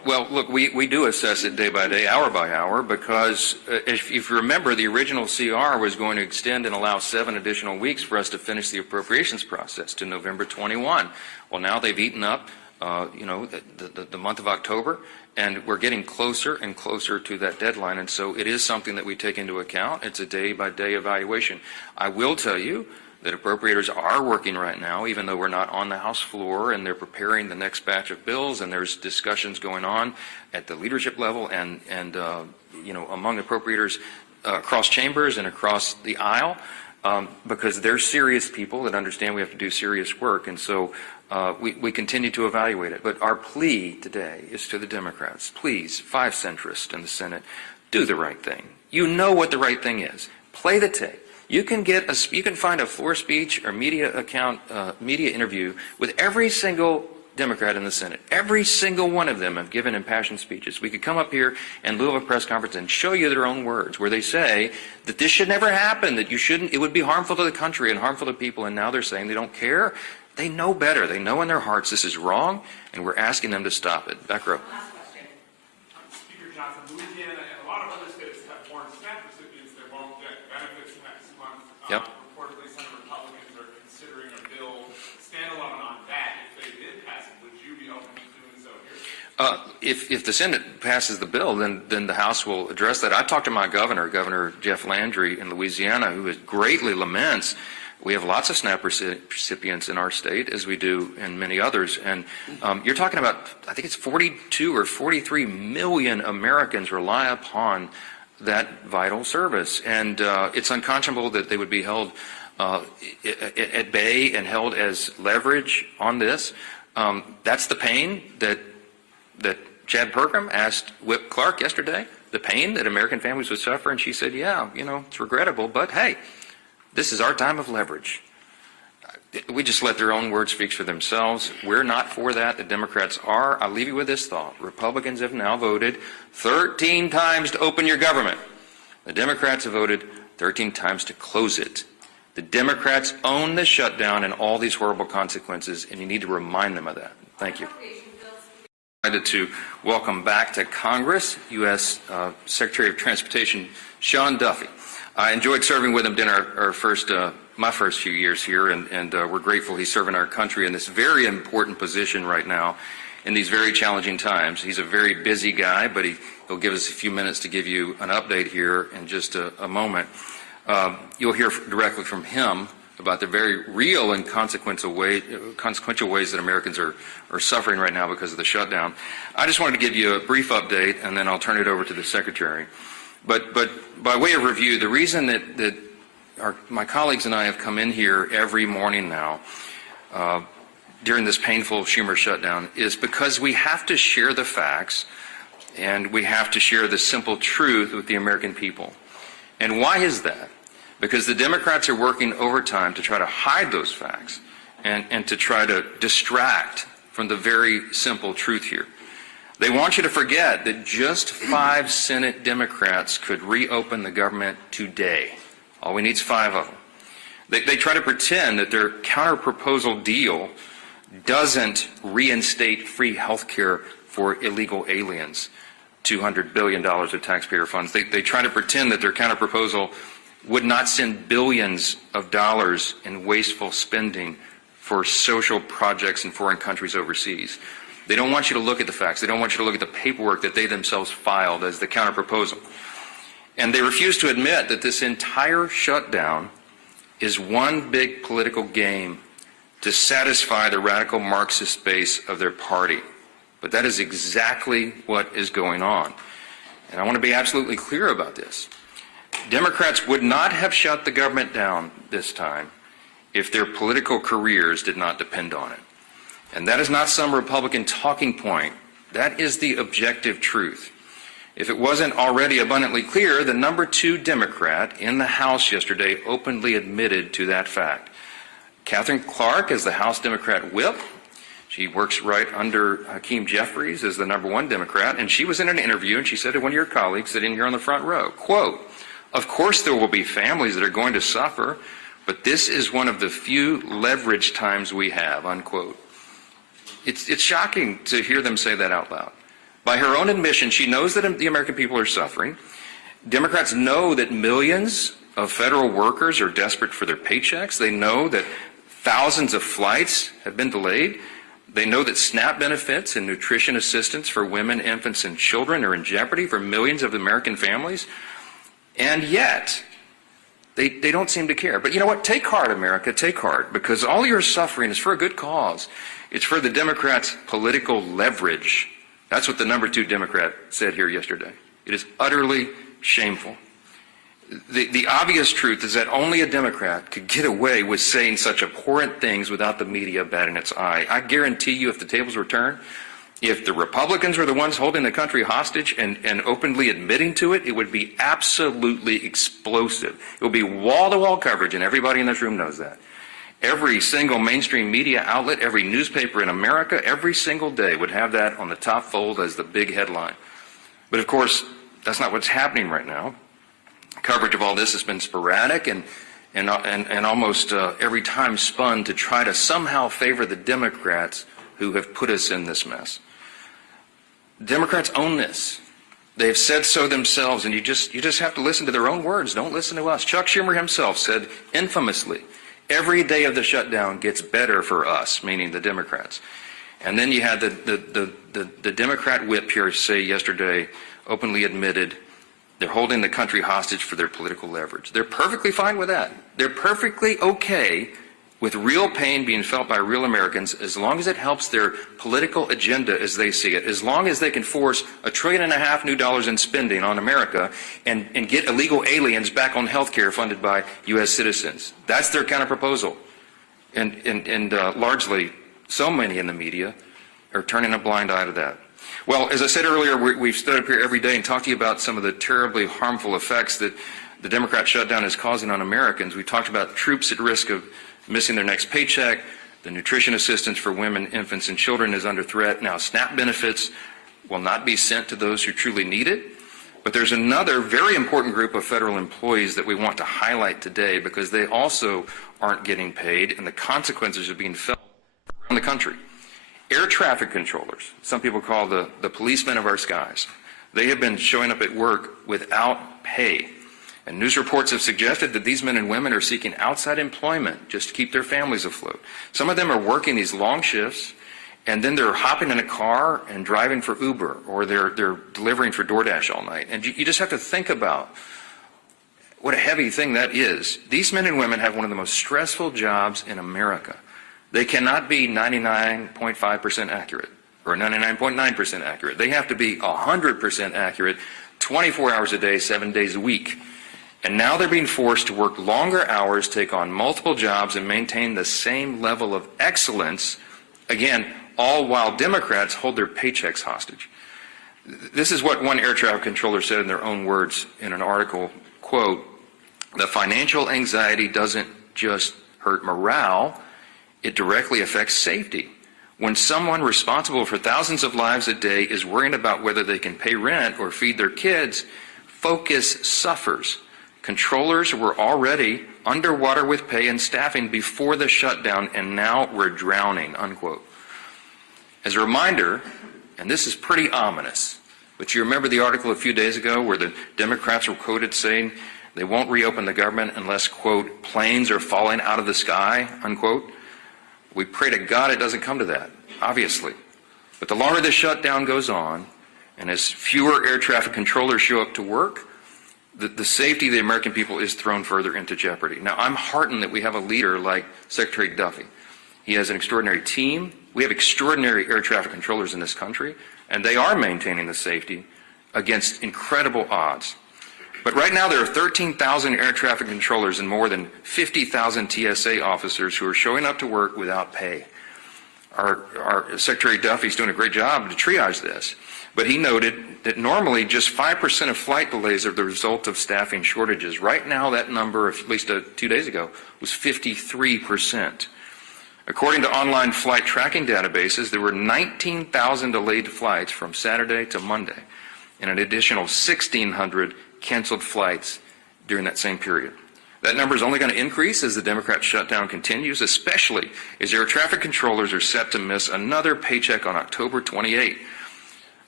Well, look, we do assess it day by day, hour by hour, because if you remember, the original CR was going to extend and allow 7 additional weeks for us to finish the appropriations process to November 21. Well, now they've eaten up, the month of October, and we're getting closer and closer to that deadline, and so it is something that we take into account. It's a day-by-day evaluation. I will tell you that appropriators are working right now, even though we're not on the House floor, and they're preparing the next batch of bills, and there's discussions going on at the leadership level and among appropriators across chambers and across the aisle, because they're serious people that understand we have to do serious work, and so we continue to evaluate it. But our plea today is to the Democrats: please, 5 centrists in the Senate, do the right thing. You know what the right thing is. Play the tape. You can find a floor speech or media interview with every single Democrat in the Senate. Every single one of them have given impassioned speeches. We could come up here in lieu of a press conference and show you their own words, where they say that this should never happen, that it would be harmful to the country and harmful to people, and now they're saying they don't care. They know better. They know in their hearts this is wrong, and we're asking them to stop it. Back row. Last question. Speaker Johnson, Louisiana and a lot of other states have foreign SNAP recipients that won't get benefits next month. Yep. Reportedly, some Republicans are considering a bill standalone on that. If they did pass it, would you be open to doing so here? If the Senate passes the bill, then the House will address that. I talked to my governor, Governor Jeff Landry in Louisiana, who greatly laments. We have lots of SNAP recipients in our state, as we do in many others. And you're talking about, I think it's 42 or 43 million Americans rely upon that vital service. And it's unconscionable that they would be held at bay and held as leverage on this. That's the pain that Chad Pergram asked Whip Clark yesterday, the pain that American families would suffer. And she said, yeah, it's regrettable, but hey, this is our time of leverage. We just let their own words speak for themselves. We're not for that. The Democrats are. I'll leave you with this thought. Republicans have now voted 13 times to open your government. The Democrats have voted 13 times to close it. The Democrats own the shutdown and all these horrible consequences, and you need to remind them of that. Thank you. I'm excited to welcome back to Congress U.S. Secretary of Transportation Sean Duffy. I enjoyed serving with him during my first few years here, and we're grateful he's serving our country in this very important position right now in these very challenging times. He's a very busy guy, but he'll give us a few minutes to give you an update here in just a moment. You'll hear directly from him about the very real and consequential ways that Americans are suffering right now because of the shutdown. I just wanted to give you a brief update, and then I'll turn it over to the Secretary. But by way of review, the reason that my colleagues and I have come in here every morning now during this painful Schumer shutdown is because we have to share the facts and we have to share the simple truth with the American people. And why is that? Because the Democrats are working overtime to try to hide those facts and to try to distract from the very simple truth here. They want you to forget that just 5 Senate Democrats could reopen the government today. All we need is 5 of them. They try to pretend that their counterproposal deal doesn't reinstate free health care for illegal aliens, $200 billion of taxpayer funds. They try to pretend that their counterproposal would not send billions of dollars in wasteful spending for social projects in foreign countries overseas. They don't want you to look at the facts. They don't want you to look at the paperwork that they themselves filed as the counterproposal. And they refuse to admit that this entire shutdown is one big political game to satisfy the radical Marxist base of their party. But that is exactly what is going on. And I want to be absolutely clear about this. Democrats would not have shut the government down this time if their political careers did not depend on it. And that is not some Republican talking point. That is the objective truth. If it wasn't already abundantly clear, the number 2 Democrat in the House yesterday openly admitted to that fact. Katherine Clark is the House Democrat whip. She works right under Hakeem Jeffries as the number 1 Democrat, and she was in an interview and she said to one of your colleagues sitting here on the front row, quote, "Of course there will be families that are going to suffer, but this is one of the few leverage times we have," unquote. It's shocking to hear them say that out loud. By her own admission, she knows that the American people are suffering. Democrats know that millions of federal workers are desperate for their paychecks. They know that thousands of flights have been delayed. They know that SNAP benefits and nutrition assistance for women, infants, and children are in jeopardy for millions of American families. And yet, they don't seem to care. But you know what? Take heart, America. Take heart. Because all your suffering is for a good cause. It's for the Democrats' political leverage. That's what the number 2 Democrat said here yesterday. It is utterly shameful. The obvious truth is that only a Democrat could get away with saying such abhorrent things without the media batting its eye. I guarantee you, if the tables were turned, if the Republicans were the ones holding the country hostage and openly admitting to it, it would be absolutely explosive. It would be wall-to-wall coverage, and everybody in this room knows that. Every single mainstream media outlet, every newspaper in America, every single day would have that on the top fold as the big headline. But of course, that's not what's happening right now. Coverage of all this has been sporadic and almost every time spun to try to somehow favor the Democrats who have put us in this mess. Democrats own this. They have said so themselves, and you just have to listen to their own words. Don't listen to us. Chuck Schumer himself said infamously, every day of the shutdown gets better for us, meaning the Democrats. And then you had the Democrat whip here say yesterday, openly admitted, they're holding the country hostage for their political leverage. They're perfectly fine with that. They're perfectly okay with real pain being felt by real Americans as long as it helps their political agenda as they see it, as long as they can force $1.5 trillion new dollars in spending on America and get illegal aliens back on health care funded by U.S. citizens. That's their kind of proposal. And largely, so many in the media are turning a blind eye to that. Well, as I said earlier, we've stood up here every day and talked to you about some of the terribly harmful effects that the Democrat shutdown is causing on Americans. We talked about troops at risk of missing their next paycheck. The nutrition assistance for women, infants, and children is under threat. Now, SNAP benefits will not be sent to those who truly need it. But there's another very important group of federal employees that we want to highlight today because they also aren't getting paid, and the consequences are being felt around the country. Air traffic controllers, some people call the policemen of our skies, they have been showing up at work without pay. And news reports have suggested that these men and women are seeking outside employment just to keep their families afloat. Some of them are working these long shifts, and then they're hopping in a car and driving for Uber, or they're delivering for DoorDash all night. And you just have to think about what a heavy thing that is. These men and women have one of the most stressful jobs in America. They cannot be 99.5% accurate or 99.9% accurate. They have to be 100% accurate 24 hours a day, 7 days a week. And now they're being forced to work longer hours, take on multiple jobs, and maintain the same level of excellence, again, all while Democrats hold their paychecks hostage. This is what one air traffic controller said in their own words in an article, quote, "The financial anxiety doesn't just hurt morale, it directly affects safety. When someone responsible for thousands of lives a day is worrying about whether they can pay rent or feed their kids, focus suffers. Controllers were already underwater with pay and staffing before the shutdown, and now we're drowning," unquote. As a reminder, and this is pretty ominous, but you remember the article a few days ago where the Democrats were quoted saying they won't reopen the government unless, quote, "planes are falling out of the sky," unquote. We pray to God it doesn't come to that, obviously. But the longer this shutdown goes on, and as fewer air traffic controllers show up to work, the safety of the American people is thrown further into jeopardy. Now, I'm heartened that we have a leader like Secretary Duffy. He has an extraordinary team. We have extraordinary air traffic controllers in this country, and they are maintaining the safety against incredible odds. But right now there are 13,000 air traffic controllers and more than 50,000 TSA officers who are showing up to work without pay. Our Secretary Duffy's doing a great job to triage this, but he noted that normally just 5% of flight delays are the result of staffing shortages. Right now that number, at least 2 days ago, was 53%. According to online flight tracking databases, there were 19,000 delayed flights from Saturday to Monday, and an additional 1,600 canceled flights during that same period. That number is only going to increase as the Democrat shutdown continues, especially as air traffic controllers are set to miss another paycheck on October 28.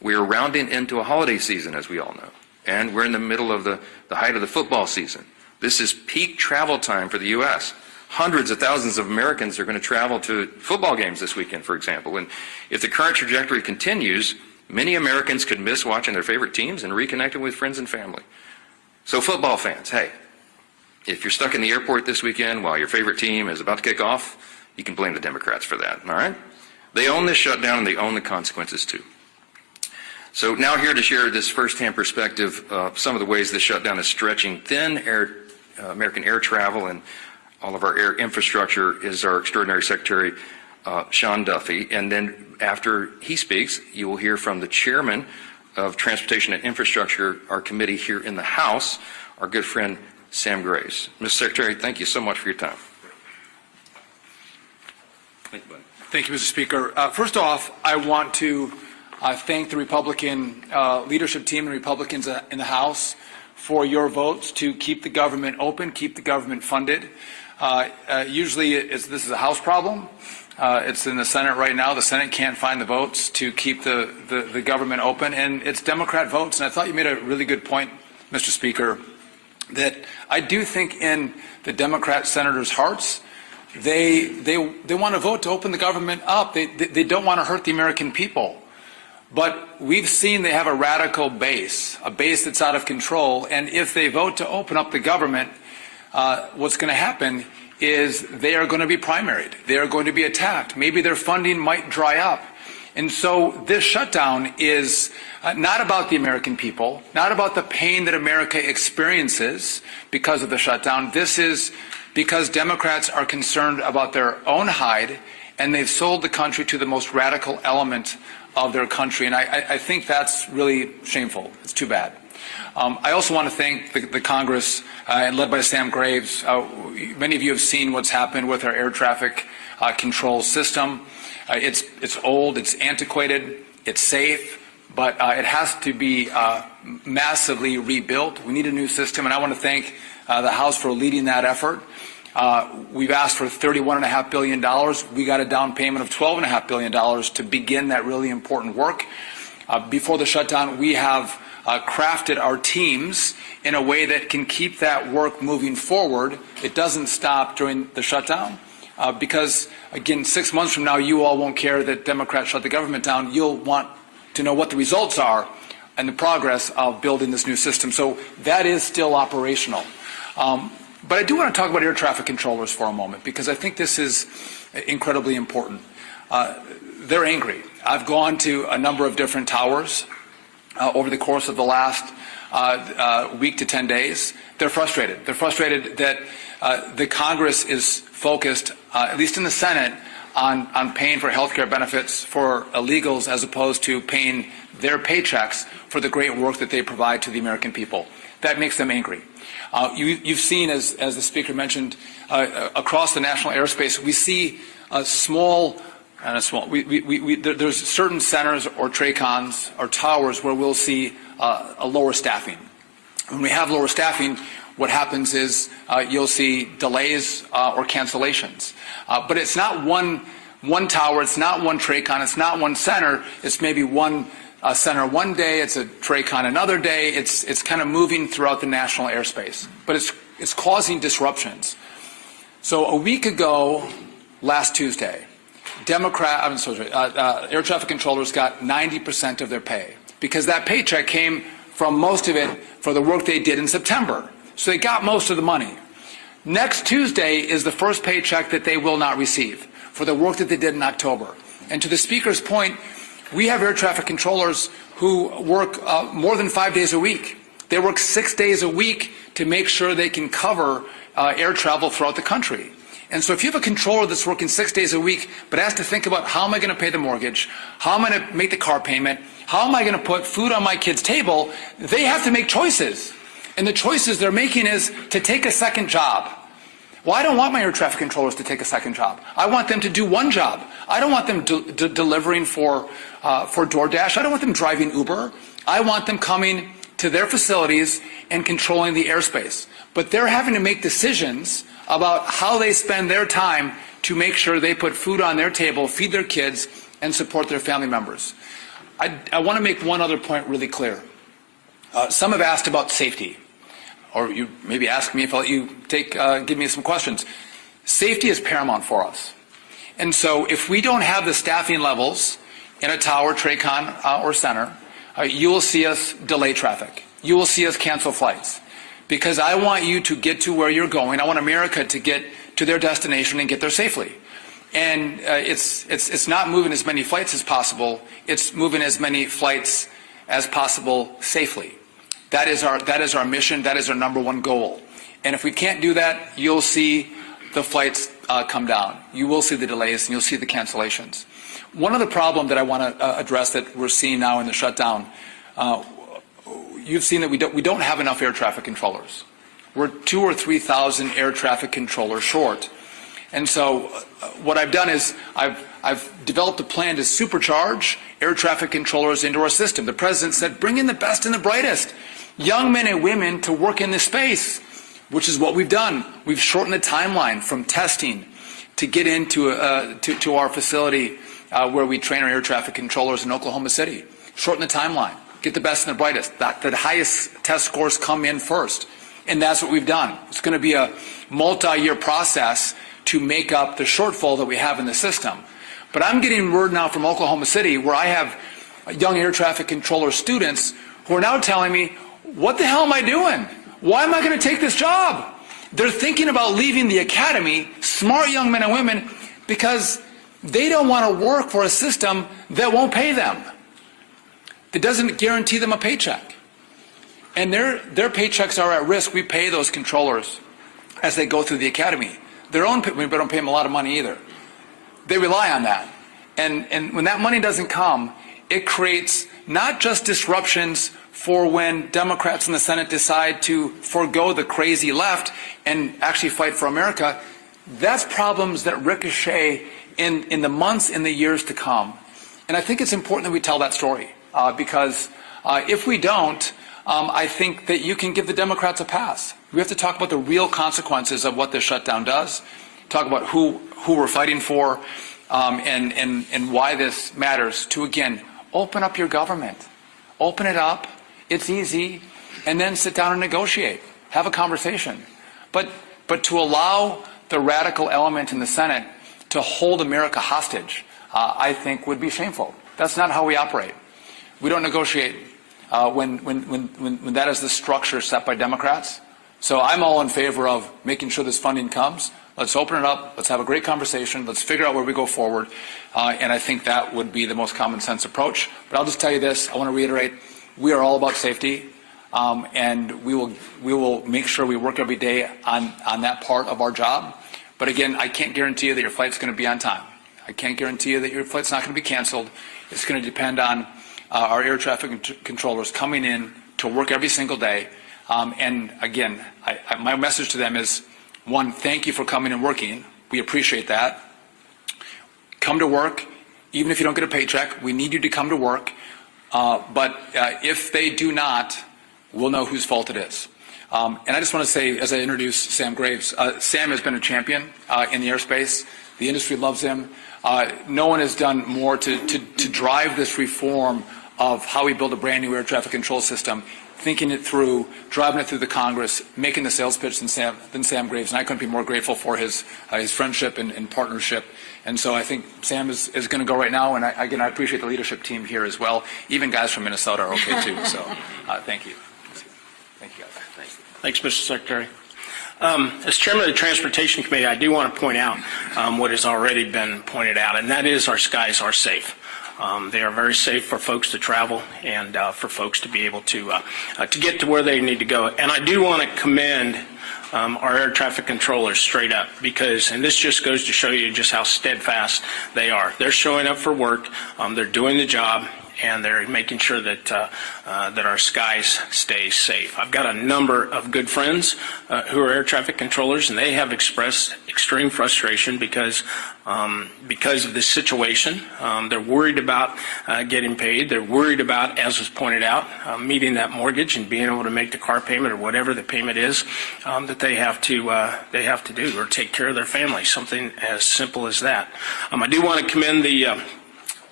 We are rounding into a holiday season, as we all know, and we're in the middle of the height of the football season. This is peak travel time for the U.S. Hundreds of thousands of Americans are going to travel to football games this weekend, for example. And if the current trajectory continues, many Americans could miss watching their favorite teams and reconnecting with friends and family. So football fans, hey, if you're stuck in the airport this weekend while your favorite team is about to kick off, you can blame the Democrats for that, all right? They own this shutdown, and they own the consequences, too. So now here to share this firsthand perspective of some of the ways this shutdown is stretching thin American air travel and all of our air infrastructure is our extraordinary Secretary, Sean Duffy. And then after he speaks, you will hear from the chairman of Transportation and Infrastructure, our committee here in the House, our good friend Sam Graves. Mr. Secretary, thank you so much for your time. Thank you, buddy. Thank you, Mr. Speaker. First off, I want to thank the Republican leadership team and Republicans in the House for your votes to keep the government open, keep the government funded. Usually this is a House problem. It's in the Senate right now. The Senate can't find the votes to keep the government open, and it's Democrat votes. And I thought you made a really good point, Mr. Speaker, that I do think in the Democrat senators' hearts, they want to vote to open the government up. They don't want to hurt the American people. But we've seen they have a radical base, a base that's out of control. And if they vote to open up the government, what's going to happen is they are going to be primaried. They are going to be attacked. Maybe their funding might dry up. And so this shutdown is not about the American people, not about the pain that America experiences because of the shutdown. This is because Democrats are concerned about their own hide, and they've sold the country to the most radical element of their country. And I think that's really shameful. It's too bad. I also want to thank the Congress, led by Sam Graves. Many of you have seen what's happened with our air traffic control system. It's old, it's antiquated, it's safe, but it has to be massively rebuilt. We need a new system, and I want to thank the House for leading that effort. We've asked for $31.5 billion. We got a down payment of $12.5 billion to begin that really important work. Before the shutdown, we have crafted our teams in a way that can keep that work moving forward. It doesn't stop during the shutdown because, again, 6 months from now, you all won't care that Democrats shut the government down. You'll want to know what the results are and the progress of building this new system. So that is still operational. But I do want to talk about air traffic controllers for a moment because I think this is incredibly important. They're angry. I've gone to a number of different towers over the course of the last week to 10 days. They're frustrated. They're frustrated that the Congress is focused, at least in the Senate, on paying for health care benefits for illegals as opposed to paying their paychecks for the great work that they provide to the American people. That makes them angry. You've seen, as the Speaker mentioned, across the national airspace, we see there's certain centers or TRACONs or towers where we'll see a lower staffing. When we have lower staffing, what happens is you'll see delays or cancellations. But it's not one tower, it's not one TRACON, it's not one center, it's maybe one center one day, it's a TRACON another day, it's kind of moving throughout the national airspace. But it's causing disruptions. So a week ago, last Tuesday, air traffic controllers got 90% of their pay because that paycheck came from most of it for the work they did in September. So they got most of the money. Next Tuesday is the first paycheck that they will not receive for the work that they did in October. And to the Speaker's point, we have air traffic controllers who work more than 5 days a week. They work 6 days a week to make sure they can cover air travel throughout the country. And so if you have a controller that's working 6 days a week but has to think about how am I going to pay the mortgage, how am I going to make the car payment, how am I going to put food on my kid's table, they have to make choices. And the choices they're making is to take a second job. Well, I don't want my air traffic controllers to take a second job. I want them to do one job. I don't want them delivering for DoorDash. I don't want them driving Uber. I want them coming to their facilities and controlling the airspace. But they're having to make decisions about how they spend their time to make sure they put food on their table, feed their kids, and support their family members. I want to make one other point really clear. Some have asked about safety, or you maybe ask me if I'll let you give me some questions. Safety is paramount for us. And so if we don't have the staffing levels in a tower, TRACON, or center, you will see us delay traffic. You will see us cancel flights. Because I want you to get to where you're going. I want America to get to their destination and get there safely. And it's not moving as many flights as possible. It's moving as many flights as possible safely. That is our mission. That is our number one goal. And if we can't do that, you'll see the flights come down. You will see the delays and you'll see the cancellations. One other problem that I want to address that we're seeing now in the shutdown, you've seen that we don't have enough air traffic controllers. We're 2,000 or 3,000 air traffic controllers short. And so what I've done is I've developed a plan to supercharge air traffic controllers into our system. The President said, bring in the best and the brightest, young men and women to work in this space, which is what we've done. We've shortened the timeline from testing to get into to our facility where we train our air traffic controllers in Oklahoma City. Shorten the timeline. Get the best and the brightest. The highest test scores come in first. And that's what we've done. It's going to be a multi-year process to make up the shortfall that we have in the system. But I'm getting word now from Oklahoma City where I have young air traffic controller students who are now telling me, what the hell am I doing? Why am I going to take this job? They're thinking about leaving the academy, smart young men and women, because they don't want to work for a system that won't pay them, that doesn't guarantee them a paycheck. And their paychecks are at risk. We pay those controllers as they go through the academy. We don't pay them a lot of money either. They rely on that. And when that money doesn't come, it creates not just disruptions for when Democrats in the Senate decide to forego the crazy left and actually fight for America. That's problems that ricochet in the months and the years to come. And I think it's important that we tell that story because if we don't, I think that you can give the Democrats a pass. We have to talk about the real consequences of what this shutdown does, talk about who we're fighting for, and why this matters to, again, open up your government. Open it up. It's easy. And then sit down and negotiate. Have a conversation. But to allow the radical element in the Senate to hold America hostage, I think would be shameful. That's not how we operate. We don't negotiate when that is the structure set by Democrats. So I'm all in favor of making sure this funding comes. Let's open it up. Let's have a great conversation. Let's figure out where we go forward. And I think that would be the most common sense approach. But I'll just tell you this. I want to reiterate. We are all about safety. And we will make sure we work every day on that part of our job. But again, I can't guarantee you that your flight's going to be on time. I can't guarantee you that your flight's not going to be canceled. It's going to depend on our air traffic controllers coming in to work every single day. And again, my message to them is, one, thank you for coming and working. We appreciate that. Come to work. Even if you don't get a paycheck, we need you to come to work. But if they do not, we'll know whose fault it is. And I just want to say, as I introduce Sam Graves, Sam has been a champion in the airspace. The industry loves him. No one has done more to drive this reform of how we build a brand new air traffic control system, thinking it through, driving it through the Congress, making the sales pitch than Sam Graves. And I couldn't be more grateful for his friendship and partnership. And so I think Sam is going to go right now. And again, I appreciate the leadership team here as well. Even guys from Minnesota are okay too. So thank you. Thank you, guys. Thanks, Mr. Secretary. As chairman of the Transportation Committee, I do want to point out what has already been pointed out, and that is our skies are safe. They are very safe for folks to travel and for folks to be able to get to where they need to go. And I do want to commend our air traffic controllers straight up because, and this just goes to show you just how steadfast they are. They're showing up for work, they're doing the job, and they're making sure that that our skies stay safe. I've got a number of good friends who are air traffic controllers, and they have expressed extreme frustration because of this situation. They're worried about getting paid. They're worried about, as was pointed out, meeting that mortgage and being able to make the car payment or whatever the payment is that they have to do or take care of their family. Something as simple as that. I do want to commend the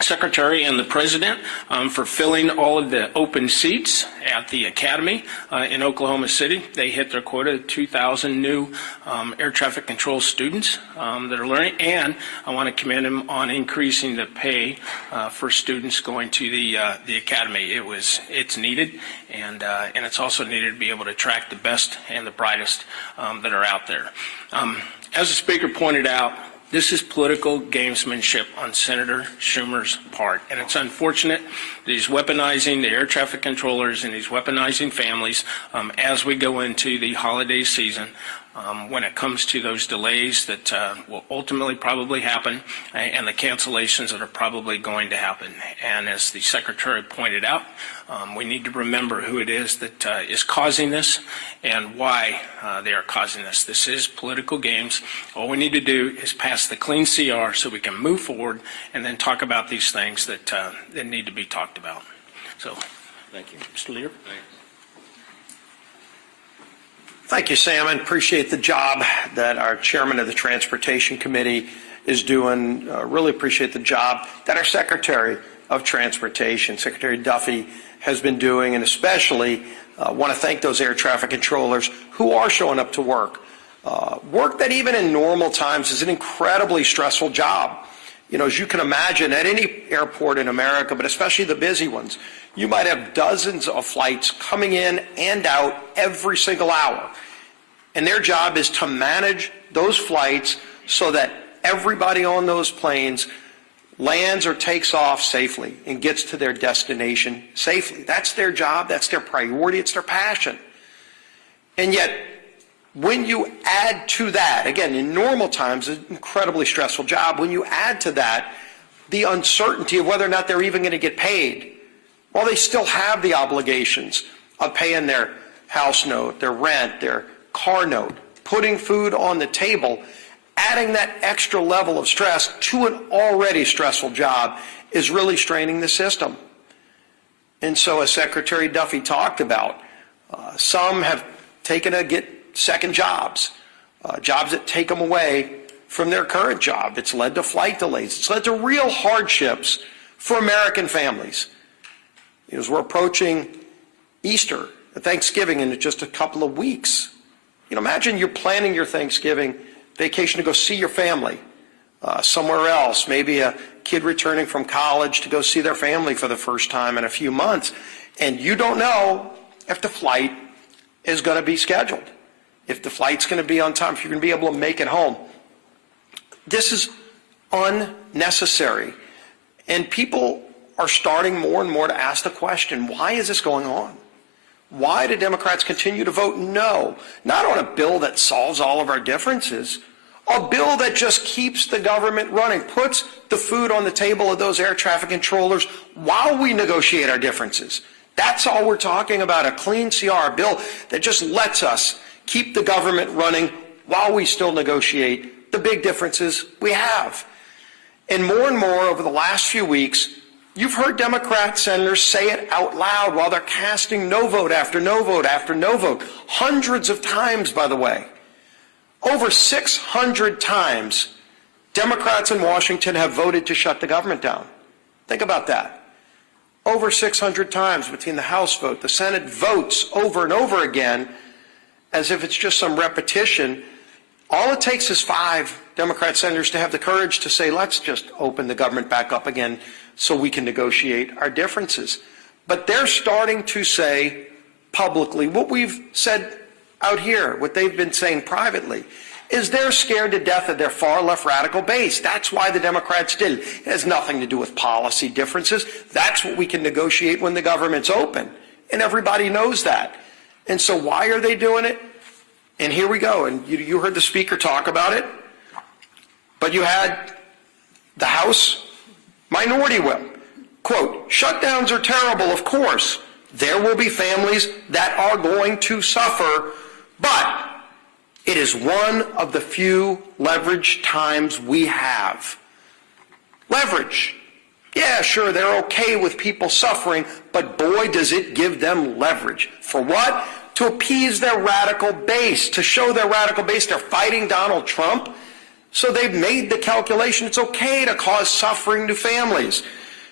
Secretary and the President for filling all of the open seats at the Academy in Oklahoma City. They hit their quota of 2,000 new air traffic control students that are learning, and I want to commend them on increasing the pay for students going to the Academy. It's needed, and it's also needed to be able to attract the best and the brightest that are out there. As the Speaker pointed out, this is political gamesmanship on Senator Schumer's part, and it's unfortunate that he's weaponizing the air traffic controllers and he's weaponizing families as we go into the holiday season when it comes to those delays that will ultimately probably happen and the cancellations that are probably going to happen. And as the Secretary pointed out, we need to remember who it is that is causing this and why they are causing this. This is political games. All we need to do is pass the clean CR so we can move forward and then talk about these things that need to be talked about. So, Thank you. Mr. Leader. Thank you, Sam, and appreciate the job that our chairman of the Transportation Committee is doing. Really appreciate the job that our Secretary of Transportation, Secretary Duffy, has been doing, and especially want to thank those air traffic controllers who are showing up to work. Work that even in normal times is an incredibly stressful job. You know, as you can imagine, at any airport in America, but especially the busy ones, you might have dozens of flights coming in and out every single hour. And their job is to manage those flights so that everybody on those planes lands or takes off safely and gets to their destination safely. That's their job, that's their priority, it's their passion. And yet, when you add to that, again, in normal times, an incredibly stressful job, when you add to that the uncertainty of whether or not they're even going to get paid, well, they still have the obligations of paying their house note, their rent, their car note, putting food on the table. Adding that extra level of stress to an already stressful job is really straining the system. And so, as Secretary Duffy talked about, some have taken to get second jobs, jobs that take them away from their current job. It's led to flight delays. It's led to real hardships for American families. As we're approaching Easter, Thanksgiving in just a couple of weeks, imagine you're planning your Thanksgiving vacation to go see your family somewhere else, maybe a kid returning from college to go see their family for the first time in a few months, and you don't know if the flight is going to be scheduled, if the flight's going to be on time, if you're going to be able to make it home. This is unnecessary, and people are starting more and more to ask the question, why is this going on? Why do Democrats continue to vote no, not on a bill that solves all of our differences, a bill that just keeps the government running, puts the food on the table of those air traffic controllers while we negotiate our differences. That's all we're talking about, a clean CR, a bill that just lets us keep the government running while we still negotiate the big differences we have. And more over the last few weeks, you've heard Democrat senators say it out loud while they're casting no vote after no vote after no vote. Hundreds of times, by the way. Over 600 times, Democrats in Washington have voted to shut the government down. Think about that. Over 600 times between the House vote, the Senate votes over and over again as if it's just some repetition. All it takes is 5 Democrat senators to have the courage to say, let's just open the government back up again so we can negotiate our differences. But they're starting to say publicly what we've said out here, what they've been saying privately, is they're scared to death of their far left radical base. That's why the Democrats did it. It has nothing to do with policy differences. That's what we can negotiate when the government's open. And everybody knows that. And so why are they doing it? And here we go. And you heard the Speaker talk about it. But you had the House Minority Whip. Quote, shutdowns are terrible, of course. There will be families that are going to suffer, but it is one of the few leverage times we have. Leverage. Yeah, sure, they're okay with people suffering, but boy, does it give them leverage. For what? To appease their radical base, to show their radical base they're fighting Donald Trump. So they've made the calculation it's okay to cause suffering to families.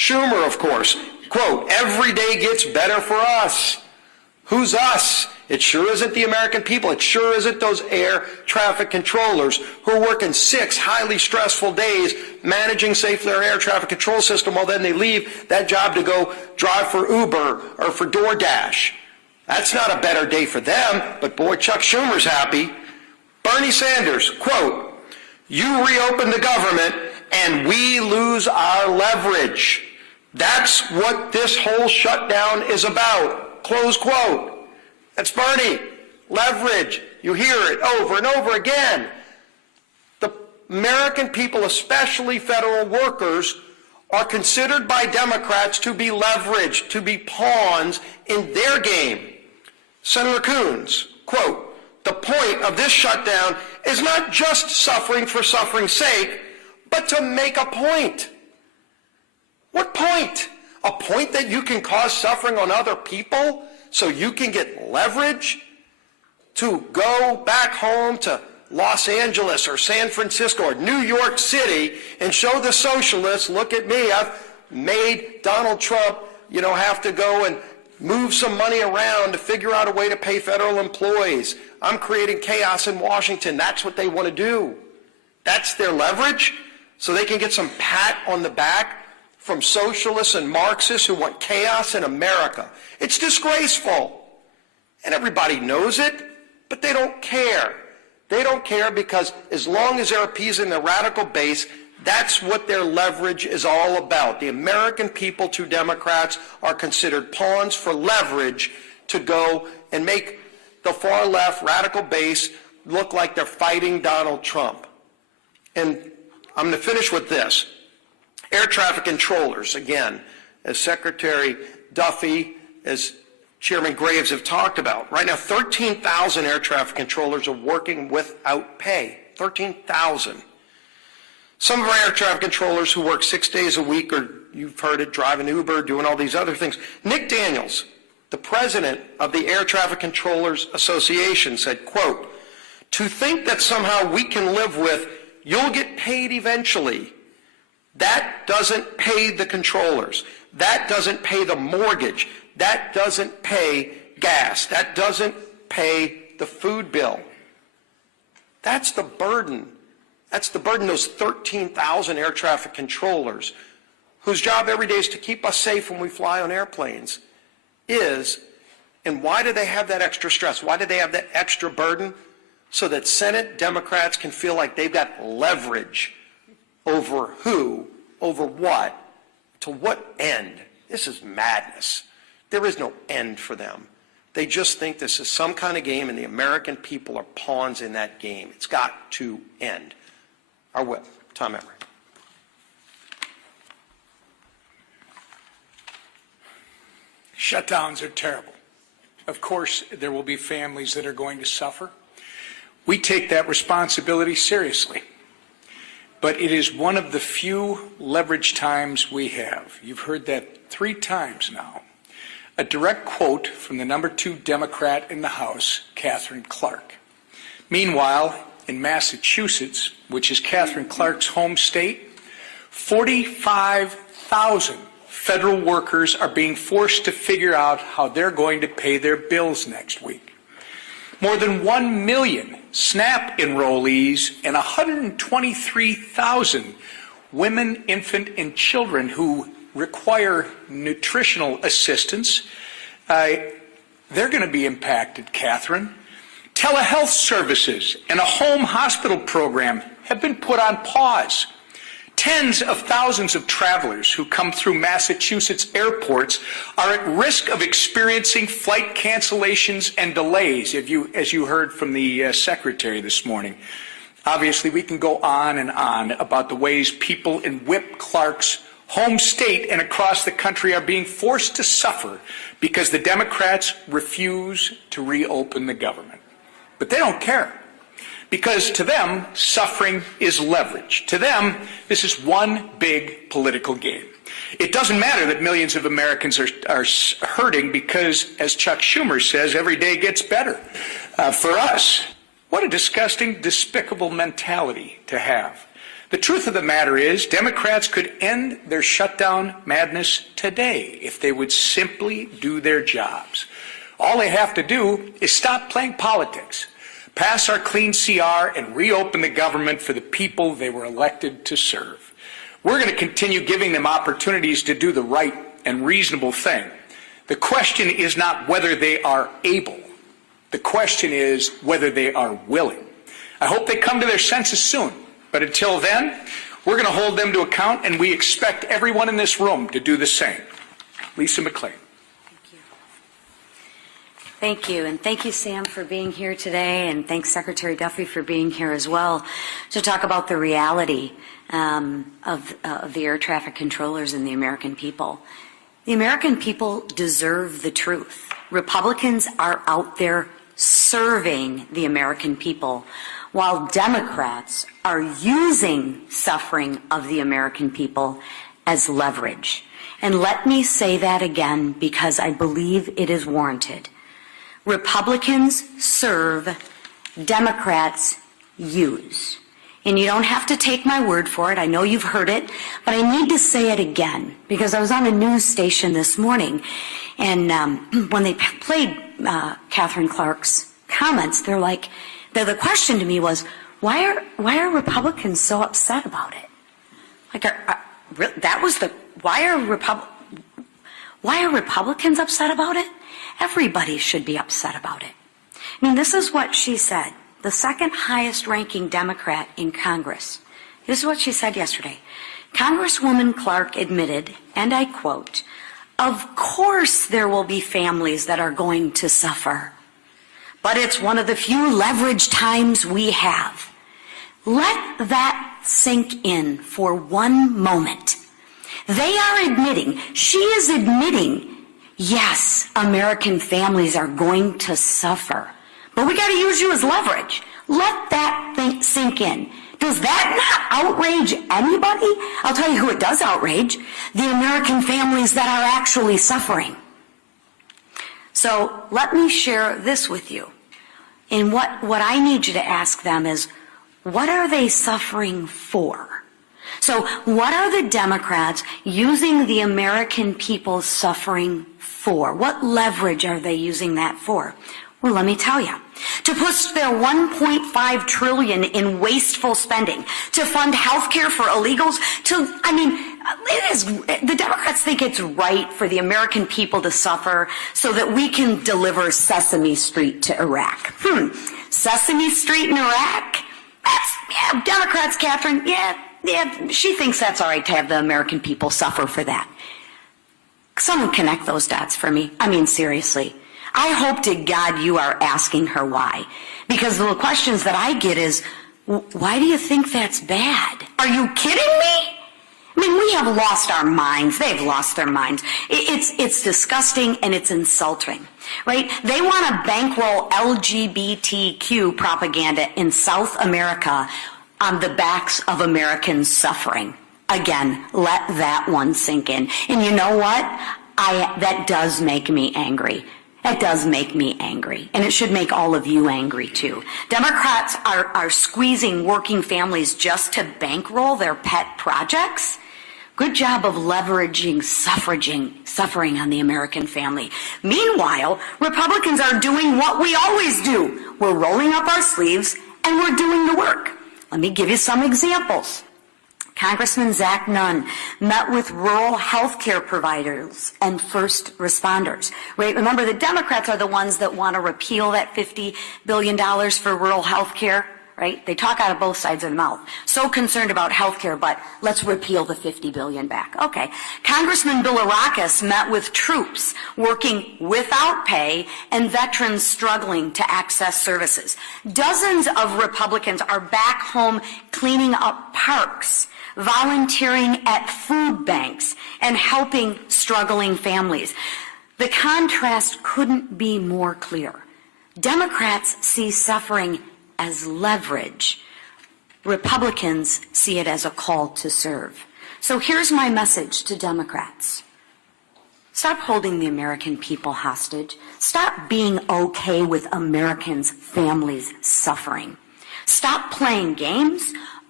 Schumer, of course, quote, "Every day gets better for us." Who's us? It sure isn't the American people. It sure isn't those air traffic controllers who are working 6 highly stressful days managing safely our air traffic control system while then they leave that job to go drive for Uber or for DoorDash. That's not a better day for them, but boy, Chuck Schumer's happy. Bernie Sanders, quote, "You reopen the government and we lose our leverage. That's what this whole shutdown is about." Close quote. That's Bernie. Leverage. You hear it over and over again. The American people, especially federal workers, are considered by Democrats to be leveraged, to be pawns in their game. Senator Coons, quote, "The point of this shutdown is not just suffering for suffering's sake, but to make a point." What point? A point that you can cause suffering on other people so you can get leverage to go back home to Los Angeles or San Francisco or New York City and show the socialists, "Look at me, I've made Donald Trump, have to go and move some money around to figure out a way to pay federal employees. I'm creating chaos in Washington." That's what they want to do. That's their leverage, so they can get some pat on the back from socialists and Marxists who want chaos in America. It's disgraceful. And everybody knows it, but they don't care. They don't care because as long as they're appeasing the radical base, that's what their leverage is all about. The American people to Democrats are considered pawns for leverage to go and make the far left radical base look like they're fighting Donald Trump. And I'm going to finish with this. Air traffic controllers, again, as Secretary Duffy, as Chairman Graves have talked about. Right now, 13,000 air traffic controllers are working without pay. 13,000. Some of our air traffic controllers who work 6 days a week, or you've heard it, driving Uber, doing all these other things. Nick Daniels, the president of the Air Traffic Controllers Association, said, quote, "To think that somehow we can live with, you'll get paid eventually. That doesn't pay the controllers. That doesn't pay the mortgage. That doesn't pay gas. That doesn't pay the food bill." That's the burden. That's the burden, those 13,000 air traffic controllers, whose job every day is to keep us safe when we fly on airplanes, is. And why do they have that extra stress? Why do they have that extra burden? So that Senate Democrats can feel like they've got leverage over who, over what, to what end? This is madness. There is no end for them. They just think this is some kind of game, and the American people are pawns in that game. It's got to end. Our whip, Tom Emory. Shutdowns are terrible. Of course, there will be families that are going to suffer. We take that responsibility seriously. But it is one of the few leverage times we have. You've heard that 3 times now. A direct quote from the number 2 Democrat in the House, Katherine Clark. Meanwhile, in Massachusetts, which is Katherine Clark's home state, 45,000 federal workers are being forced to figure out how they're going to pay their bills next week. More than 1 million SNAP enrollees and 123,000 women, infant, and children who require nutritional assistance, they're going to be impacted, Catherine. Telehealth services and a home hospital program have been put on pause. Tens of thousands of travelers who come through Massachusetts airports are at risk of experiencing flight cancellations and delays, as you heard from the Secretary this morning. Obviously, we can go on and on about the ways people in Whip Clark's home state and across the country are being forced to suffer because the Democrats refuse to reopen the government. But they don't care. Because to them, suffering is leverage. To them, this is one big political game. It doesn't matter that millions of Americans are hurting because, as Chuck Schumer says, every day gets better. For us, what a disgusting, despicable mentality to have. The truth of the matter is, Democrats could end their shutdown madness today if they would simply do their jobs. All they have to do is stop playing politics, pass our clean CR, and reopen the government for the people they were elected to serve. We're going to continue giving them opportunities to do the right and reasonable thing. The question is not whether they are able. The question is whether they are willing. I hope they come to their senses soon. But until then, we're going to hold them to account, and we expect everyone in this room to do the same. Lisa McClain. Thank you, and thank you, Sam, for being here today, and thanks, Secretary Duffy, for being here as well to talk about the reality of the air traffic controllers and the American people. The American people deserve the truth. Republicans are out there serving the American people, while Democrats are using suffering of the American people as leverage. And let me say that again because I believe it is warranted. Republicans serve, Democrats use. And you don't have to take my word for it. I know you've heard it, but I need to say it again because I was on a news station this morning, and when they played Catherine Clark's comments, the question to me was, why are Republicans so upset about it? Why are Republicans upset about it? Everybody should be upset about it. I mean, this is what she said, the second highest ranking Democrat in Congress. This is what she said yesterday. Congresswoman Clark admitted, and I quote, "Of course there will be families that are going to suffer, but it's one of the few leverage times we have." Let that sink in for one moment. They are admitting, she is admitting, yes, American families are going to suffer, but we got to use you as leverage. Let that thing sink in. Does that not outrage anybody? I'll tell you who it does outrage, the American families that are actually suffering. So let me share this with you. And what I need you to ask them is, what are they suffering for? So what are the Democrats using the American people's suffering for? What leverage are they using that for? Well, let me tell you. To push their $1.5 trillion in wasteful spending, to fund health care for illegals, the Democrats think it's right for the American people to suffer so that we can deliver Sesame Street to Iraq. Sesame Street in Iraq? Democrats, Catherine, she thinks that's all right to have the American people suffer for that. Someone connect those dots for me. I mean, seriously. I hope to God you are asking her why. Because the questions that I get is, why do you think that's bad? Are you kidding me? I mean, we have lost our minds. They've lost their minds. It's disgusting and it's insulting, right? They want to bankroll LGBTQ propaganda in South America on the backs of Americans suffering. Again, let that one sink in. And you know what? That does make me angry. It does make me angry, and it should make all of you angry too. Democrats are squeezing working families just to bankroll their pet projects. Good job of leveraging suffering on the American family. Meanwhile, Republicans are doing what we always do. We're rolling up our sleeves and we're doing the work. Let me give you some examples. Congressman Zach Nunn met with rural health care providers and first responders. Right? Remember, the Democrats are the ones that want to repeal that $50 billion for rural health care. Right? They talk out of both sides of the mouth. So concerned about health care, but let's repeal the $50 billion back. Okay. Congressman Bilirakis met with troops working without pay and veterans struggling to access services. Dozens of Republicans are back home cleaning up parks, volunteering at food banks, and helping struggling families. The contrast couldn't be more clear. Democrats see suffering as leverage. Republicans see it as a call to serve. So here's my message to Democrats. Stop holding the American people hostage. Stop being okay with Americans' families suffering. Stop playing games.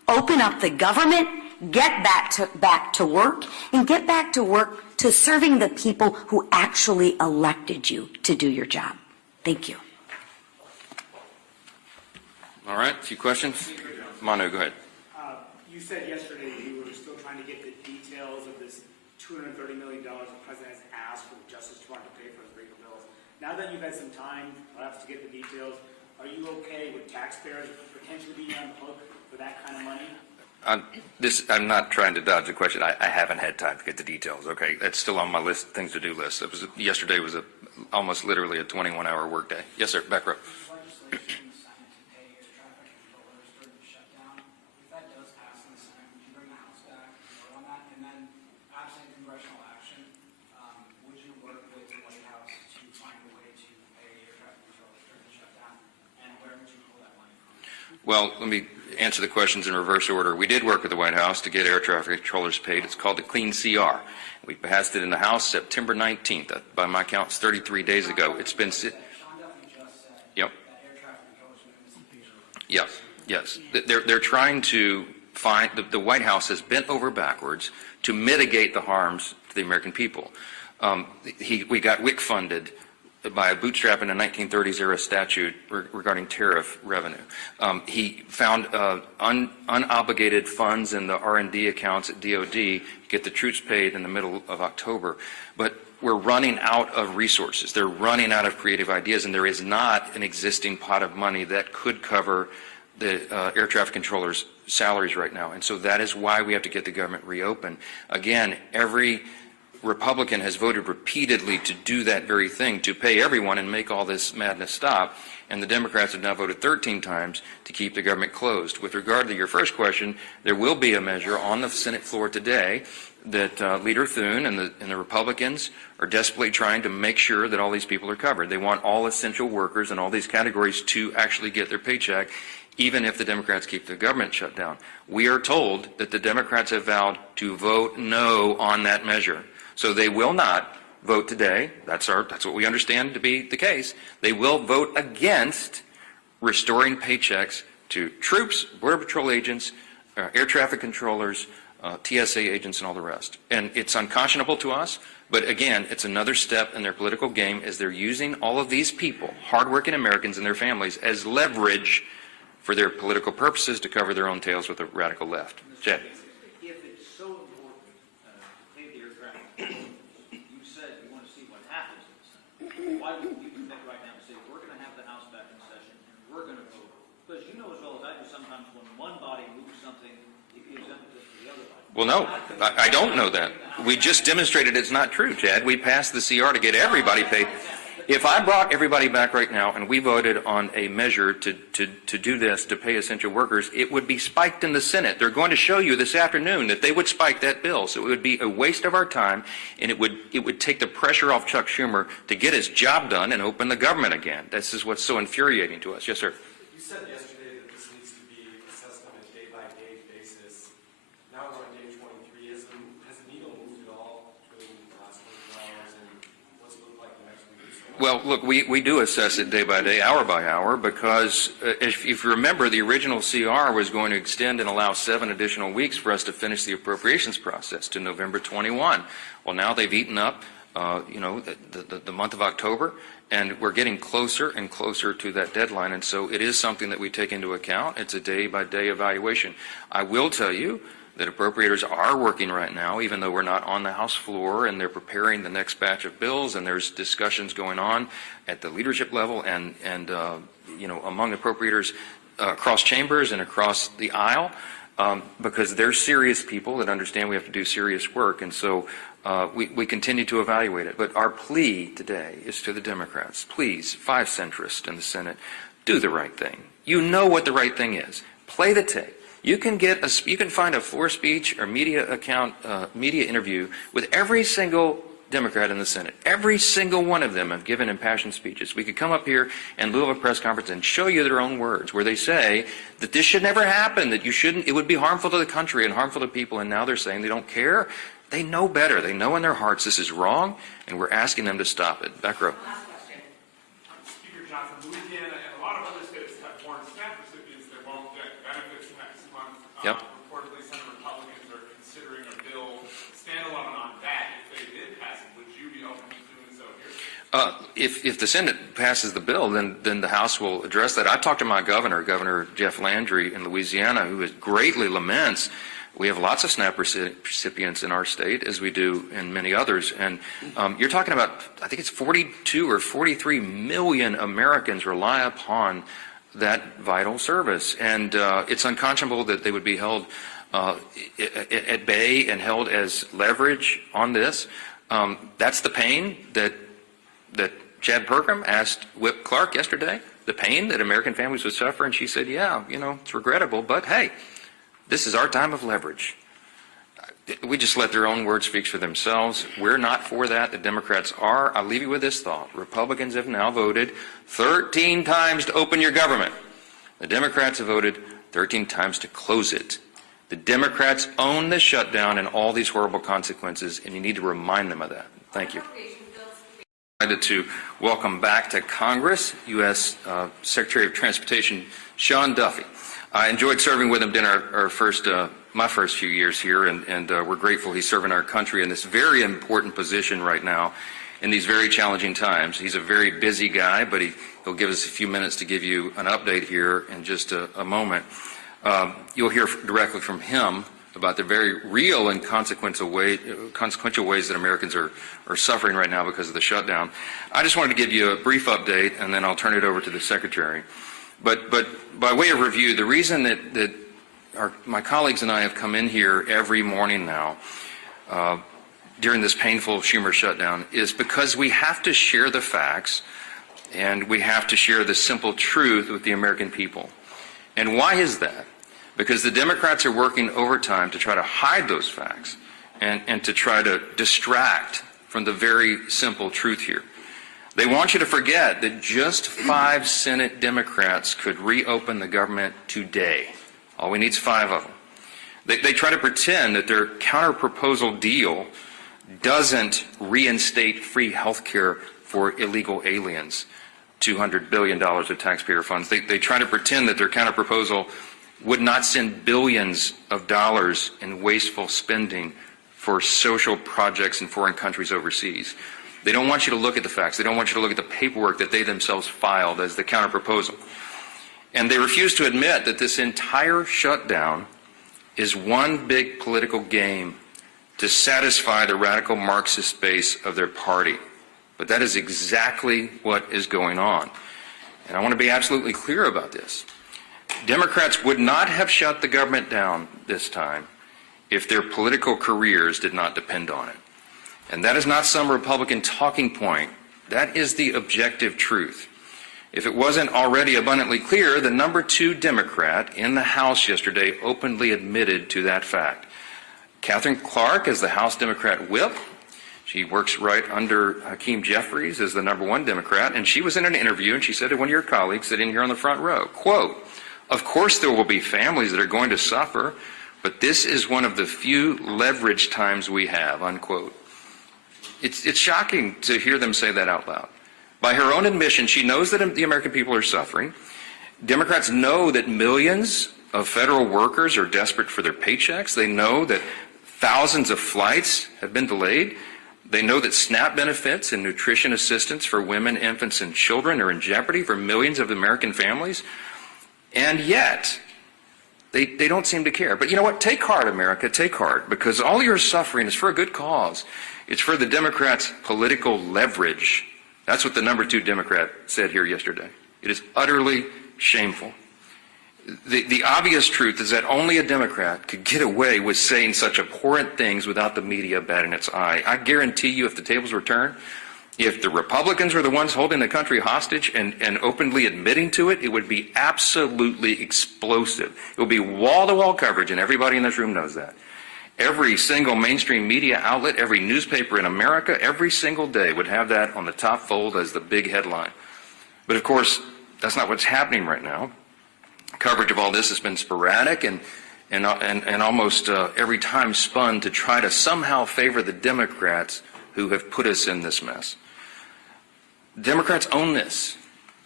open up the government, get back to work, and get back to work to serving the people who actually elected you to do your job. Thank you. All right, a few questions? Manu, go ahead. You said yesterday you were still trying to get the details of this $230 million the president has asked for the Justice Department to pay for his legal bills. Now that you've had some time, perhaps, to get the details, are you okay with taxpayers potentially being on the hook for that kind of money? I'm not trying to dodge the question. I haven't had time to get the details. Okay, that's still on my list, things to do list. Yesterday was almost literally a 21-hour workday. Yes, sir. Back row. Legislation in the Senate to pay air traffic controllers during the shutdown. If that does pass in the Senate, would you bring the House back and vote on that? And then, absent congressional action, would you work with the White House to find a way to pay air traffic controllers during the shutdown? And where would you pull that money from? Well, let me answer the questions in reverse order. We did work with the White House to get air traffic controllers paid. It's called the Clean CR. We passed it in the House September 19th. By my count, it's 33 days ago. It's been... Yep. Yes. They're trying to find... The White House has bent over backwards to mitigate the harms to the American people. We got WIC funded by a bootstrap in a 1930s-era statute regarding tariff revenue. He found unobligated funds in the R&D accounts at DOD to get the troops paid in the middle of October. But we're running out of resources. They're running out of creative ideas, and there is not an existing pot of money that could cover the air traffic controllers' salaries right now. And so that is why we have to get the government reopened. Again, every Republican has voted repeatedly to do that very thing, to pay everyone and make all this madness stop, and the Democrats have now voted 13 times to keep the government closed. With regard to your first question, there will be a measure on the Senate floor today that Leader Thune and the Republicans are desperately trying to make sure that all these people are covered. They want all essential workers in all these categories to actually get their paycheck, even if the Democrats keep the government shut down. We are told that the Democrats have vowed to vote no on that measure. So they will not vote today. That's what we understand to be the case. They will vote against restoring paychecks to troops, Border Patrol agents, air traffic controllers, TSA agents, and all the rest. And it's unconscionable to us, but again, it's another step in their political game as they're using all of these people, hardworking Americans and their families, as leverage for their political purposes to cover their own tails with the radical left. Jed. If it's so important to pay the air traffic controllers, you said you want to see what happens in the Senate. Why wouldn't you commit right now and say, we're going to have the House back in session and we're going to vote? Because you know as well as I do, sometimes when one body moves something, it gives impetus to the other body. Well, no, I don't know that. We just demonstrated it's not true, Chad. We passed the CR to get everybody paid. If I brought everybody back right now and we voted on a measure to do this, to pay essential workers, it would be spiked in the Senate. They're going to show you this afternoon that they would spike that bill. So it would be a waste of our time, and it would take the pressure off Chuck Schumer to get his job done and open the government again. This is what's so infuriating to us. Yes, sir. You said yesterday that this needs to be assessed on a day-by-day basis. Now we're on day 23. Has the needle moved at all between the last 24 hours and what's it look like the next week or so? Well, look, we do assess it day by day, hour by hour, because if you remember, the original CR was going to extend and allow 7 additional weeks for us to finish the appropriations process to November 21. Well, now they've eaten up, the month of October, and we're getting closer and closer to that deadline, and so it is something that we take into account. It's a day-by-day evaluation. I will tell you that appropriators are working right now, even though we're not on the House floor, and they're preparing the next batch of bills, and there's discussions going on at the leadership level and among appropriators across chambers and across the aisle, because they're serious people that understand we have to do serious work, and so we continue to evaluate it. But our plea today is to the Democrats. Please, 5 centrists in the Senate, do the right thing. You know what the right thing is. Play the tape. You can find a floor speech or media interview with every single Democrat in the Senate. Every single one of them have given impassioned speeches. We could come up here in lieu of a press conference and show you their own words, where they say that this should never happen, that it would be harmful to the country and harmful to people, and now they're saying they don't care. They know better. They know in their hearts this is wrong, and we're asking them to stop it. Back row. Speaker Johnson, Louisiana and a lot of other states have foreign staff recipients that won't get benefits next month. Yep. Reportedly, some Republicans are considering a bill standalone on that. If they did pass it, would you be open to doing so here? If the Senate passes the bill, then the House will address that. I talked to my Governor Jeff Landry in Louisiana, who greatly laments. We have lots of SNAP recipients in our state, as we do in many others. And you're talking about, I think it's 42 or 43 million Americans rely upon that vital service. And it's unconscionable that they would be held at bay and held as leverage on this. That's the pain that Chad Pergram asked Whip Clark yesterday, the pain that American families would suffer. And she said, yeah, it's regrettable, but hey, this is our time of leverage. We just let their own words speak for themselves. We're not for that. The Democrats are. I'll leave you with this thought. Republicans have now voted 13 times to open your government. The Democrats have voted 13 times to close it. The Democrats own the shutdown and all these horrible consequences, and you need to remind them of that. Thank you. I'm excited to welcome back to Congress U.S. Secretary of Transportation Sean Duffy. I enjoyed serving with him during my first few years here, and we're grateful he's serving our country in this very important position right now in these very challenging times. He's a very busy guy, but he'll give us a few minutes to give you an update here in just a moment. You'll hear directly from him about the very real and consequential ways that Americans are suffering right now because of the shutdown. I just wanted to give you a brief update, and then I'll turn it over to the Secretary. But by way of review, the reason that my colleagues and I have come in here every morning now during this painful Schumer shutdown is because we have to share the facts and we have to share the simple truth with the American people. And why is that? Because the Democrats are working overtime to try to hide those facts and to try to distract from the very simple truth here. They want you to forget that just 5 Senate Democrats could reopen the government today. All we need is 5 of them. They try to pretend that their counter-proposal deal doesn't reinstate free health care for illegal aliens, $200 billion of taxpayer funds. They try to pretend that their counter-proposal would not send billions of dollars in wasteful spending for social projects in foreign countries overseas. They don't want you to look at the facts. They don't want you to look at the paperwork that they themselves filed as the counterproposal. And they refuse to admit that this entire shutdown is one big political game to satisfy the radical Marxist base of their party. But that is exactly what is going on. And I want to be absolutely clear about this. Democrats would not have shut the government down this time if their political careers did not depend on it. And that is not some Republican talking point. That is the objective truth. If it wasn't already abundantly clear, the number 2 Democrat in the House yesterday openly admitted to that fact. Katherine Clark is the House Democrat whip. She works right under Hakeem Jeffries as the number 1 Democrat, and she was in an interview and she said to one of your colleagues sitting here on the front row, quote, "Of course there will be families that are going to suffer, but this is one of the few leverage times we have," unquote. It's shocking to hear them say that out loud. By her own admission, she knows that the American people are suffering. Democrats know that millions of federal workers are desperate for their paychecks. They know that thousands of flights have been delayed. They know that SNAP benefits and nutrition assistance for women, infants, and children are in jeopardy for millions of American families. And yet, they don't seem to care. But you know what? Take heart, America. Take heart, because all your suffering is for a good cause. It's for the Democrats' political leverage. That's what the number 2 Democrat said here yesterday. It is utterly shameful. The obvious truth is that only a Democrat could get away with saying such abhorrent things without the media batting its eye. I guarantee you, if the tables were turned, if the Republicans were the ones holding the country hostage and openly admitting to it, it would be absolutely explosive. It would be wall-to-wall coverage, and everybody in this room knows that. Every single mainstream media outlet, every newspaper in America, every single day would have that on the top fold as the big headline. But of course, that's not what's happening right now. Coverage of all this has been sporadic and almost every time spun to try to somehow favor the Democrats who have put us in this mess. Democrats own this.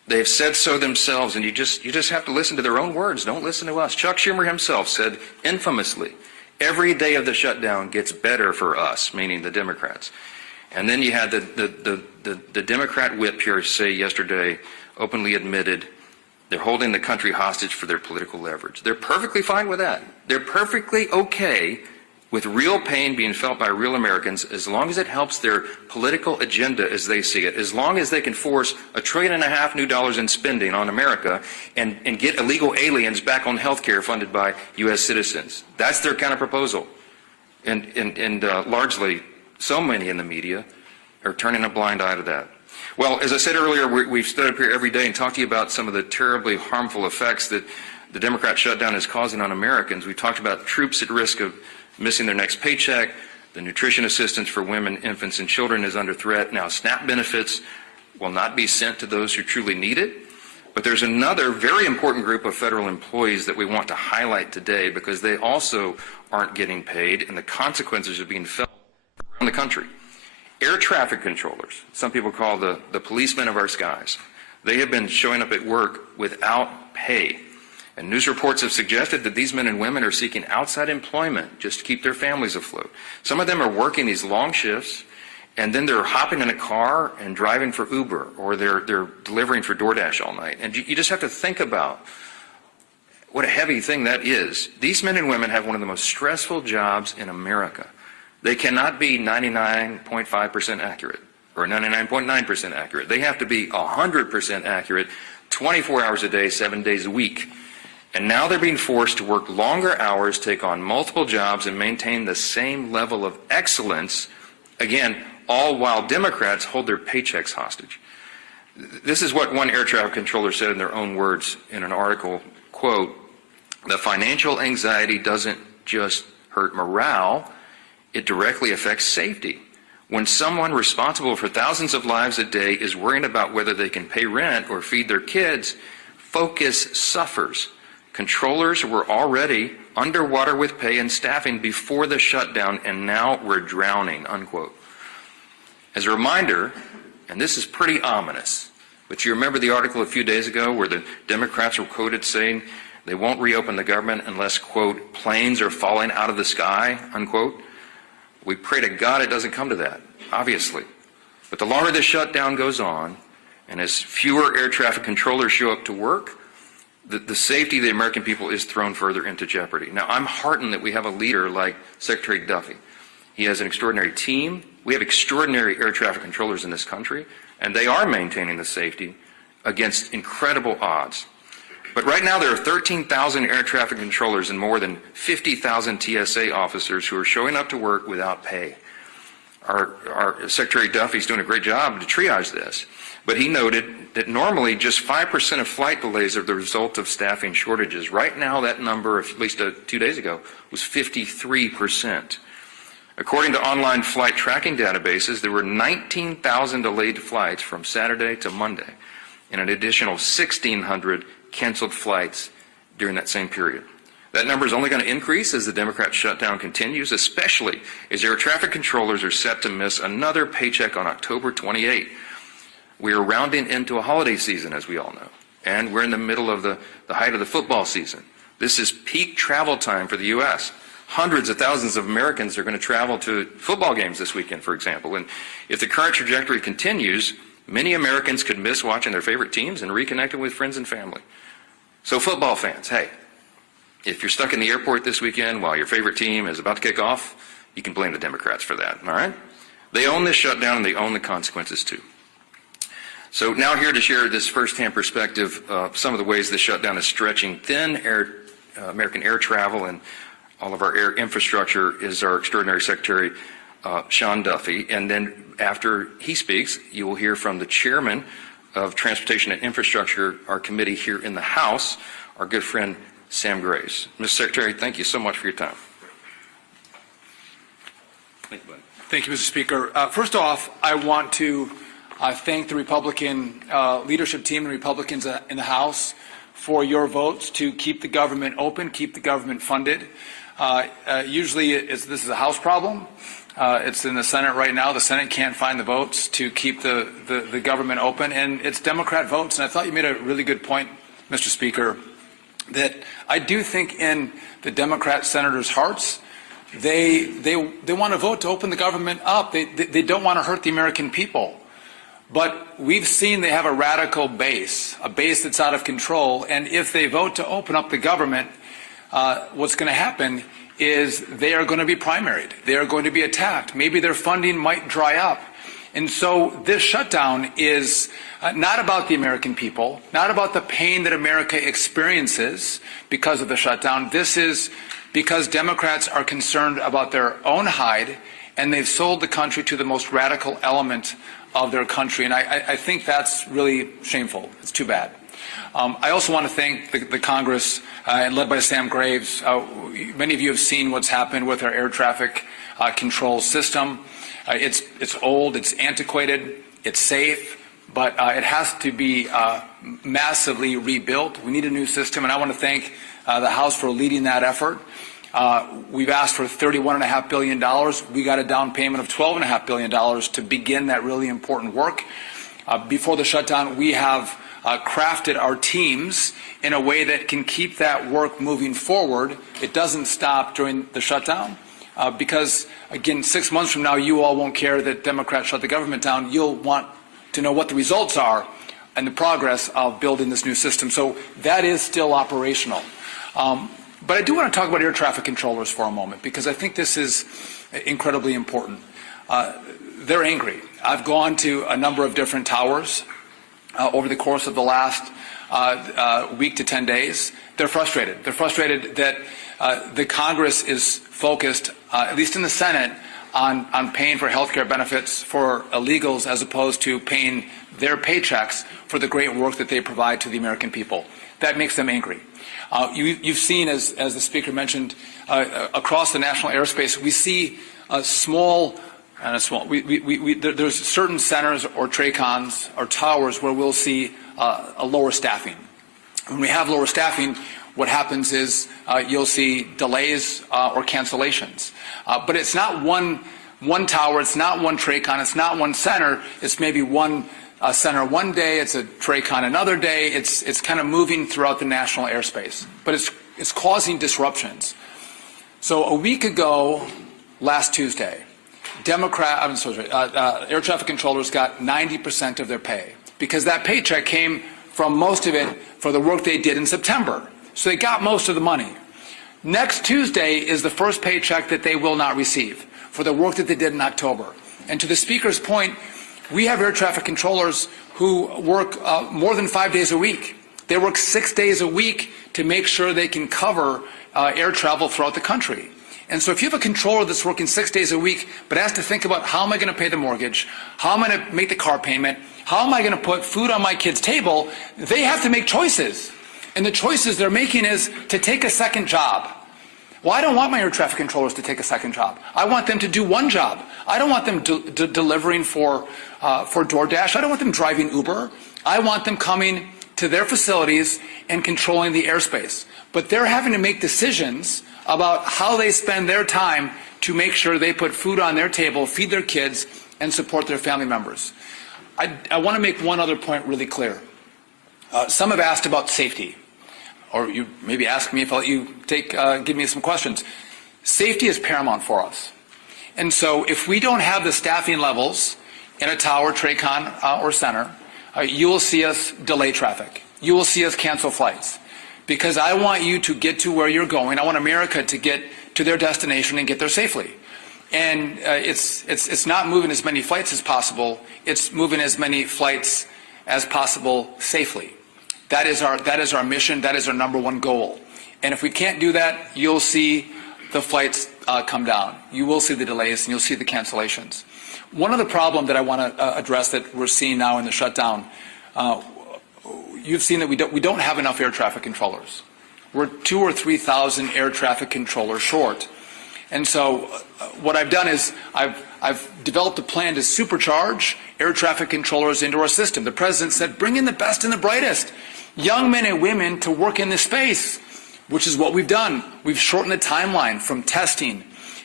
They have said so themselves, and you just have to listen to their own words. Don't listen to us. Chuck Schumer himself said infamously, every day of the shutdown gets better for us, meaning the Democrats. And then you had the Democrat whip here say yesterday, openly admitted, they're holding the country hostage for their political leverage. They're perfectly fine with that. They're perfectly okay with real pain being felt by real Americans as long as it helps their political agenda as they see it, as long as they can force $1.5 trillion new dollars in spending on America and get illegal aliens back on health care funded by U.S. citizens. That's their kind of proposal. And largely, so many in the media are turning a blind eye to that. Well, as I said earlier, we've stood up here every day and talked to you about some of the terribly harmful effects that the Democrat shutdown is causing on Americans. We talked about troops at risk of missing their next paycheck. The nutrition assistance for women, infants, and children is under threat. Now, SNAP benefits will not be sent to those who truly need it. But there's another very important group of federal employees that we want to highlight today because they also aren't getting paid, and the consequences are being felt around the country. Air traffic controllers, some people call the policemen of our skies. They have been showing up at work without pay. And news reports have suggested that these men and women are seeking outside employment just to keep their families afloat. Some of them are working these long shifts, and then they're hopping in a car and driving for Uber, or they're delivering for DoorDash all night. And you just have to think about what a heavy thing that is. These men and women have one of the most stressful jobs in America. They cannot be 99.5% accurate or 99.9% accurate. They have to be 100% accurate 24 hours a day, 7 days a week. And now they're being forced to work longer hours, take on multiple jobs, and maintain the same level of excellence, again, all while Democrats hold their paychecks hostage. This is what one air traffic controller said in their own words in an article, quote, "The financial anxiety doesn't just hurt morale, it directly affects safety. When someone responsible for thousands of lives a day is worrying about whether they can pay rent or feed their kids, focus suffers. Controllers were already underwater with pay and staffing before the shutdown, and now we're drowning," unquote. As a reminder, and this is pretty ominous, but you remember the article a few days ago where the Democrats were quoted saying they won't reopen the government unless, quote, planes are falling out of the sky, unquote. We pray to God it doesn't come to that, obviously. But the longer the shutdown goes on, and as fewer air traffic controllers show up to work, the safety of the American people is thrown further into jeopardy. Now, I'm heartened that we have a leader like Secretary Duffy. He has an extraordinary team. We have extraordinary air traffic controllers in this country, and they are maintaining the safety against incredible odds. But right now there are 13,000 air traffic controllers and more than 50,000 TSA officers who are showing up to work without pay. Our Secretary Duffy's doing a great job to triage this, but he noted that normally just 5% of flight delays are the result of staffing shortages. Right now that number, at least 2 days ago, was 53%. According to online flight tracking databases, there were 19,000 delayed flights from Saturday to Monday, and an additional 1,600 canceled flights during that same period. That number is only going to increase as the Democrat shutdown continues, especially as air traffic controllers are set to miss another paycheck on October 28. We are rounding into a holiday season, as we all know, and we're in the middle of the height of the football season. This is peak travel time for the U.S. Hundreds of thousands of Americans are going to travel to football games this weekend, for example. And if the current trajectory continues, many Americans could miss watching their favorite teams and reconnecting with friends and family. So football fans, hey, if you're stuck in the airport this weekend while your favorite team is about to kick off, you can blame the Democrats for that, all right? They own this shutdown and they own the consequences too. So now here to share this firsthand perspective of some of the ways this shutdown is stretching thin American air travel and all of our air infrastructure is our extraordinary Secretary, Sean Duffy. And then after he speaks, you will hear from the chairman of Transportation and Infrastructure, our committee here in the House, our good friend Sam Graves. Mr. Secretary, thank you so much for your time. Thank you, buddy. Thank you, Mr. Speaker. First off, I want to thank the Republican leadership team and Republicans in the House for your votes to keep the government open, keep the government funded. Usually this is a House problem, It's in the Senate right now. The Senate can't find the votes to keep the government open, and it's Democrat votes. And I thought you made a really good point, Mr. Speaker, that I do think in the Democrat senators' hearts, they want to vote to open the government up. They don't want to hurt the American people. But we've seen they have a radical base, a base that's out of control. And if they vote to open up the government, what's going to happen is they are going to be primaried. They are going to be attacked. Maybe their funding might dry up. And so this shutdown is not about the American people, not about the pain that America experiences because of the shutdown. This is because Democrats are concerned about their own hide, and they've sold the country to the most radical element of their country. And I think that's really shameful. It's too bad. I also want to thank the Congress, led by Sam Graves. Many of you have seen what's happened with our air traffic control system. It's old, it's antiquated, it's safe, but it has to be massively rebuilt. We need a new system, and I want to thank the House for leading that effort. We've asked for $31.5 billion. We got a down payment of $12.5 billion to begin that really important work. Before the shutdown, we have crafted our teams in a way that can keep that work moving forward. It doesn't stop during the shutdown because, again, 6 months from now, you all won't care that Democrats shut the government down. You'll want to know what the results are and the progress of building this new system. So that is still operational. But I do want to talk about air traffic controllers for a moment because I think this is incredibly important. They're angry. I've gone to a number of different towers over the course of the last week to 10 days. They're frustrated. They're frustrated that the Congress is focused, at least in the Senate, on paying for health care benefits for illegals as opposed to paying their paychecks for the great work that they provide to the American people. That makes them angry. You've seen, as the Speaker mentioned, across the national airspace, we see there's certain centers or TRACONs or towers where we'll see a lower staffing. When we have lower staffing, what happens is you'll see delays or cancellations. But it's not one tower, it's not one TRACON, it's not one center, it's maybe one center one day, it's a TRACON another day, it's kind of moving throughout the national airspace. But it's causing disruptions. So a week ago, last Tuesday, air traffic controllers got 90% of their pay because that paycheck came from most of it for the work they did in September. So they got most of the money. Next Tuesday is the first paycheck that they will not receive for the work that they did in October. And to the Speaker's point, we have air traffic controllers who work more than 5 days a week. They work 6 days a week to make sure they can cover air travel throughout the country. And so if you have a controller that's working 6 days a week but has to think about how am I going to pay the mortgage, how am I going to make the car payment, how am I going to put food on my kid's table, they have to make choices. And the choices they're making is to take a second job. Well, I don't want my air traffic controllers to take a second job. I want them to do one job. I don't want them delivering for DoorDash. I don't want them driving Uber. I want them coming to their facilities and controlling the airspace. But they're having to make decisions about how they spend their time to make sure they put food on their table, feed their kids, and support their family members. I want to make one other point really clear. Some have asked about safety, or you maybe ask me if I'll let you give me some questions. Safety is paramount for us. And so if we don't have the staffing levels in a tower, TRACON, or center, you will see us delay traffic. You will see us cancel flights. Because I want you to get to where you're going. I want America to get to their destination and get there safely. And it's not moving as many flights as possible. It's moving as many flights as possible safely. That is our mission. That is our number one goal. And if we can't do that, you'll see the flights come down. You will see the delays and you'll see the cancellations. One other problem that I want to address that we're seeing now in the shutdown, you've seen that we don't have enough air traffic controllers. We're 2,000 or 3,000 air traffic controllers short. And so what I've done is I've developed a plan to supercharge air traffic controllers into our system. The President said, bring in the best and the brightest, young men and women to work in this space, which is what we've done. We've shortened the timeline from testing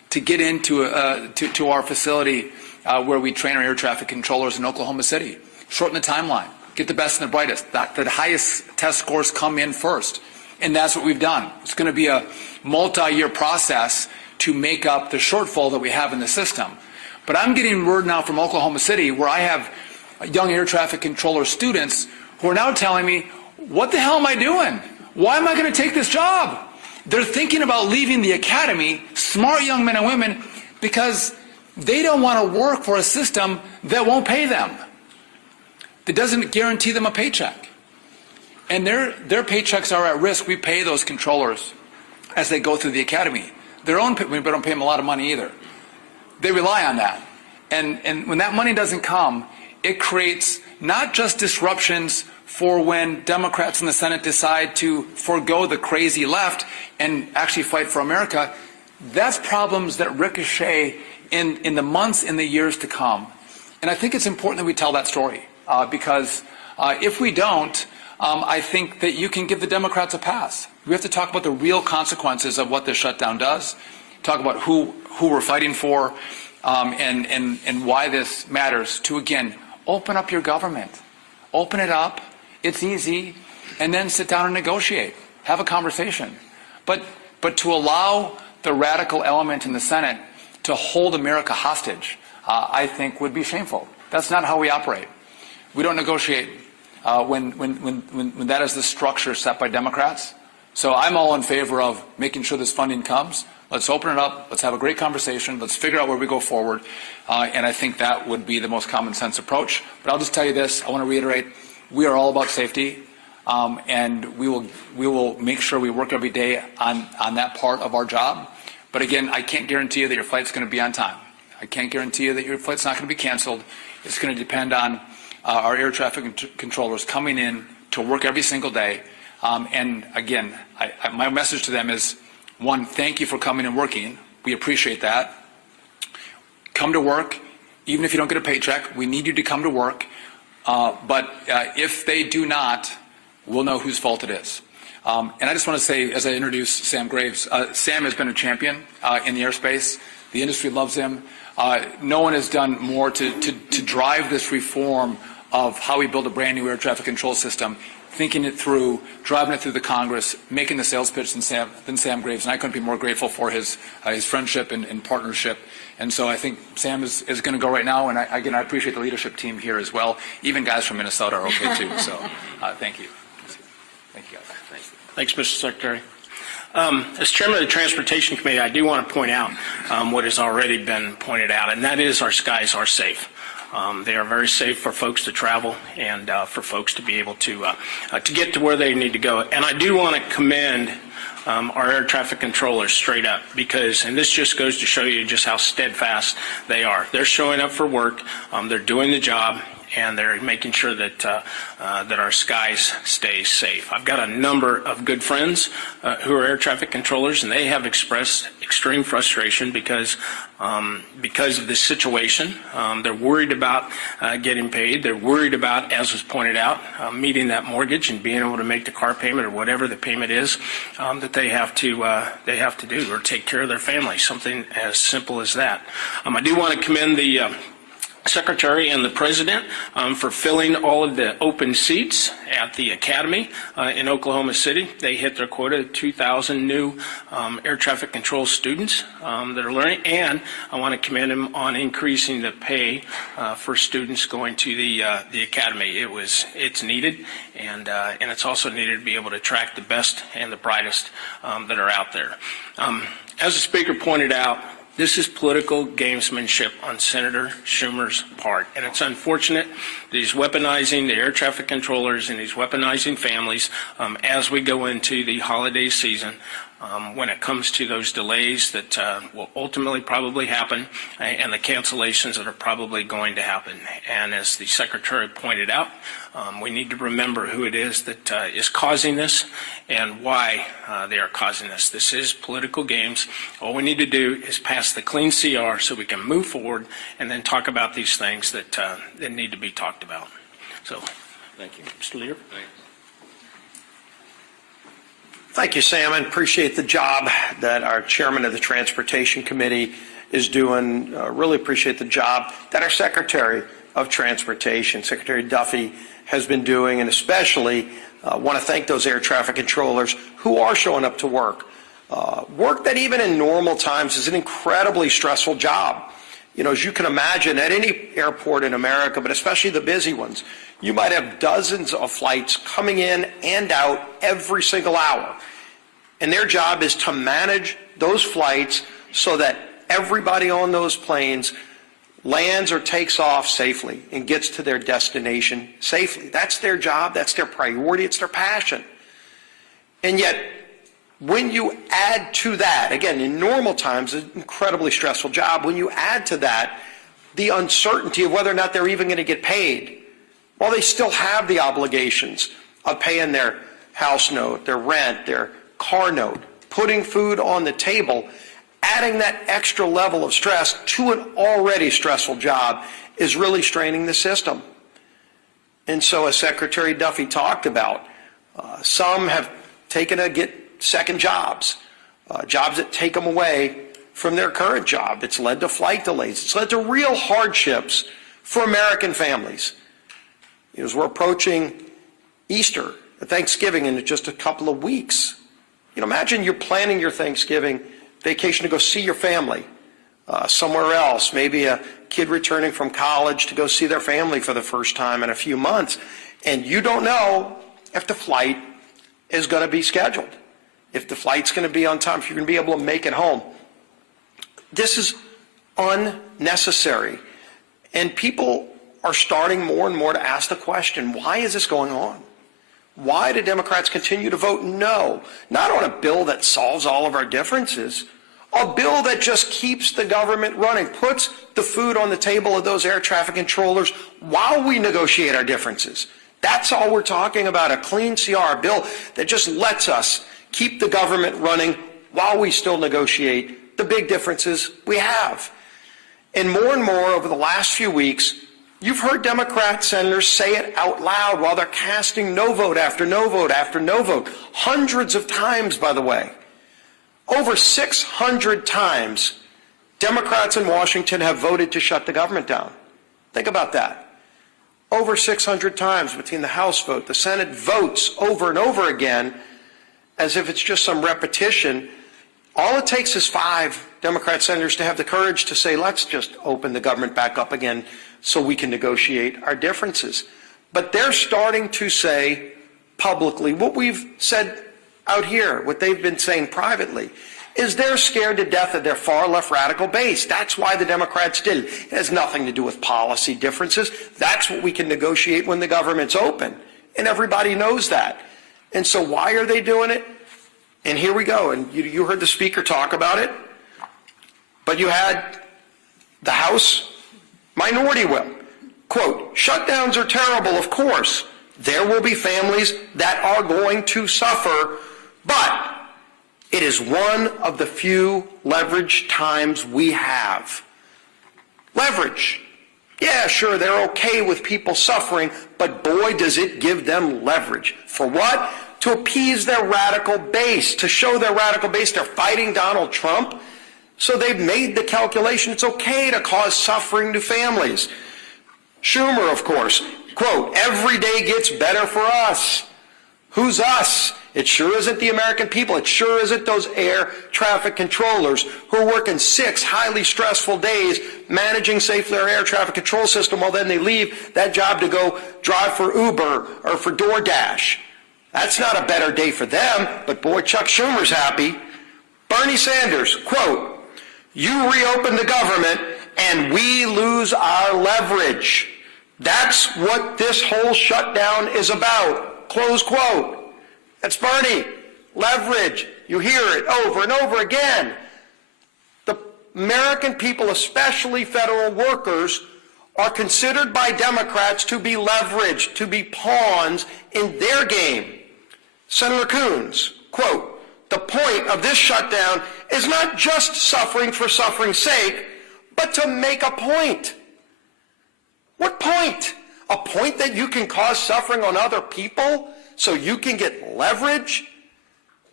to get into to our facility where we train our air traffic controllers in Oklahoma City. Shorten the timeline. Get the best and the brightest. The highest test scores come in first. And that's what we've done. It's going to be a multi-year process to make up the shortfall that we have in the system. But I'm getting word now from Oklahoma City where I have young air traffic controller students who are now telling me, what the hell am I doing? Why am I going to take this job? They're thinking about leaving the academy, smart young men and women, because they don't want to work for a system that won't pay them. That doesn't guarantee them a paycheck. And their paychecks are at risk. We pay those controllers as they go through the academy. We don't pay them a lot of money either. They rely on that. And when that money doesn't come, it creates not just disruptions for when Democrats in the Senate decide to forego the crazy left and actually fight for America. That's problems that ricochet in the months and the years to come. And I think it's important that we tell that story because if we don't, I think that you can give the Democrats a pass. We have to talk about the real consequences of what this shutdown does, talk about who we're fighting for, and why this matters to, again, open up your government. Open it up. It's easy. And then sit down and negotiate. Have a conversation. But to allow the radical element in the Senate to hold America hostage, I think would be shameful. That's not how we operate. We don't negotiate when that is the structure set by Democrats. So I'm all in favor of making sure this funding comes. Let's open it up. Let's have a great conversation. Let's figure out where we go forward. And I think that would be the most common sense approach. But I'll just tell you this. I want to reiterate, we are all about safety. And we will make sure we work every day on that part of our job. But again, I can't guarantee you that your flight's going to be on time. I can't guarantee you that your flight's not going to be canceled. It's going to depend on our air traffic controllers coming in to work every single day. And again, my message to them is, one, thank you for coming and working. We appreciate that. Come to work, even if you don't get a paycheck. We need you to come to work. But if they do not, we'll know whose fault it is. And I just want to say, as I introduce Sam Graves, Sam has been a champion in the airspace. The industry loves him. No one has done more to drive this reform of how we build a brand new air traffic control system, thinking it through, driving it through the Congress, making the sales pitch than Sam Graves. And I couldn't be more grateful for his friendship and partnership. And so I think Sam is going to go right now. And again, I appreciate the leadership team here as well. Even guys from Minnesota are okay too. So thank you. Thank you, guys. Thanks, Mr. Secretary. As Chairman of the Transportation Committee, I do want to point out what has already been pointed out, and that is our skies are safe. They are very safe for folks to travel and for folks to be able to get to where they need to go. And I do want to commend our air traffic controllers straight up because, and this just goes to show you just how steadfast they are. They're showing up for work. They're doing the job. And they're making sure that that our skies stay safe. I've got a number of good friends who are air traffic controllers, and they have expressed extreme frustration because of this situation. They're worried about getting paid. They're worried about, as was pointed out, meeting that mortgage and being able to make the car payment or whatever the payment is that they have to do or take care of their family. Something as simple as that. I do want to commend the Secretary and the President for filling all of the open seats at the Academy in Oklahoma City. They hit their quota of 2,000 new air traffic control students that are learning, and I want to commend them on increasing the pay for students going to the Academy. It's needed, and it's also needed to be able to attract the best and the brightest that are out there. As the Speaker pointed out, this is political gamesmanship on Senator Schumer's part, and it's unfortunate that he's weaponizing the air traffic controllers and he's weaponizing families as we go into the holiday season when it comes to those delays that will ultimately probably happen and the cancellations that are probably going to happen. And as the Secretary pointed out, we need to remember who it is that is causing this and why they are causing this. This is political games. All we need to do is pass the clean CR so we can move forward and then talk about these things that need to be talked about. So, thank you. Mr. Leader? Thanks. Thank you, Sam. I appreciate the job that our chairman of the Transportation Committee is doing. Really appreciate the job that our Secretary of Transportation, Secretary Duffy, has been doing, and especially want to thank those air traffic controllers who are showing up to work. Work that even in normal times is an incredibly stressful job. You know, as you can imagine, at any airport in America, but especially the busy ones, you might have dozens of flights coming in and out every single hour. And their job is to manage those flights so that everybody on those planes lands or takes off safely and gets to their destination safely. That's their job, that's their priority, it's their passion. And yet, when you add to that, again, in normal times, an incredibly stressful job, when you add to that the uncertainty of whether or not they're even going to get paid, well, they still have the obligations of paying their house note, their rent, their car note, putting food on the table. Adding that extra level of stress to an already stressful job is really straining the system. And so, as Secretary Duffy talked about, some have taken to get second jobs, jobs that take them away from their current job. It's led to flight delays. It's led to real hardships for American families. As we're approaching Easter, Thanksgiving in just a couple of weeks, imagine you're planning your Thanksgiving vacation to go see your family somewhere else, maybe a kid returning from college to go see their family for the first time in a few months, and you don't know if the flight is going to be scheduled, if the flight's going to be on time, if you're going to be able to make it home. This is unnecessary, and people are starting more and more to ask the question, why is this going on? Why do Democrats continue to vote no? Not on a bill that solves all of our differences, a bill that just keeps the government running, puts the food on the table of those air traffic controllers while we negotiate our differences. That's all we're talking about, a clean CR, a bill that just lets us keep the government running while we still negotiate the big differences we have. And more over the last few weeks, you've heard Democrat senators say it out loud while they're casting no vote after no vote after no vote. Hundreds of times, by the way. Over 600 times, Democrats in Washington have voted to shut the government down. Think about that. Over 600 times between the House vote, the Senate votes over and over again as if it's just some repetition. All it takes is 5 Democrat senators to have the courage to say, let's just open the government back up again so we can negotiate our differences. But they're starting to say publicly what we've said out here, what they've been saying privately, is they're scared to death of their far left radical base. That's why the Democrats did it. It has nothing to do with policy differences. That's what we can negotiate when the government's open. And everybody knows that. And so why are they doing it? And here we go. And you heard the speaker talk about it. But you had the House minority whip. Quote, shutdowns are terrible, of course. There will be families that are going to suffer, but it is one of the few leverage times we have. Leverage. Yeah, sure, they're okay with people suffering, but boy, does it give them leverage. For what? To appease their radical base, to show their radical base they're fighting Donald Trump. So they've made the calculation it's okay to cause suffering to families. Schumer, of course, quote, every day gets better for us. Who's us? It sure isn't the American people. It sure isn't those air traffic controllers who are working 6 highly stressful days managing safely our air traffic control system while then they leave that job to go drive for Uber or for DoorDash. That's not a better day for them, but boy, Chuck Schumer's happy. Bernie Sanders, quote, you reopen the government and we lose our leverage. That's what this whole shutdown is about. Close quote. That's Bernie. Leverage. You hear it over and over again. The American people, especially federal workers, are considered by Democrats to be leveraged, to be pawns in their game. Senator Coons, quote, the point of this shutdown is not just suffering for suffering's sake, but to make a point. What point? A point that you can cause suffering on other people so you can get leverage?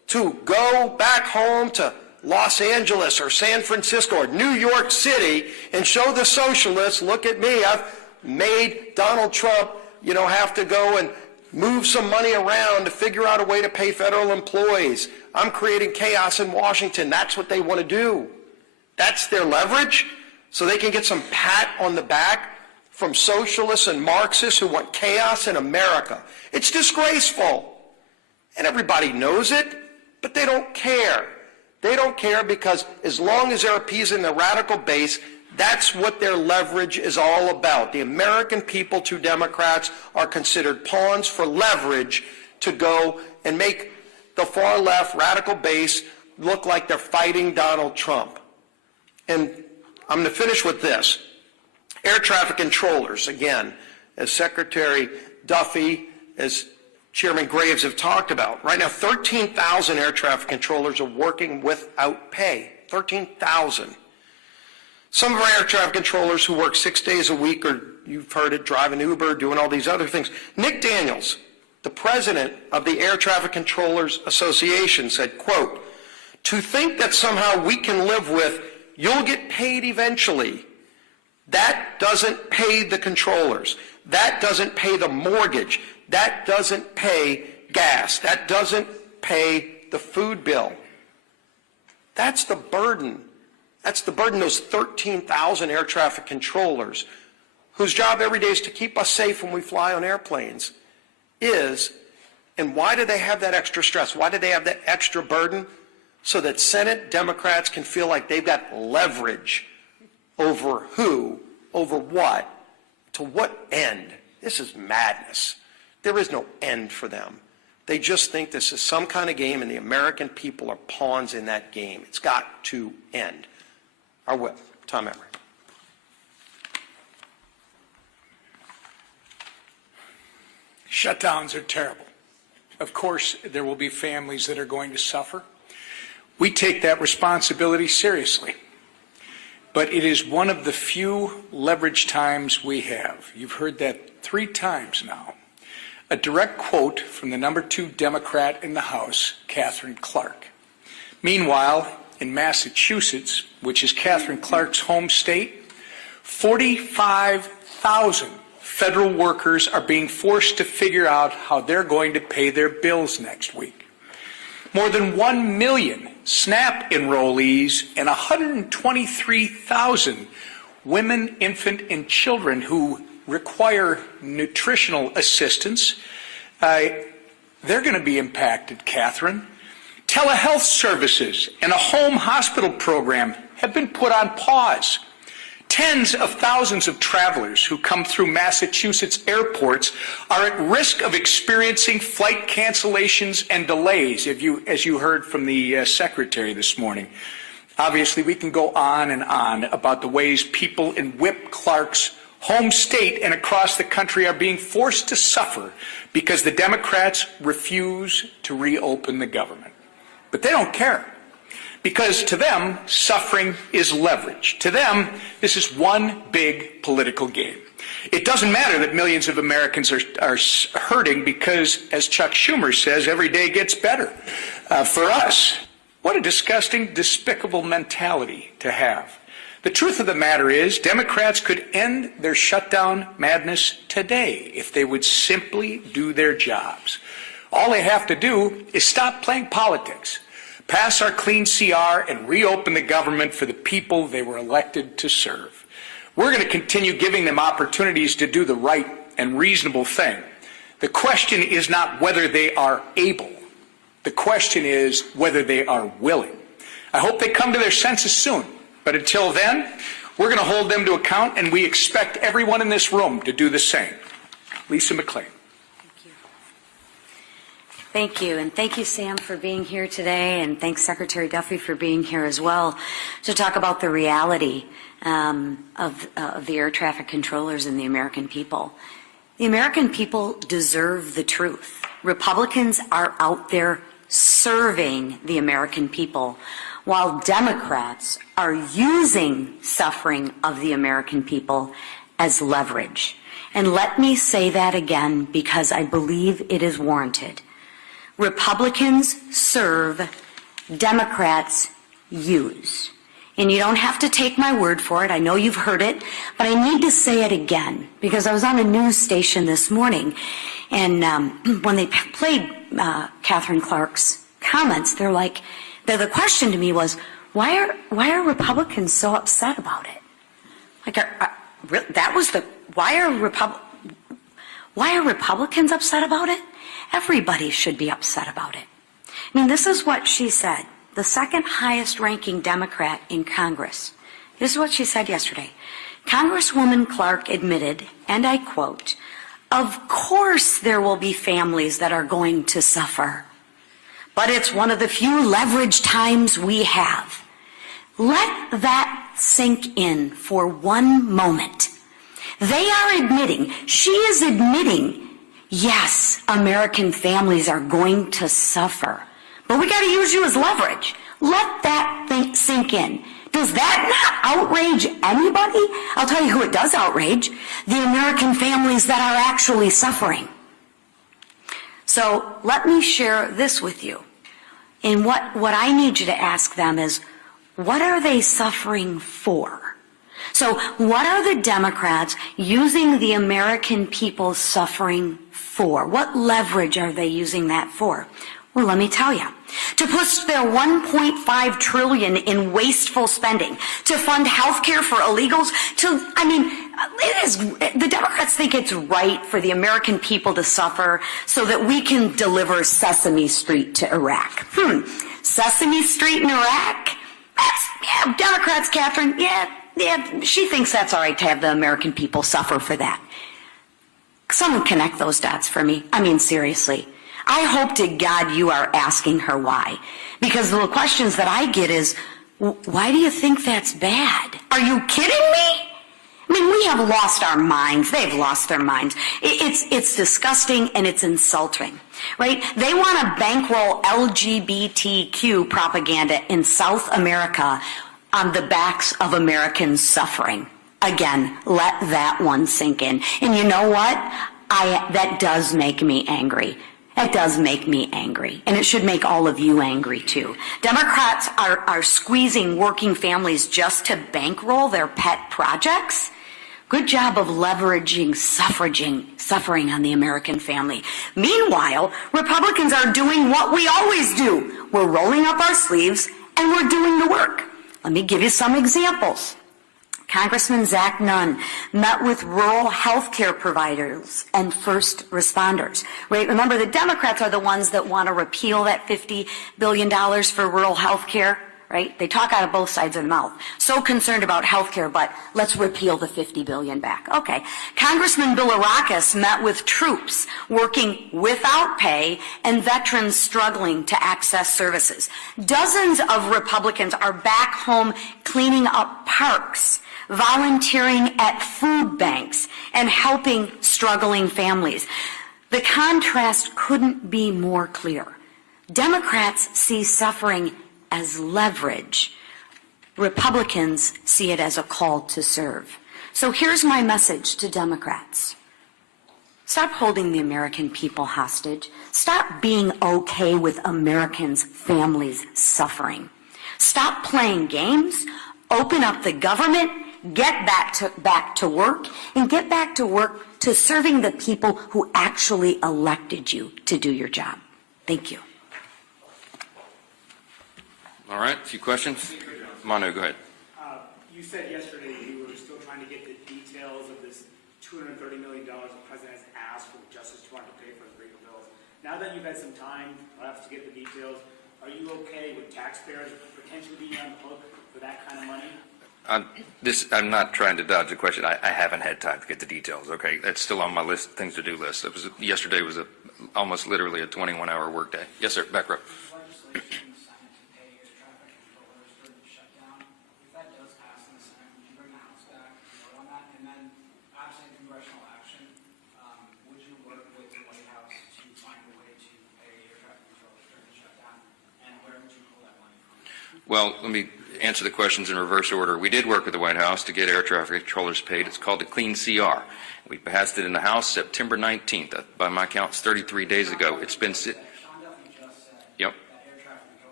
to go back home to Los Angeles or San Francisco or New York City and show the socialists, look at me, I've made Donald Trump, have to go and move some money around to figure out a way to pay federal employees. I'm creating chaos in Washington. That's what they want to do. That's their leverage, so they can get some pat on the back from socialists and Marxists who want chaos in America. It's disgraceful. And everybody knows it, but they don't care. They don't care because as long as they're appeasing the radical base, that's what their leverage is all about. The American people, to Democrats, are considered pawns for leverage to go and make the far left radical base look like they're fighting Donald Trump. And I'm going to finish with this. Air traffic controllers, again, as Secretary Duffy, as Chairman Graves have talked about. Right now, 13,000 air traffic controllers are working without pay. 13,000. Some of our air traffic controllers who work 6 days a week, or you've heard it, driving Uber, doing all these other things. Nick Daniels, the president of the Air Traffic Controllers Association, said, quote, "To think that somehow we can live with, you'll get paid eventually, that doesn't pay the controllers. That doesn't pay the mortgage. That doesn't pay gas. That doesn't pay the food bill." That's the burden. That's the burden, those 13,000 air traffic controllers, whose job every day is to keep us safe when we fly on airplanes, is. And why do they have that extra stress? Why do they have that extra burden? So that Senate Democrats can feel like they've got leverage over who, over what, to what end. This is madness. There is no end for them. They just think this is some kind of game, and the American people are pawns in that game. It's got to end. Our whip, Tom Emery. Shutdowns are terrible. Of course, there will be families that are going to suffer. We take that responsibility seriously. But it is one of the few leverage times we have. You've heard that 3 times now. A direct quote from the number 2 Democrat in the House, Katherine Clark. Meanwhile, in Massachusetts, which is Katherine Clark's home state, 45,000 federal workers are being forced to figure out how they're going to pay their bills next week. More than 1 million SNAP enrollees and 123,000 women, infant, and children who require nutritional assistance, they're going to be impacted, Catherine. Telehealth services and a home hospital program have been put on pause. Tens of thousands of travelers who come through Massachusetts airports are at risk of experiencing flight cancellations and delays, as you heard from the Secretary this morning. Obviously, we can go on and on about the ways people in Whip Clark's home state and across the country are being forced to suffer because the Democrats refuse to reopen the government. But they don't care, because to them, suffering is leverage. To them, this is one big political game. It doesn't matter that millions of Americans are hurting because, as Chuck Schumer says, every day gets better. For us, what a disgusting, despicable mentality to have. The truth of the matter is, Democrats could end their shutdown madness today if they would simply do their jobs. All they have to do is stop playing politics, pass our clean CR, and reopen the government for the people they were elected to serve. We're going to continue giving them opportunities to do the right and reasonable thing. The question is not whether they are able. The question is whether they are willing. I hope they come to their senses soon. But until then, we're going to hold them to account, and we expect everyone in this room to do the same. Lisa McClain. Thank you, and thank you, Sam, for being here today, and thanks, Secretary Duffy, for being here as well to talk about the reality of the air traffic controllers and the American people. The American people deserve the truth. Republicans are out there serving the American people, while Democrats are using suffering of the American people as leverage. And let me say that again, because I believe it is warranted. Republicans serve, Democrats use. And you don't have to take my word for it. I know you've heard it, but I need to say it again because I was on a news station this morning, and when they played Catherine Clark's comments, the question to me was, why are Republicans so upset about it? Why are Republicans upset about it? Everybody should be upset about it. I mean, this is what she said. The second highest ranking Democrat in Congress. This is what she said yesterday. Congresswoman Clark admitted, and I quote, "Of course there will be families that are going to suffer, but it's one of the few leverage times we have." Let that sink in for one moment. They are admitting, she is admitting, yes, American families are going to suffer. But we got to use you as leverage. Let that thing sink in. Does that not outrage anybody? I'll tell you who it does outrage. The American families that are actually suffering. So let me share this with you. And what I need you to ask them is, what are they suffering for? So what are the Democrats using the American people suffering for? What leverage are they using that for? Well, let me tell you. To push their $1.5 trillion in wasteful spending, to fund health care for illegals, the Democrats think it's right for the American people to suffer so that we can deliver Sesame Street to Iraq. Sesame Street in Iraq? Democrats, Catherine, she thinks that's all right to have the American people suffer for that. Someone connect those dots for me. I mean, seriously. I hope to God you are asking her why. Because the questions that I get is, why do you think that's bad? Are you kidding me? I mean, we have lost our minds. They've lost their minds. It's disgusting and it's insulting, right? They want to bankroll LGBTQ propaganda in South America on the backs of Americans suffering. Again, let that one sink in. And you know what? That does make me angry. That does make me angry. And it should make all of you angry too. Democrats are squeezing working families just to bankroll their pet projects. Good job of leveraging suffering on the American family. Meanwhile, Republicans are doing what we always do. We're rolling up our sleeves and we're doing the work. Let me give you some examples. Congressman Zach Nunn met with rural health care providers and first responders. Right? Remember, the Democrats are the ones that want to repeal that $50 billion for rural health care. Right? They talk out of both sides of the mouth. So concerned about health care, but let's repeal the $50 billion back. Okay. Congressman Bilirakis met with troops working without pay and veterans struggling to access services. Dozens of Republicans are back home cleaning up parks, volunteering at food banks, and helping struggling families. The contrast couldn't be more clear. Democrats see suffering as leverage. Republicans see it as a call to serve. So here's my message to Democrats. Stop holding the American people hostage. Stop being okay with Americans' families suffering. Stop playing games. Open up the government. Get back to work, and get back to work to serving the people who actually elected you to do your job. Thank you. All right, a few questions. Manu, go ahead. You said yesterday you were still trying to get the details of this $230 million the president has asked for the Justice Department to pay for his legal bills. Now that you've had some time, perhaps, to get the details, are you okay with taxpayers potentially being on the hook for that kind of money? I'm not trying to dodge the question. I haven't had time to get the details. Okay, that's still on my list, things to do list. Yesterday was almost literally a 21-hour workday. Yes, sir. Back row. Legislation signed to pay air traffic controllers during the shutdown. If that does pass in the Senate, would you bring the House back and vote on that? And then, absent congressional action, would you work with the White House to find a way to pay air traffic controllers during the shutdown? And where would you pull that money from? Well, let me answer the questions in reverse order. We did work with the White House to get air traffic controllers paid. It's called the Clean CR. We passed it in the House September 19th. By my count, it's 33 days ago. It's been... Sean Duffy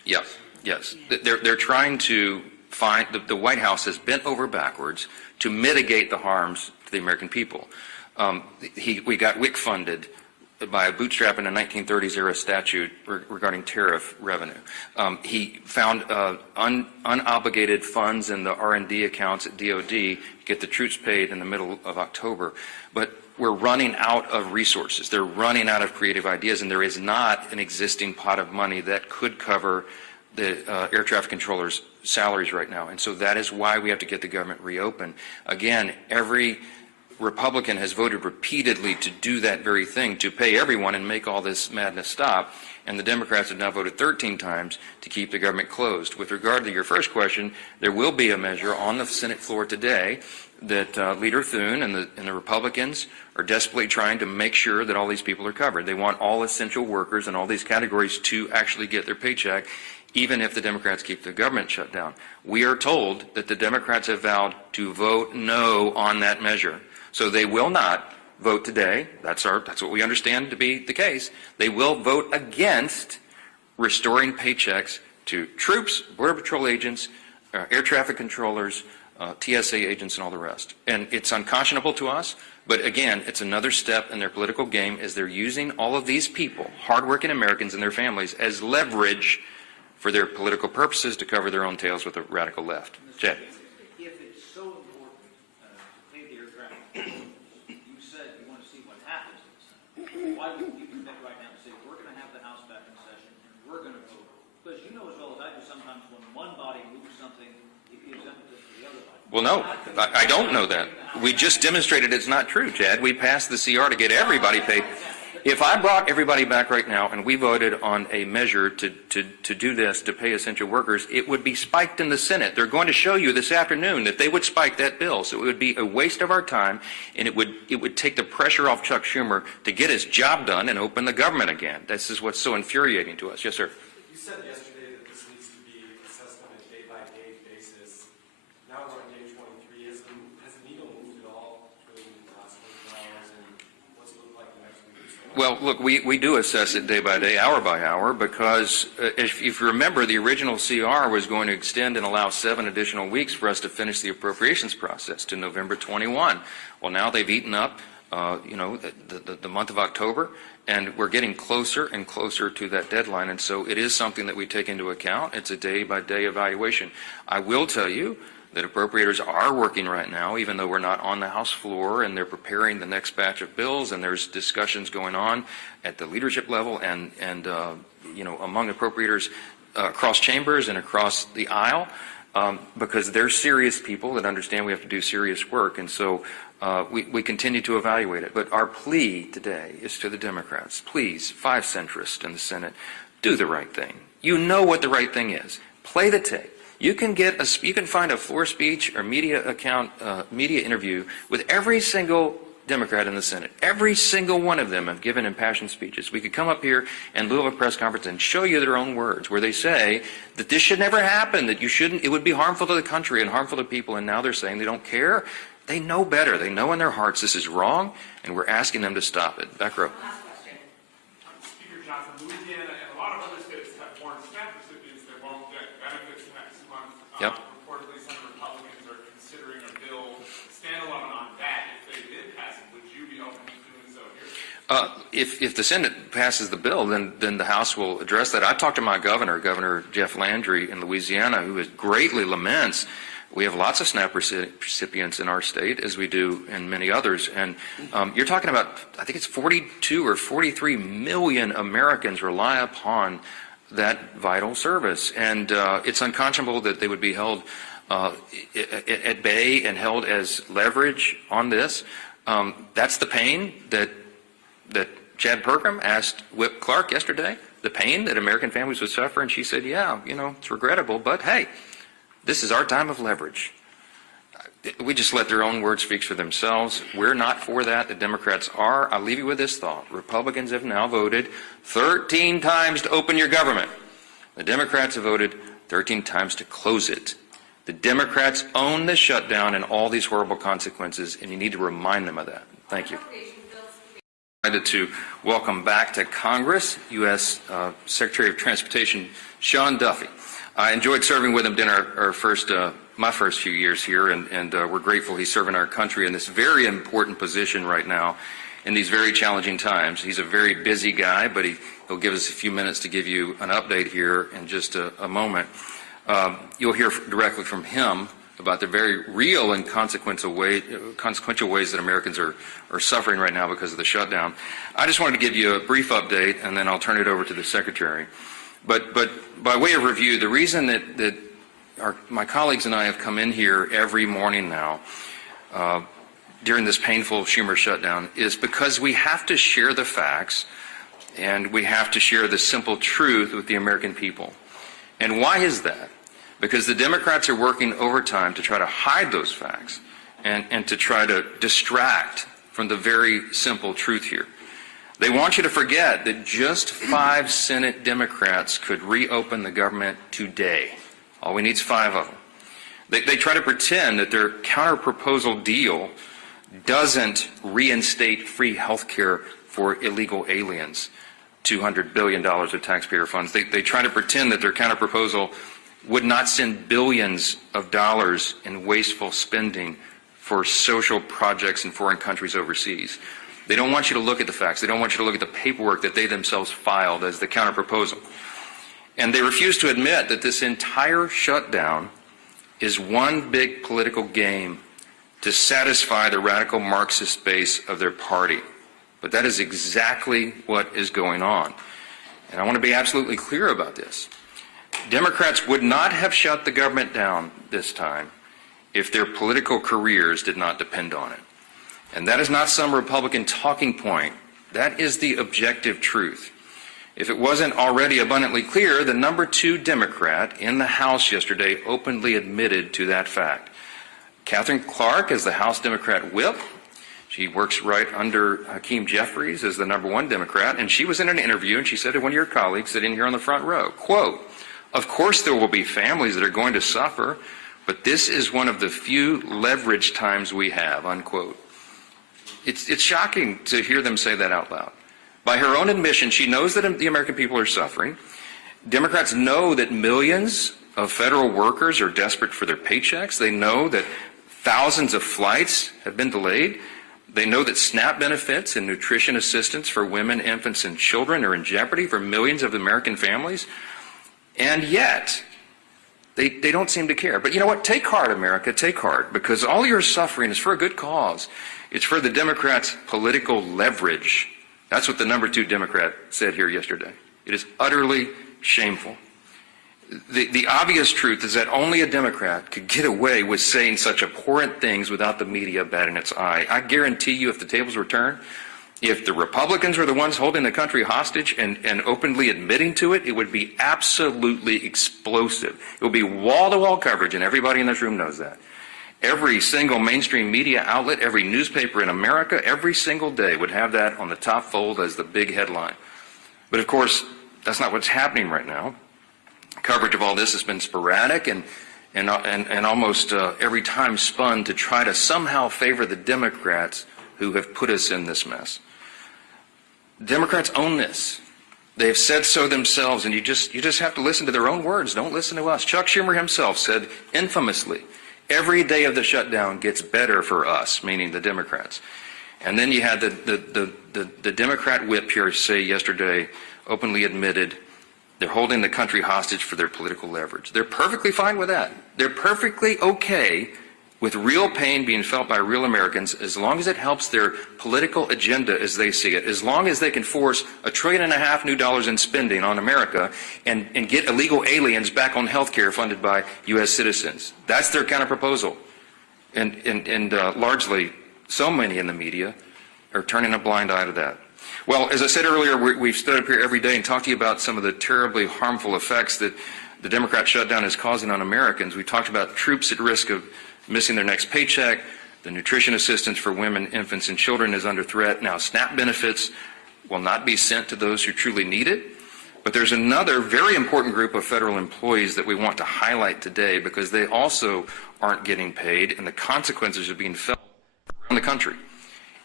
Yes. They're trying to find, the White House has bent over backwards to mitigate the harms to the American people. We got WIC funded by a bootstrap in a 1930s era statute regarding tariff revenue. He found unobligated funds in the R&D accounts at DOD to get the troops paid in the middle of October. But we're running out of resources. They're running out of creative ideas, and there is not an existing pot of money that could cover the air traffic controllers' salaries right now. And so that is why we have to get the government reopened. Again, every Republican has voted repeatedly to do that very thing, to pay everyone and make all this madness stop. And the Democrats have now voted 13 times to keep the government closed. With regard to your first question, there will be a measure on the Senate floor today that Leader Thune and the Republicans are desperately trying to make sure that all these people are covered. They want all essential workers and all these categories to actually get their paycheck, even if the Democrats keep the government shut down. We are told that the Democrats have vowed to vote no on that measure. So they will not vote today. That's what we understand to be the case. They will vote against restoring paychecks to troops, Border Patrol agents, air traffic controllers, TSA agents, and all the rest. And it's unconscionable to us, but again, it's another step in their political game as they're using all of these people, hardworking Americans and their families, as leverage for their political purposes to cover their own tails with the radical left. Chad. If it's so important to pay the air traffic controllers, you said you want to see what happens in the Senate. Why wouldn't you commit right now and say, we're going to have the House back in session and we're going to vote? Because you know as well as I do, sometimes when one body moves something, it gives impetus to the other body. Well, no, I don't know that. We just demonstrated it's not true, Chad. We passed the CR to get everybody paid. If I brought everybody back right now and we voted on a measure to do this, to pay essential workers, it would be spiked in the Senate. They're going to show you this afternoon that they would spike that bill. So it would be a waste of our time, and it would take the pressure off Chuck Schumer to get his job done and open the government again. This is what's so infuriating to us. Yes, sir. You said yesterday that this needs to be assessed on a day-by-day basis. Now we're on day 23. Has the needle moved at all between the last 24 hours and what's it look like the next week or so? Well, look, we do assess it day by day, hour by hour, because if you remember, the original CR was going to extend and allow 7 additional weeks for us to finish the appropriations process to November 21. Well, now they've eaten up, the month of October, and we're getting closer and closer to that deadline. And so it is something that we take into account. It's a day-by-day evaluation. I will tell you that appropriators are working right now, even though we're not on the House floor, and they're preparing the next batch of bills, and there's discussions going on at the leadership level and among appropriators across chambers and across the aisle, because they're serious people that understand we have to do serious work, and so we continue to evaluate it. But our plea today is to the Democrats: please, 5 centrists in the Senate, do the right thing. You know what the right thing is. Play the tape. You can find a floor speech or media interview with every single Democrat in the Senate. Every single one of them have given impassioned speeches. We could come up here and do a press conference and show you their own words where they say that this should never happen, that it would be harmful to the country and harmful to people, and now they're saying they don't care. They know better. They know in their hearts this is wrong, and we're asking them to stop it. Back row. Speaker Johnson, Louisiana and a lot of other states have foreign SNAP recipients that won't get benefits next month. Yep. Reportedly, some Republicans are considering a bill standalone on that. If they did pass it, would you be open to doing so here? If the Senate passes the bill, then the House will address that. I talked to my Governor Jeff Landry in Louisiana, who greatly laments. We have lots of SNAP recipients in our state, as we do in many others. And you're talking about, I think it's 42 or 43 million Americans rely upon that vital service. And it's unconscionable that they would be held at bay and held as leverage on this. That's the pain that Chad Perkam asked Whip Clark yesterday, the pain that American families would suffer. And she said, yeah, it's regrettable, but hey, this is our time of leverage. We just let their own words speak for themselves. We're not for that. The Democrats are. I'll leave you with this thought. Republicans have now voted 13 times to open your government. The Democrats have voted 13 times to close it. The Democrats own the shutdown and all these horrible consequences, and you need to remind them of that. Thank you. Excited to welcome back to Congress U.S. Secretary of Transportation Sean Duffy. I enjoyed serving with him during my first few years here, and we're grateful he's serving our country in this very important position right now in these very challenging times. He's a very busy guy, but he'll give us a few minutes to give you an update here in just a moment. You'll hear directly from him about the very real and consequential ways that Americans are suffering right now because of the shutdown. I just wanted to give you a brief update, and then I'll turn it over to the Secretary. But by way of review, the reason that my colleagues and I have come in here every morning now during this painful Schumer shutdown is because we have to share the facts and we have to share the simple truth with the American people. And why is that? Because the Democrats are working overtime to try to hide those facts and to try to distract from the very simple truth here. They want you to forget that just 5 Senate Democrats could reopen the government today. All we need is 5 of them. They try to pretend that their counter-proposal deal doesn't reinstate free health care for illegal aliens, $200 billion of taxpayer funds. They try to pretend that their counter-proposal would not send billions of dollars in wasteful spending for social projects in foreign countries overseas. They don't want you to look at the facts. They don't want you to look at the paperwork that they themselves filed as the counter-proposal. And they refuse to admit that this entire shutdown is one big political game to satisfy the radical Marxist base of their party. But that is exactly what is going on. And I want to be absolutely clear about this. Democrats would not have shut the government down this time if their political careers did not depend on it. And that is not some Republican talking point. That is the objective truth. If it wasn't already abundantly clear, the number 2 Democrat in the House yesterday openly admitted to that fact. Katherine Clark is the House Democrat whip. She works right under Hakeem Jeffries as the number 1 Democrat, and she was in an interview and she said to one of your colleagues sitting here on the front row, quote, "Of course there will be families that are going to suffer, but this is one of the few leverage times we have," unquote. It's shocking to hear them say that out loud. By her own admission, she knows that the American people are suffering. Democrats know that millions of federal workers are desperate for their paychecks. They know that thousands of flights have been delayed. They know that SNAP benefits and nutrition assistance for women, infants, and children are in jeopardy for millions of American families. And yet, they don't seem to care. But you know what? Take heart, America. Take heart. Because all your suffering is for a good cause. It's for the Democrats' political leverage. That's what the number 2 Democrat said here yesterday. It is utterly shameful. The obvious truth is that only a Democrat could get away with saying such abhorrent things without the media batting its eye. I guarantee you, if the tables were turned, if the Republicans were the ones holding the country hostage and openly admitting to it, it would be absolutely explosive. It would be wall-to-wall coverage, and everybody in this room knows that. Every single mainstream media outlet, every newspaper in America, every single day would have that on the top fold as the big headline. But of course, that's not what's happening right now. Coverage of all this has been sporadic and almost every time spun to try to somehow favor the Democrats who have put us in this mess. Democrats own this. They have said so themselves, and you just have to listen to their own words. Don't listen to us. Chuck Schumer himself said infamously, "Every day of the shutdown gets better for us," meaning the Democrats. And then you had the Democrat whip here say yesterday, openly admitted, they're holding the country hostage for their political leverage. They're perfectly fine with that. They're perfectly okay with real pain being felt by real Americans as long as it helps their political agenda as they see it, as long as they can force $1.5 trillion new dollars in spending on America and get illegal aliens back on health care funded by U.S. citizens. That's their counter-proposal. And largely, so many in the media are turning a blind eye to that. Well, as I said earlier, we've stood up here every day and talked to you about some of the terribly harmful effects that the Democrat shutdown is causing on Americans. We talked about troops at risk of missing their next paycheck. The nutrition assistance for women, infants, and children is under threat. Now, SNAP benefits will not be sent to those who truly need it. But there's another very important group of federal employees that we want to highlight today because they also aren't getting paid, and the consequences are being felt around the country.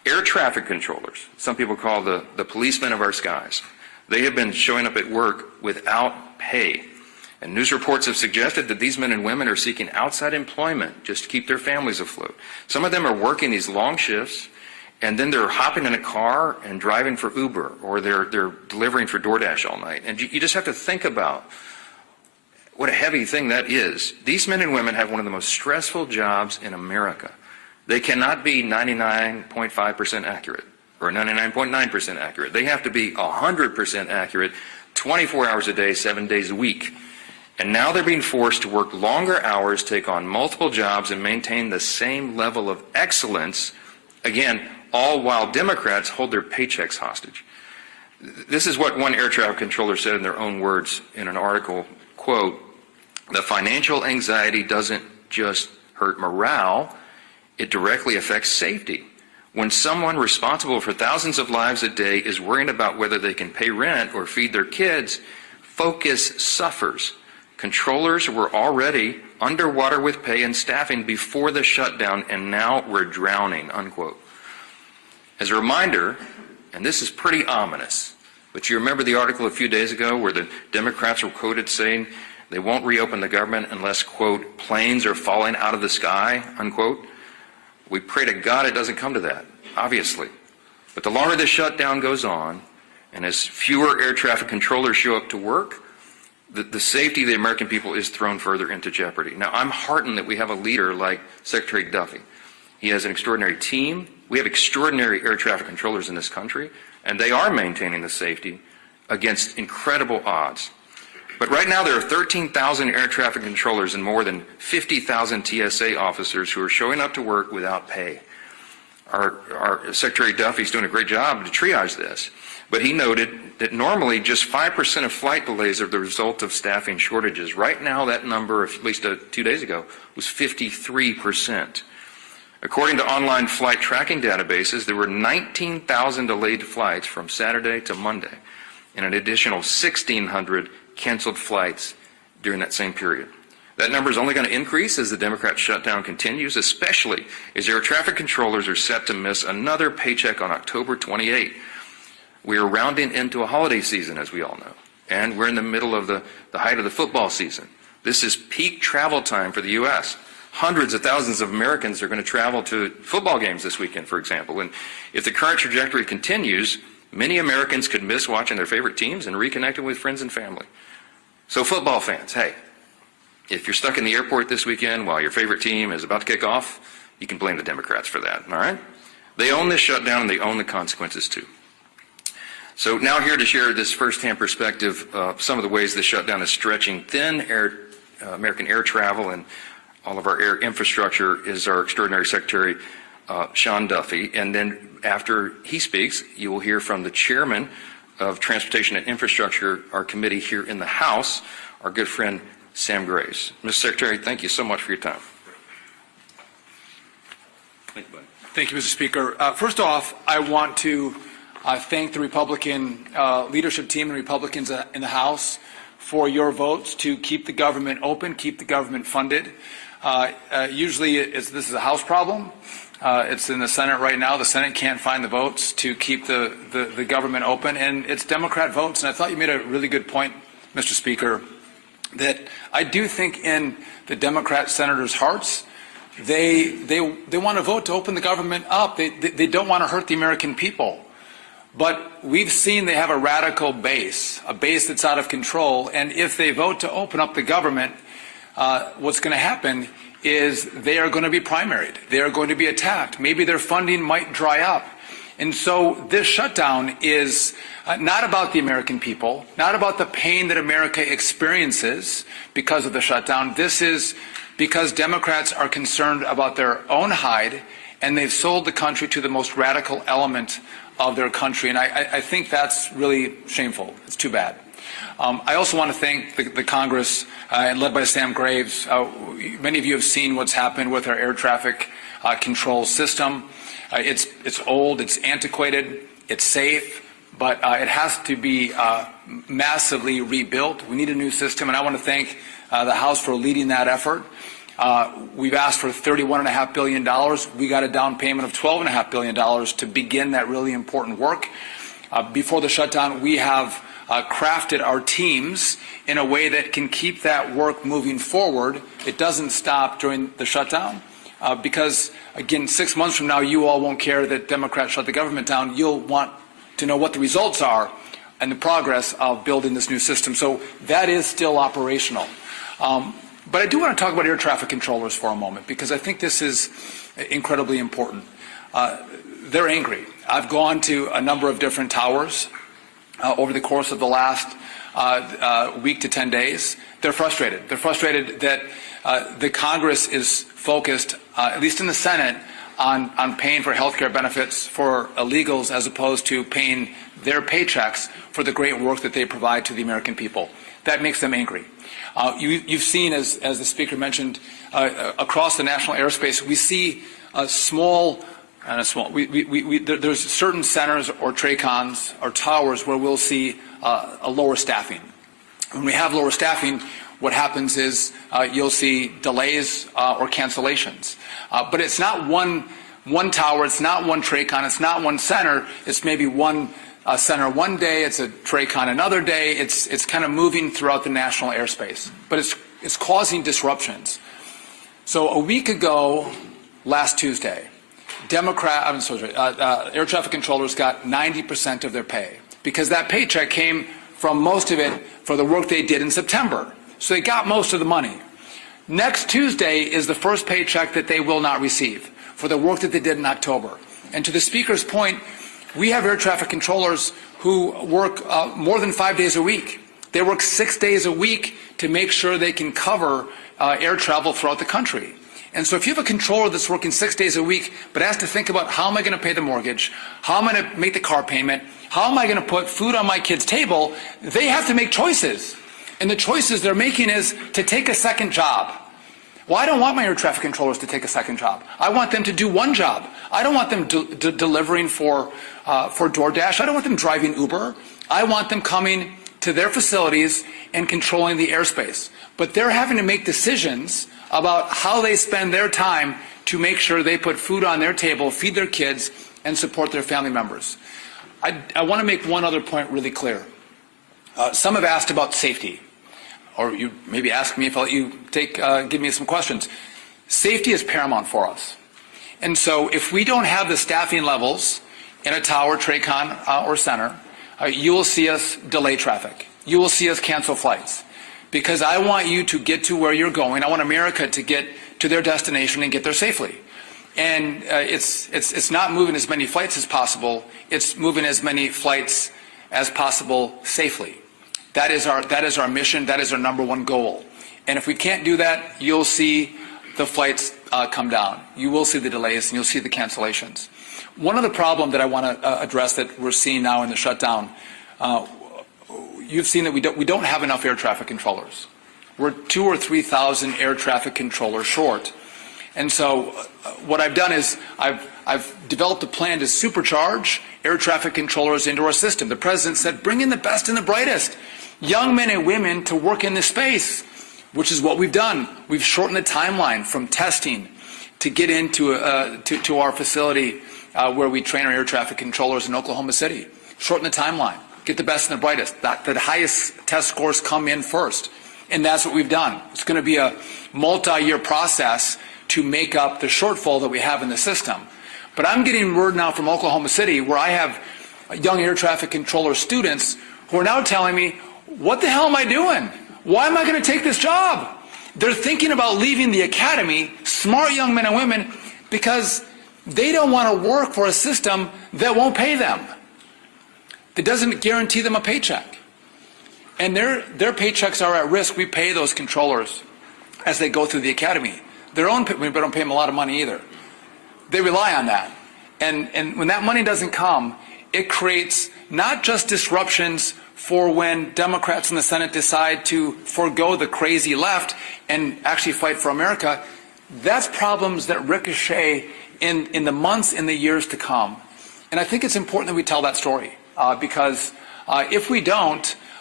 Air traffic controllers, some people call the policemen of our skies, they have been showing up at work without pay. And news reports have suggested that these men and women are seeking outside employment just to keep their families afloat. Some of them are working these long shifts, and then they're hopping in a car and driving for Uber, or they're delivering for DoorDash all night. And you just have to think about what a heavy thing that is. These men and women have one of the most stressful jobs in America. They cannot be 99.5% accurate or 99.9% accurate. They have to be 100% accurate 24 hours a day, 7 days a week. And now they're being forced to work longer hours, take on multiple jobs, and maintain the same level of excellence, again, all while Democrats hold their paychecks hostage. This is what one air traffic controller said in their own words in an article, quote, "The financial anxiety doesn't just hurt morale, it directly affects safety. When someone responsible for thousands of lives a day is worrying about whether they can pay rent or feed their kids, focus suffers. Controllers were already underwater with pay and staffing before the shutdown, and now we're drowning," unquote. As a reminder, and this is pretty ominous, but you remember the article a few days ago where the Democrats were quoted saying they won't reopen the government unless, quote, "planes are falling out of the sky," unquote. We pray to God it doesn't come to that, obviously. But the longer the shutdown goes on, and as fewer air traffic controllers show up to work, the safety of the American people is thrown further into jeopardy. Now, I'm heartened that we have a leader like Secretary Duffy. He has an extraordinary team. We have extraordinary air traffic controllers in this country, and they are maintaining the safety against incredible odds. But right now there are 13,000 air traffic controllers and more than 50,000 TSA officers who are showing up to work without pay. Our Secretary Duffy's doing a great job to triage this, but he noted that normally just 5% of flight delays are the result of staffing shortages. Right now that number, at least 2 days ago, was 53%. According to online flight tracking databases, there were 19,000 delayed flights from Saturday to Monday, and an additional 1,600 canceled flights during that same period. That number is only going to increase as the Democrat shutdown continues, especially as air traffic controllers are set to miss another paycheck on October 28. We are rounding into a holiday season, as we all know, and we're in the middle of the height of the football season. This is peak travel time for the U.S. Hundreds of thousands of Americans are going to travel to football games this weekend, for example. And if the current trajectory continues, many Americans could miss watching their favorite teams and reconnecting with friends and family. So football fans, hey, if you're stuck in the airport this weekend while your favorite team is about to kick off, you can blame the Democrats for that, all right? They own this shutdown and they own the consequences too. So now here to share this firsthand perspective of some of the ways the shutdown is stretching thin American air travel and all of our air infrastructure is our extraordinary Secretary, Sean Duffy. And then after he speaks, you will hear from the chairman of Transportation and Infrastructure, our committee here in the House, our good friend Sam Graves. Mr. Secretary, thank you so much for your time. Thank you, buddy. Thank you, Mr. Speaker. First off, I want to thank the Republican leadership team and Republicans in the House for your votes to keep the government open, keep the government funded. Usually this is a House problem. It's in the Senate right now. The Senate can't find the votes to keep the government open, and it's Democrat votes. And I thought you made a really good point, Mr. Speaker, that I do think in the Democrat senators' hearts, they want to vote to open the government up. They don't want to hurt the American people. But we've seen they have a radical base, a base that's out of control. And if they vote to open up the government, what's going to happen is they are going to be primaried. They are going to be attacked. Maybe their funding might dry up. And so this shutdown is not about the American people, not about the pain that America experiences because of the shutdown. This is because Democrats are concerned about their own hide, and they've sold the country to the most radical element of their country. And I think that's really shameful. It's too bad. I also want to thank the Congress, led by Sam Graves. Many of you have seen what's happened with our air traffic control system. It's old, it's antiquated, it's safe, but it has to be massively rebuilt. We need a new system, and I want to thank the House for leading that effort. We've asked for $31.5 billion. We got a down payment of $12.5 billion to begin that really important work. Before the shutdown, we have crafted our teams in a way that can keep that work moving forward. It doesn't stop during the shutdown because, again, 6 months from now, you all won't care that Democrats shut the government down. You'll want to know what the results are and the progress of building this new system. So that is still operational. But I do want to talk about air traffic controllers for a moment because I think this is incredibly important. They're angry. I've gone to a number of different towers over the course of the last week to 10 days. They're frustrated. They're frustrated that the Congress is focused, at least in the Senate, on paying for health care benefits for illegals as opposed to paying their paychecks for the great work that they provide to the American people. That makes them angry. You've seen, as the Speaker mentioned, across the national airspace, we see there's certain centers or TRACONs or towers where we'll see a lower staffing. When we have lower staffing, what happens is you'll see delays or cancellations. But it's not one tower, it's not one TRACON, it's not one center, it's maybe one center one day, it's a TRACON another day, it's kind of moving throughout the national airspace. But it's causing disruptions. So a week ago, last Tuesday, air traffic controllers got 90% of their pay because that paycheck came from most of it for the work they did in September. So they got most of the money. Next Tuesday is the first paycheck that they will not receive for the work that they did in October. And to the Speaker's point, we have air traffic controllers who work more than 5 days a week. They work 6 days a week to make sure they can cover air travel throughout the country. And so if you have a controller that's working 6 days a week but has to think about how am I going to pay the mortgage, how am I going to make the car payment, how am I going to put food on my kid's table, they have to make choices. And the choices they're making is to take a second job. Well, I don't want my air traffic controllers to take a second job. I want them to do one job. I don't want them delivering for DoorDash. I don't want them driving Uber. I want them coming to their facilities and controlling the airspace. But they're having to make decisions about how they spend their time to make sure they put food on their table, feed their kids, and support their family members. I want to make one other point really clear. Some have asked about safety, or you maybe ask me if I'll let you give me some questions. Safety is paramount for us. And so if we don't have the staffing levels in a tower, TRACON, or center, you will see us delay traffic. You will see us cancel flights. Because I want you to get to where you're going. I want America to get to their destination and get there safely. And it's not moving as many flights as possible. It's moving as many flights as possible safely. That is our mission. That is our number one goal. And if we can't do that, you'll see the flights come down. You will see the delays and you'll see the cancellations. One other problem that I want to address that we're seeing now in the shutdown, you've seen that we don't have enough air traffic controllers. We're 2,000 or 3,000 air traffic controllers short. And so what I've done is I've developed a plan to supercharge air traffic controllers into our system. The President said, bring in the best and the brightest, young men and women to work in this space, which is what we've done. We've shortened the timeline from testing to get into to our facility where we train our air traffic controllers in Oklahoma City. Shorten the timeline. Get the best and the brightest. The highest test scores come in first. And that's what we've done. It's going to be a multi-year process to make up the shortfall that we have in the system. But I'm getting word now from Oklahoma City where I have young air traffic controller students who are now telling me, what the hell am I doing? Why am I going to take this job? They're thinking about leaving the academy, smart young men and women, because they don't want to work for a system that won't pay them. That doesn't guarantee them a paycheck. And their paychecks are at risk. We pay those controllers as they go through the academy. We don't pay them a lot of money either. They rely on that. And when that money doesn't come, it creates not just disruptions for when Democrats in the Senate decide to forego the crazy left and actually fight for America. That's problems that ricochet in the months and the years to come. And I think it's important that we tell that story because if we don't,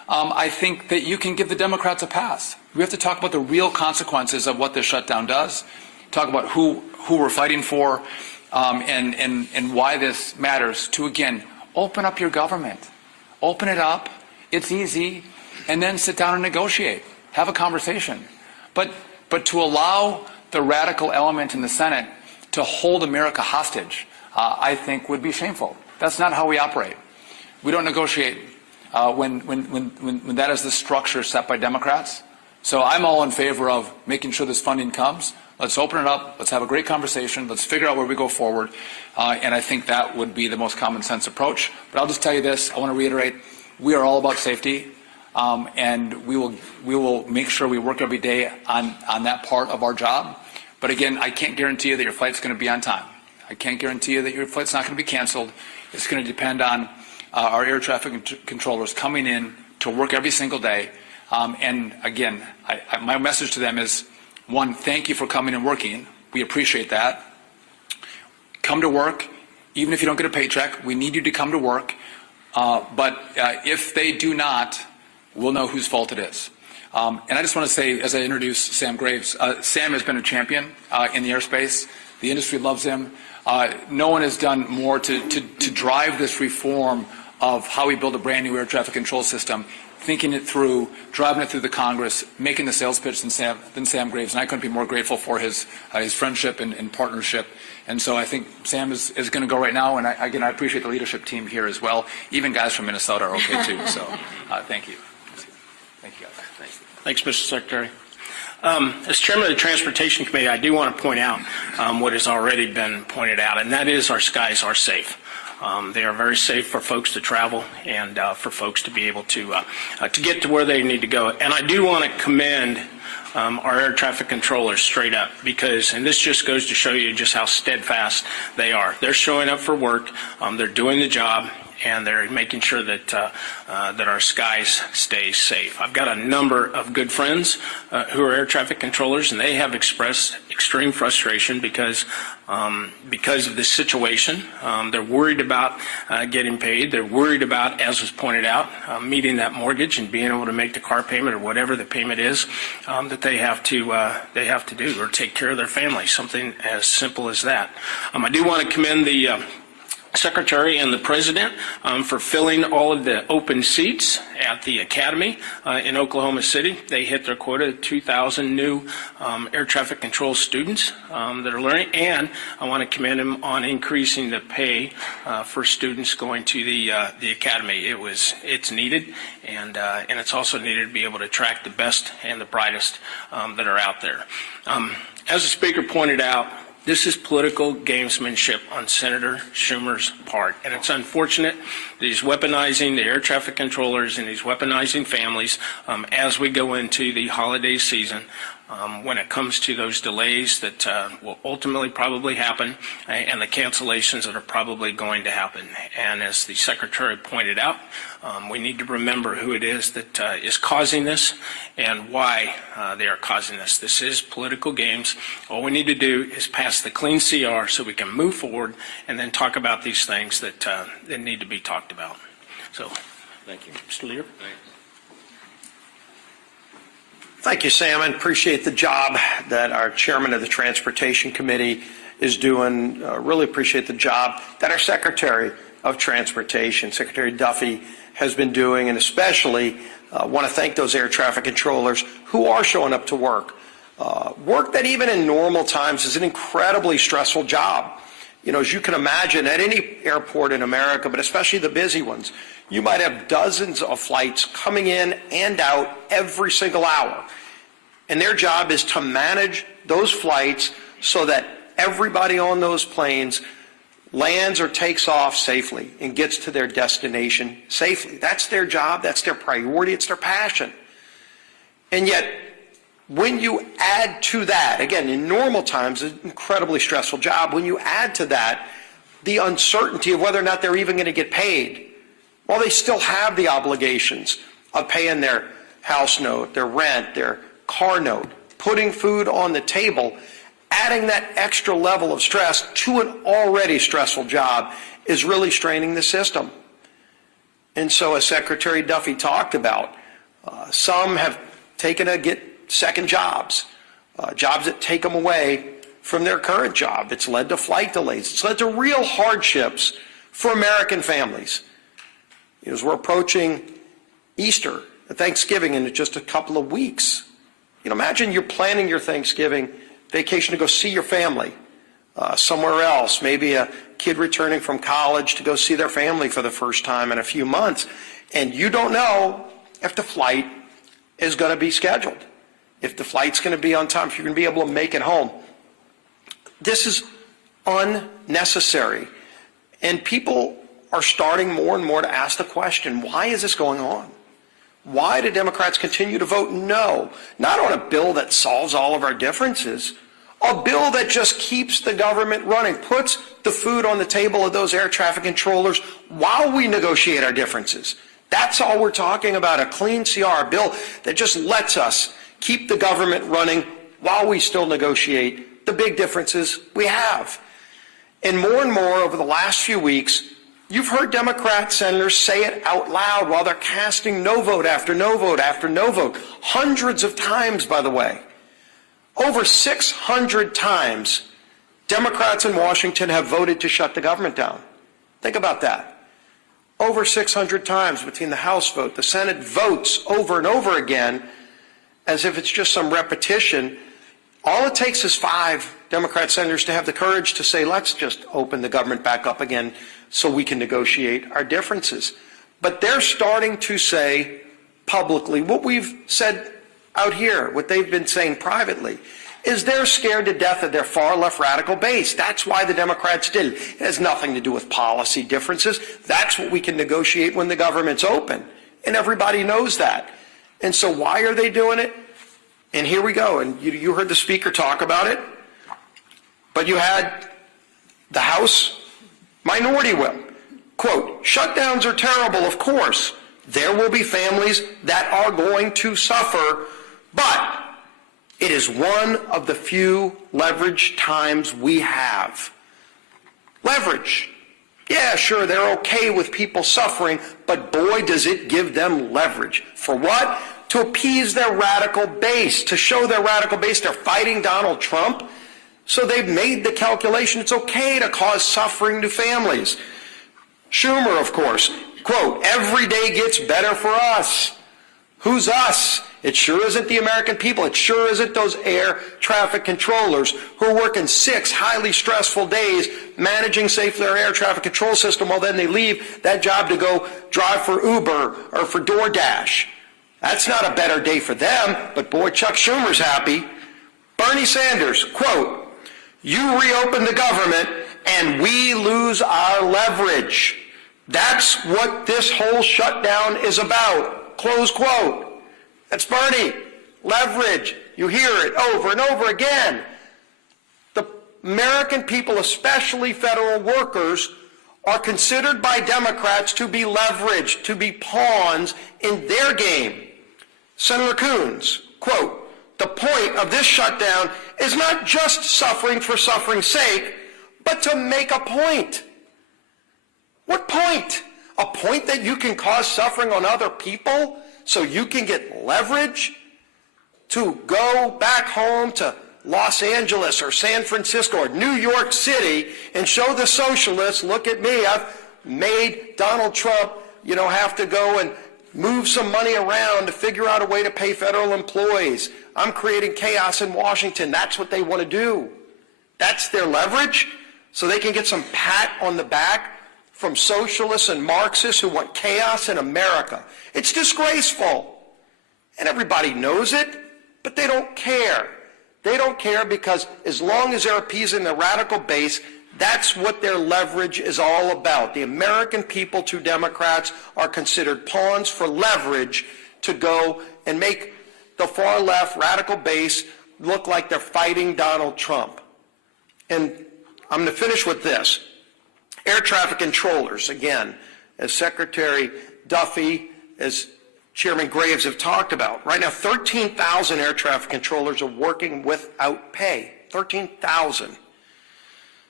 I think that you can give the Democrats a pass. We have to talk about the real consequences of what this shutdown does, talk about who we're fighting for, and why this matters, to, again, open up your government. Open it up. It's easy. And then sit down and negotiate. Have a conversation. But to allow the radical element in the Senate to hold America hostage, I think would be shameful. That's not how we operate. We don't negotiate when that is the structure set by Democrats. So I'm all in favor of making sure this funding comes. Let's open it up. Let's have a great conversation. Let's figure out where we go forward. And I think that would be the most common sense approach. But I'll just tell you this. I want to reiterate, we are all about safety. And we will make sure we work every day on that part of our job. But again, I can't guarantee you that your flight's going to be on time. I can't guarantee you that your flight's not going to be canceled. It's going to depend on our air traffic controllers coming in to work every single day. And again, my message to them is, one, thank you for coming and working. We appreciate that. Come to work. Even if you don't get a paycheck, we need you to come to work. But if they do not, we'll know whose fault it is. And I just want to say, as I introduce Sam Graves, Sam has been a champion in the airspace. The industry loves him. No one has done more to drive this reform of how we build a brand new air traffic control system, thinking it through, driving it through the Congress, making the sales pitch than Sam Graves. And I couldn't be more grateful for his friendship and partnership. And so I think Sam is going to go right now. And again, I appreciate the leadership team here as well. Even guys from Minnesota are okay too. So thank you. Thank you, guys. Thanks, Mr. Secretary. As chairman of the Transportation Committee, I do want to point out what has already been pointed out, and that is our skies are safe. They are very safe for folks to travel and for folks to be able to get to where they need to go. And I do want to commend our air traffic controllers straight up, because, and this just goes to show you just how steadfast they are. They're showing up for work, they're doing the job, and they're making sure that that our skies stay safe. I've got a number of good friends who are air traffic controllers, and they have expressed extreme frustration because of this situation. They're worried about getting paid. They're worried about, as was pointed out, meeting that mortgage and being able to make the car payment or whatever the payment is that they have to do, or take care of their family. Something as simple as that. I do want to commend the Secretary and the President for filling all of the open seats at the Academy in Oklahoma City. They hit their quota of 2,000 new air traffic control students that are learning, and I want to commend them on increasing the pay for students going to the Academy. It's needed, and it's also needed to be able to attract the best and the brightest that are out there. As the Speaker pointed out, this is political gamesmanship on Senator Schumer's part, and it's unfortunate that he's weaponizing the air traffic controllers and he's weaponizing families as we go into the holiday season when it comes to those delays that will ultimately probably happen and the cancellations that are probably going to happen. And as the Secretary pointed out, we need to remember who it is that is causing this and why they are causing this. This is political games. All we need to do is pass the clean CR so we can move forward and then talk about these things that need to be talked about. So, thank you. Mr. Leader. Thank you, Sam, and appreciate the job that our chairman of the Transportation Committee is doing. Really appreciate the job that our Secretary of Transportation, Secretary Duffy, has been doing, and especially want to thank those air traffic controllers who are showing up to work. Work that even in normal times is an incredibly stressful job. You know, as you can imagine, at any airport in America, but especially the busy ones, you might have dozens of flights coming in and out every single hour. And their job is to manage those flights so that everybody on those planes lands or takes off safely and gets to their destination safely. That's their job. That's their priority. It's their passion. And yet, when you add to that, again, in normal times, an incredibly stressful job, when you add to that the uncertainty of whether or not they're even going to get paid, well, they still have the obligations of paying their house note, their rent, their car note, putting food on the table. Adding that extra level of stress to an already stressful job is really straining the system. And so, as Secretary Duffy talked about, some have taken to get second jobs, jobs that take them away from their current job. It's led to flight delays. It's led to real hardships for American families. As we're approaching Easter, Thanksgiving in just a couple of weeks, imagine you're planning your Thanksgiving vacation to go see your family somewhere else, maybe a kid returning from college to go see their family for the first time in a few months, and you don't know if the flight is going to be scheduled, if the flight's going to be on time, if you're going to be able to make it home. This is unnecessary, and people are starting more and more to ask the question, why is this going on? Why do Democrats continue to vote no, not on a bill that solves all of our differences, a bill that just keeps the government running, puts the food on the table of those air traffic controllers while we negotiate our differences. That's all we're talking about, a clean CR, a bill that just lets us keep the government running while we still negotiate the big differences we have. And more over the last few weeks, you've heard Democrat senators say it out loud while they're casting no vote after no vote after no vote. Hundreds of times, by the way. Over 600 times, Democrats in Washington have voted to shut the government down. Think about that. Over 600 times between the House vote, the Senate votes over and over again as if it's just some repetition. All it takes is 5 Democrat senators to have the courage to say, let's just open the government back up again so we can negotiate our differences. But they're starting to say publicly what we've said out here, what they've been saying privately, is they're scared to death of their far-left radical base. That's why the Democrats did it. It has nothing to do with policy differences. That's what we can negotiate when the government's open. And everybody knows that. And so why are they doing it? And here we go. And you heard the Speaker talk about it. But you had the House Minority Whip. Quote, shutdowns are terrible, of course. There will be families that are going to suffer, but it is one of the few leverage times we have. Leverage. Yeah, sure, they're okay with people suffering, but boy, does it give them leverage. For what? To appease their radical base, to show their radical base they're fighting Donald Trump. So they've made the calculation it's okay to cause suffering to families. Schumer, of course, quote, every day gets better for us. Who's us? It sure isn't the American people. It sure isn't those air traffic controllers who are working 6 highly stressful days managing safely their air traffic control system while then they leave that job to go drive for Uber or for DoorDash. That's not a better day for them, but boy, Chuck Schumer's happy. Bernie Sanders, quote, you reopen the government and we lose our leverage. That's what this whole shutdown is about. Close quote. That's Bernie. Leverage. You hear it over and over again. The American people, especially federal workers, are considered by Democrats to be leveraged, to be pawns in their game. Senator Coons, quote, the point of this shutdown is not just suffering for suffering's sake, but to make a point. What point? A point that you can cause suffering on other people so you can get leverage to go back home to Los Angeles or San Francisco or New York City and show the socialists, look at me, I've made Donald Trump, have to go and move some money around to figure out a way to pay federal employees. I'm creating chaos in Washington. That's what they want to do. That's their leverage, so they can get some pat on the back from socialists and Marxists who want chaos in America. It's disgraceful. And everybody knows it, but they don't care. They don't care because as long as they're appeasing the radical base, that's what their leverage is all about. The American people, to Democrats, are considered pawns for leverage to go and make the far left radical base look like they're fighting Donald Trump. And I'm going to finish with this. Air traffic controllers, again, as Secretary Duffy, as Chairman Graves have talked about. Right now, 13,000 air traffic controllers are working without pay. 13,000.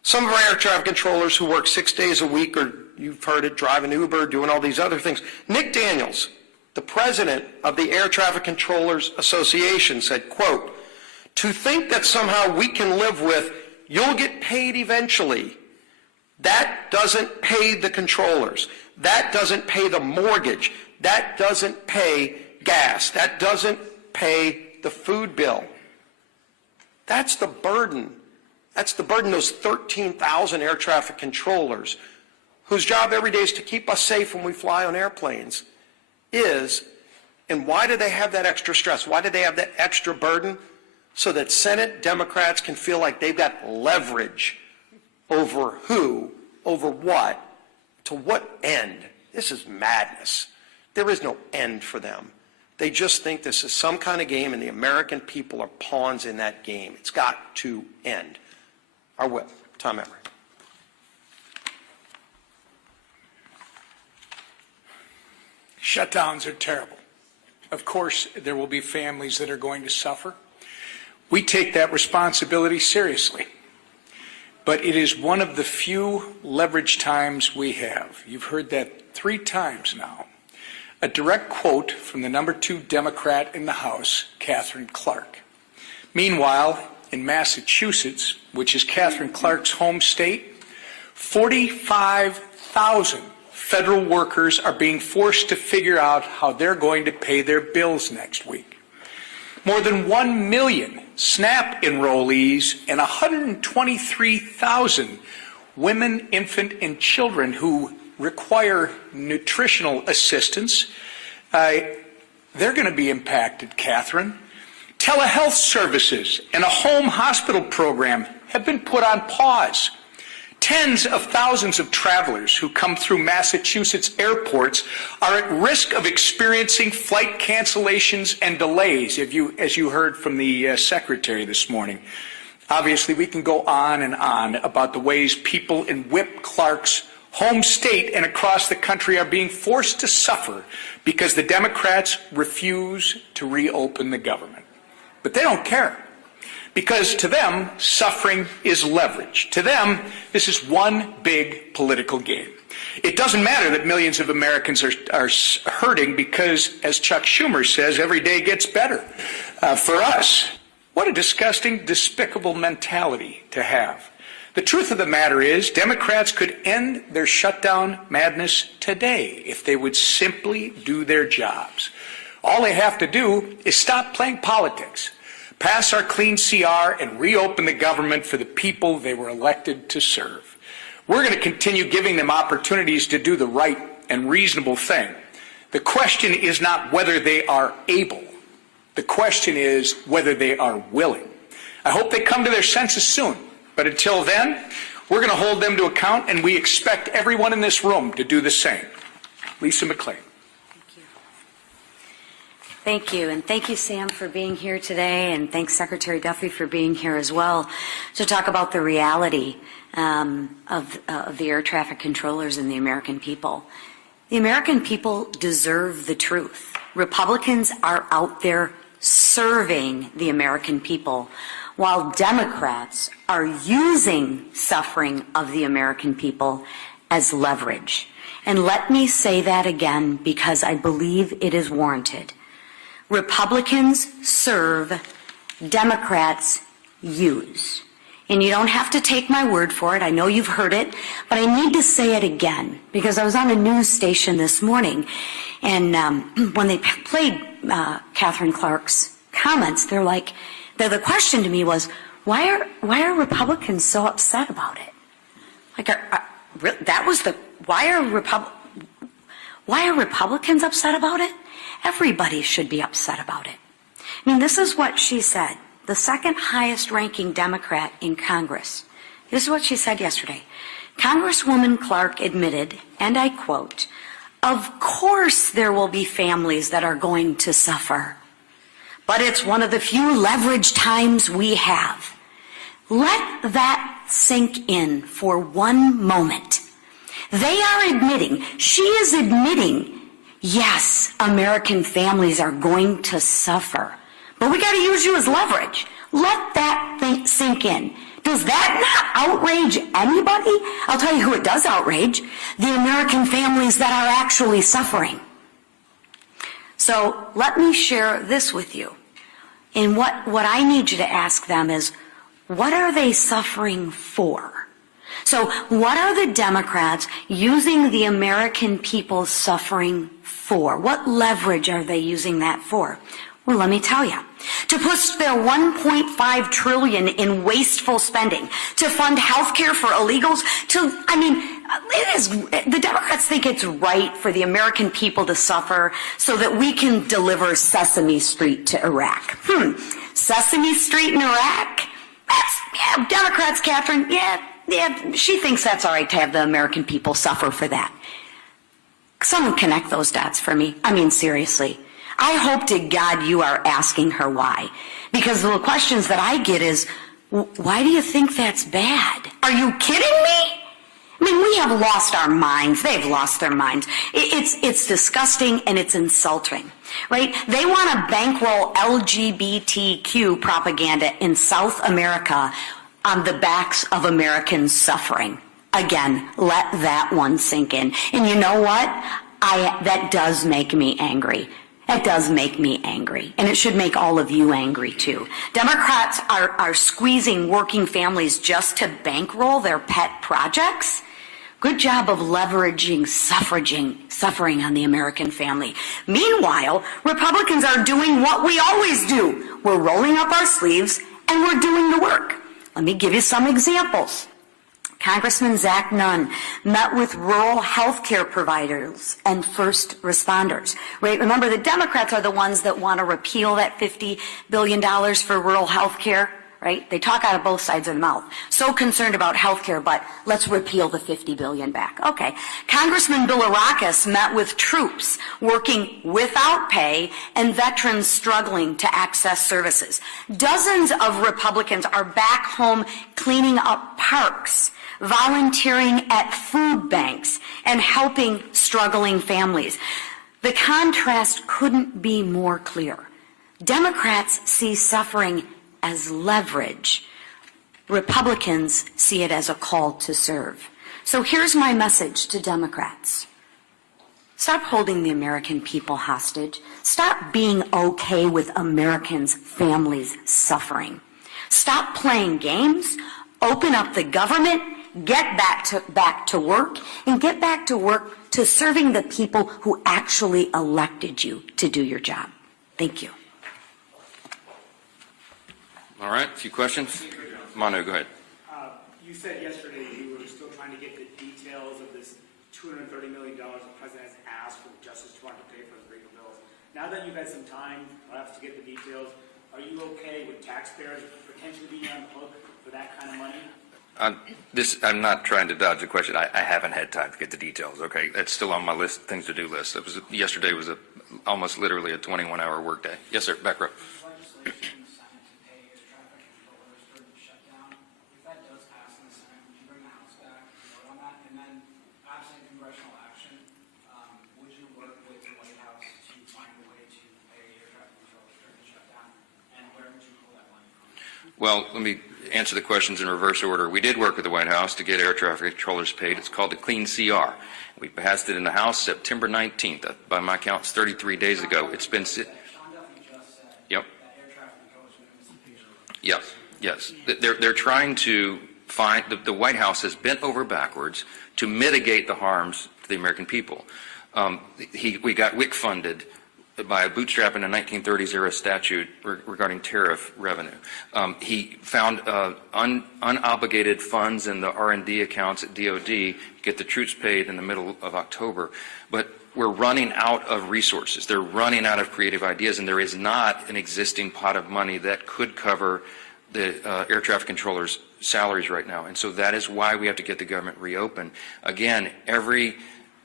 Some of our air traffic controllers who work 6 days a week, or you've heard it, driving Uber, doing all these other things. Nick Daniels, the president of the Air Traffic Controllers Association, said, quote, "To think that somehow we can live with, you'll get paid eventually, that doesn't pay the controllers. That doesn't pay the mortgage. That doesn't pay gas. That doesn't pay the food bill." That's the burden. That's the burden those 13,000 air traffic controllers, whose job every day is to keep us safe when we fly on airplanes, is. And why do they have that extra stress? Why do they have that extra burden? So that Senate Democrats can feel like they've got leverage over who, over what, to what end. This is madness. There is no end for them. They just think this is some kind of game, and the American people are pawns in that game. It's got to end. Our whip, Tom Emery. Shutdowns are terrible. Of course, there will be families that are going to suffer. We take that responsibility seriously. But it is one of the few leverage times we have. You've heard that 3 times now. A direct quote from the number 2 Democrat in the House, Katherine Clark. Meanwhile, in Massachusetts, which is Katherine Clark's home state, 45,000 federal workers are being forced to figure out how they're going to pay their bills next week. More than 1 million SNAP enrollees and 123,000 women, infant, and children who require nutritional assistance, they're going to be impacted, Catherine. Telehealth services and a home hospital program have been put on pause. Tens of thousands of travelers who come through Massachusetts airports are at risk of experiencing flight cancellations and delays, as you heard from the Secretary this morning. Obviously, we can go on and on about the ways people in Whip Clark's home state and across the country are being forced to suffer because the Democrats refuse to reopen the government. But they don't care, because to them, suffering is leverage. To them, this is one big political game. It doesn't matter that millions of Americans are hurting because, as Chuck Schumer says, every day gets better. For us, what a disgusting, despicable mentality to have. The truth of the matter is, Democrats could end their shutdown madness today if they would simply do their jobs. All they have to do is stop playing politics, pass our clean CR, and reopen the government for the people they were elected to serve. We're going to continue giving them opportunities to do the right and reasonable thing. The question is not whether they are able. The question is whether they are willing. I hope they come to their senses soon. But until then, we're going to hold them to account, and we expect everyone in this room to do the same. Lisa McClain. Thank you, and thank you, Sam, for being here today, and thanks, Secretary Duffy, for being here as well to talk about the reality of the air traffic controllers and the American people. The American people deserve the truth. Republicans are out there serving the American people, while Democrats are using suffering of the American people as leverage. And let me say that again, because I believe it is warranted. Republicans serve, Democrats use. And you don't have to take my word for it. I know you've heard it, but I need to say it again, because I was on a news station this morning, and when they played Katherine Clark's comments, the question to me was, why are Republicans so upset about it? Why are Republicans upset about it? Everybody should be upset about it. I mean, this is what she said, the second highest ranking Democrat in Congress. This is what she said yesterday. Congresswoman Clark admitted, and I quote, "Of course there will be families that are going to suffer, but it's one of the few leverage times we have." Let that sink in for one moment. They are admitting, she is admitting, yes, American families are going to suffer, but we got to use you as leverage. Let that sink in. Does that not outrage anybody? I'll tell you who it does outrage: the American families that are actually suffering. So let me share this with you. And what I need you to ask them is, what are they suffering for? So what are the Democrats using the American people's suffering for? What leverage are they using that for? Well, let me tell you. To push their $1.5 trillion in wasteful spending, to fund health care for illegals, the Democrats think it's right for the American people to suffer so that we can deliver Sesame Street to Iraq. Sesame Street in Iraq? Democrats, Catherine, she thinks that's all right to have the American people suffer for that. Someone connect those dots for me. Seriously. I hope to God you are asking her why. Because the questions that I get is, why do you think that's bad? Are you kidding me? We have lost our minds. They've lost their minds. It's disgusting and it's insulting, right? They want to bankroll LGBTQ propaganda in South America on the backs of Americans suffering. Again, let that one sink in. And you know what? That does make me angry. It does make me angry, and it should make all of you angry too. Democrats are squeezing working families just to bankroll their pet projects. Good job of leveraging suffering on the American family. Meanwhile, Republicans are doing what we always do. We're rolling up our sleeves and we're doing the work. Let me give you some examples. Congressman Zach Nunn met with rural health care providers and first responders. Right? Remember, the Democrats are the ones that want to repeal that $50 billion for rural health care. Right? They talk out of both sides of the mouth. So concerned about health care, but let's repeal the $50 billion back. Okay. Congressman Bilirakis met with troops working without pay and veterans struggling to access services. Dozens of Republicans are back home cleaning up parks, volunteering at food banks, and helping struggling families. The contrast couldn't be more clear. Democrats see suffering as leverage. Republicans see it as a call to serve. So here's my message to Democrats. Stop holding the American people hostage. Stop being okay with Americans' families suffering. Stop playing games. Open up the government. Get back to work, and get back to work to serving the people who actually elected you to do your job. Thank you. All right, a few questions. Manu, go ahead. You said yesterday you were still trying to get the details of this $230 million the president has asked for the Justice Department to pay for his legal bills. Now that you've had some time, perhaps, to get the details, are you okay with taxpayers potentially being on the hook for that kind of money? I'm not trying to dodge the question. I haven't had time to get the details. Okay, that's still on my list, things to do list. Yesterday was almost literally a 21-hour workday. Yes, sir. Back row. Legislation in the Senate to pay air traffic controllers during the shutdown. If that does pass in the Senate, would you bring the House back and vote on that? And then, absent congressional action, would you work with the White House to find a way to pay air traffic controllers during the shutdown? And where would you pull that money from? Well, let me answer the questions in reverse order. We did work with the White House to get air traffic controllers paid. It's called the Clean CR. We passed it in the House September 19th. By my count, it's 33 days ago. It's been... Yep. Yes. They're trying to find... The White House has bent over backwards to mitigate the harms to the American people. We got WIC funded by a bootstrap in a 1930s era statute regarding tariff revenue. He found unobligated funds in the R&D accounts at DOD to get the troops paid in the middle of October. But we're running out of resources. They're running out of creative ideas, and there is not an existing pot of money that could cover the air traffic controllers' salaries right now. And so that is why we have to get the government reopened. Again, every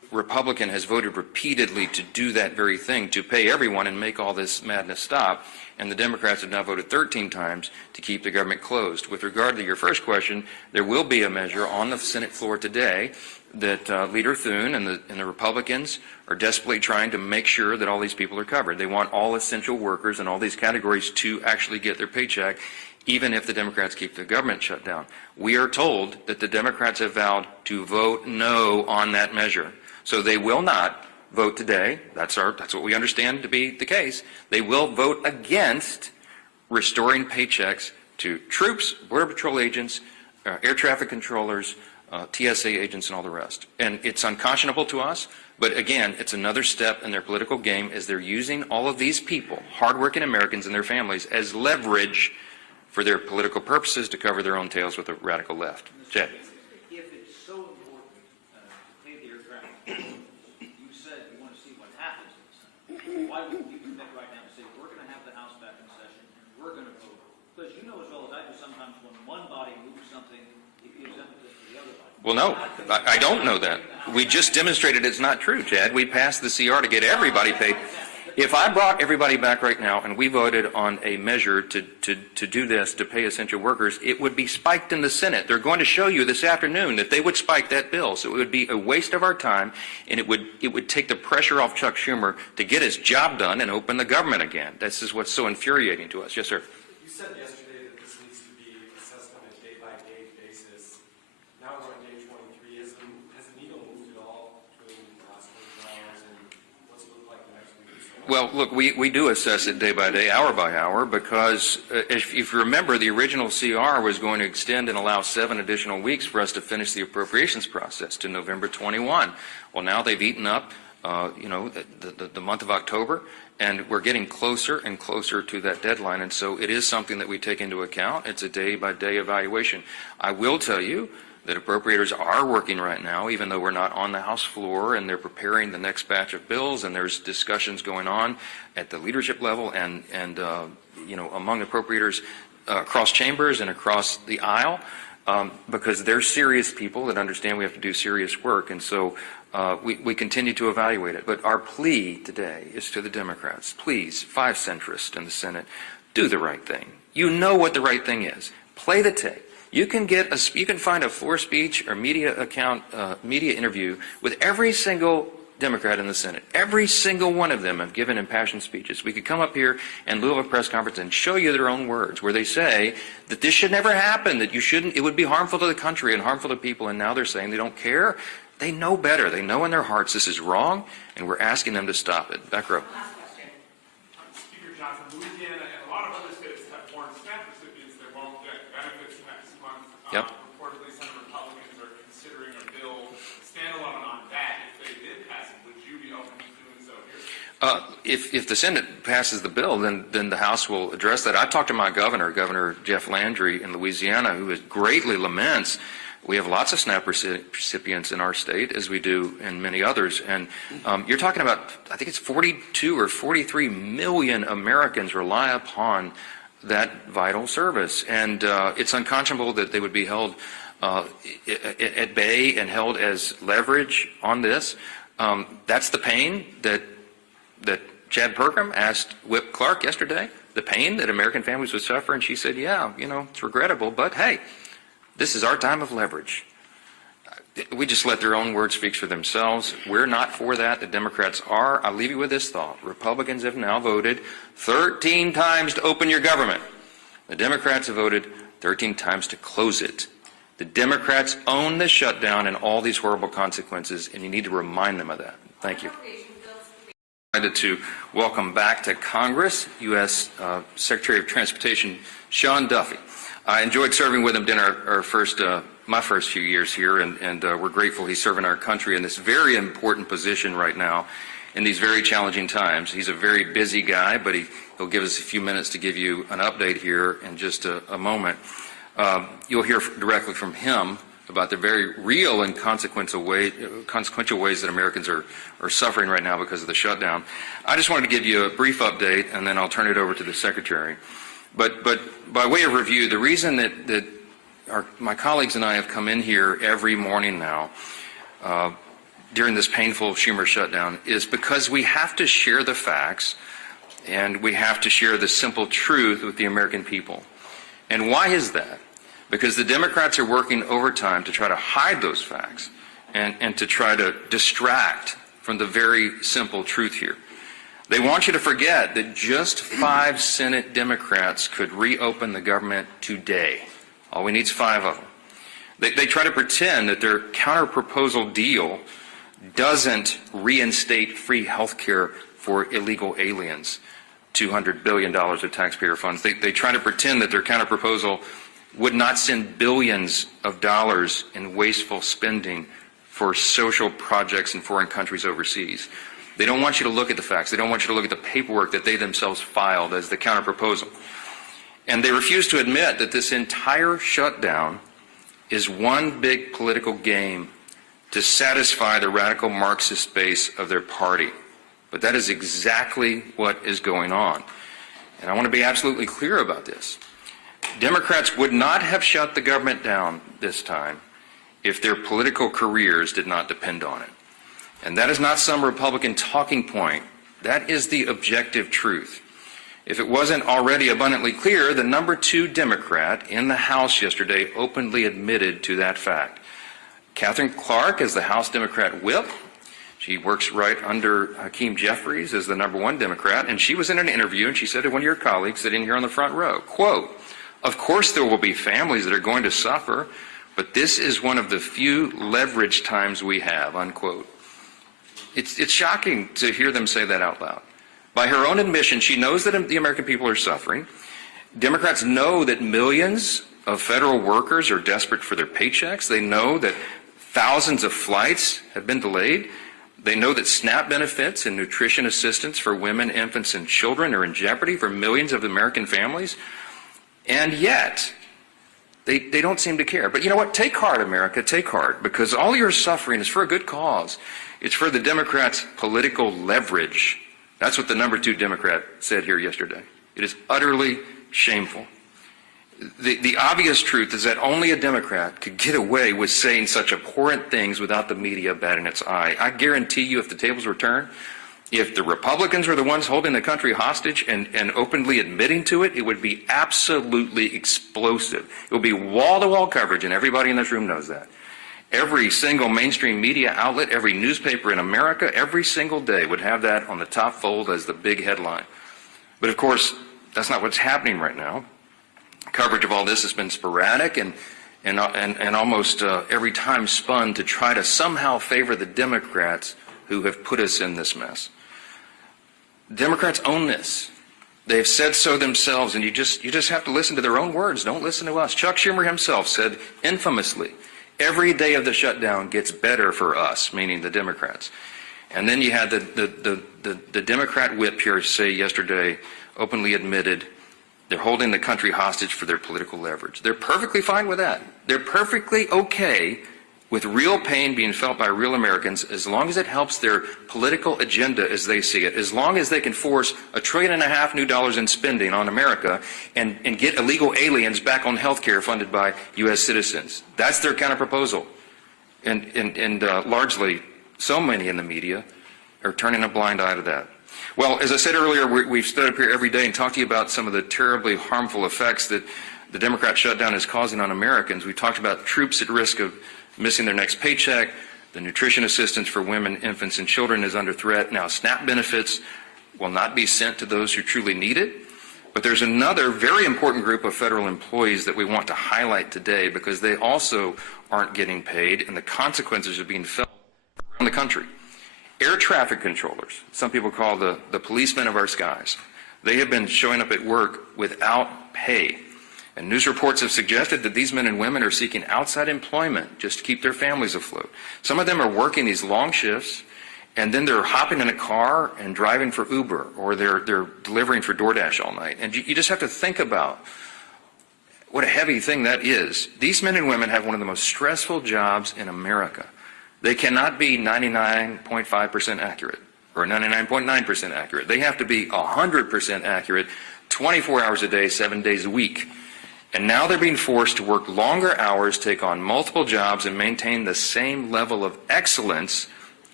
Republican has voted repeatedly to do that very thing, to pay everyone and make all this madness stop, and the Democrats have now voted 13 times to keep the government closed. With regard to your first question, there will be a measure on the Senate floor today that Leader Thune and the Republicans are desperately trying to make sure that all these people are covered. They want all essential workers in all these categories to actually get their paycheck, even if the Democrats keep the government shut down. We are told that the Democrats have vowed to vote no on that measure. So they will not vote today. That's what we understand to be the case. They will vote against restoring paychecks to troops, Border Patrol agents, air traffic controllers, TSA agents, and all the rest. And it's unconscionable to us, but again, it's another step in their political game as they're using all of these people, hardworking Americans and their families, as leverage for their political purposes to cover their own tails with the radical left. Jed. If it's so important to pay the air traffic controllers, you said you want to see what happens in the Senate. Why wouldn't you commit right now and say, we're going to have the House back in session and we're going to vote? Because you know as well as I do sometimes when one body moves something, it gives impetus to the other body. Well, no, I don't know that. We just demonstrated it's not true, Chad. We passed the CR to get everybody paid. If I brought everybody back right now and we voted on a measure to do this, to pay essential workers, it would be spiked in the Senate. They're going to show you this afternoon that they would spike that bill. So it would be a waste of our time, and it would take the pressure off Chuck Schumer to get his job done and open the government again. This is what's so infuriating to us. Yes, sir. You said yesterday that this needs to be assessed on a day-by-day basis. Now we're on day 23. Has the needle moved at all between the last 24 hours and what's it look like the next week or so? Well, look, we do assess it day by day, hour by hour, because if you remember, the original CR was going to extend and allow 7 additional weeks for us to finish the appropriations process to November 21. Well, now they've eaten up, the month of October, and we're getting closer and closer to that deadline, and so it is something that we take into account. It's a day-by-day evaluation. I will tell you that appropriators are working right now, even though we're not on the House floor, and they're preparing the next batch of bills, and there's discussions going on at the leadership level and among appropriators across chambers and across the aisle, because they're serious people that understand we have to do serious work, and so we continue to evaluate it. But our plea today is to the Democrats. Please, 5 centrists in the Senate, do the right thing. You know what the right thing is. Play the tape. You can find a floor speech or media interview with every single Democrat in the Senate. Every single one of them have given impassioned speeches. We could come up here in lieu of a press conference and show you their own words where they say that this should never happen, that it would be harmful to the country and harmful to people, and now they're saying they don't care. They know better. They know in their hearts this is wrong, and we're asking them to stop it. Back row. Speaker Johnson, Louisiana and a lot of other states have warned SNAP recipients they won't get benefits next month. Yep. Reportedly, some Republicans are considering a bill standalone on that. If they did pass it, would you be open to doing so here? If the Senate passes the bill, then the House will address that. I talked to my Governor Jeff Landry in Louisiana, who greatly laments. We have lots of SNAP recipients in our state, as we do in many others. And you're talking about, I think it's 42 or 43 million Americans rely upon that vital service. And it's unconscionable that they would be held at bay and held as leverage on this. That's the pain that Chad Pergram asked Whip Clark yesterday, the pain that American families would suffer. And she said, yeah, it's regrettable, but hey, this is our time of leverage. We just let their own words speak for themselves. We're not for that. The Democrats are. I'll leave you with this thought. Republicans have now voted 13 times to open your government. The Democrats have voted 13 times to close it. The Democrats own the shutdown and all these horrible consequences, and you need to remind them of that. Thank you. I'm excited to welcome back to Congress U.S. Secretary of Transportation Sean Duffy. I enjoyed serving with him during my first few years here, and we're grateful he's serving our country in this very important position right now in these very challenging times. He's a very busy guy, but he'll give us a few minutes to give you an update here in just a moment. You'll hear directly from him about the very real and consequential ways that Americans are suffering right now because of the shutdown. I just wanted to give you a brief update, and then I'll turn it over to the Secretary. But by way of review, the reason that my colleagues and I have come in here every morning now during this painful Schumer shutdown is because we have to share the facts and we have to share the simple truth with the American people. And why is that? Because the Democrats are working overtime to try to hide those facts and to try to distract from the very simple truth here. They want you to forget that just 5 Senate Democrats could reopen the government today. All we need is 5 of them. They try to pretend that their counter-proposal deal doesn't reinstate free health care for illegal aliens, $200 billion of taxpayer funds. They try to pretend that their counter-proposal would not send billions of dollars in wasteful spending for social projects in foreign countries overseas. They don't want you to look at the facts. They don't want you to look at the paperwork that they themselves filed as the counter-proposal. And they refuse to admit that this entire shutdown is one big political game to satisfy the radical Marxist base of their party. But that is exactly what is going on. And I want to be absolutely clear about this. Democrats would not have shut the government down this time if their political careers did not depend on it. And that is not some Republican talking point. That is the objective truth. If it wasn't already abundantly clear, the number 2 Democrat in the House yesterday openly admitted to that fact. Catherine Clark is the House Democrat whip. She works right under Hakeem Jeffries as the number 1 Democrat, and she was in an interview and she said to one of your colleagues sitting here on the front row, quote, "Of course there will be families that are going to suffer, but this is one of the few leverage times we have," unquote. It's shocking to hear them say that out loud. By her own admission, she knows that the American people are suffering. Democrats know that millions of federal workers are desperate for their paychecks. They know that thousands of flights have been delayed. They know that SNAP benefits and nutrition assistance for women, infants, and children are in jeopardy for millions of American families. And yet, they don't seem to care. But you know what? Take heart, America. Take heart. Because all your suffering is for a good cause. It's for the Democrats' political leverage. That's what the number 2 Democrat said here yesterday. It is utterly shameful. The obvious truth is that only a Democrat could get away with saying such abhorrent things without the media batting its eye. I guarantee you, if the tables were turned, if the Republicans were the ones holding the country hostage and openly admitting to it, it would be absolutely explosive. It would be wall-to-wall coverage, and everybody in this room knows that. Every single mainstream media outlet, every newspaper in America, every single day would have that on the top fold as the big headline. But of course, that's not what's happening right now. Coverage of all this has been sporadic and almost every time spun to try to somehow favor the Democrats who have put us in this mess. Democrats own this. They've said so themselves, and you just have to listen to their own words. Don't listen to us. Chuck Schumer himself said infamously, "Every day of the shutdown gets better for us," meaning the Democrats. And then you had the Democrat whip here say yesterday, openly admitted, they're holding the country hostage for their political leverage. They're perfectly fine with that. They're perfectly okay with real pain being felt by real Americans as long as it helps their political agenda as they see it, as long as they can force $1.5 trillion new dollars in spending on America and get illegal aliens back on health care funded by U.S. citizens. That's their counter-proposal. And largely, so many in the media are turning a blind eye to that. Well, as I said earlier, we've stood up here every day and talked to you about some of the terribly harmful effects that the Democrat shutdown is causing on Americans. We talked about troops at risk of missing their next paycheck. The nutrition assistance for women, infants, and children is under threat. Now, SNAP benefits will not be sent to those who truly need it. But there's another very important group of federal employees that we want to highlight today because they also aren't getting paid, and the consequences are being felt around the country. Air traffic controllers, some people call the policemen of our skies. They have been showing up at work without pay. And news reports have suggested that these men and women are seeking outside employment just to keep their families afloat. Some of them are working these long shifts, and then they're hopping in a car and driving for Uber, or they're delivering for DoorDash all night. And you just have to think about what a heavy thing that is. These men and women have one of the most stressful jobs in America. They cannot be 99.5% accurate or 99.9% accurate. They have to be 100% accurate 24 hours a day, 7 days a week. And now they're being forced to work longer hours, take on multiple jobs, and maintain the same level of excellence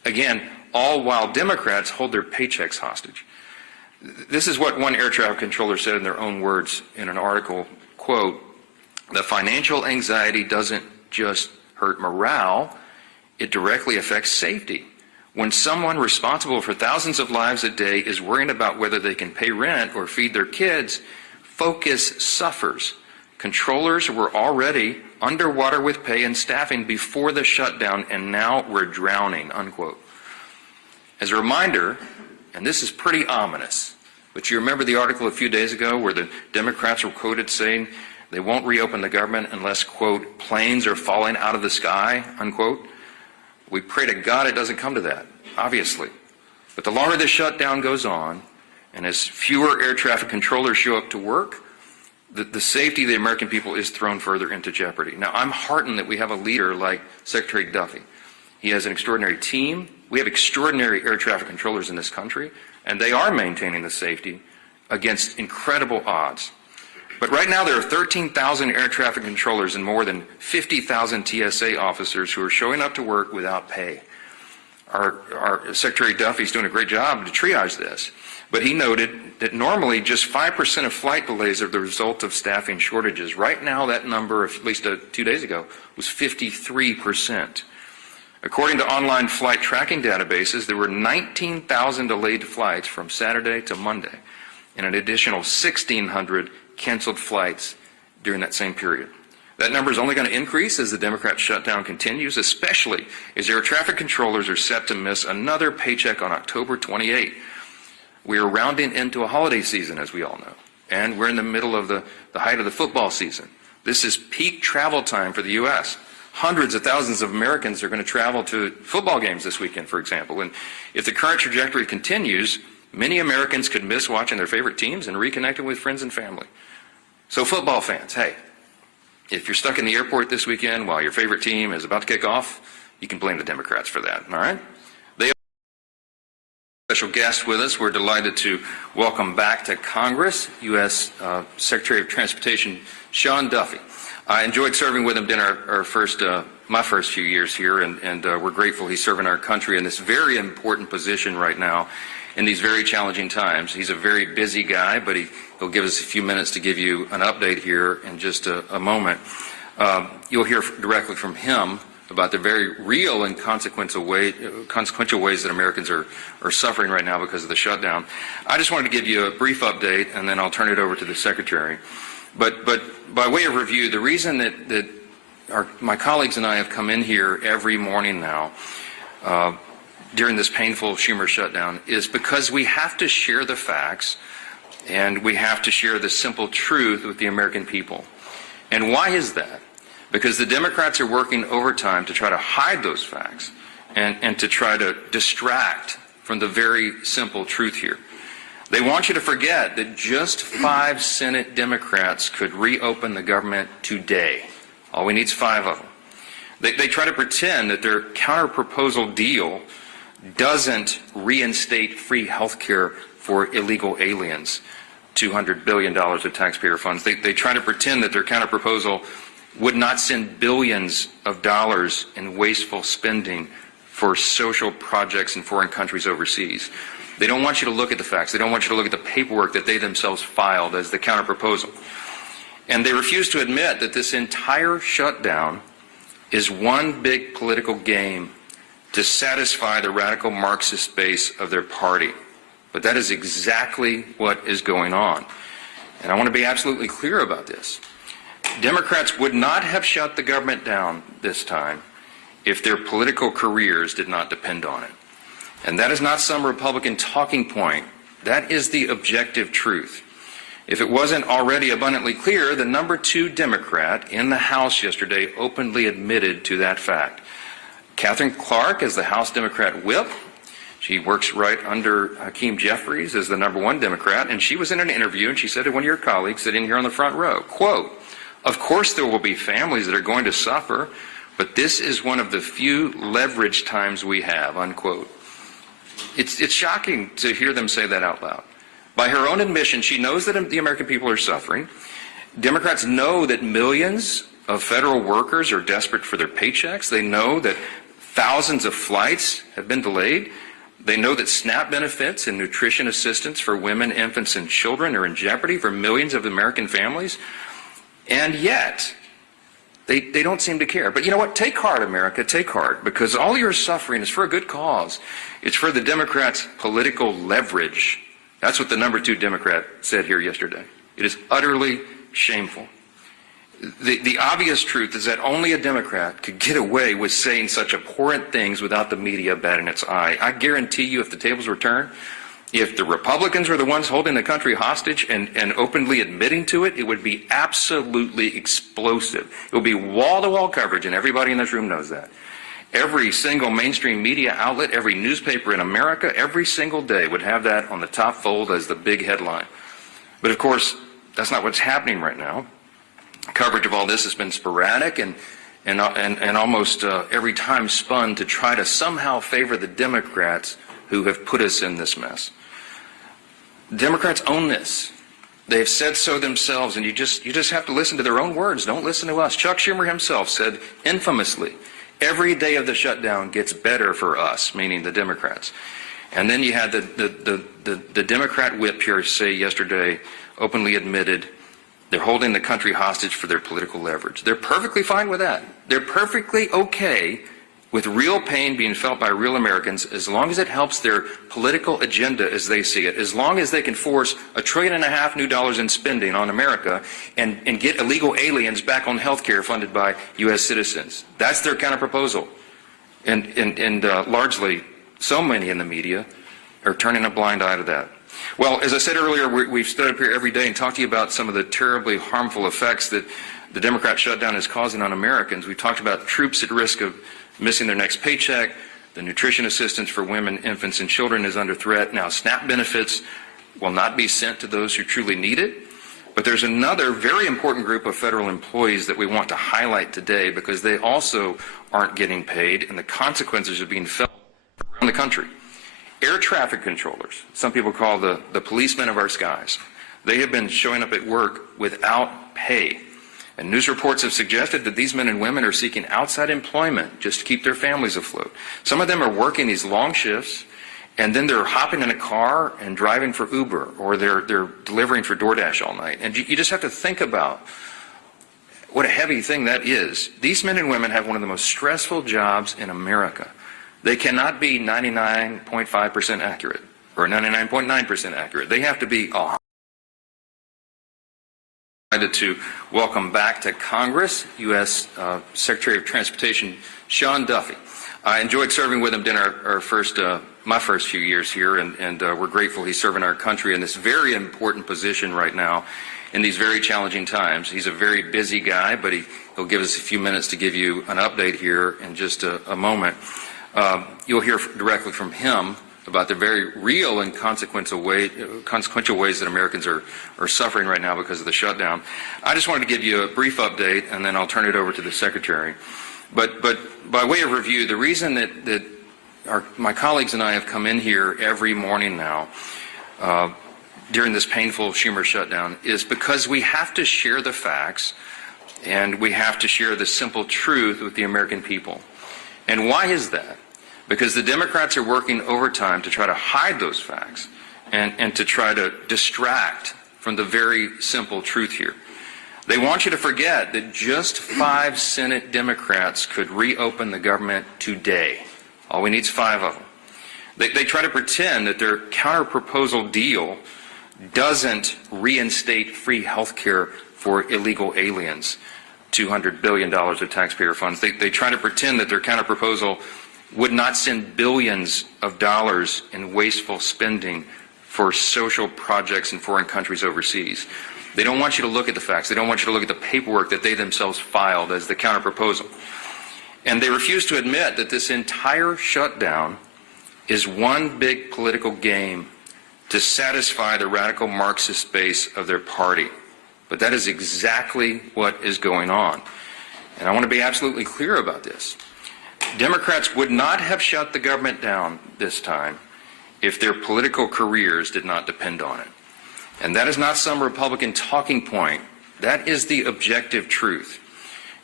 Again, all while Democrats hold their paychecks hostage. This is what one air traffic controller said in their own words in an article, quote, "The financial anxiety doesn't just hurt morale, it directly affects safety. When someone responsible for thousands of lives a day is worrying about whether they can pay rent or feed their kids, focus suffers. Controllers were already underwater with pay and staffing before the shutdown, and now we're drowning," unquote. As a reminder, and this is pretty ominous, but you remember the article a few days ago where the Democrats were quoted saying they won't reopen the government unless, quote, "planes are falling out of the sky," unquote. We pray to God it doesn't come to that, obviously. But the longer the shutdown goes on, and as fewer air traffic controllers show up to work, the safety of the American people is thrown further into jeopardy. Now, I'm heartened that we have a leader like Secretary Duffy. He has an extraordinary team. We have extraordinary air traffic controllers in this country, and they are maintaining the safety against incredible odds. But right now there are 13,000 air traffic controllers and more than 50,000 TSA officers who are showing up to work without pay. Our Secretary Duffy's doing a great job to triage this, but he noted that normally just 5% of flight delays are the result of staffing shortages. Right now that number, at least 2 days ago, was 53%. According to online flight tracking databases, there were 19,000 delayed flights from Saturday to Monday, and an additional 1,600 canceled flights during that same period. That number is only going to increase as the Democrat shutdown continues, especially as air traffic controllers are set to miss another paycheck on October 28. We are rounding into a holiday season, as we all know, and we're in the middle of the height of the football season. This is peak travel time for the U.S. Hundreds of thousands of Americans are going to travel to football games this weekend, for example, and if the current trajectory continues, many Americans could miss watching their favorite teams and reconnecting with friends and family. So football fans, hey, if you're stuck in the airport this weekend while your favorite team is about to kick off, you can blame the Democrats for that, all right? They have a special guest with us. We're delighted to welcome back to Congress U.S. Secretary of Transportation Sean Duffy. I enjoyed serving with him during my first few years here, and we're grateful he's serving our country in this very important position right now in these very challenging times. He's a very busy guy, but he'll give us a few minutes to give you an update here in just a moment. You'll hear directly from him about the very real and consequential ways that Americans are suffering right now because of the shutdown. I just wanted to give you a brief update, and then I'll turn it over to the Secretary. But by way of review, the reason that my colleagues and I have come in here every morning now during this painful Schumer shutdown is because we have to share the facts and we have to share the simple truth with the American people. And why is that? Because the Democrats are working overtime to try to hide those facts and to try to distract from the very simple truth here. They want you to forget that just 5 Senate Democrats could reopen the government today. All we need is 5 of them. They try to pretend that their counter-proposal deal doesn't reinstate free health care for illegal aliens, $200 billion of taxpayer funds. They try to pretend that their counter-proposal would not send billions of dollars in wasteful spending for social projects in foreign countries overseas. They don't want you to look at the facts. They don't want you to look at the paperwork that they themselves filed as the counter-proposal. And they refuse to admit that this entire shutdown is one big political game to satisfy the radical Marxist base of their party. But that is exactly what is going on. And I want to be absolutely clear about this. Democrats would not have shut the government down this time if their political careers did not depend on it. And that is not some Republican talking point. That is the objective truth. If it wasn't already abundantly clear, the number 2 Democrat in the House yesterday openly admitted to that fact. Catherine Clark is the House Democrat whip. She works right under Hakeem Jeffries as the number 1 Democrat, and she was in an interview and she said to one of your colleagues sitting here on the front row, quote, "Of course there will be families that are going to suffer, but this is one of the few leverage times we have," unquote. It's shocking to hear them say that out loud. By her own admission, she knows that the American people are suffering. Democrats know that millions of federal workers are desperate for their paychecks. They know that Thousands of flights have been delayed. They know that SNAP benefits and nutrition assistance for women, infants, and children are in jeopardy for millions of American families. And yet, they don't seem to care. But you know what? Take heart, America. Take heart. Because all your suffering is for a good cause. It's for the Democrats' political leverage. That's what the number 2 Democrat said here yesterday. It is utterly shameful. The obvious truth is that only a Democrat could get away with saying such abhorrent things without the media batting its eye. I guarantee you, if the tables were turned, if the Republicans were the ones holding the country hostage and openly admitting to it, it would be absolutely explosive. It would be wall-to-wall coverage, and everybody in this room knows that. Every single mainstream media outlet, every newspaper in America, every single day would have that on the top fold as the big headline. But of course, that's not what's happening right now. Coverage of all this has been sporadic and almost every time spun to try to somehow favor the Democrats who have put us in this mess. Democrats own this. They've said so themselves, and you just have to listen to their own words. Don't listen to us. Chuck Schumer himself said infamously, every day of the shutdown gets better for us, meaning the Democrats. And then you had the Democrat whip here say yesterday, openly admitted, they're holding the country hostage for their political leverage. They're perfectly fine with that. They're perfectly okay with real pain being felt by real Americans as long as it helps their political agenda as they see it, as long as they can force $1.5 trillion new dollars in spending on America and get illegal aliens back on health care funded by U.S. citizens. That's their counterproposal. And largely, so many in the media are turning a blind eye to that. Well, as I said earlier, we've stood up here every day and talked to you about some of the terribly harmful effects that the Democrat shutdown is causing on Americans. We talked about troops at risk of missing their next paycheck. The nutrition assistance for women, infants, and children is under threat. Now, SNAP benefits will not be sent to those who truly need it. But there's another very important group of federal employees that we want to highlight today because they also aren't getting paid, and the consequences are being felt around the country. Air traffic controllers, some people call the policemen of our skies. They have been showing up at work without pay. And news reports have suggested that these men and women are seeking outside employment just to keep their families afloat. Some of them are working these long shifts, and then they're hopping in a car and driving for Uber, or they're delivering for DoorDash all night. And you just have to think about what a heavy thing that is. These men and women have one of the most stressful jobs in America. They cannot be 99.5% accurate or 99.9% accurate. They have to be to welcome back to Congress U.S. Secretary of Transportation Sean Duffy. I enjoyed serving with him during my first few years here, and we're grateful he's serving our country in this very important position right now in these very challenging times. He's a very busy guy, but he'll give us a few minutes to give you an update here in just a moment. You'll hear directly from him about the very real and consequential ways that Americans are suffering right now because of the shutdown. I just wanted to give you a brief update, and then I'll turn it over to the Secretary. But by way of review, the reason that my colleagues and I have come in here every morning now during this painful Schumer shutdown is because we have to share the facts and we have to share the simple truth with the American people. And why is that? Because the Democrats are working overtime to try to hide those facts and to try to distract from the very simple truth here. They want you to forget that just 5 Senate Democrats could reopen the government today. All we need is 5 of them. They try to pretend that their counter-proposal deal doesn't reinstate free health care for illegal aliens, $200 billion of taxpayer funds. They try to pretend that their counter-proposal would not send billions of dollars in wasteful spending for social projects in foreign countries overseas. They don't want you to look at the facts. They don't want you to look at the paperwork that they themselves filed as the counter-proposal. And they refuse to admit that this entire shutdown is one big political game to satisfy the radical Marxist base of their party. But that is exactly what is going on. And I want to be absolutely clear about this. Democrats would not have shut the government down this time if their political careers did not depend on it. And that is not some Republican talking point. That is the objective truth.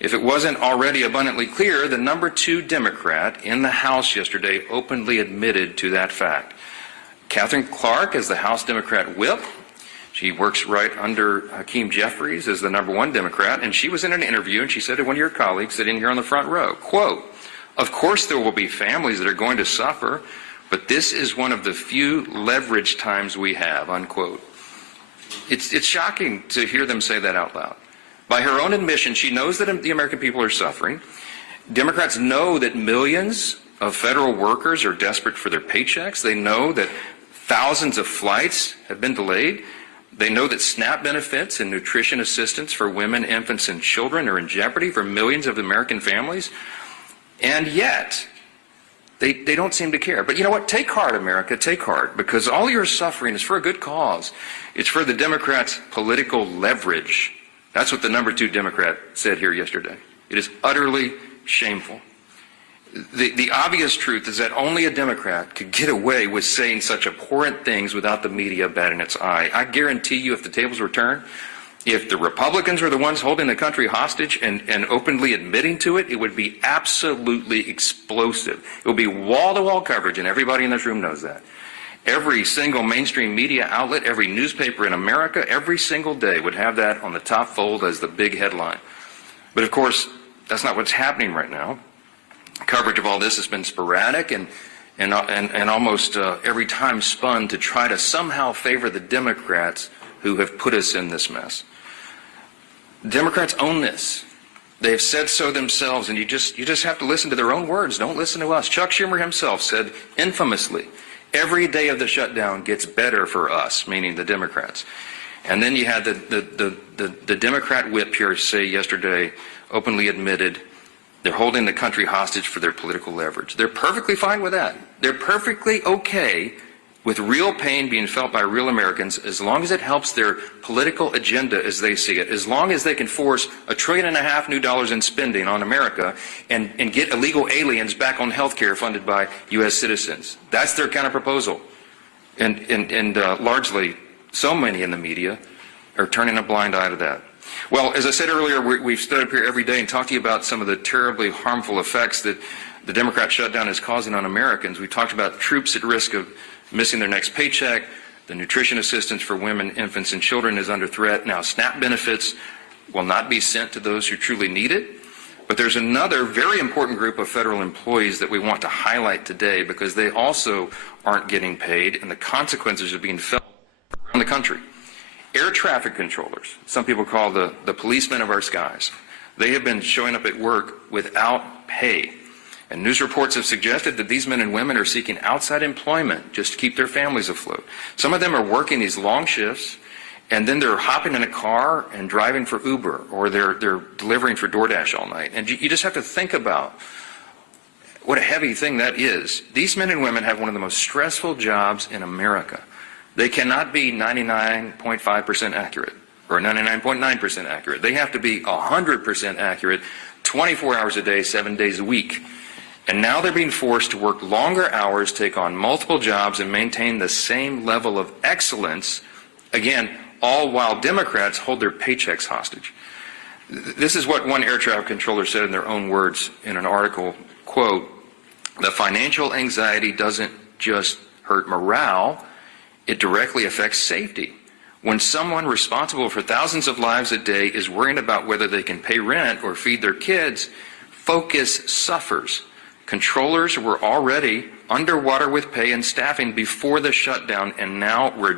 If it wasn't already abundantly clear, the number 2 Democrat in the House yesterday openly admitted to that fact. Catherine Clark is the House Democrat whip. She works right under Hakeem Jeffries as the number 1 Democrat, and she was in an interview and she said to one of your colleagues sitting here on the front row, quote, "Of course there will be families that are going to suffer, but this is one of the few leverage times we have," unquote. It's shocking to hear them say that out loud. By her own admission, she knows that the American people are suffering. Democrats know that millions of federal workers are desperate for their paychecks. They know that thousands of flights have been delayed. They know that SNAP benefits and nutrition assistance for women, infants, and children are in jeopardy for millions of American families. And yet, they don't seem to care. But you know what? Take heart, America. Take heart. Because all your suffering is for a good cause. It's for the Democrats' political leverage. That's what the number 2 Democrat said here yesterday. It is utterly shameful. The obvious truth is that only a Democrat could get away with saying such abhorrent things without the media batting its eye. I guarantee you, if the tables were turned, if the Republicans were the ones holding the country hostage and openly admitting to it, it would be absolutely explosive. It would be wall-to-wall coverage, and everybody in this room knows that. Every single mainstream media outlet, every newspaper in America, every single day would have that on the top fold as the big headline. But of course, that's not what's happening right now. Coverage of all this has been sporadic and almost every time spun to try to somehow favor the Democrats who have put us in this mess. Democrats own this. They've said so themselves, and you just have to listen to their own words. Don't listen to us. Chuck Schumer himself said infamously, "Every day of the shutdown gets better for us," meaning the Democrats. And then you had the Democrat whip here say yesterday, openly admitted, they're holding the country hostage for their political leverage. They're perfectly fine with that. They're perfectly okay with real pain being felt by real Americans as long as it helps their political agenda as they see it, as long as they can force $1.5 trillion new dollars in spending on America and get illegal aliens back on health care funded by U.S. citizens. That's their kind of proposal. And largely, so many in the media are turning a blind eye to that. Well, as I said earlier, we've stood up here every day and talked to you about some of the terribly harmful effects that the Democrat shutdown is causing on Americans. We talked about troops at risk of missing their next paycheck. The nutrition assistance for women, infants, and children is under threat. Now, SNAP benefits will not be sent to those who truly need it. But there's another very important group of federal employees that we want to highlight today because they also aren't getting paid, and the consequences are being felt around the country. Air traffic controllers, some people call the policemen of our skies, they have been showing up at work without pay. And news reports have suggested that these men and women are seeking outside employment just to keep their families afloat. Some of them are working these long shifts, and then they're hopping in a car and driving for Uber, or they're delivering for DoorDash all night. And you just have to think about what a heavy thing that is. These men and women have one of the most stressful jobs in America. They cannot be 99.5% accurate or 99.9% accurate. They have to be 100% accurate 24 hours a day, 7 days a week. And now they're being forced to work longer hours, take on multiple jobs, and maintain the same level of excellence, again, all while Democrats hold their paychecks hostage. This is what one air traffic controller said in their own words in an article, quote, "The financial anxiety doesn't just hurt morale, it directly affects safety. When someone responsible for thousands of lives a day is worrying about whether they can pay rent or feed their kids, focus suffers. Controllers were already underwater with pay and staffing before the shutdown, and now we're